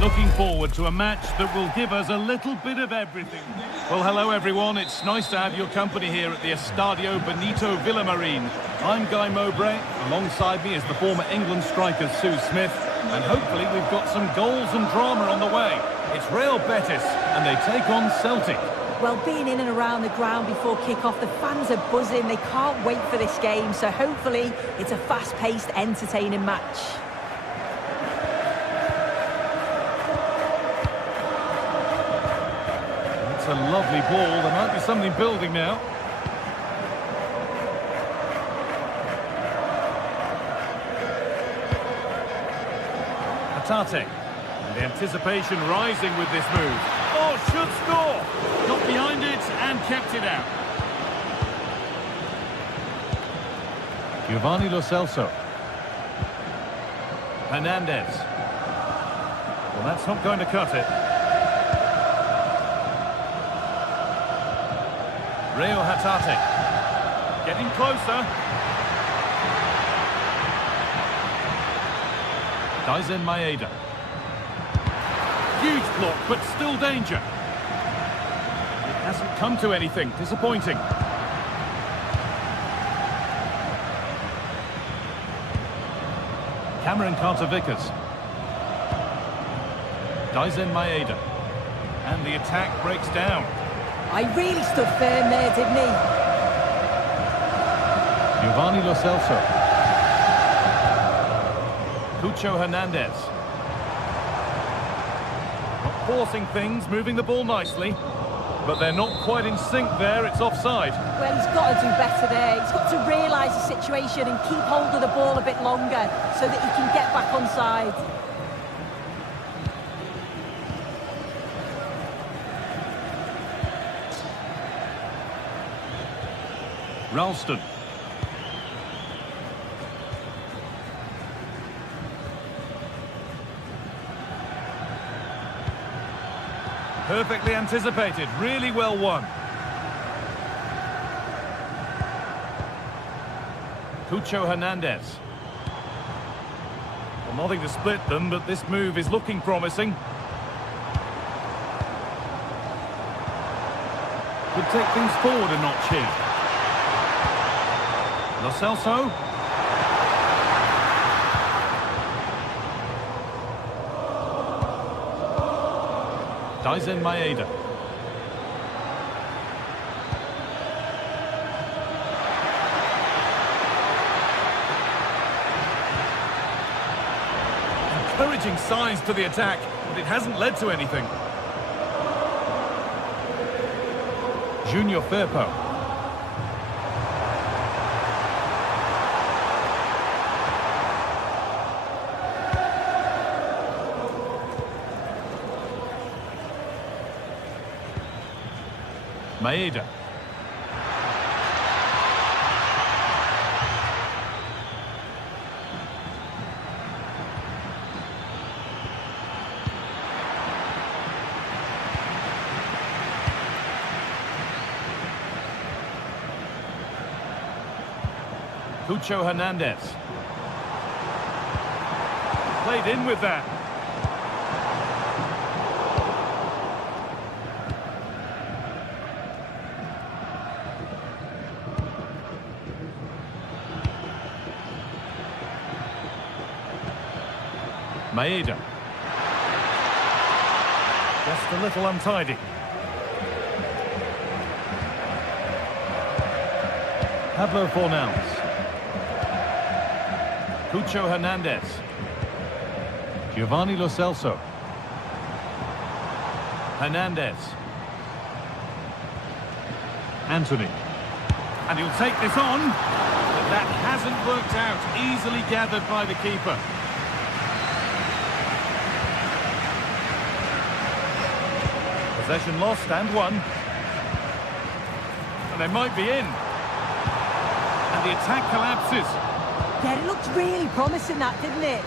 Looking forward to a match that will give us a little bit of everything. Well, hello everyone. It's nice to have your company here at the Estadio Benito Villamarín. I'm Guy Mowbray. Alongside me is the former England striker Sue Smith. And hopefully we've got some goals and drama on the way. It's Real Betis and they take on Celtic. Well, being in and around the ground before kick-off, the fans are buzzing. They can't wait for this game. So hopefully it's a fast-paced, entertaining match. It's a lovely ball. There might be something building now. Hatate. And the anticipation rising with this move. Oh, should score! Got behind it and kept it out. Giovanni Lo Celso. Hernandez. Well, that's not going to cut it. Reo Hatate. Getting closer. Daizen Maeda. Huge block, but still danger. It hasn't come to anything. Disappointing. Cameron Carter-Vickers. Daizen Maeda. And the attack breaks down. I really stood firm there, didn't he? Giovanni Lo Celso. Cucho Hernandez. Not forcing things, moving the ball nicely. But they're not quite in sync there, it's offside. Well, he's got to do better there. He's got to realise the situation and keep hold of the ball a bit longer so that he can get back onside. Ralston. Perfectly anticipated, really well won. Cucho Hernandez. Well, nothing to split them, but this move is looking promising. Could take things forward a notch here. Lo Celso. Daizen Maeda. Encouraging signs to the attack, but it hasn't led to anything. Junior Firpo. Maeda. Cucho Hernandez. Played in with that. Maeda. Just a little untidy. Pablo Fornals. Cucho Hernandez. Giovanni Lo Celso. Hernandez. Anthony. And he'll take this on. But that hasn't worked out. Easily gathered by the keeper. Possession lost and won. And they might be in. And the attack collapses. Yeah, it looked really promising, that, didn't it?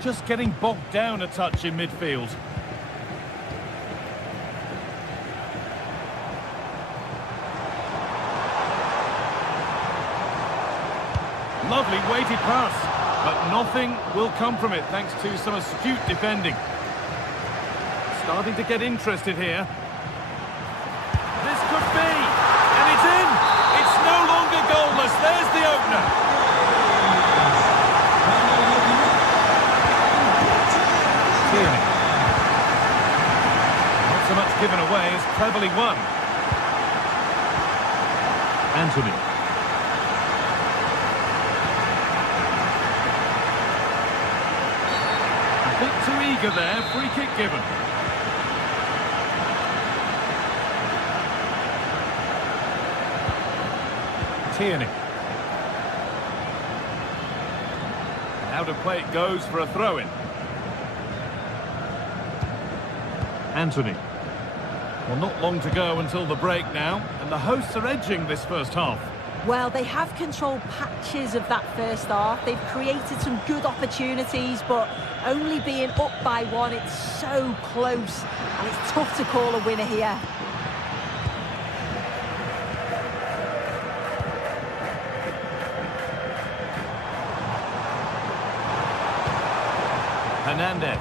Just getting bogged down a touch in midfield. Lovely weighted pass. But nothing will come from it thanks to some astute defending. Starting to get interested here. This could be, and it's in! It's no longer goalless, there's the opener. Tierney. Not so much given away as cleverly won. Anthony. A bit too eager there, free kick given. Tierney. out of play it goes for a throw-in. Anthony. Well, not long to go until the break now, and the hosts are edging this first half. Well, they have controlled patches of that first half. They've created some good opportunities, but only being up by one, it's so close, and it's tough to call a winner here. Hernandez.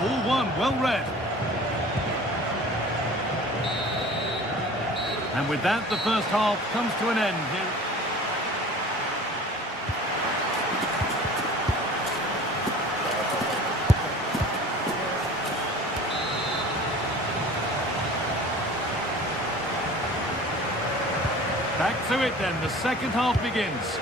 Ball one, well read. And with that, the first half comes to an end here. Back to it then, the second half begins.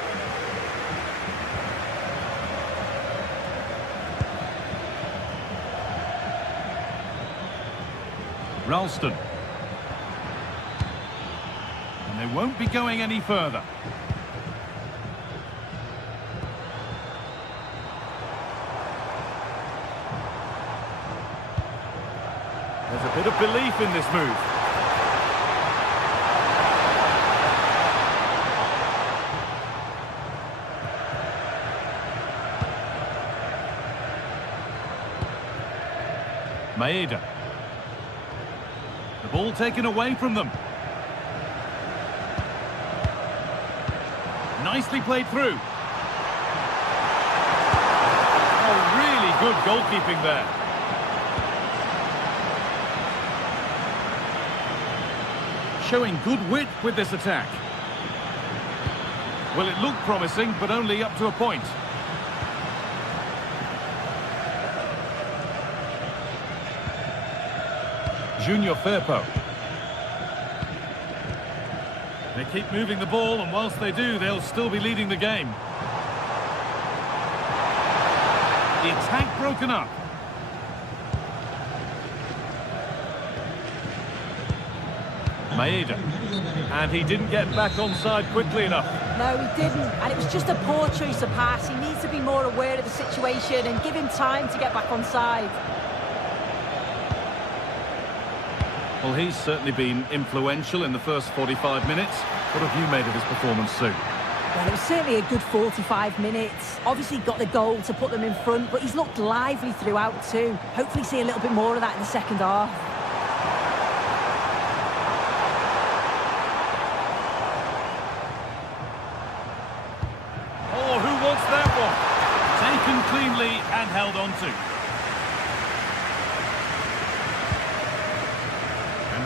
Ralston. And they won't be going any further. There's a bit of belief in this move. Maeda. The ball taken away from them. Nicely played through. Oh, really good goalkeeping there. Showing good wit with this attack. Well, it looked promising, but only up to a point. Junior Firpo. They keep moving the ball, and whilst they do, they'll still be leading the game. The attack broken up. Maeda. And he didn't get back onside quickly enough. No, he didn't, and it was just a poor choice of pass. He needs to be more aware of the situation and give him time to get back onside. Well, he's certainly been influential in the first 45 minutes. What have you made of his performance, Sue? Well, it was certainly a good 45 minutes. Obviously got the goal to put them in front, but he's looked lively throughout too. Hopefully see a little bit more of that in the second half. Oh, who wants that one? Taken cleanly and held on to.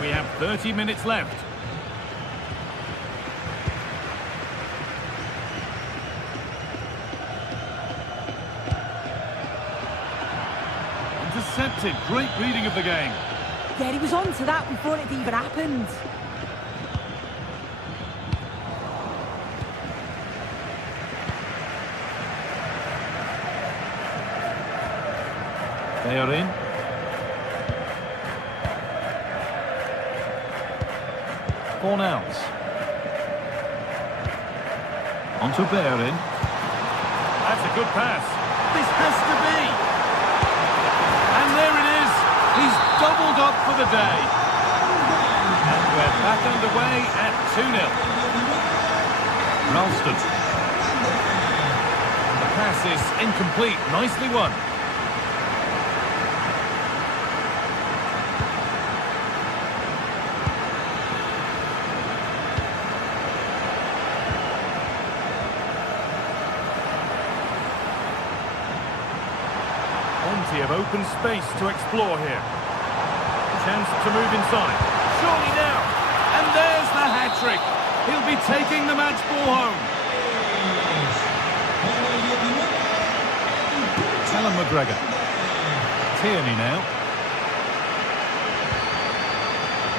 We have 30 minutes left. Intercepted. Great reading of the game. Yeah, he was on to that before it even happened. They are in. Fornals. On to Bellerin. That's a good pass. This has to be. And there it is. He's doubled up for the day. And we're back underway at 2-0. Ralston. The pass is incomplete. Nicely won. Of open space to explore here. Chance to move inside. Surely now. And there's the hat-trick. He'll be taking the match ball home. Alan McGregor. Tierney now.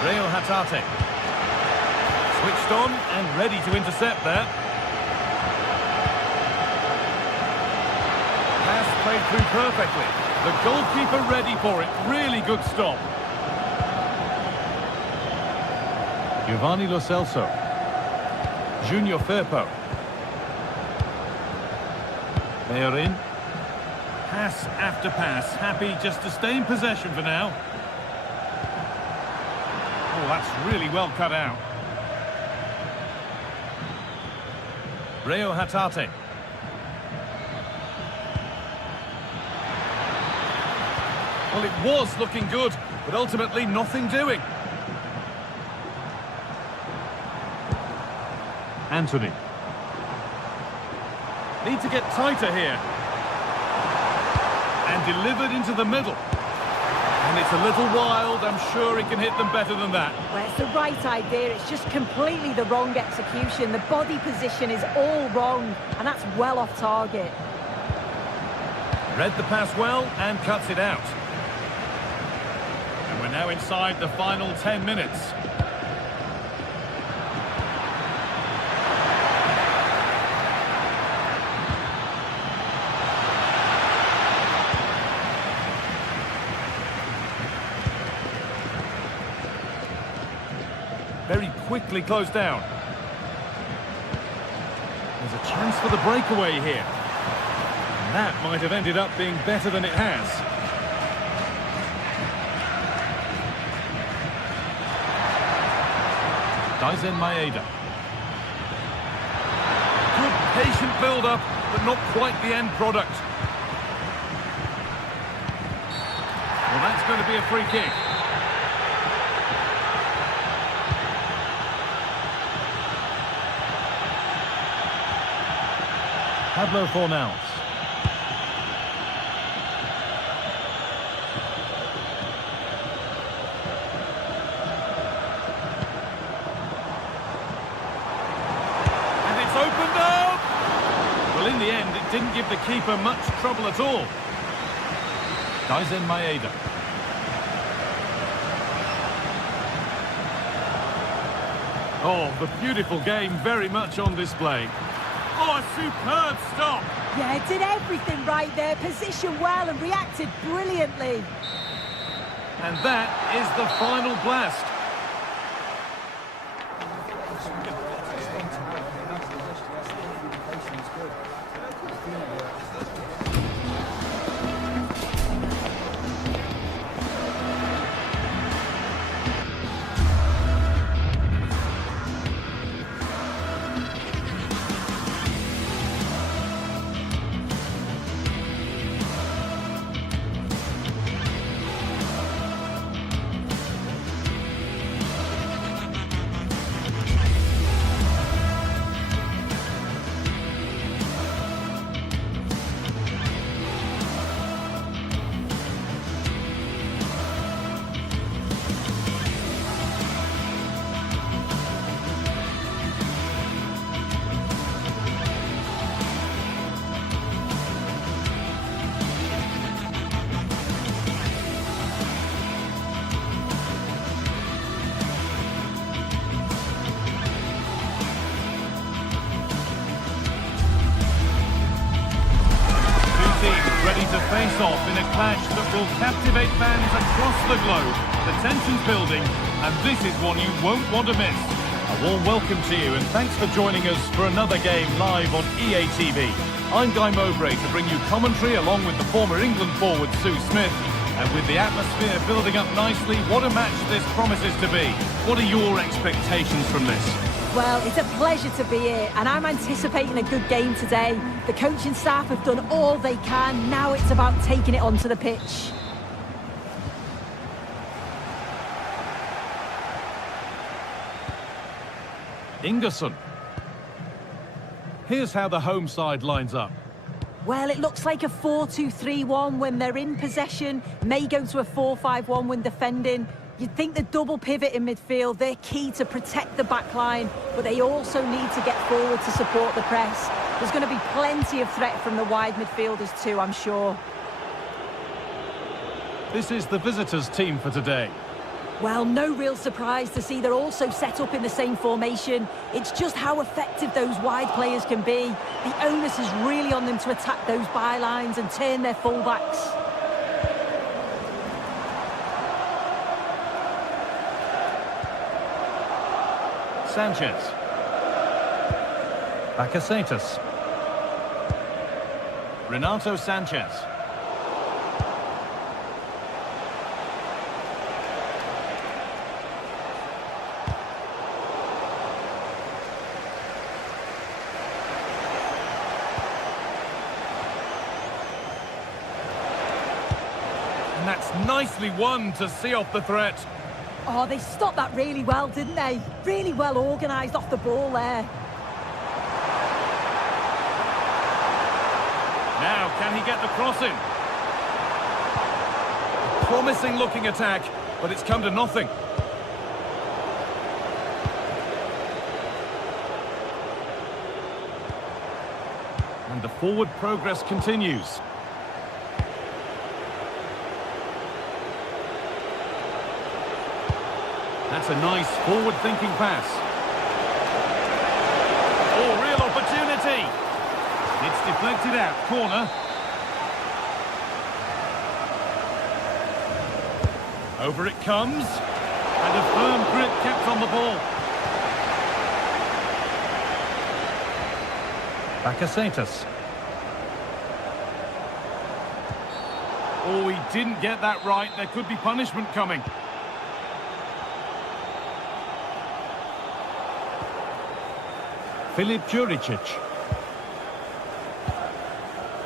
Real Hatate. Switched on and ready to intercept there. Pass played through perfectly. The goalkeeper ready for it. Really good stop. Giovanni Lo Celso. Junior Firpo. They are in. Pass after pass, happy just to stay in possession for now. Oh, that's really well cut out. Reo Hatate. Well, it was looking good, but ultimately nothing doing. Anthony. Need to get tighter here. And delivered into the middle. And it's a little wild. I'm sure he can hit them better than that. Well, it's the right idea. It's just completely the wrong execution. The body position is all wrong, and that's well off target. Read the pass well and cuts it out. And we're now inside the final 10 minutes. Very quickly closed down. There's a chance for the breakaway here. And that might have ended up being better than it has. Daisen Maeda. Good patient build-up, but not quite the end product. Well, that's going to be a free kick. Pablo Fornals. And it's opened up! Well, in the end, it didn't give the keeper much trouble at all. Daisen Maeda. Oh, the beautiful game very much on display. Oh, a superb stop! Yeah, did everything right there, positioned well and reacted brilliantly. And that is the final blast. Ready to face off in a clash that will captivate fans across the globe. The tension's building, and this is one you won't want to miss. A warm welcome to you, and thanks for joining us for another game live on EA TV. I'm Guy Mowbray to bring you commentary along with the former England forward Sue Smith. And with the atmosphere building up nicely, what a match this promises to be. What are your expectations from this? Well, it's a pleasure to be here, and I'm anticipating a good game today. The coaching staff have done all they can. Now it's about taking it onto the pitch. Ingerson. Here's how the home side lines up. Well, it looks like a 4-2-3-1 when they're in possession. May go to a 4-5-1 when defending. You'd think the double pivot in midfield, they're key to protect the back line, but they also need to get forward to support the press. There's going to be plenty of threat from the wide midfielders too, I'm sure. This is the visitors' team for today. Well, no real surprise to see they're also set up in the same formation. It's just how effective those wide players can be. The onus is really on them to attack those bylines and turn their fullbacks. Sanchez. Bakasetas. Renato Sanchez. And that's nicely won to see off the threat. Oh, they stopped that really well, didn't they? Really well organised off the ball there. Now, can he get the cross in? Promising looking attack, but it's come to nothing. And the forward progress continues. That's a nice forward-thinking pass. Oh, real opportunity. It's deflected out, corner. Over it comes. And a firm grip kept on the ball. Bakasetas. Oh, he didn't get that right. There could be punishment coming. Filip Juricic.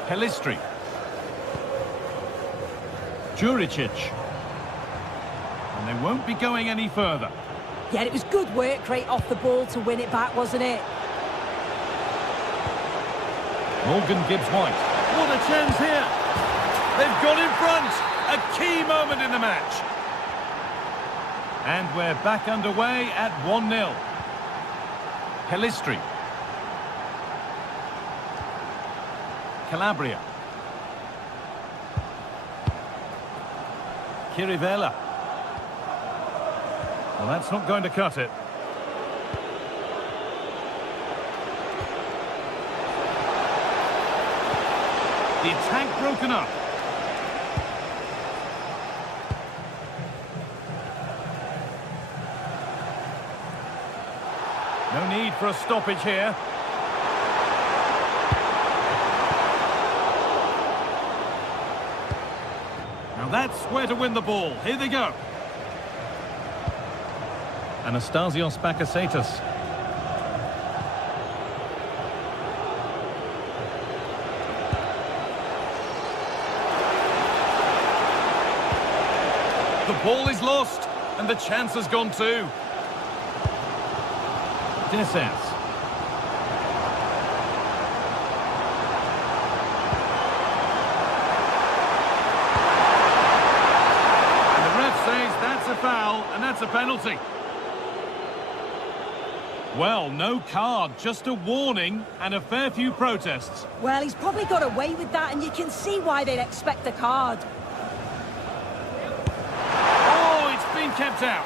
Pelistri. Juricic. And they won't be going any further. Yeah, it was good work right off the ball to win it back, wasn't it? Morgan Gibbs-White. What a chance here. They've got in front. A key moment in the match. And we're back underway at 1-0. Pelistri. Calabria. Chirivella. Well, that's not going to cut it. The attack broken up. No need for a stoppage here. Now that's where to win the ball. Here they go. Anastasios Bakasetas. The ball is lost, and the chance has gone too. Dessers. And the ref says that's a foul, and that's a penalty. Well, no card, just a warning and a fair few protests. Well, he's probably got away with that, and you can see why they'd expect a card. Oh, it's been kept out.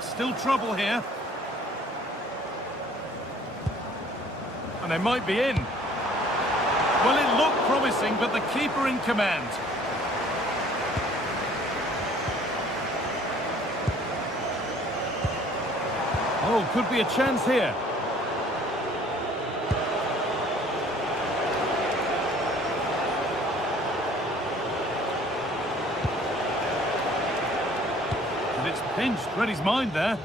Still trouble here. And they might be in. Well, it looked promising, but the keeper in command. Oh, could be a chance here. And it's pinched, read his mind there.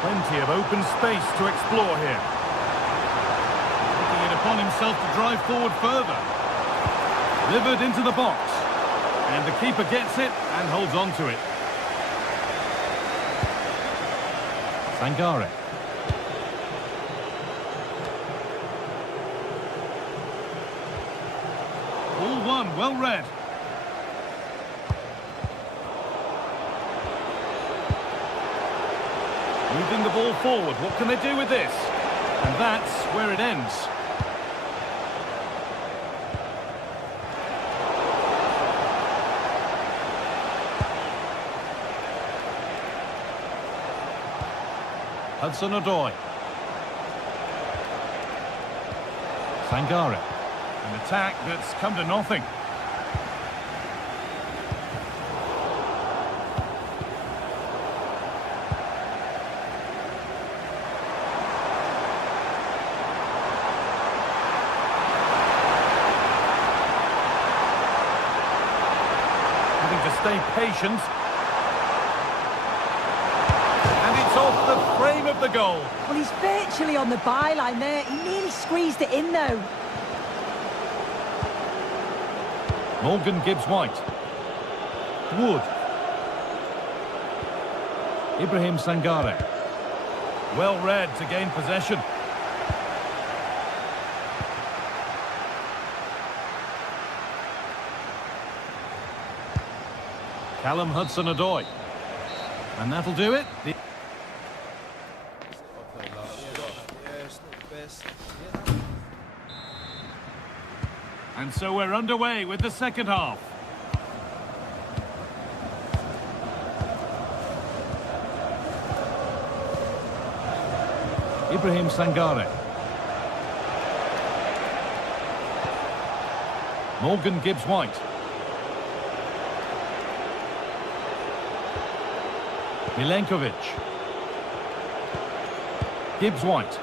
Plenty of open space to explore here. Taking it upon himself to drive forward further. Delivered into the box. And the keeper gets it and holds on to it. Sangare. Ball one, well read. Moving the ball forward, what can they do with this? And that's where it ends. Hudson-Odoi. Sangare. An attack that's come to nothing. stay patient. And it's off the frame of the goal. Well, he's virtually on the byline there. He nearly squeezed it in, though. Morgan Gibbs-White. Wood. Ibrahim Sangare. Well read to gain possession. Callum Hudson-Odoi. And that'll do it. And so we're underway with the second half. Ibrahim Sangare. Morgan Gibbs-White. Milenkovic. Gibbs-White.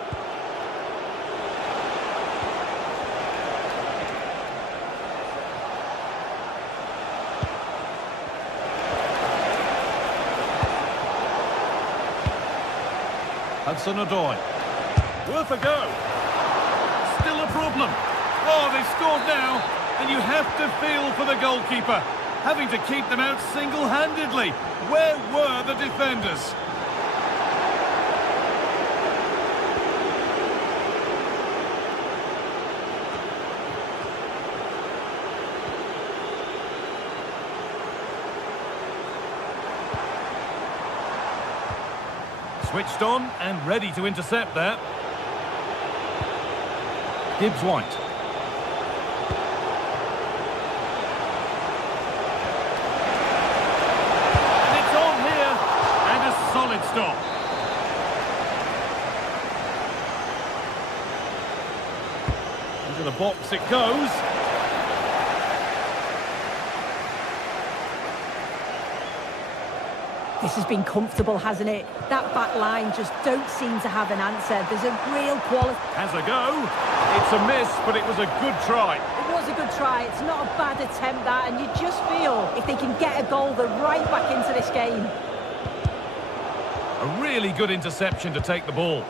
Hudson-Odoi. Worth a go. Still a problem. Oh, they've scored now, and you have to feel for the goalkeeper, having to keep them out single-handedly. Where were the defenders? Switched on and ready to intercept there. Gibbs-White. And it's on here, and a solid stop. Into the box it goes. This has been comfortable, hasn't it? That back line just don't seem to have an answer. There's a real quality. Has a go. It's a miss, but it was a good try. It was a good try. It's not a bad attempt, that, and you just feel if they can get a goal, they're right back into this game. A really good interception to take the ball.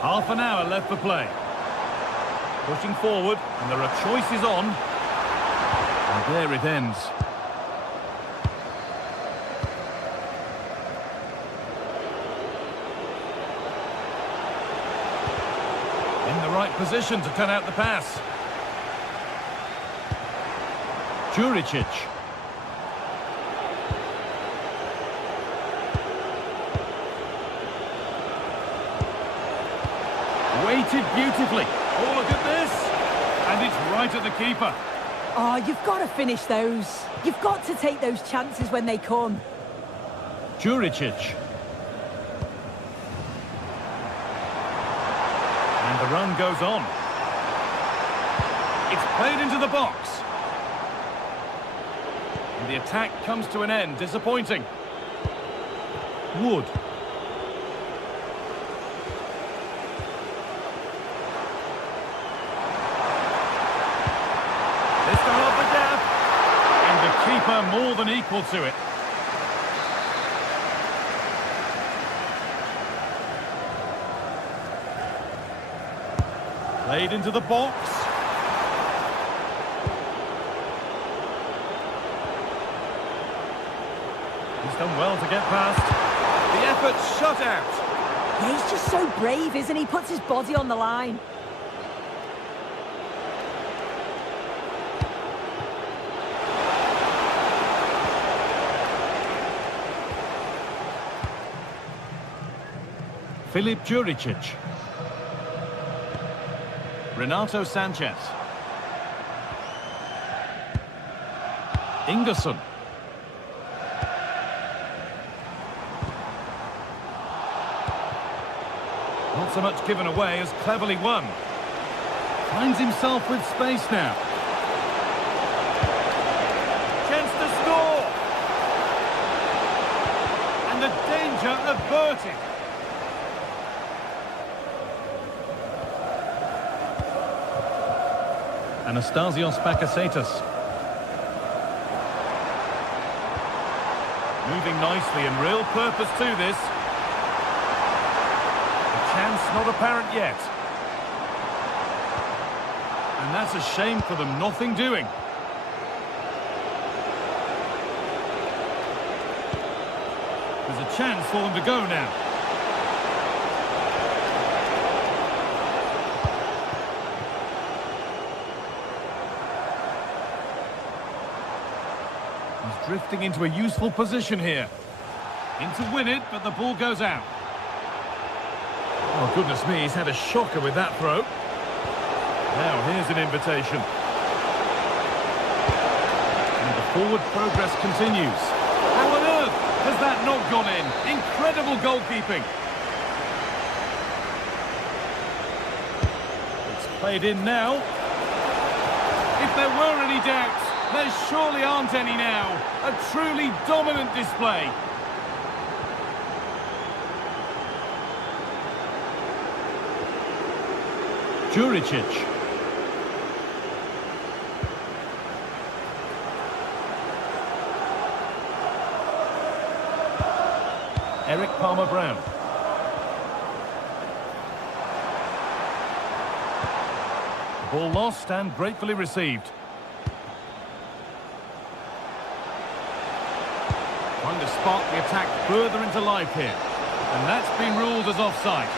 Half an hour left for play. Pushing forward, and there are choices on. And there it ends. In the right position to cut out the pass. Juricic. Weighted beautifully. Oh, look at this. And it's right at the keeper. Oh, you've got to finish those. You've got to take those chances when they come. Juricic. And the run goes on. It's played into the box. And the attack comes to an end. Disappointing. Wood. This time off the gap. And the keeper more than equal to it. Played into the box. He's done well to get past. The effort's shut out. Yeah, he's just so brave, isn't he? Puts his body on the line. Filip Juricic. Renato Sanchez. Ingerson. Not so much given away as cleverly won. Finds himself with space now. danger averted. Anastasios Bakasetas. Moving nicely and real purpose to this. A chance not apparent yet. And that's a shame for them, nothing doing. There's a chance for them to go now. He's drifting into a useful position here. In to win it, but the ball goes out. Oh, goodness me, he's had a shocker with that throw. Now, here's an invitation. And the forward progress continues. How on earth has that not gone in? Incredible goalkeeping. It's played in now. If there were any doubts, there surely aren't any now. A truly dominant display. Juricic. Eric Palmer-Brown. Ball lost and gratefully received. Trying to spark the attack further into life here. And that's been ruled as offside.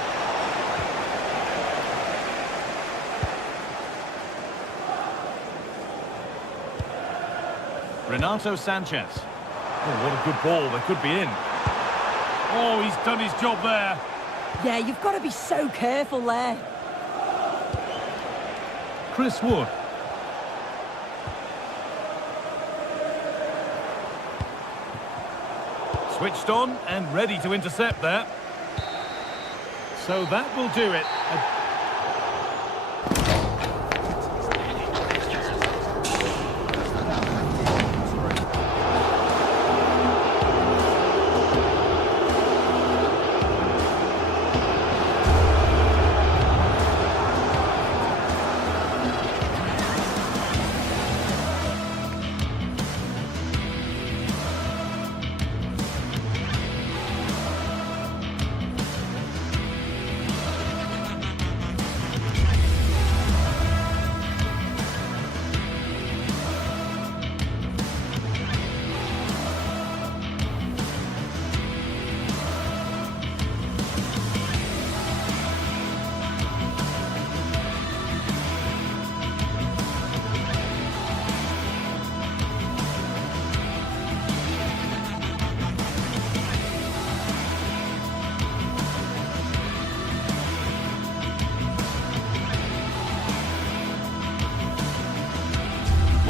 Renato Sanchez. Oh, what a good ball. They could be in. Oh, he's done his job there. Yeah, you've got to be so careful there. Chris Wood. Switched on and ready to intercept there. So that will do it.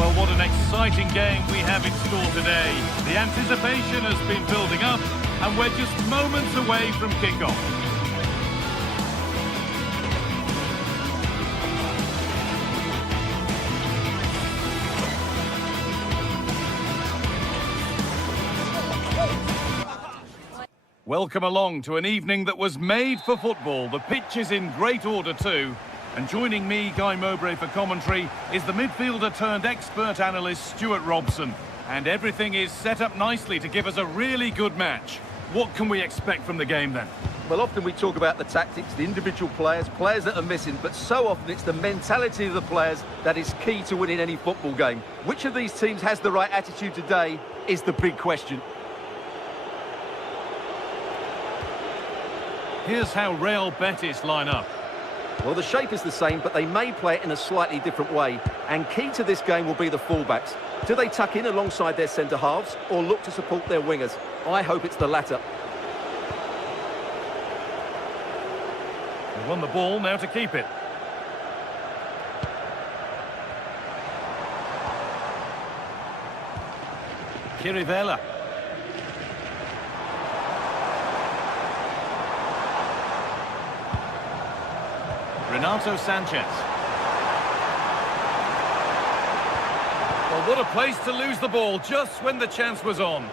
Well, what an exciting game we have in store today. The anticipation has been building up, and we're just moments away from kick-off. Welcome along to an evening that was made for football. The pitch is in great order too. And joining me, Guy Mowbray, for commentary is the midfielder turned expert analyst Stuart Robson. And everything is set up nicely to give us a really good match. What can we expect from the game then? Well, often we talk about the tactics, the individual players that are missing, but so often it's the mentality of the players that is key to winning any football game. Which of these teams has the right attitude today is the big question. Here's how Real Betis line up. Well, the shape is the same, but they may play it in a slightly different way. And key to this game will be the fullbacks. Do they tuck in alongside their centre-halves or look to support their wingers? I hope it's the latter. They won the ball, now to keep it. Chirivella. Renato Sanchez. Well, what a place to lose the ball just when the chance was on.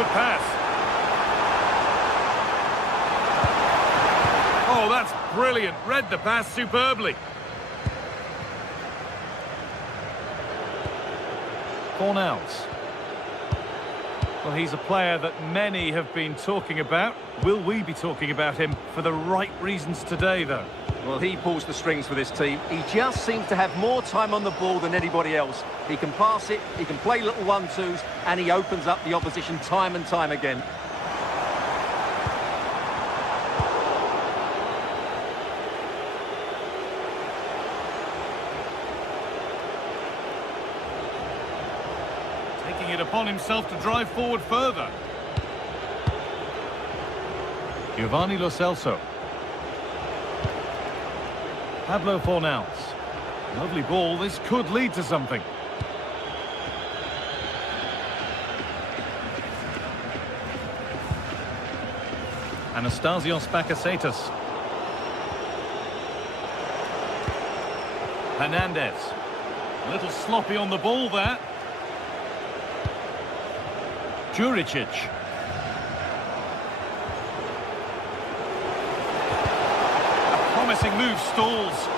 Good pass. Oh, that's brilliant. Read the pass superbly. Cornels. Well, he's a player that many have been talking about. Will we be talking about him for the right reasons today, though? Well, he pulls the strings for this team. He just seems to have more time on the ball than anybody else. He can pass it, he can play little 1-2s, and he opens up the opposition time and time again. Taking it upon himself to drive forward further. Giovanni Lo Celso. Pablo Fornals. Lovely ball. This could lead to something. Anastasios Bakasetas. Hernandez. A little sloppy on the ball there. Juricic. A promising move stalls.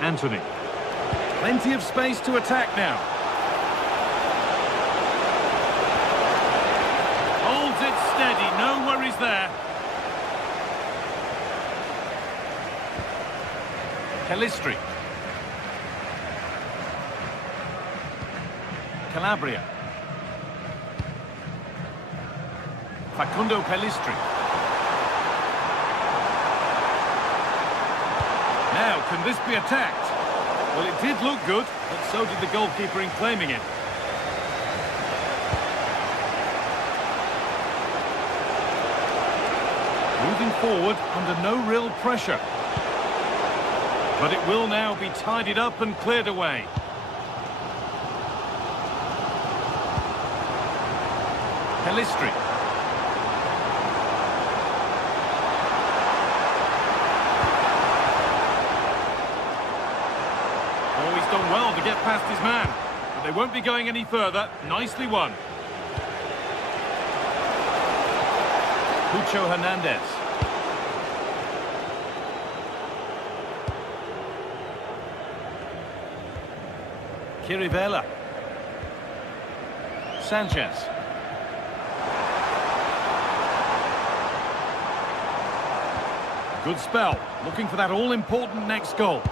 Anthony. Plenty of space to attack now. Holds it steady, no worries there. Pelistri. Calabria. Facundo Pelistri. Now, can this be attacked? Well, it did look good, but so did the goalkeeper in claiming it. Moving forward under no real pressure. But it will now be tidied up and cleared away. Pelistri. Oh, he's done well to get past his man. But they won't be going any further. Nicely won. Pucho Hernandez. Chirivella. Sanchez. Good spell, looking for that all-important next goal.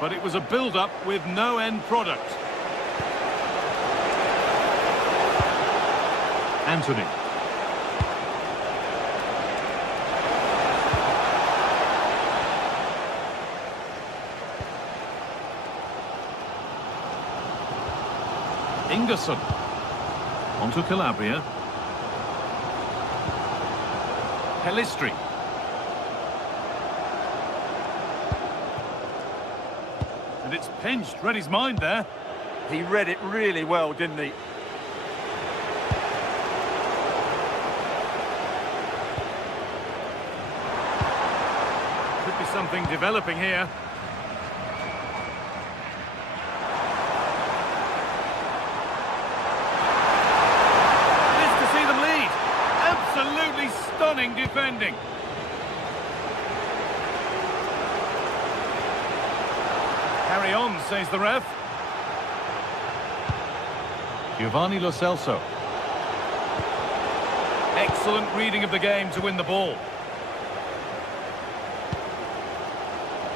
But it was a build-up with no end product. Anthony. Ingerson. Onto Calabria. Pelistri. And it's pinched, read his mind there. He read it really well, didn't he? Could be something developing here. This to see them lead. Absolutely stunning defending. Carry on, says the ref. Giovanni Lo Celso. Excellent reading of the game to win the ball.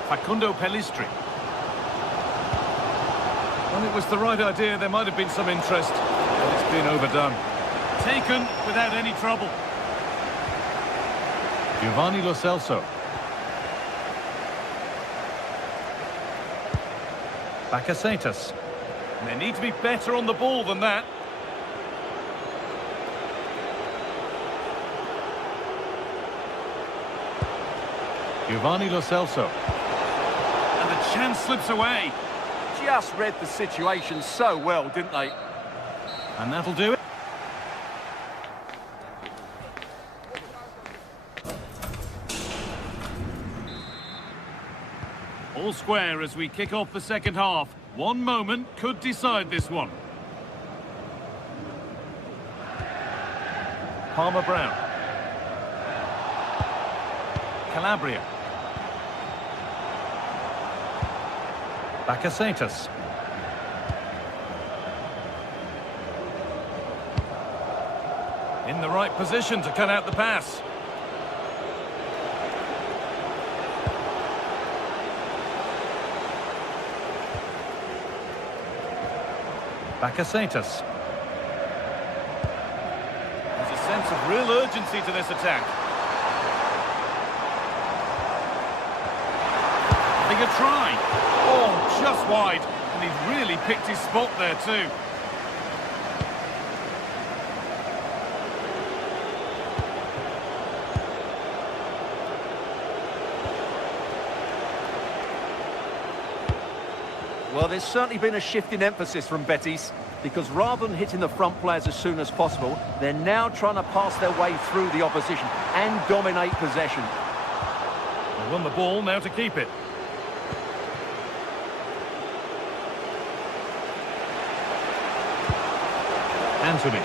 Facundo Pelistri. Well, it was the right idea. There might have been some interest, but it's been overdone. Taken without any trouble. Giovanni Lo Celso. Bakasetas. They need to be better on the ball than that. Giovanni Lo Celso. And the chance slips away. Just read the situation so well, didn't they? And that'll do it. All square as we kick off the second half. One moment could decide this one. Palmer Brown. Calabria. Bakasetas. In the right position to cut out the pass. Bakasetas. There's a sense of real urgency to this attack. Having a try. Oh, just wide. And he's really picked his spot there too. Well, there's certainly been a shift in emphasis from Betis, because rather than hitting the front players as soon as possible, they're now trying to pass their way through the opposition and dominate possession. They won the ball, now to keep it. Anthony.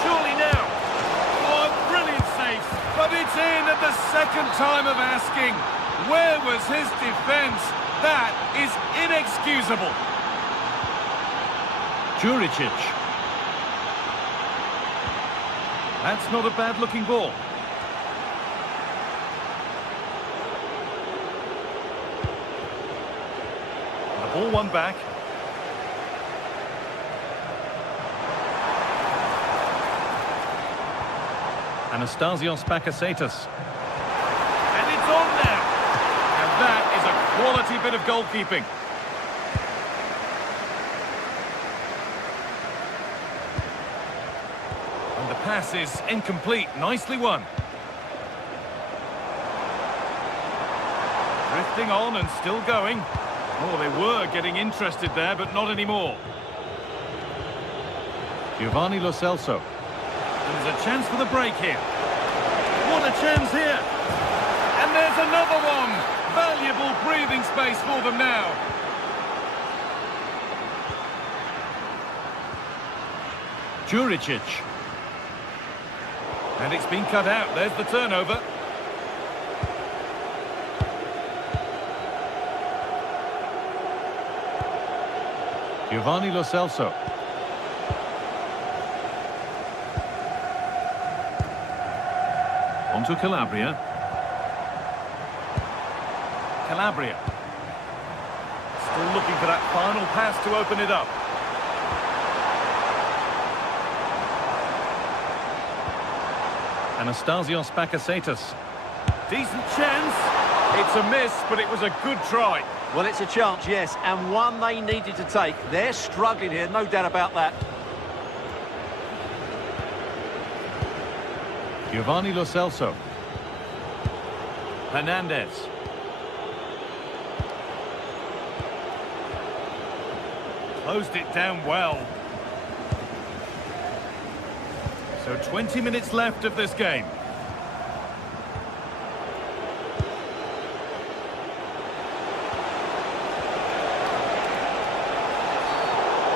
Surely now. Oh, brilliant save. But it's in at the second time of asking. Where was his defence? That is inexcusable. Juricic. That's not a bad-looking ball. The ball won back. Anastasios Bakasetas. And it's on now. And that is a quality bit of goalkeeping. And the pass is incomplete. Nicely won. Drifting on and still going. Oh, they were getting interested there, but not anymore. Giovanni Lo Celso. There's a chance for the break here. What a chance here. And there's another one. Valuable breathing space for them now. Juricic. And it's been cut out. There's the turnover. Giovanni Lo Celso. On to Calabria. Calabria. Still looking for that final pass to open it up. Anastasios Bakasetas. Decent chance. It's a miss, but it was a good try. Well, it's a chance, yes, and one they needed to take. They're struggling here, no doubt about that. Giovanni Lo Celso. Hernandez. Closed it down well. So 20 minutes left of this game.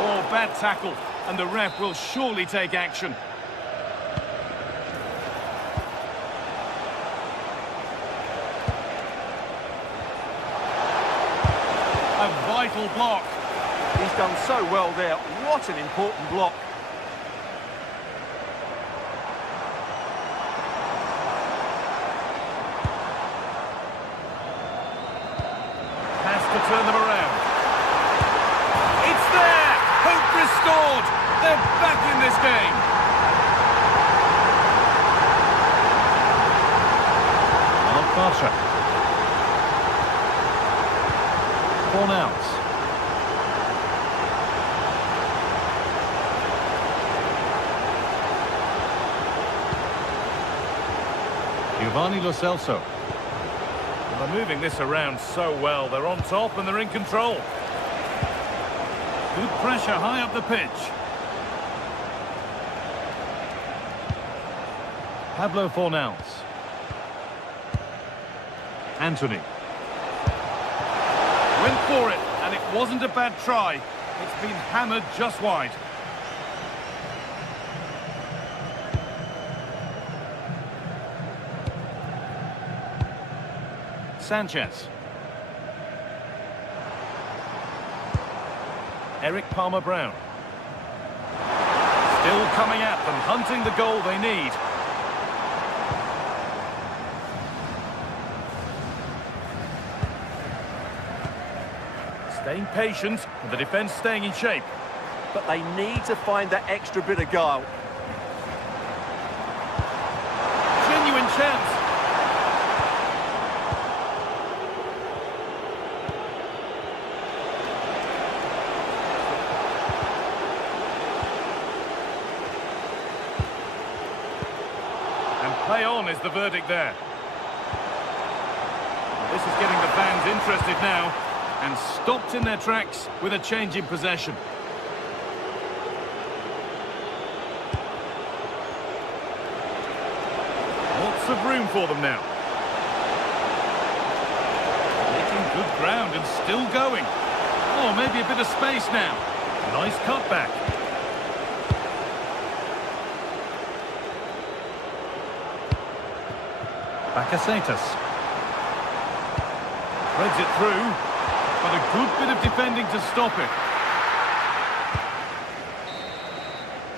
Oh, bad tackle, and the ref will surely take action. A vital block. He's done so well there. What an important block. Has to turn them around. It's there! Hope restored! They're back in this game! Bartra. Fornals. Giovanni Lo Celso. Well, they're moving this around so well. They're on top and they're in control. Good pressure high up the pitch. Pablo Fornals. Went for it, and it wasn't a bad try. It's been hammered just wide. Sanchez. Eric Palmer-Brown. Still coming at them, hunting the goal they need. Staying patient, and the defence staying in shape. But they need to find that extra bit of guile. Genuine chance. And play on is the verdict there. This is getting the fans interested now, and stopped in their tracks with a change in possession. Lots of room for them now. Making good ground and still going. Oh, maybe a bit of space now. Nice cutback. Bakasetas. Threads it through, but a good bit of defending to stop it.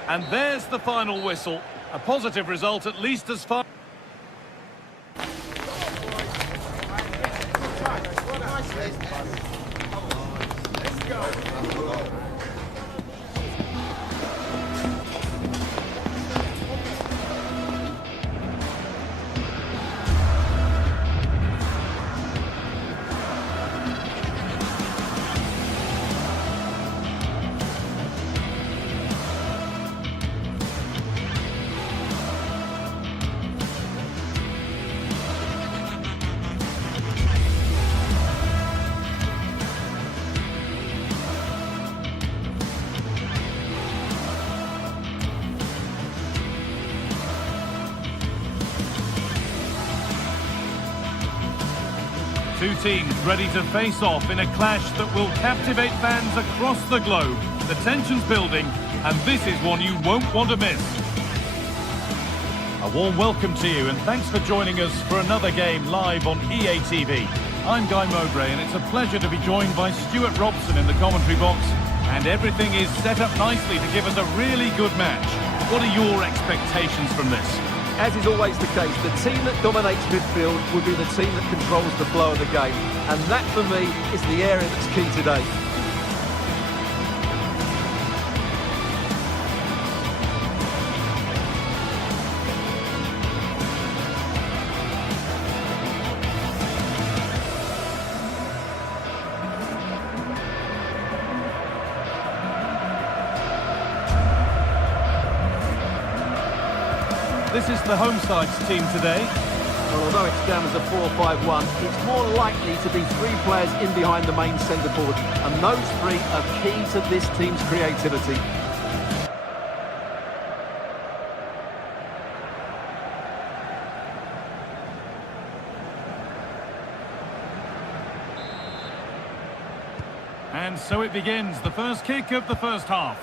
And there's the final whistle. A positive result, at least as far... Two teams ready to face off in a clash that will captivate fans across the globe. The tension's building, and this is one you won't want to miss. A warm welcome to you, and thanks for joining us for another game live on EA TV. I'm Guy Mowbray, and it's a pleasure to be joined by Stuart Robson in the commentary box. And everything is set up nicely to give us a really good match. What are your expectations from this? As is always the case, the team that dominates midfield will be the team that controls the flow of the game. And that, for me, is the area that's key today. This is the home side's team today. Well, although it's down as a 4-5-1, it's more likely to be three players in behind the main centre forward, and those three are key to this team's creativity. And so it begins, the first kick of the first half.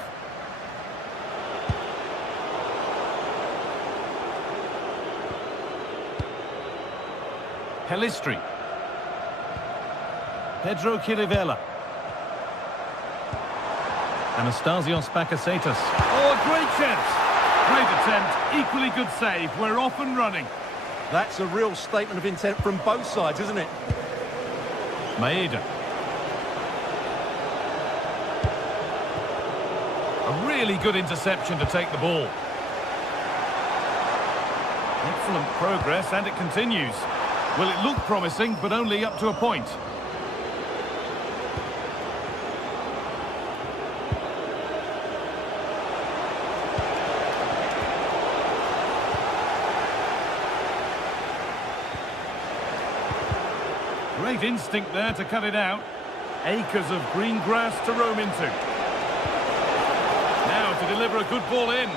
Pelistri. Pedro Chirivella. Anastasios Bakasetas. Oh, a great chance. Great attempt, equally good save. We're off and running. That's a real statement of intent from both sides, isn't it? Maeda. A really good interception to take the ball. Excellent progress, and it continues. Well, it looked promising, but only up to a point. Great instinct there to cut it out. Acres of green grass to roam into. Now to deliver a good ball in.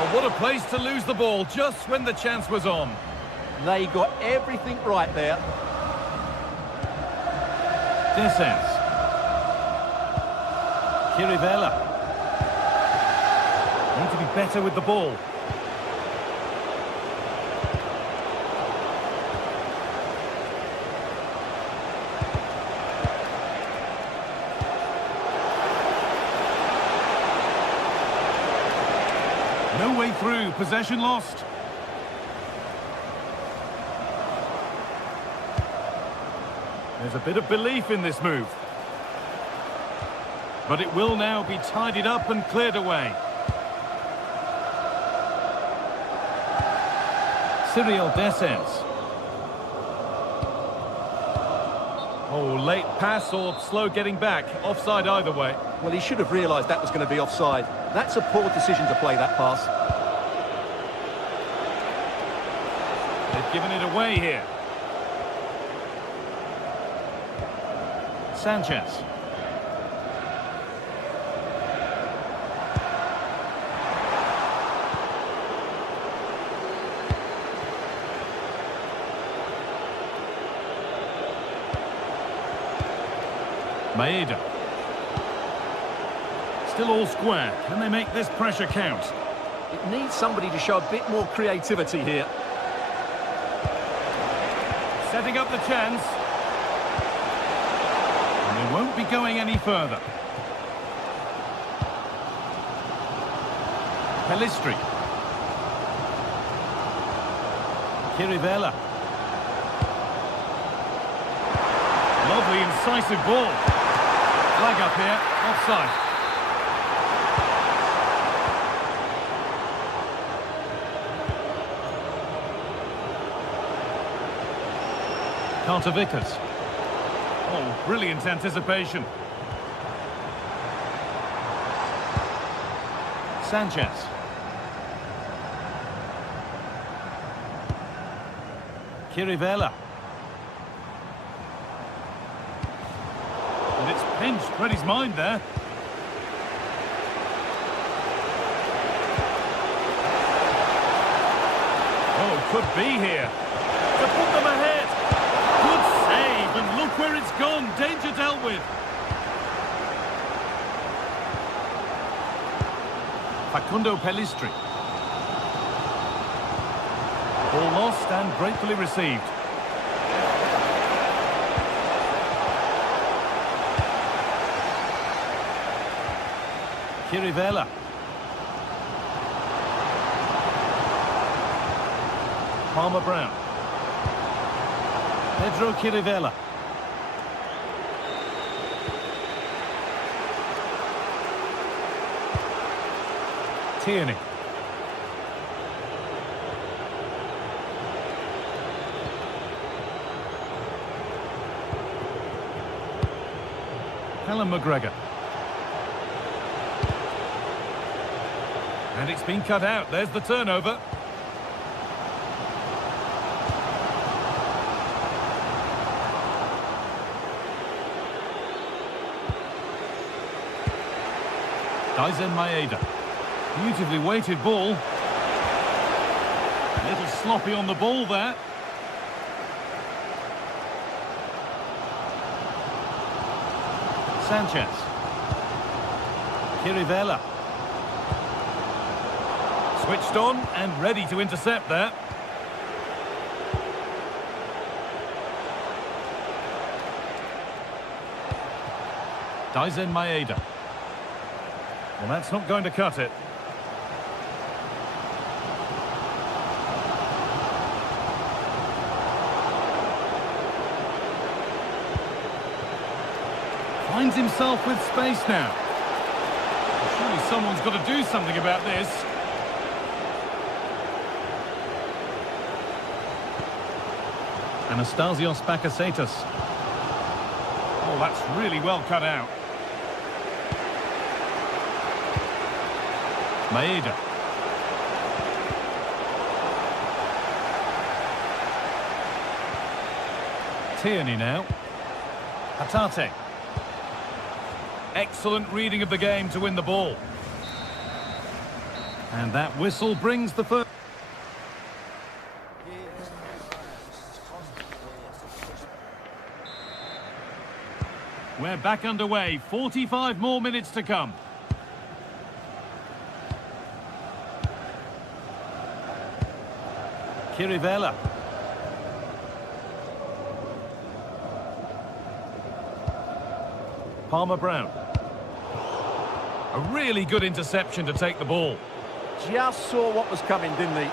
Oh, what a place to lose the ball just when the chance was on. They got everything right there. Descens. Chirivella. Need to be better with the ball. No way through, possession lost. There's a bit of belief in this move. But it will now be tidied up and cleared away. Cyril Descens. Oh, late pass or slow getting back. Offside either way. Well, he should have realised that was going to be offside. That's a poor decision to play that pass. They've given it away here. Sanchez. Maeda. Still all square. Can they make this pressure count? It needs somebody to show a bit more creativity here. Setting up the chance. And they won't be going any further. Pelistri. Chirivella. Lovely incisive ball. Flag up here, offside. Carter Vickers. Oh, brilliant anticipation. Sanchez. Chirivella. And it's pinched, read his mind there. Oh, could be here. To put them ahead. Good save, and look where it's gone. Danger dealt with. Facundo Pelistri. Ball lost and gratefully received. Chirivella. Palmer Brown. Pedro Chirivella. Tierney. Callum McGregor. And it's been cut out. There's the turnover. Daisen Maeda. Beautifully weighted ball. A little sloppy on the ball there. Sanchez. Chirivella. Switched on and ready to intercept there. Daisen Maeda. Well, that's not going to cut it. Finds himself with space now. Surely someone's got to do something about this. Anastasios Bakasetas. Oh, that's really well cut out. Maeda. Tierney now. Hatate. Excellent reading of the game to win the ball. And that whistle brings the first. We're back underway. 45 more minutes to come. Kirivella. Palmer-Brown. A really good interception to take the ball. Just saw what was coming, didn't he?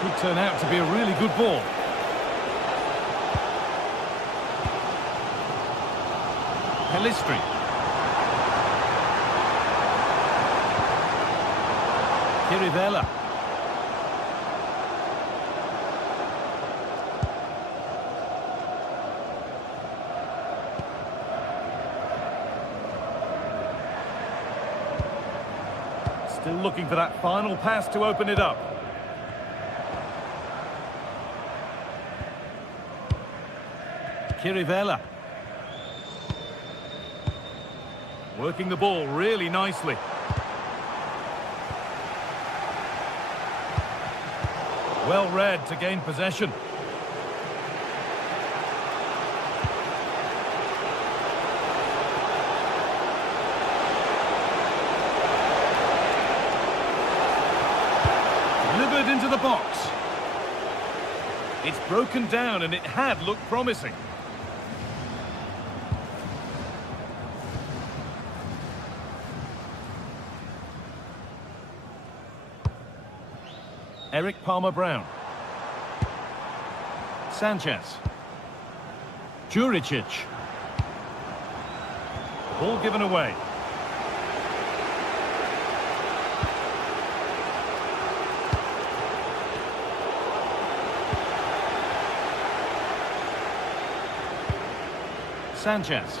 Could turn out to be a really good ball. Pelistri. Kirivella. Still looking for that final pass to open it up. Kirivella. Working the ball really nicely. Well read to gain possession. Delivered into the box. It's broken down and it had looked promising. Eric Palmer-Brown. Sanchez. Juricic. Ball given away. Sanchez.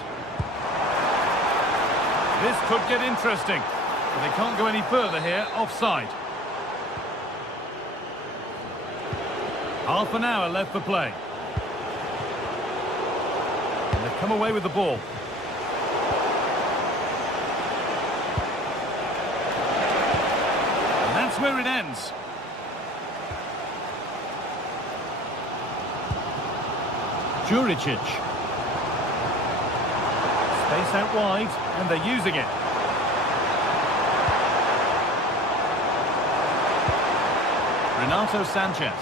This could get interesting, but they can't go any further here. Offside. Half an hour left for play. And they've come away with the ball. And that's where it ends. Juricic. Space out wide, and they're using it. Renato Sanchez.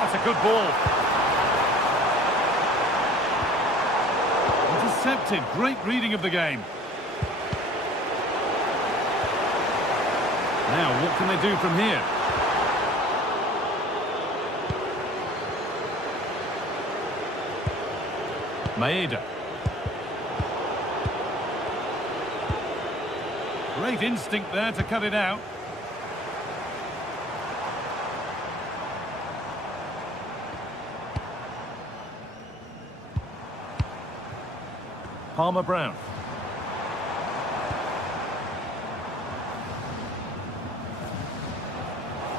That's a good ball. Intercepted. Great reading of the game. Now, what can they do from here? Maeda. Great instinct there to cut it out. Palmer-Brown.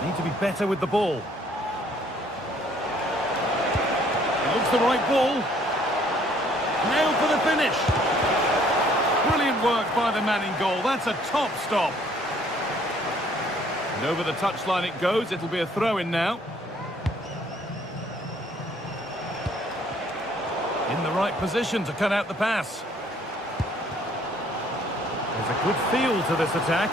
Need to be better with the ball. It looks the right ball. Now for the finish. Brilliant work by the man in goal. That's a top stop. And over the touchline it goes. It'll be a throw-in now. In the right position to cut out the pass. There's a good feel to this attack.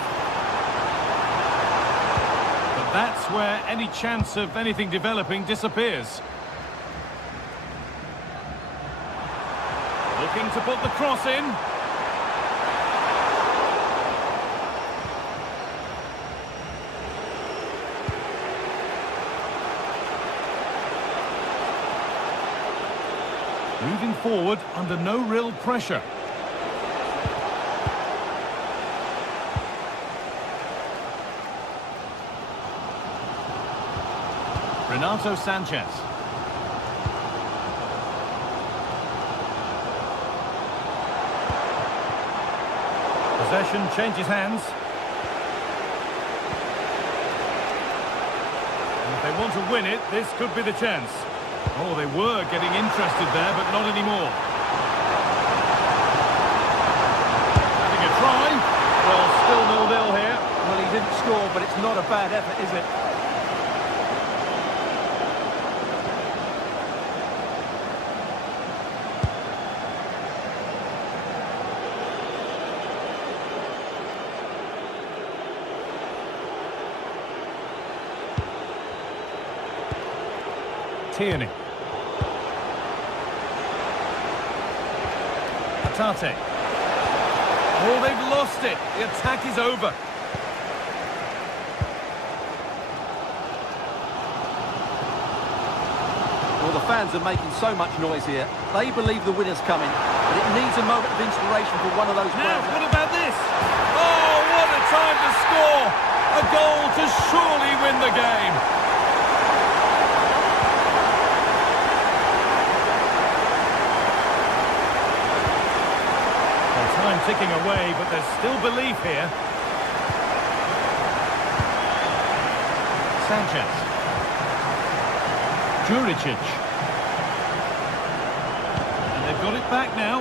But that's where any chance of anything developing disappears. Looking to put the cross in. Moving forward under no real pressure. Renato Sanchez. Possession changes hands. And if they want to win it, this could be the chance. Oh, they were getting interested there, but not anymore. Having a try. Well, still 0-0. Well, he didn't score, but it's not a bad effort, is it? Tierney. Hatate. Oh, they've lost it. The attack is over. Well, the fans are making so much noise here. They believe the winner's coming, but it needs a moment of inspiration for one of those Now, players. what about this? Oh, what a time to score! A goal to surely win the game. Well, time ticking away, but there's still belief here. Sanchez. Juricic. And they've got it back now.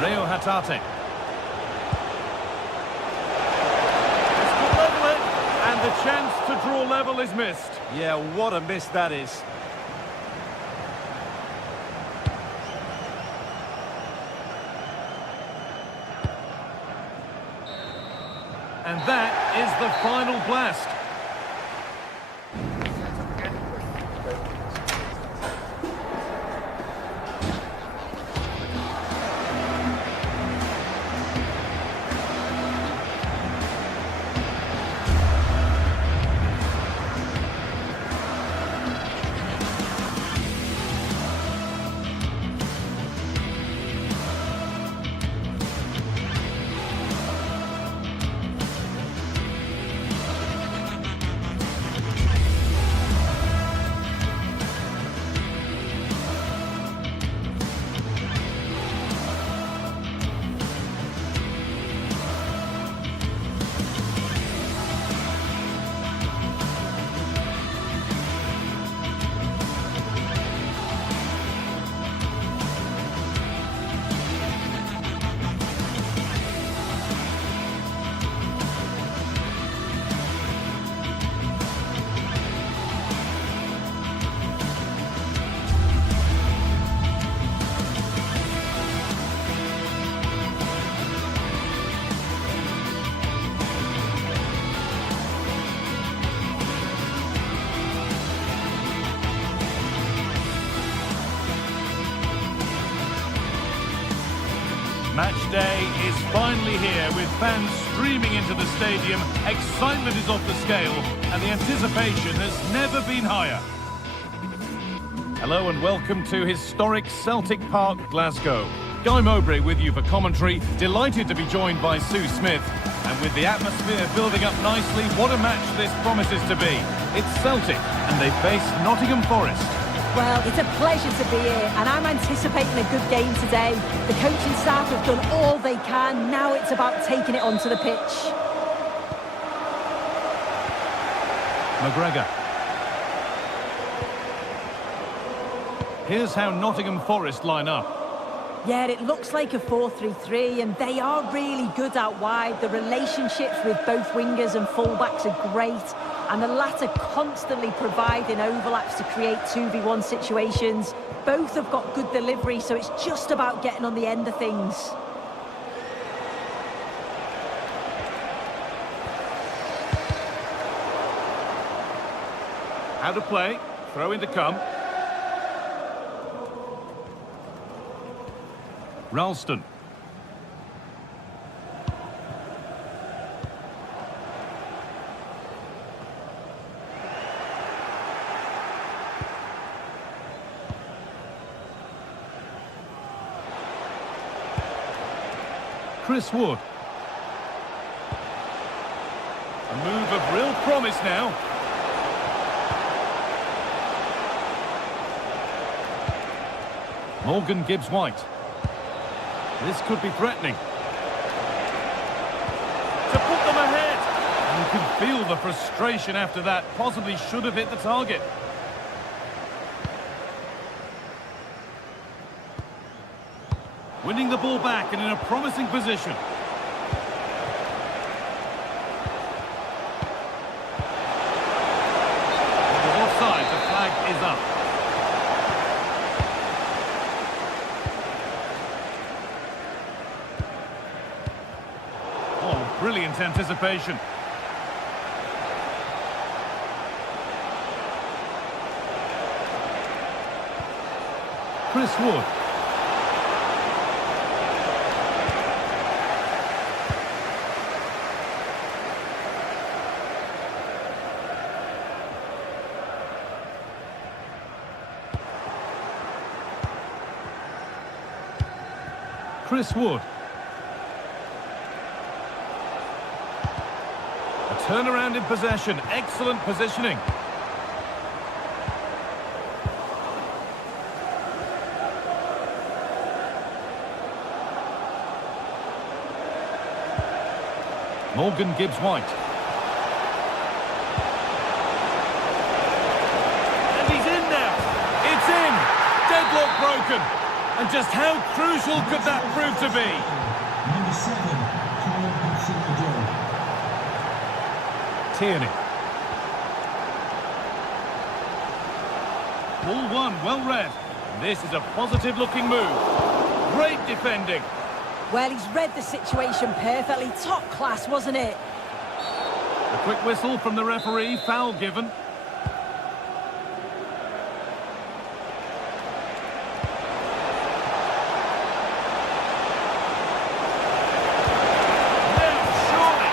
Reo Hatate. This could level it, and the chance to draw level is missed. Yeah, what a miss that is. And that is the final blast. Match day is finally here, with fans streaming into the stadium. Excitement is off the scale, and the anticipation has never been higher. Hello and welcome to historic Celtic Park, Glasgow. Guy Mowbray with you for commentary. Delighted to be joined by Sue Smith. And with the atmosphere building up nicely, what a match this promises to be. It's Celtic, and they face Nottingham Forest. Well, it's a pleasure to be here, and I'm anticipating a good game today. The coaching staff have done all they can. Now it's about taking it onto the pitch. McGregor. Here's how Nottingham Forest line up. Yeah, it looks like a 4-3-3, and they are really good out wide. The relationships with both wingers and fullbacks are great, and the latter constantly providing overlaps to create 2v1 situations. Both have got good delivery, so it's just about getting on the end of things. How to play, throw in to come. Ralston. Chris Wood. A move of real promise now. Morgan Gibbs-White. This could be threatening. To put them ahead. And you can feel the frustration after that. Possibly should have hit the target. Winning the ball back and in a promising position. It was offside, the flag is up. Oh, brilliant anticipation. Chris Wood. Chris Wood. A turnaround in possession. Excellent positioning. Morgan Gibbs-White. And he's in there. It's in. Deadlock broken. And just how crucial could that prove to be? Number 7, Callum Hudson-Odoi. Tierney. Ball one, well read. This is a positive looking move. Great defending. Well, he's read the situation perfectly. Top class, wasn't it? A quick whistle from the referee, foul given. Now, surely.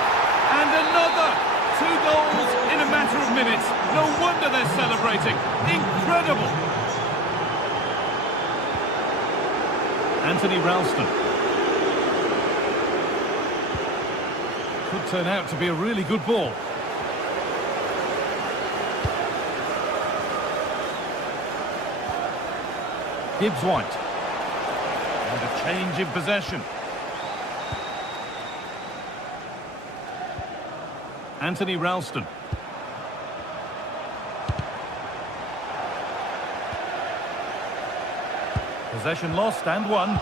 And another. 2 goals in a matter of minutes. No wonder they're celebrating. Incredible. Anthony Ralston. Could turn out to be a really good ball. Gibbs-White. And a change in possession. Anthony Ralston. Possession lost and won.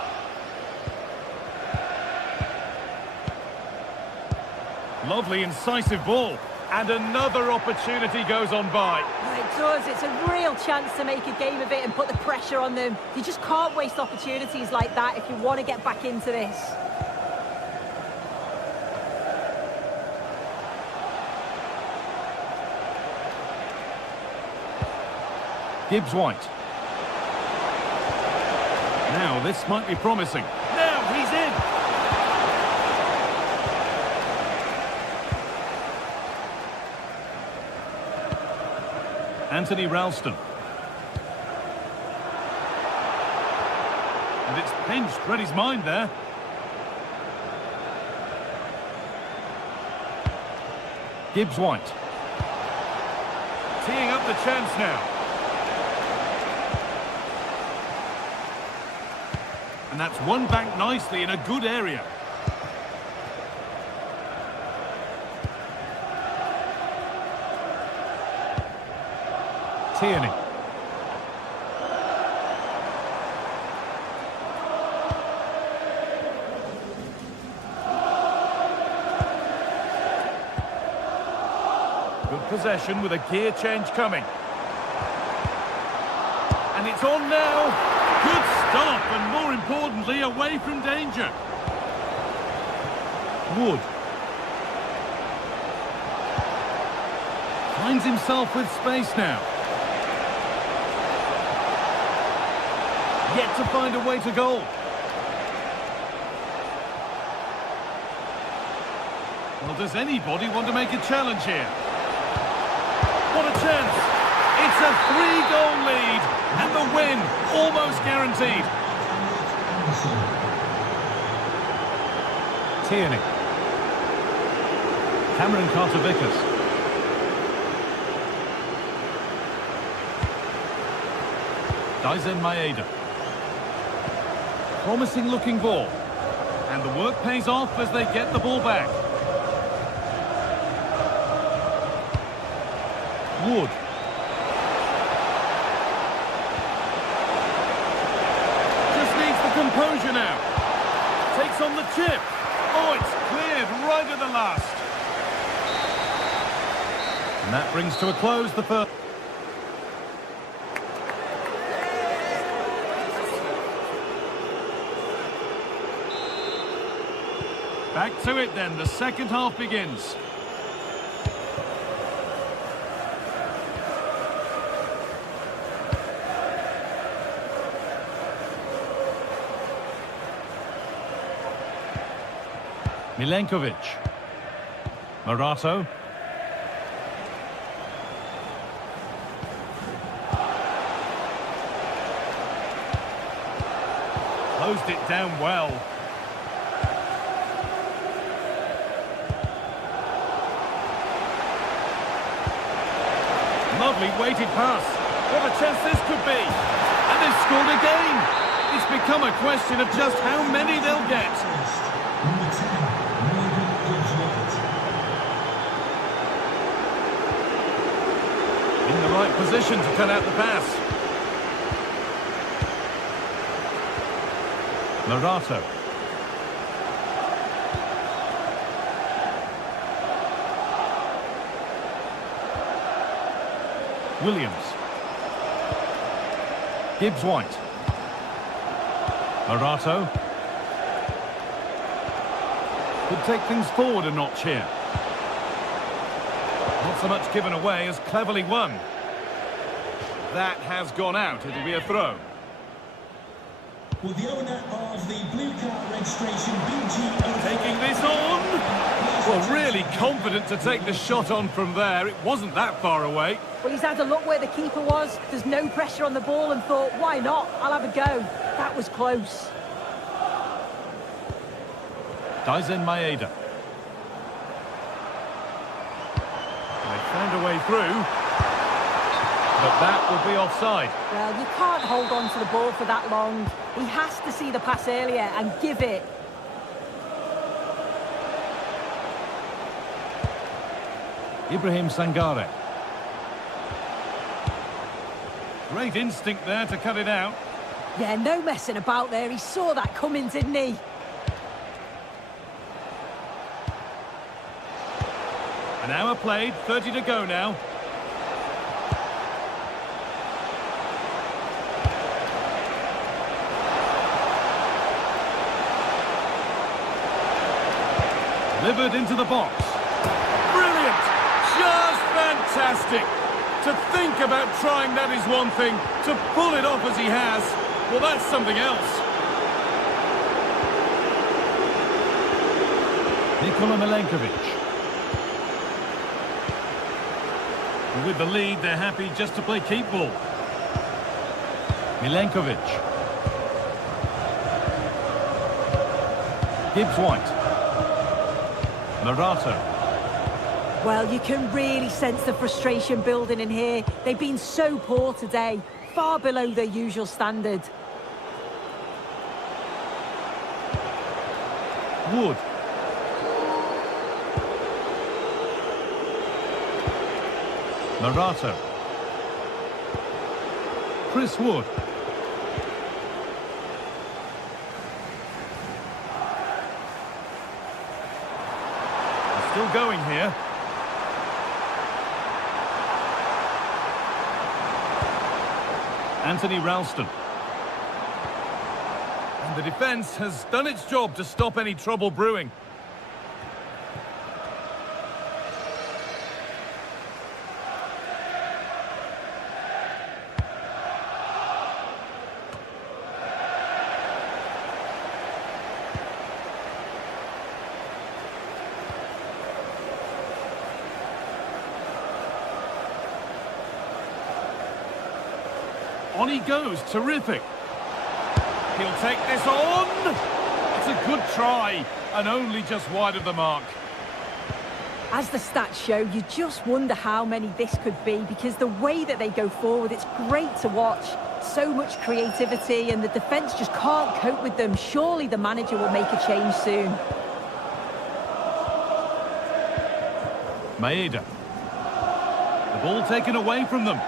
Lovely, incisive ball. And another opportunity goes on by. Well, it does. It's a real chance to make a game of it and put the pressure on them. You just can't waste opportunities like that if you want to get back into this. Gibbs-White. Now, this might be promising. Now, he's in! Anthony Ralston. And it's pinched, read his mind there. Gibbs-White. Teeing up the chance now. And that's won back nicely in a good area. Tierney. Good possession with a gear change coming. And it's on now. Good stop, and more importantly, away from danger. Wood. Finds himself with space now. Yet to find a way to goal. Well, does anybody want to make a challenge here? What a chance! It's a 3-goal lead, and the win almost guaranteed. Tierney. Cameron Carter-Vickers. Daizen Maeda. Promising looking ball. And the work pays off as they get the ball back. Wood. Just needs the composure now. chip. Oh, it's cleared right at the last. And that brings to a close the first. Back to it then, the second half begins. Milenkovic. Morato. Closed it down well. Lovely weighted pass. What a chance this could be. And they've scored again. It's become a question of just how many they'll get. Number 10, In the right position to cut out the pass. Morato. Williams. Gibbs-White. Morato. Could take things forward a notch here. Not so much given away as cleverly won. That has gone out. It'll be a throw. Well, the owner of the blue card registration, BG... Taking this on. Well, really confident to take the shot on from there. It wasn't that far away. Well, he's had a look where the keeper was. There's no pressure on the ball and thought, why not? I'll have a go. That was close. Daisen Maeda. They found a way through. But that will be offside. Well, you can't hold on to the ball for that long. He has to see the pass earlier and give it. Ibrahim Sangare. Great instinct there to cut it out. Yeah, no messing about there. He saw that coming, didn't he? An hour played, 30 to go now. Delivered into the box. Brilliant! Just fantastic! To think about trying that is one thing. To pull it off as he has, well, that's something else. Nikola Milenkovic. And with the lead, they're happy just to play keep ball. Milenkovic. Gibbs-White. Morato. Well, you can really sense the frustration building in here. They've been so poor today, far below their usual standard. Wood. Morato. Chris Wood. Still going here. Anthony Ralston. And the defence has done its job to stop any trouble brewing. On he goes, terrific. He'll take this on. It's a good try, and only just wide of the mark. As the stats show, you just wonder how many this could be, because the way that they go forward, it's great to watch. So much creativity, and the defence just can't cope with them. Surely the manager will make a change soon. Maeda. The ball taken away from them.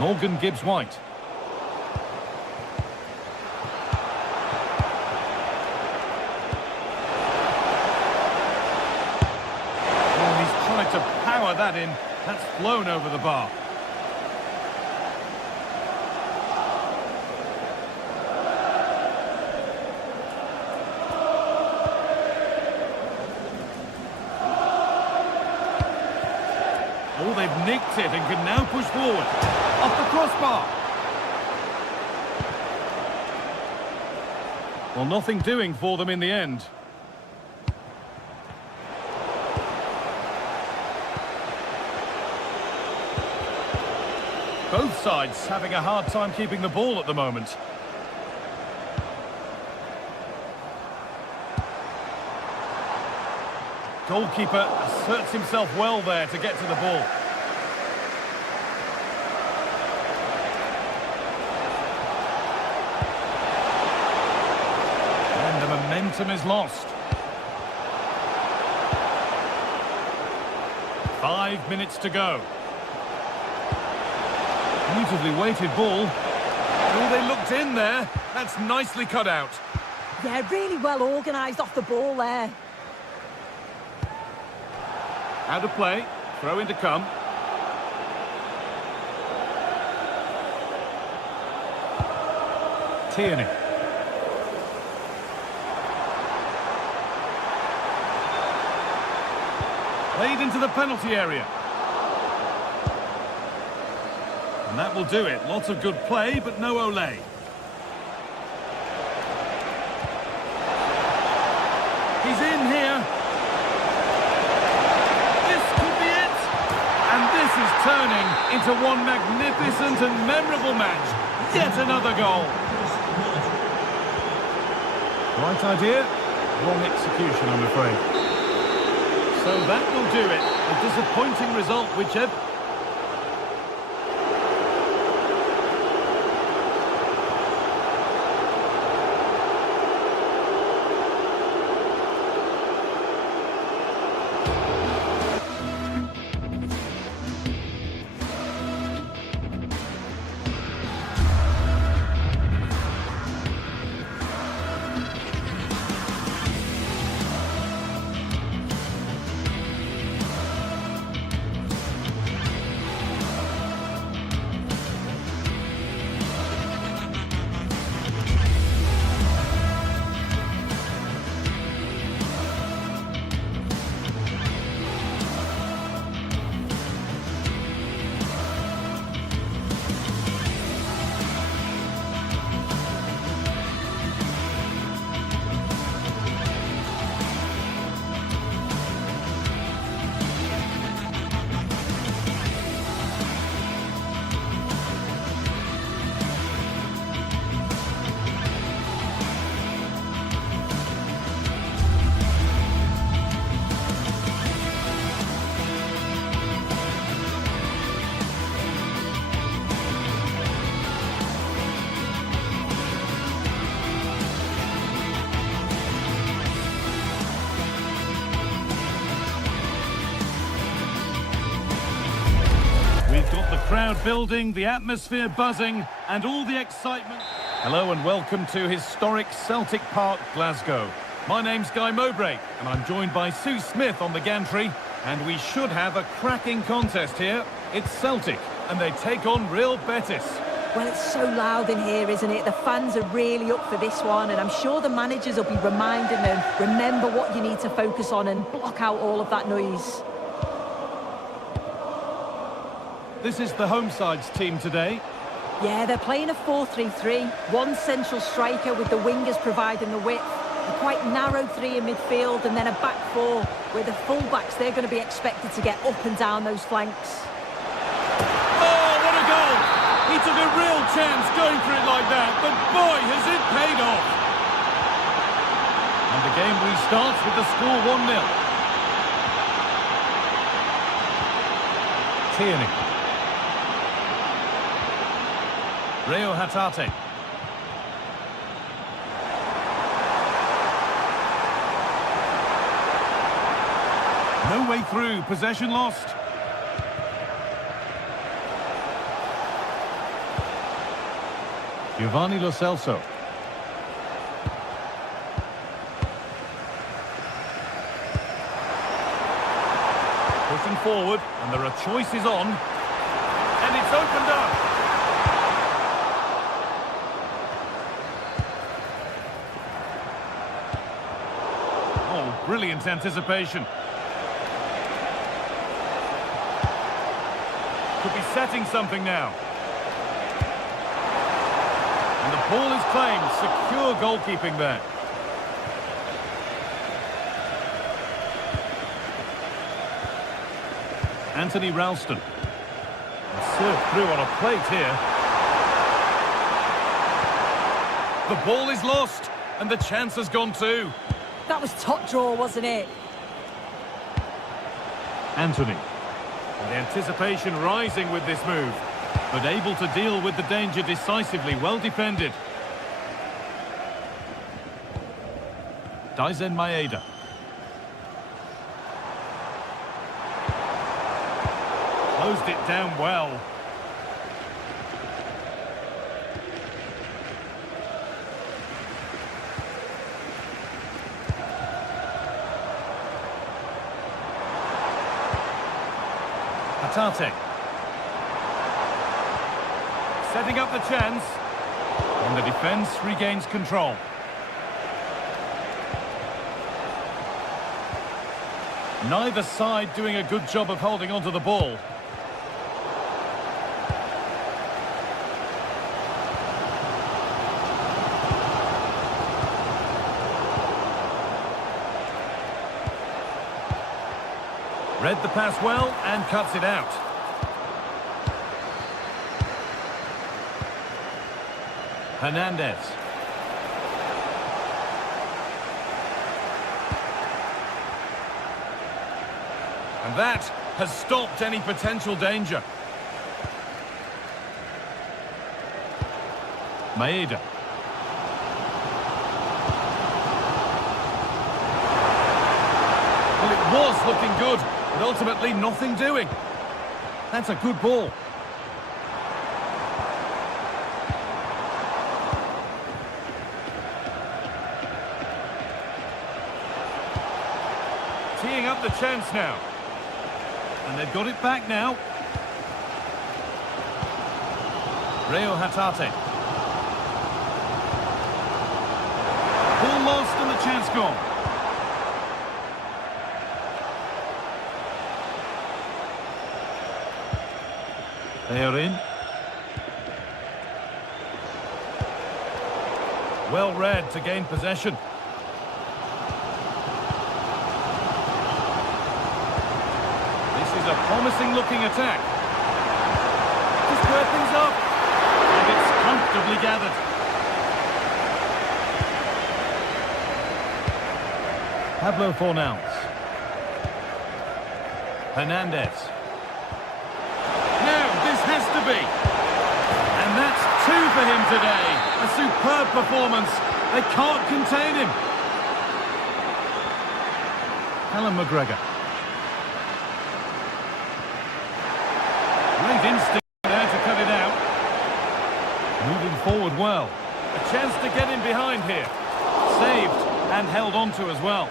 Morgan Gibbs-White. power that in. That's flown over the bar. Oh, they've nicked it and can now push forward. Off the crossbar. Well, nothing doing for them in the end. Both sides having a hard time keeping the ball at the moment. Goalkeeper asserts himself well there to get to the ball. And the momentum is lost. 5 minutes to go. Beautifully weighted ball. Oh, they looked in there. That's nicely cut out. Yeah, really well organised off the ball there. Out of play. Throw in to come. Tierney. Played into the penalty area. And that will do it. Lots of good play, but no Olé. He's in here. This could be it. And this is turning into one magnificent and memorable match. Yet another goal. Right idea, wrong execution, I'm afraid. So that will do it. A disappointing result, whichever. Crowd building, the atmosphere buzzing, and all the excitement. Hello and welcome to historic Celtic Park, Glasgow. My name's Guy Mowbray, and I'm joined by Sue Smith on the gantry, and we should have a cracking contest here. It's Celtic, and they take on Real Betis. Well, it's so loud in here, isn't it? The fans are really up for this one, and I'm sure the managers will be reminding them, remember what you need to focus on and block out all of that noise. This is the home side's team today. Yeah, they're playing a 4-3-3. One central striker with the wingers providing the width. A quite narrow three in midfield and then a back four where the full-backs, they're going to be expected to get up and down those flanks. Oh, what a goal! He took a real chance going for it like that, but boy, has it paid off! And the game restarts with the score 1-0. Tierney. Rio Hatate. No way through, possession lost. Giovanni Lo Celso. pushing forward, and there are choices on. And it's opened up. Oh, brilliant anticipation. Could be setting something now. And the ball is claimed. Secure goalkeeping there. Anthony Ralston. Served through on a plate here. The ball is lost, and the chance has gone too. That was top draw, wasn't it? Anthony. And the anticipation rising with this move, but able to deal with the danger decisively. Well defended. Daizen Maeda. Closed it down well. Hatate. Setting up the chance. And the defence regains control. Neither side doing a good job of holding onto the ball. Read the pass well and cuts it out. Hernandez. And that has stopped any potential danger. Maeda. Well, it was looking good, but ultimately nothing doing. That's a good ball. Teeing up the chance now. And they've got it back now. Reo Hatate. Ball lost and the chance gone. They are in. Well read to gain possession. This is a promising looking attack. To square things up. And it's comfortably gathered. Pablo Fornals. Hernandez. Has to be. And that's two for him today. A superb performance. They can't contain him. Alan McGregor. Great instinct there to cut it out. Moving forward well. A chance to get in behind here. Saved and held on to as well.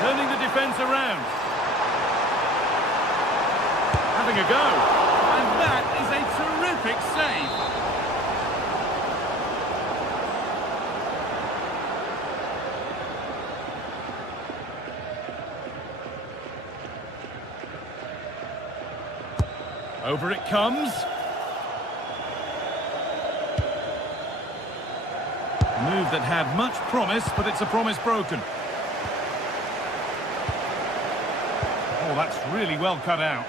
Turning the defence around. Having a go. And that is a terrific save. Over it comes. Move that had much promise, but it's a promise broken. Oh, that's really well cut out.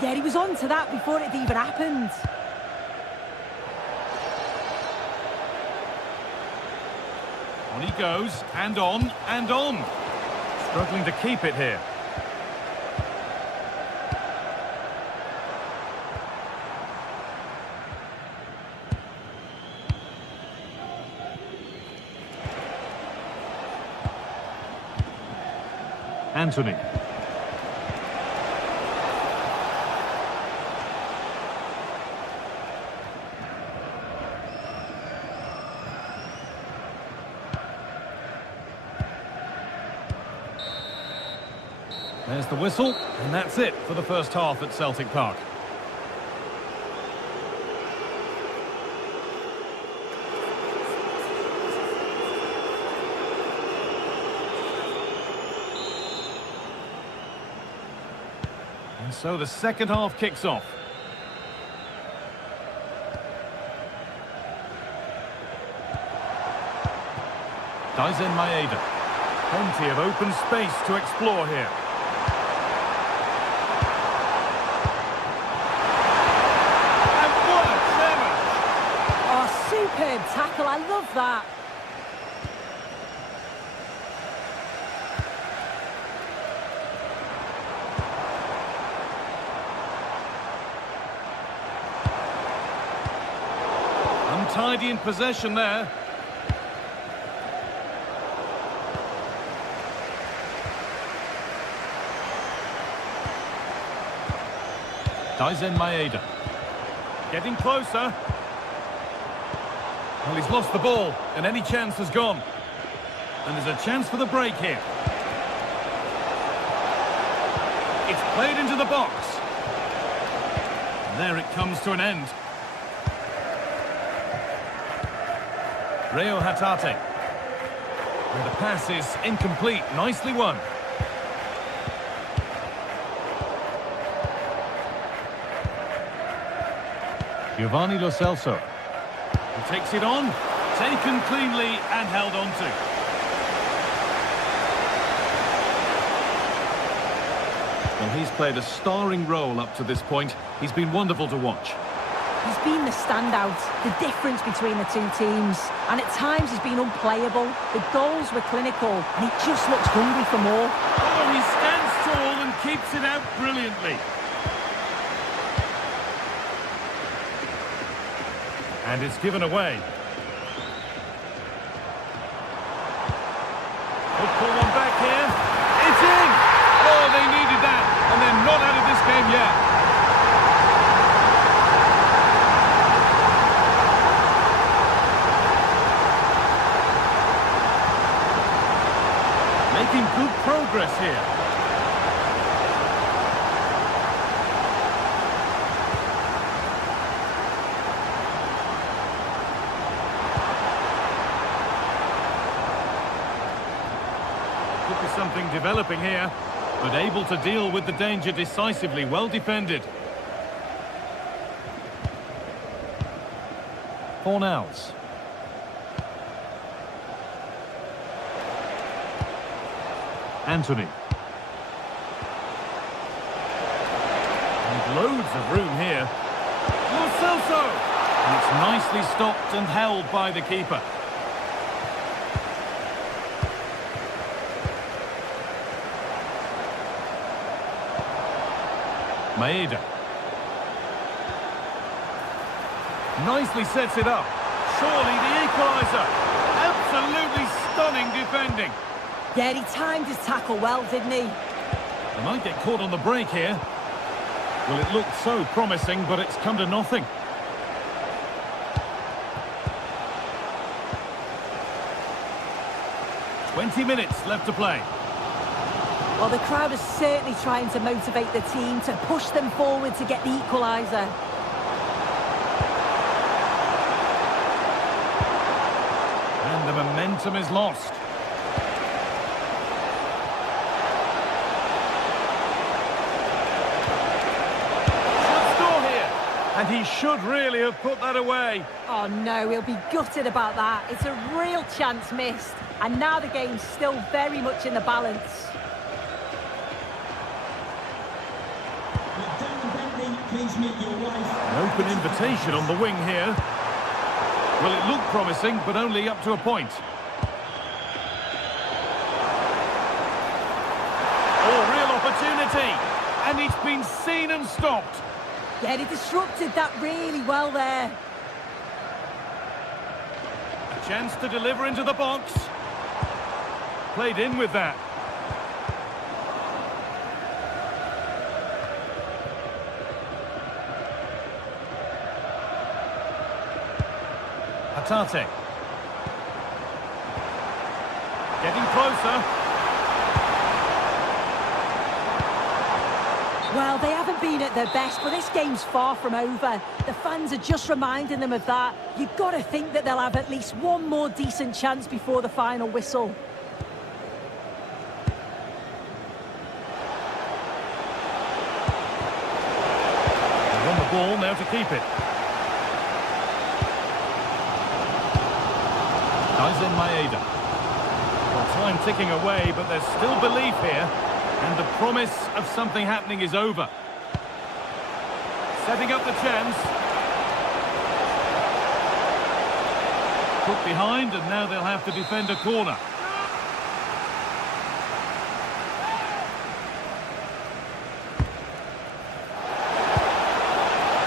Yeah, he was on to that before it even happened. On he goes, and on, and on. Struggling to keep it here. Anthony. There's the whistle, and that's it for the first half at Celtic Park. And so the second half kicks off. Daisen Maeda. Plenty of open space to explore here. And what a challenge! Oh, superb tackle. I love that. Untidy in possession there. Daisen Maeda. Getting closer. Well, he's lost the ball, and any chance has gone. And there's a chance for the break here. It's played into the box. And there it comes to an end. Reo Hatate. And the pass is incomplete. Nicely won. Giovanni Lo Celso. He takes it on, taken cleanly and held on to. Well, he's played a starring role up to this point. He's been wonderful to watch. He's been the standout, the difference between the two teams. And at times he's been unplayable. The goals were clinical and he just looks hungry for more. Oh, he stands tall and keeps it out brilliantly. And it's given away. Could pull one back here. It's in! Oh, they needed that. And they're not out of this game yet. Making good progress here. Could be something developing here, but able to deal with the danger decisively. Well defended. Fornals. Anthony. And loads of room here. Lo Celso! And it's nicely stopped and held by the keeper. Maeda. Nicely sets it up. Surely the equaliser. Absolutely stunning defending. Yeah, he timed his tackle well, didn't he? They might get caught on the break here. Well, it looked so promising, but it's come to nothing. "20 minutes left to play. Well, the crowd is certainly trying to motivate the team to push them forward to get the equaliser. And the momentum is lost. Should score here. And he should really have put that away. Oh no, he'll be gutted about that. It's a real chance missed. And now the game's still very much in the balance. Please meet your wife. An open invitation on the wing here. Well, it looked promising, but only up to a point. Oh, real opportunity. And it's been seen and stopped. Yeah, he disrupted that really well there. A chance to deliver into the box. Played in with that. Hatate. Getting closer. Well, they haven't been at their best, but this game's far from over. The fans are just reminding them of that. You've got to think that they'll have at least one more decent chance before the final whistle. They've won the ball, now to keep it. Aizen Maeda. Well, time ticking away, but there's still belief here. And the promise of something happening is over. Setting up the chance. Put behind, and now they'll have to defend a corner.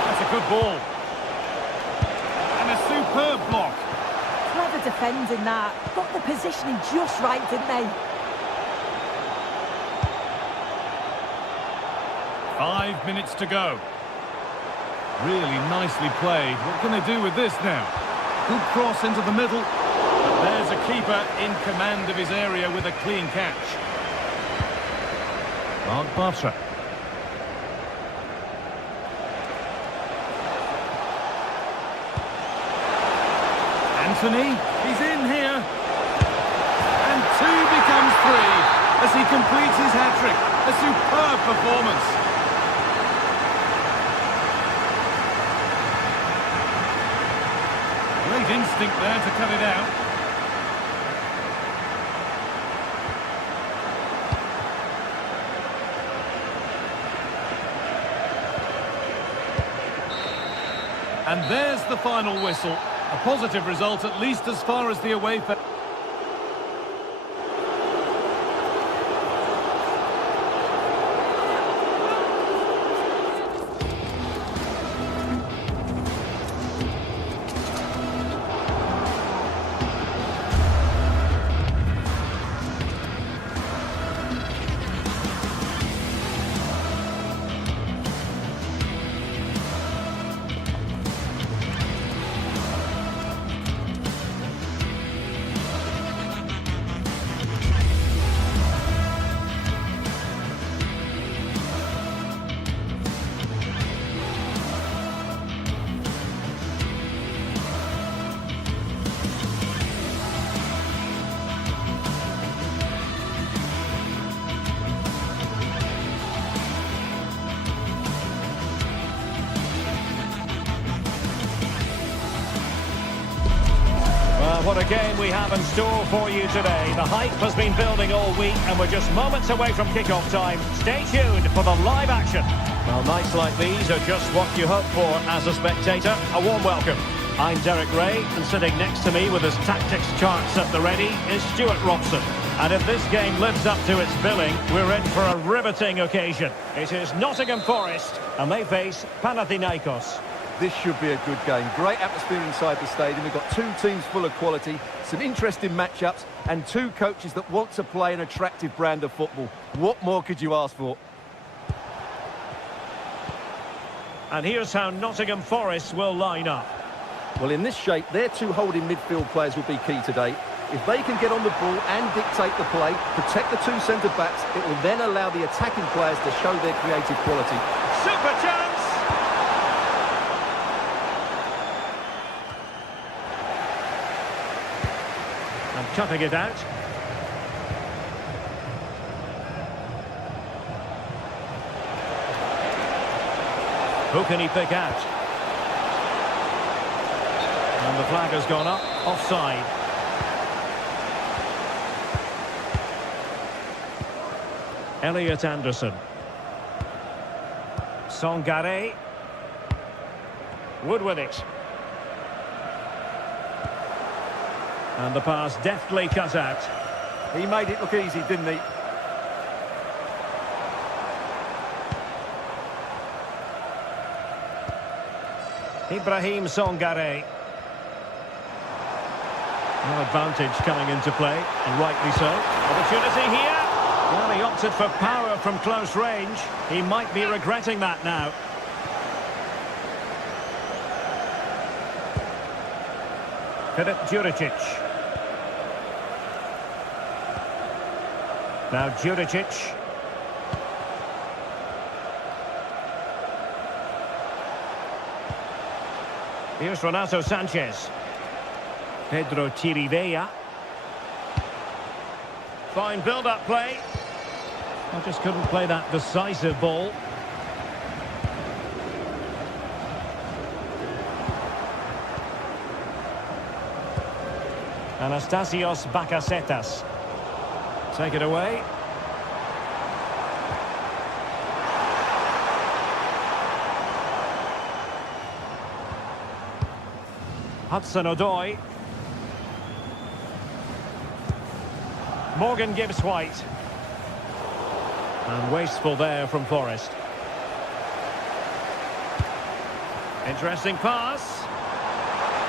That's a good ball. And a superb block. Clever defending that. Got the positioning just right, didn't they? 5 minutes to go. Really nicely played. What can they do with this now? Good cross into the middle. But there's a keeper in command of his area with a clean catch. Mark Bartra. Anthony, he's in here. And 2 becomes 3 as he completes his hat-trick. A superb performance. Great instinct there to cut it out. And there's the final whistle. A positive result, at least as far as the away fans. What a game we have in store for you today. The hype has been building all week and we're just moments away from kick-off time. Stay tuned for the live action. Well, nights like these are just what you hope for as a spectator. A warm welcome. I'm Derek Ray, and sitting next to me with his tactics charts at the ready is Stuart Robson. And if this game lives up to its billing, we're in for a riveting occasion. It is Nottingham Forest and they face Panathinaikos. This should be a good game. Great atmosphere inside the stadium. We've got 2 teams full of quality, some interesting matchups, and 2 coaches that want to play an attractive brand of football. What more could you ask for? And here's how Nottingham Forest will line up. Well, in this shape, their 2 holding midfield players will be key today. If they can get on the ball and dictate the play, protect the 2 centre-backs, it will then allow the attacking players to show their creative quality. Super chance! And cutting it out. Who can he pick out? And the flag has gone up, offside. Elliot Anderson. Songare. Wood with it. And the pass deftly cut out. He made it look easy, didn't he? Ibrahim Songare. No advantage coming into play, and rightly so. Opportunity here. Well, he opted for power from close range. He might be regretting that now. Filip Djuricic. Now Djuricic. Here's Renato Sanchez. Pedro Chirivella. Fine build-up play. I just couldn't play that decisive ball. Anastasios Bakasetas. Take it away. Hudson-Odoi. Morgan Gibbs-White. And wasteful there from Forrest. Interesting pass.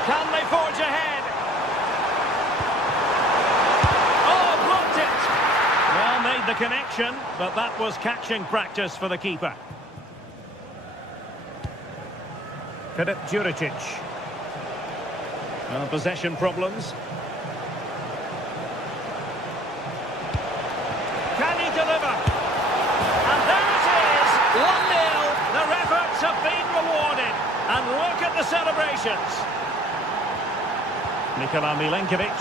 Can they forge ahead? Oh, blocked it! Well, made the connection, but that was catching practice for the keeper. Filip Juricic. Well, possession problems. Can he deliver? And there it is! 1-0. Their efforts have been rewarded. And look at the celebrations. Nikola Milenkovic.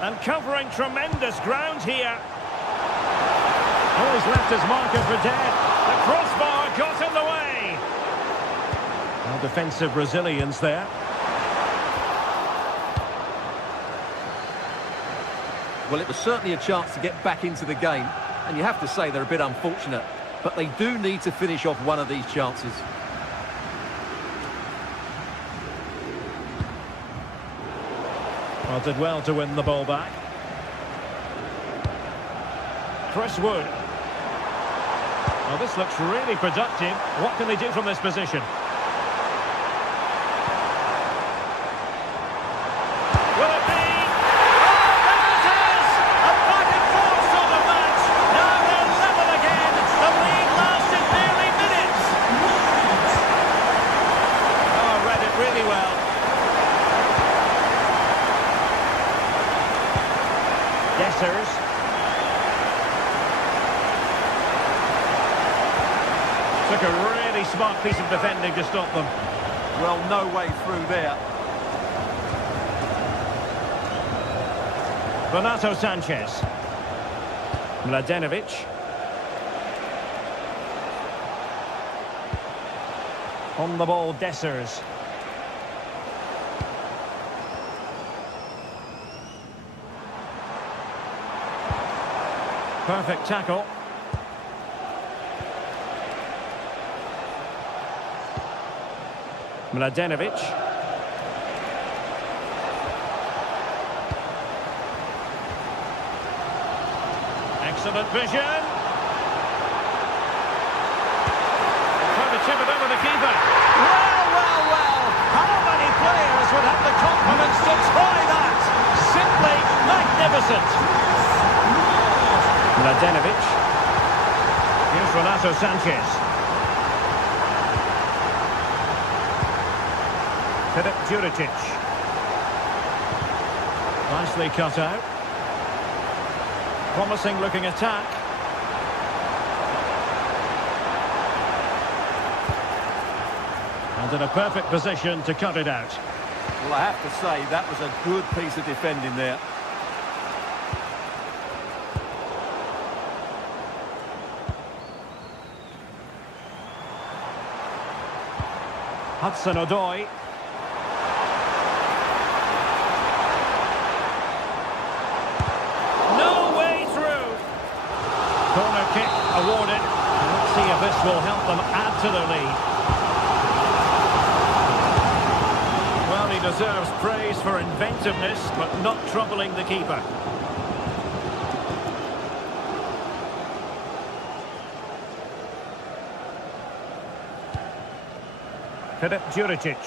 And covering tremendous ground here. Oh, he's left his marker for dead. The crossbar got in the way. Well, defensive resilience there. Well, it was certainly a chance to get back into the game, and you have to say they're a bit unfortunate, but they do need to finish off one of these chances. Well, did well to win the ball back. Chris Wood. Well, this looks really productive. What can they do from this position? Will it be? Oh, there it is! A back and forth sort of match. Now they're level again. The lead lasted nearly minutes. Oh, read it really well. Dessers. Took a really smart piece of defending to stop them. Well, no way through there. Renato Sanchez. Mladenovic. On the ball, Dessers. Perfect tackle. Mladenovic. Excellent vision. Trying to chip it over the keeper. Well. How many players would have the confidence to try that? Simply magnificent. Mladenovic. Here's Renato Sanchez. Filip Juricic. Nicely cut out. Promising looking attack. And in a perfect position to cut it out. Well, I have to say, that was a good piece of defending there. Hudson-Odoi. Corner kick awarded. Let's see if this will help them add to their lead. Well, he deserves praise for inventiveness, but not troubling the keeper. Filip Juricic.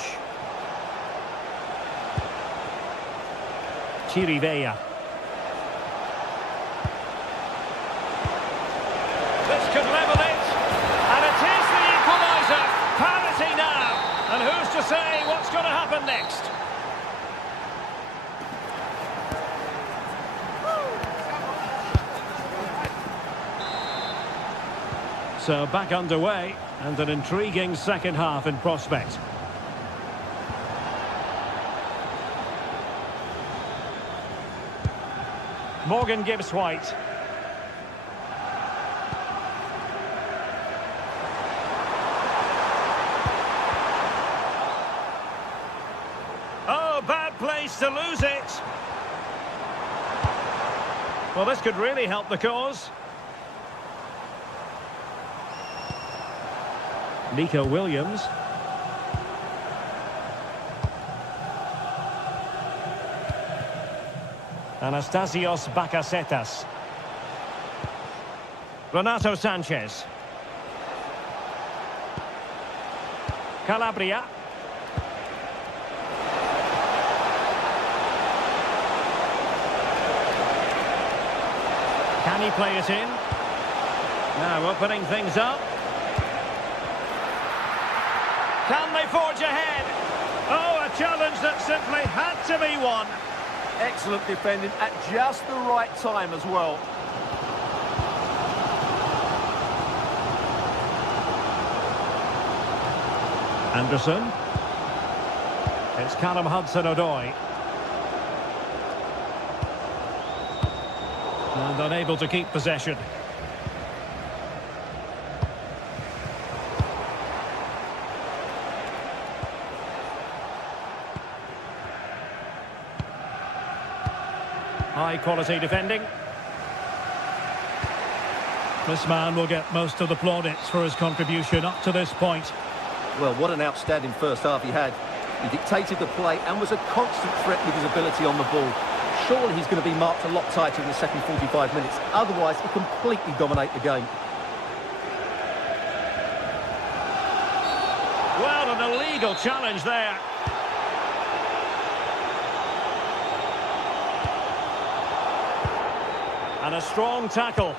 Chirivella. This could level it, and it is the equaliser. Parity now, and who's to say what's going to happen next? So back underway, and an intriguing second half in prospect. Morgan Gibbs-White. Oh, bad place to lose it. Well, this could really help the cause. Nico Williams. Anastasios Bakasetas. Renato Sanchez. Calabria. Can he play it in? Now opening things up. Can they forge ahead? Oh, a challenge that simply had to be won. Excellent defending at just the right time as well. Anderson. It's Callum Hudson-Odoi. And unable to keep possession. High quality defending. This man will get most of the plaudits for his contribution up to this point. Well, what an outstanding first half he had. He dictated the play and was a constant threat with his ability on the ball. Surely he's going to be marked a lot tighter in the second 45 minutes. Otherwise, he'll completely dominate the game. Well, an illegal challenge there. And a strong tackle.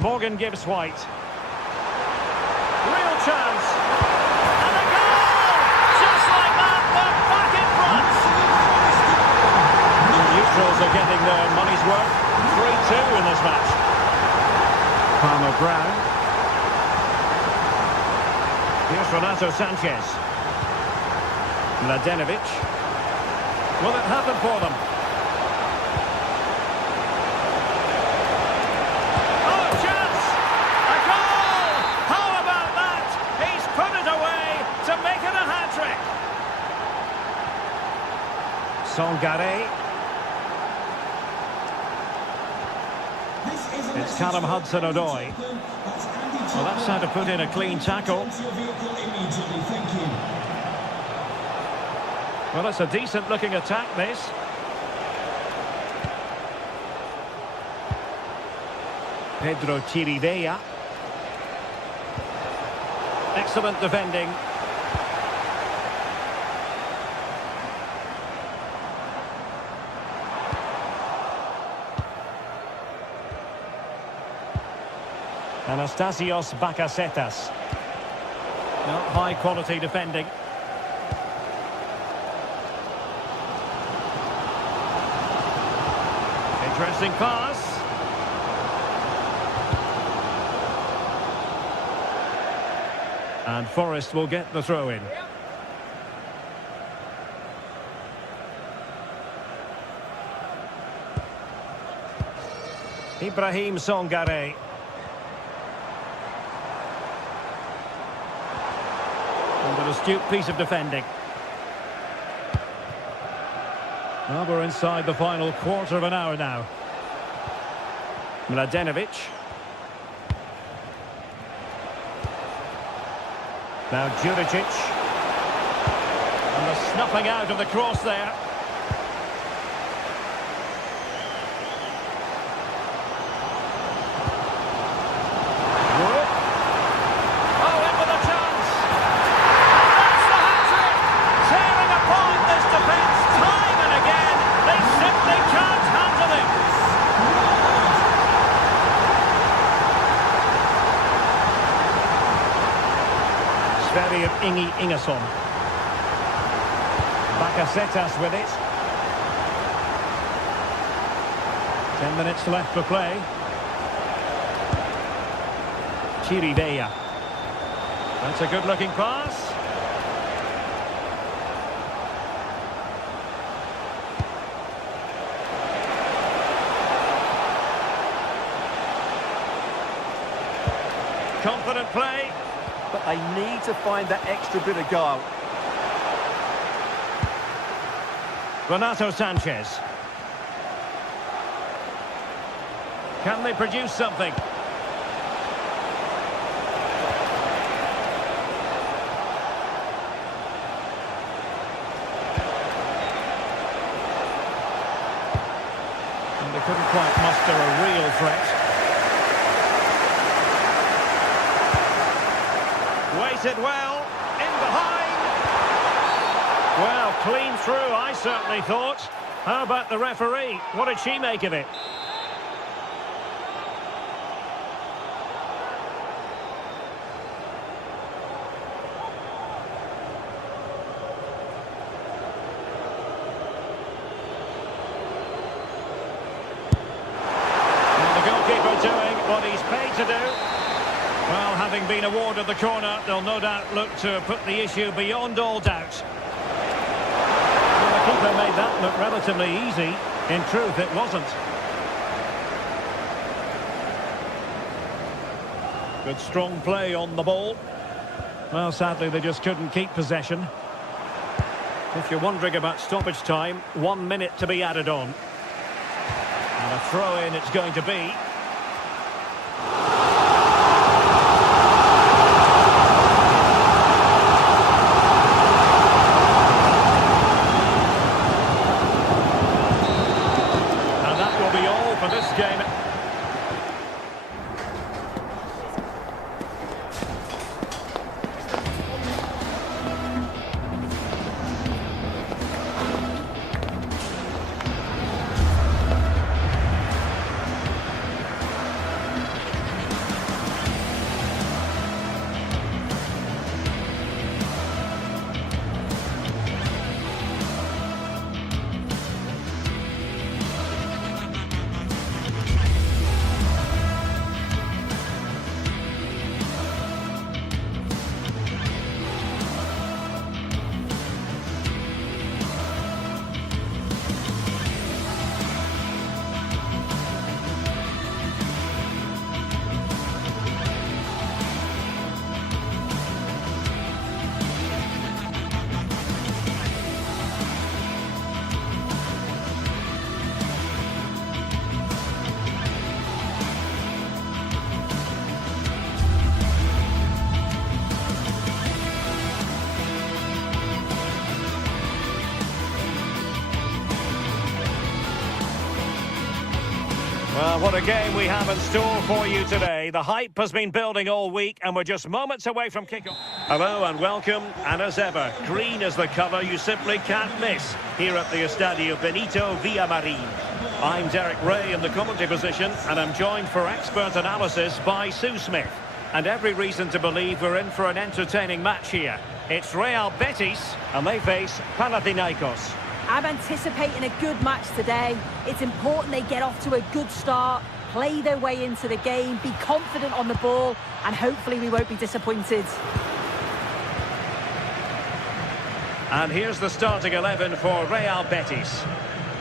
Morgan Gibbs-White. Real chance. And a goal! Just like that, they're back in front. The neutrals are getting their money's worth. 3-2 in this match. Palmer Brown. Here's Renato Sanchez. Mladenovic. Will it happen for them? Oh, chance! A goal! How about that? He's put it away to make it a hat-trick. Songare. It's Callum Hudson-Odoi. Well, that's how to put in a clean tackle. Well, it's a decent-looking attack, this. Pedro Chirivella. Excellent defending. Anastasios Bakasetas. Well, high-quality defending. Interesting pass. And Forrest will get the throw-in. Ibrahim Songare. And an astute piece of defending. Well, we're inside the final quarter of an hour now. Mladenovic. Now Juricic. And the snuffing out of the cross there. Oh, in with a chance. And that's the hat-trick. Tearing apart this defence time and again. They simply can't handle him. Sverrir Ingi Ingesson. Bakasetas with it. 10 minutes left for play. Chirivella. That's a good-looking pass. Confident play. But they need to find that extra bit of guile. Renato Sanchez. Can they produce something? And they couldn't quite muster a real threat. Waited well, in behind. Well, clean through, I certainly thought. How about the referee? What did she make of it? And the goalkeeper doing what he's paid to do. Well, having been awarded the corner, they'll no doubt look to put the issue beyond all doubt. Well, the keeper made that look relatively easy. In truth, it wasn't. Good strong play on the ball. Well, sadly, they just couldn't keep possession. If you're wondering about stoppage time, 1 minute to be added on. And a throw-in it's going to be. For this game. Well, what a game we have in store for you today. The hype has been building all week and we're just moments away from kickoff. Hello and welcome, and as ever, green is the colour you simply can't miss here at the Estadio Benito Villamarín. I'm Derek Ray in the commentary position and I'm joined for expert analysis by Sue Smith. And every reason to believe we're in for an entertaining match here. It's Real Betis and they face Panathinaikos. I'm anticipating a good match today. It's important they get off to a good start, play their way into the game, be confident on the ball, and hopefully we won't be disappointed. And here's the starting 11 for Real Betis.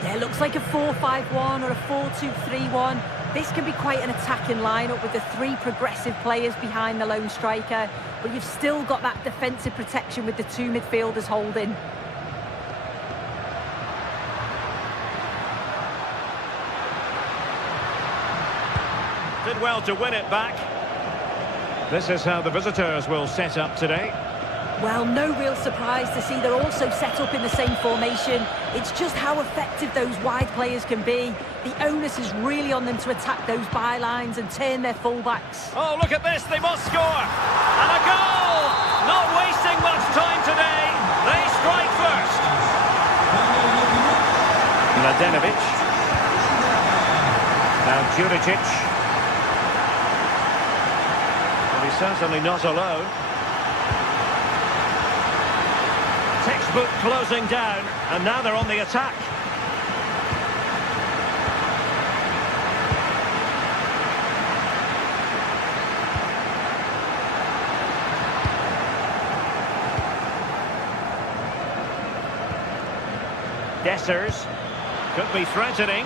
Yeah, it looks like a 4-5-1 or a 4-2-3-1. This can be quite an attacking lineup with the three progressive players behind the lone striker, but you've still got that defensive protection with the two midfielders holding. Did well to win it back. This is how the visitors will set up today. Well, no real surprise to see they're also set up in the same formation. It's just how effective those wide players can be. The onus is really on them to attack those bylines and turn their fullbacks. Oh, look at this, they must score! And a goal! Not wasting much time today. They strike first. Mladenovic. Now Juricic. And he's certainly not alone. Textbook closing down, and now they're on the attack. Dessers. Could be threatening.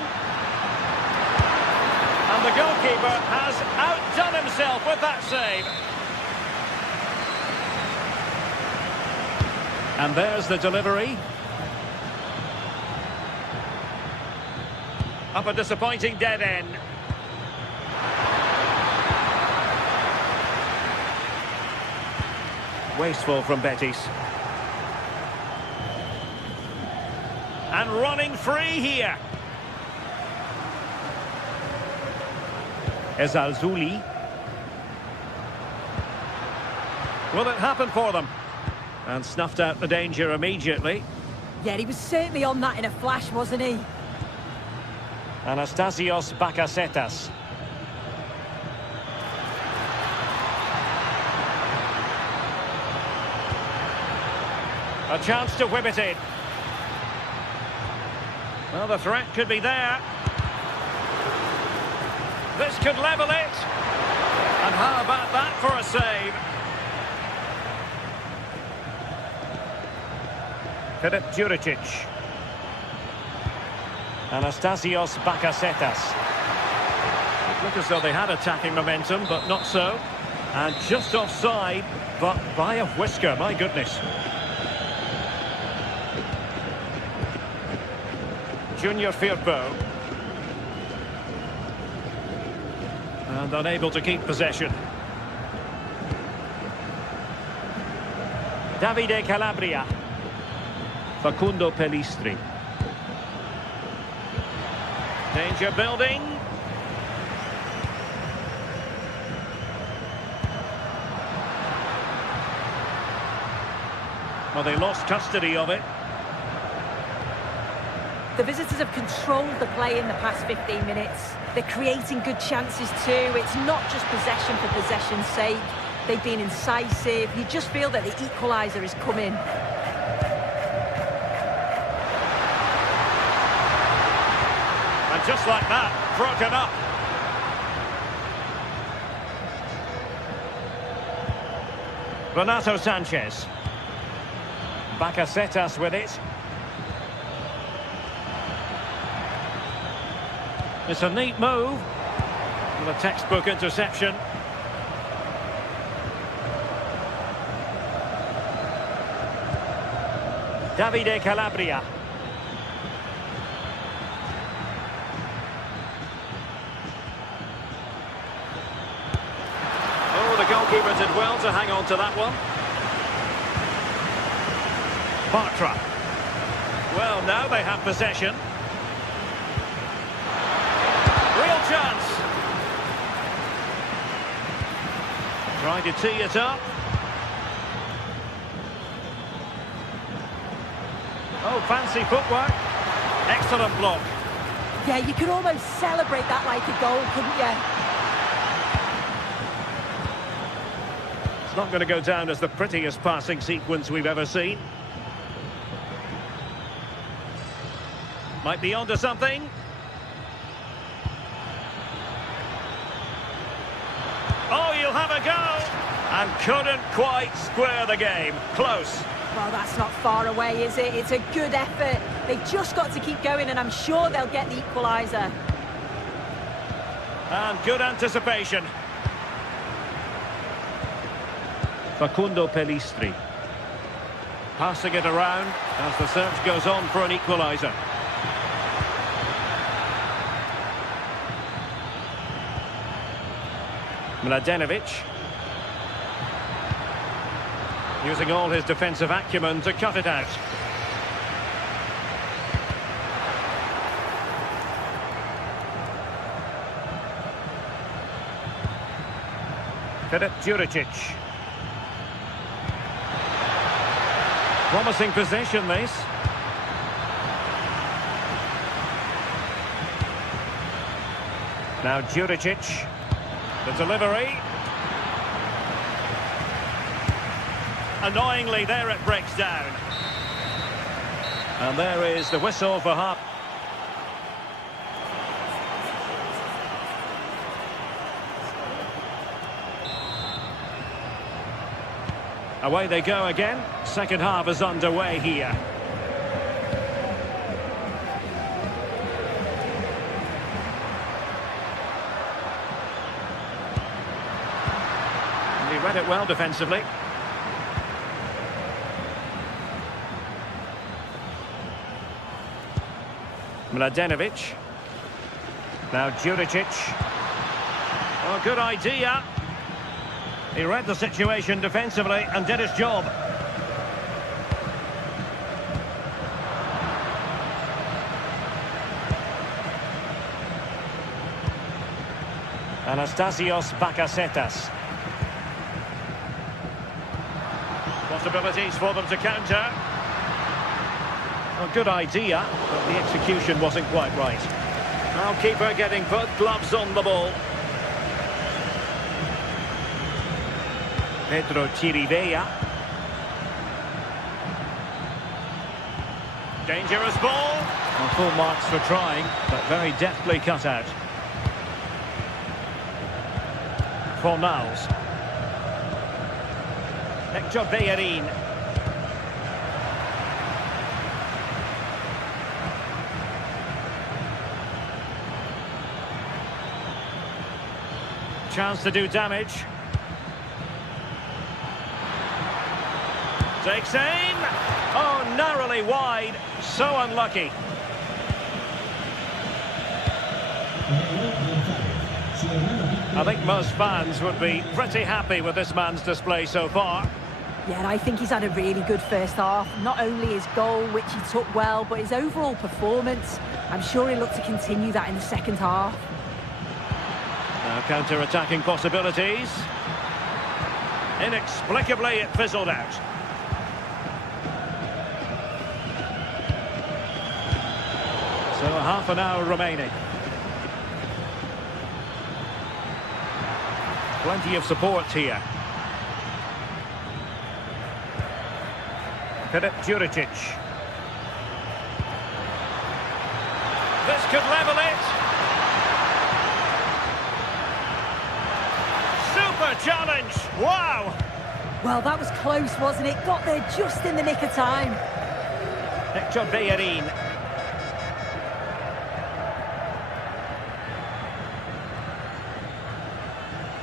And the goalkeeper has outdone himself with that save. And there's the delivery. Up a disappointing dead end. Wasteful from Betis. And running free here. Ezalzouli. Will it happen for them? And snuffed out the danger immediately. Yeah, he was certainly on that in a flash, wasn't he? Anastasios Bakasetas. A chance to whip it in. Well, the threat could be there. This could level it. And how about that for a save? Filip Juricic. Anastasios Bakasetas. It looked as though they had attacking momentum, but not so. And just offside, but by a whisker, my goodness. Junior Firpo. And unable to keep possession. Davide Calabria. Facundo Pellistri. Danger building. Well, they lost custody of it. The visitors have controlled the play in the past 15 minutes. They're creating good chances too. It's not just possession for possession's sake. They've been incisive. You just feel that the equaliser is coming. And just like that, broken up. Renato Sanchez. Bakasetas with it. It's a neat move. With a textbook interception. Davide Calabria. Oh, the goalkeeper did well to hang on to that one. Bartra. Well, now they have possession. Real chance. Trying to tee it up. Oh, fancy footwork. Excellent block. Yeah, you could almost celebrate that like a goal, couldn't you? It's not going to go down as the prettiest passing sequence we've ever seen. Might be onto something. Oh, you'll have a go! And couldn't quite square the game. Close. Well, that's not far away, is it? It's a good effort. They've just got to keep going, and I'm sure they'll get the equaliser. And good anticipation. Facundo Pellistri. Passing it around as the search goes on for an equaliser. Mladenovic. Using all his defensive acumen to cut it out. Filip Juricic. Promising possession, this. Now Juricic. The delivery. Annoyingly, there it breaks down. And there is the whistle for half. Away they go again. Second half is underway here. read it well defensively. Mladenovic. Now Juricic. Oh, good idea. He read the situation defensively and did his job. Anastasios Bakasetas. Possibilities for them to counter. A good idea, but the execution wasn't quite right. Now keeper getting both gloves on the ball. Pedro Chirivella. Dangerous ball. Well, full marks for trying, but very deftly cut out. Fornals. Hector Bellerin. Chance to do damage. Takes aim. Oh, narrowly wide. So unlucky. I think most fans would be pretty happy with this man's display so far. Yeah, I think he's had a really good first half. Not only his goal, which he took well, but his overall performance. I'm sure he'll look to continue that in the second half. Now counter-attacking possibilities. Inexplicably, it fizzled out. So half an hour remaining. Plenty of support here. Filip Juricic. This could level it. Super challenge. Wow. Well, that was close, wasn't it? Got there just in the nick of time. Hector Bellerin.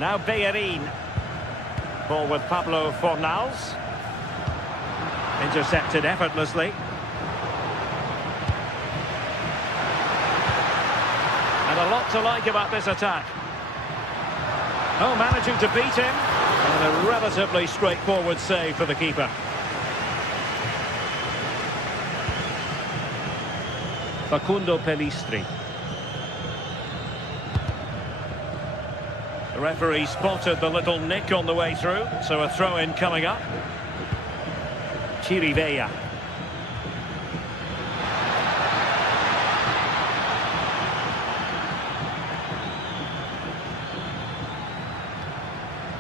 Now Bellerin. Ball with Pablo Fornals. Intercepted effortlessly. And a lot to like about this attack. Oh, managing to beat him. And a relatively straightforward save for the keeper. Facundo Pellistri. The referee spotted the little nick on the way through, so a throw-in coming up. Chirivella.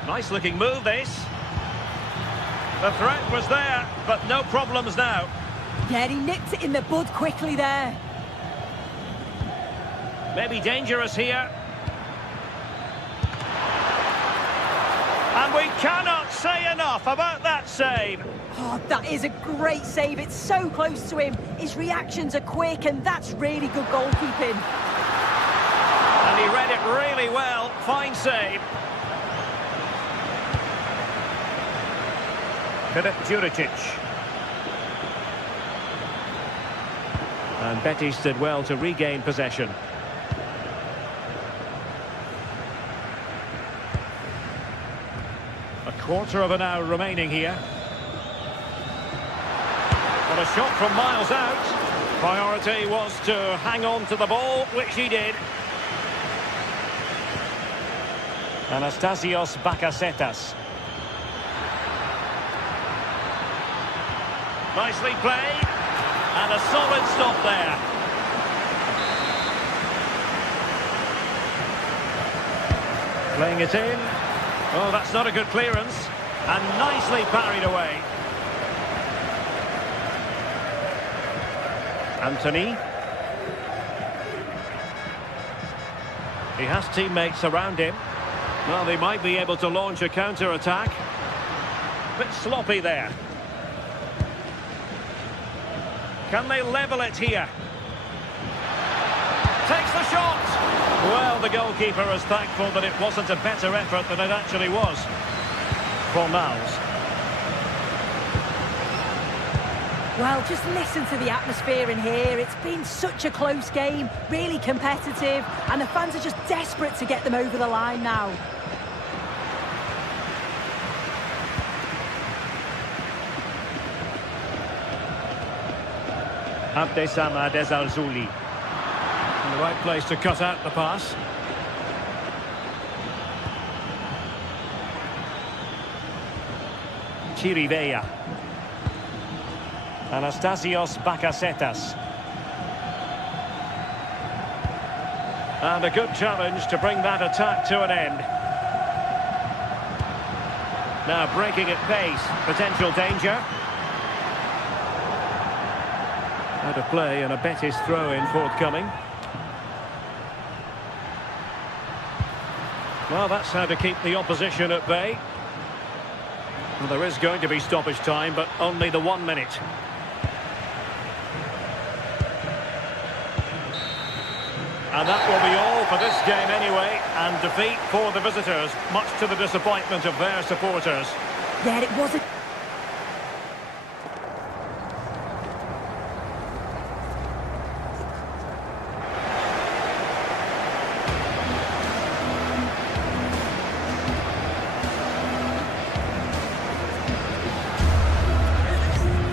Nice looking move, this. The threat was there, but no problems now. Yeah, he nipped it in the bud quickly there. Maybe dangerous here. And we cannot say enough about that save. Oh, that is a great save. It's so close to him. His reactions are quick, and that's really good goalkeeping. And he read it really well. Fine save. Filip Juricic. And Betis did well to regain possession. A quarter of an hour remaining here. But a shot from miles out. Priority was to hang on to the ball, which he did. Anastasios Bakasetas. Nicely played. And a solid stop there. Playing it in. Oh, that's not a good clearance. And nicely parried away. Anthony. He has teammates around him. Well, they might be able to launch a counter-attack. Bit sloppy there. Can they level it here? Takes the shot! Well, the goalkeeper is thankful that it wasn't a better effort than it actually was. Fornals. Well, just listen to the atmosphere in here. It's been such a close game, really competitive, and the fans are just desperate to get them over the line now. Abdessamad Ezarzuli. In the right place to cut out the pass. Chirivella. Anastasios Bakasetas. And a good challenge to bring that attack to an end. Now breaking at pace, potential danger. Out of play and a Betis throw-in forthcoming. Well, that's how to keep the opposition at bay. Well, there is going to be stoppage time, but only the 1 minute. And that will be all for this game anyway, and defeat for the visitors, much to the disappointment of their supporters. Yeah, it was a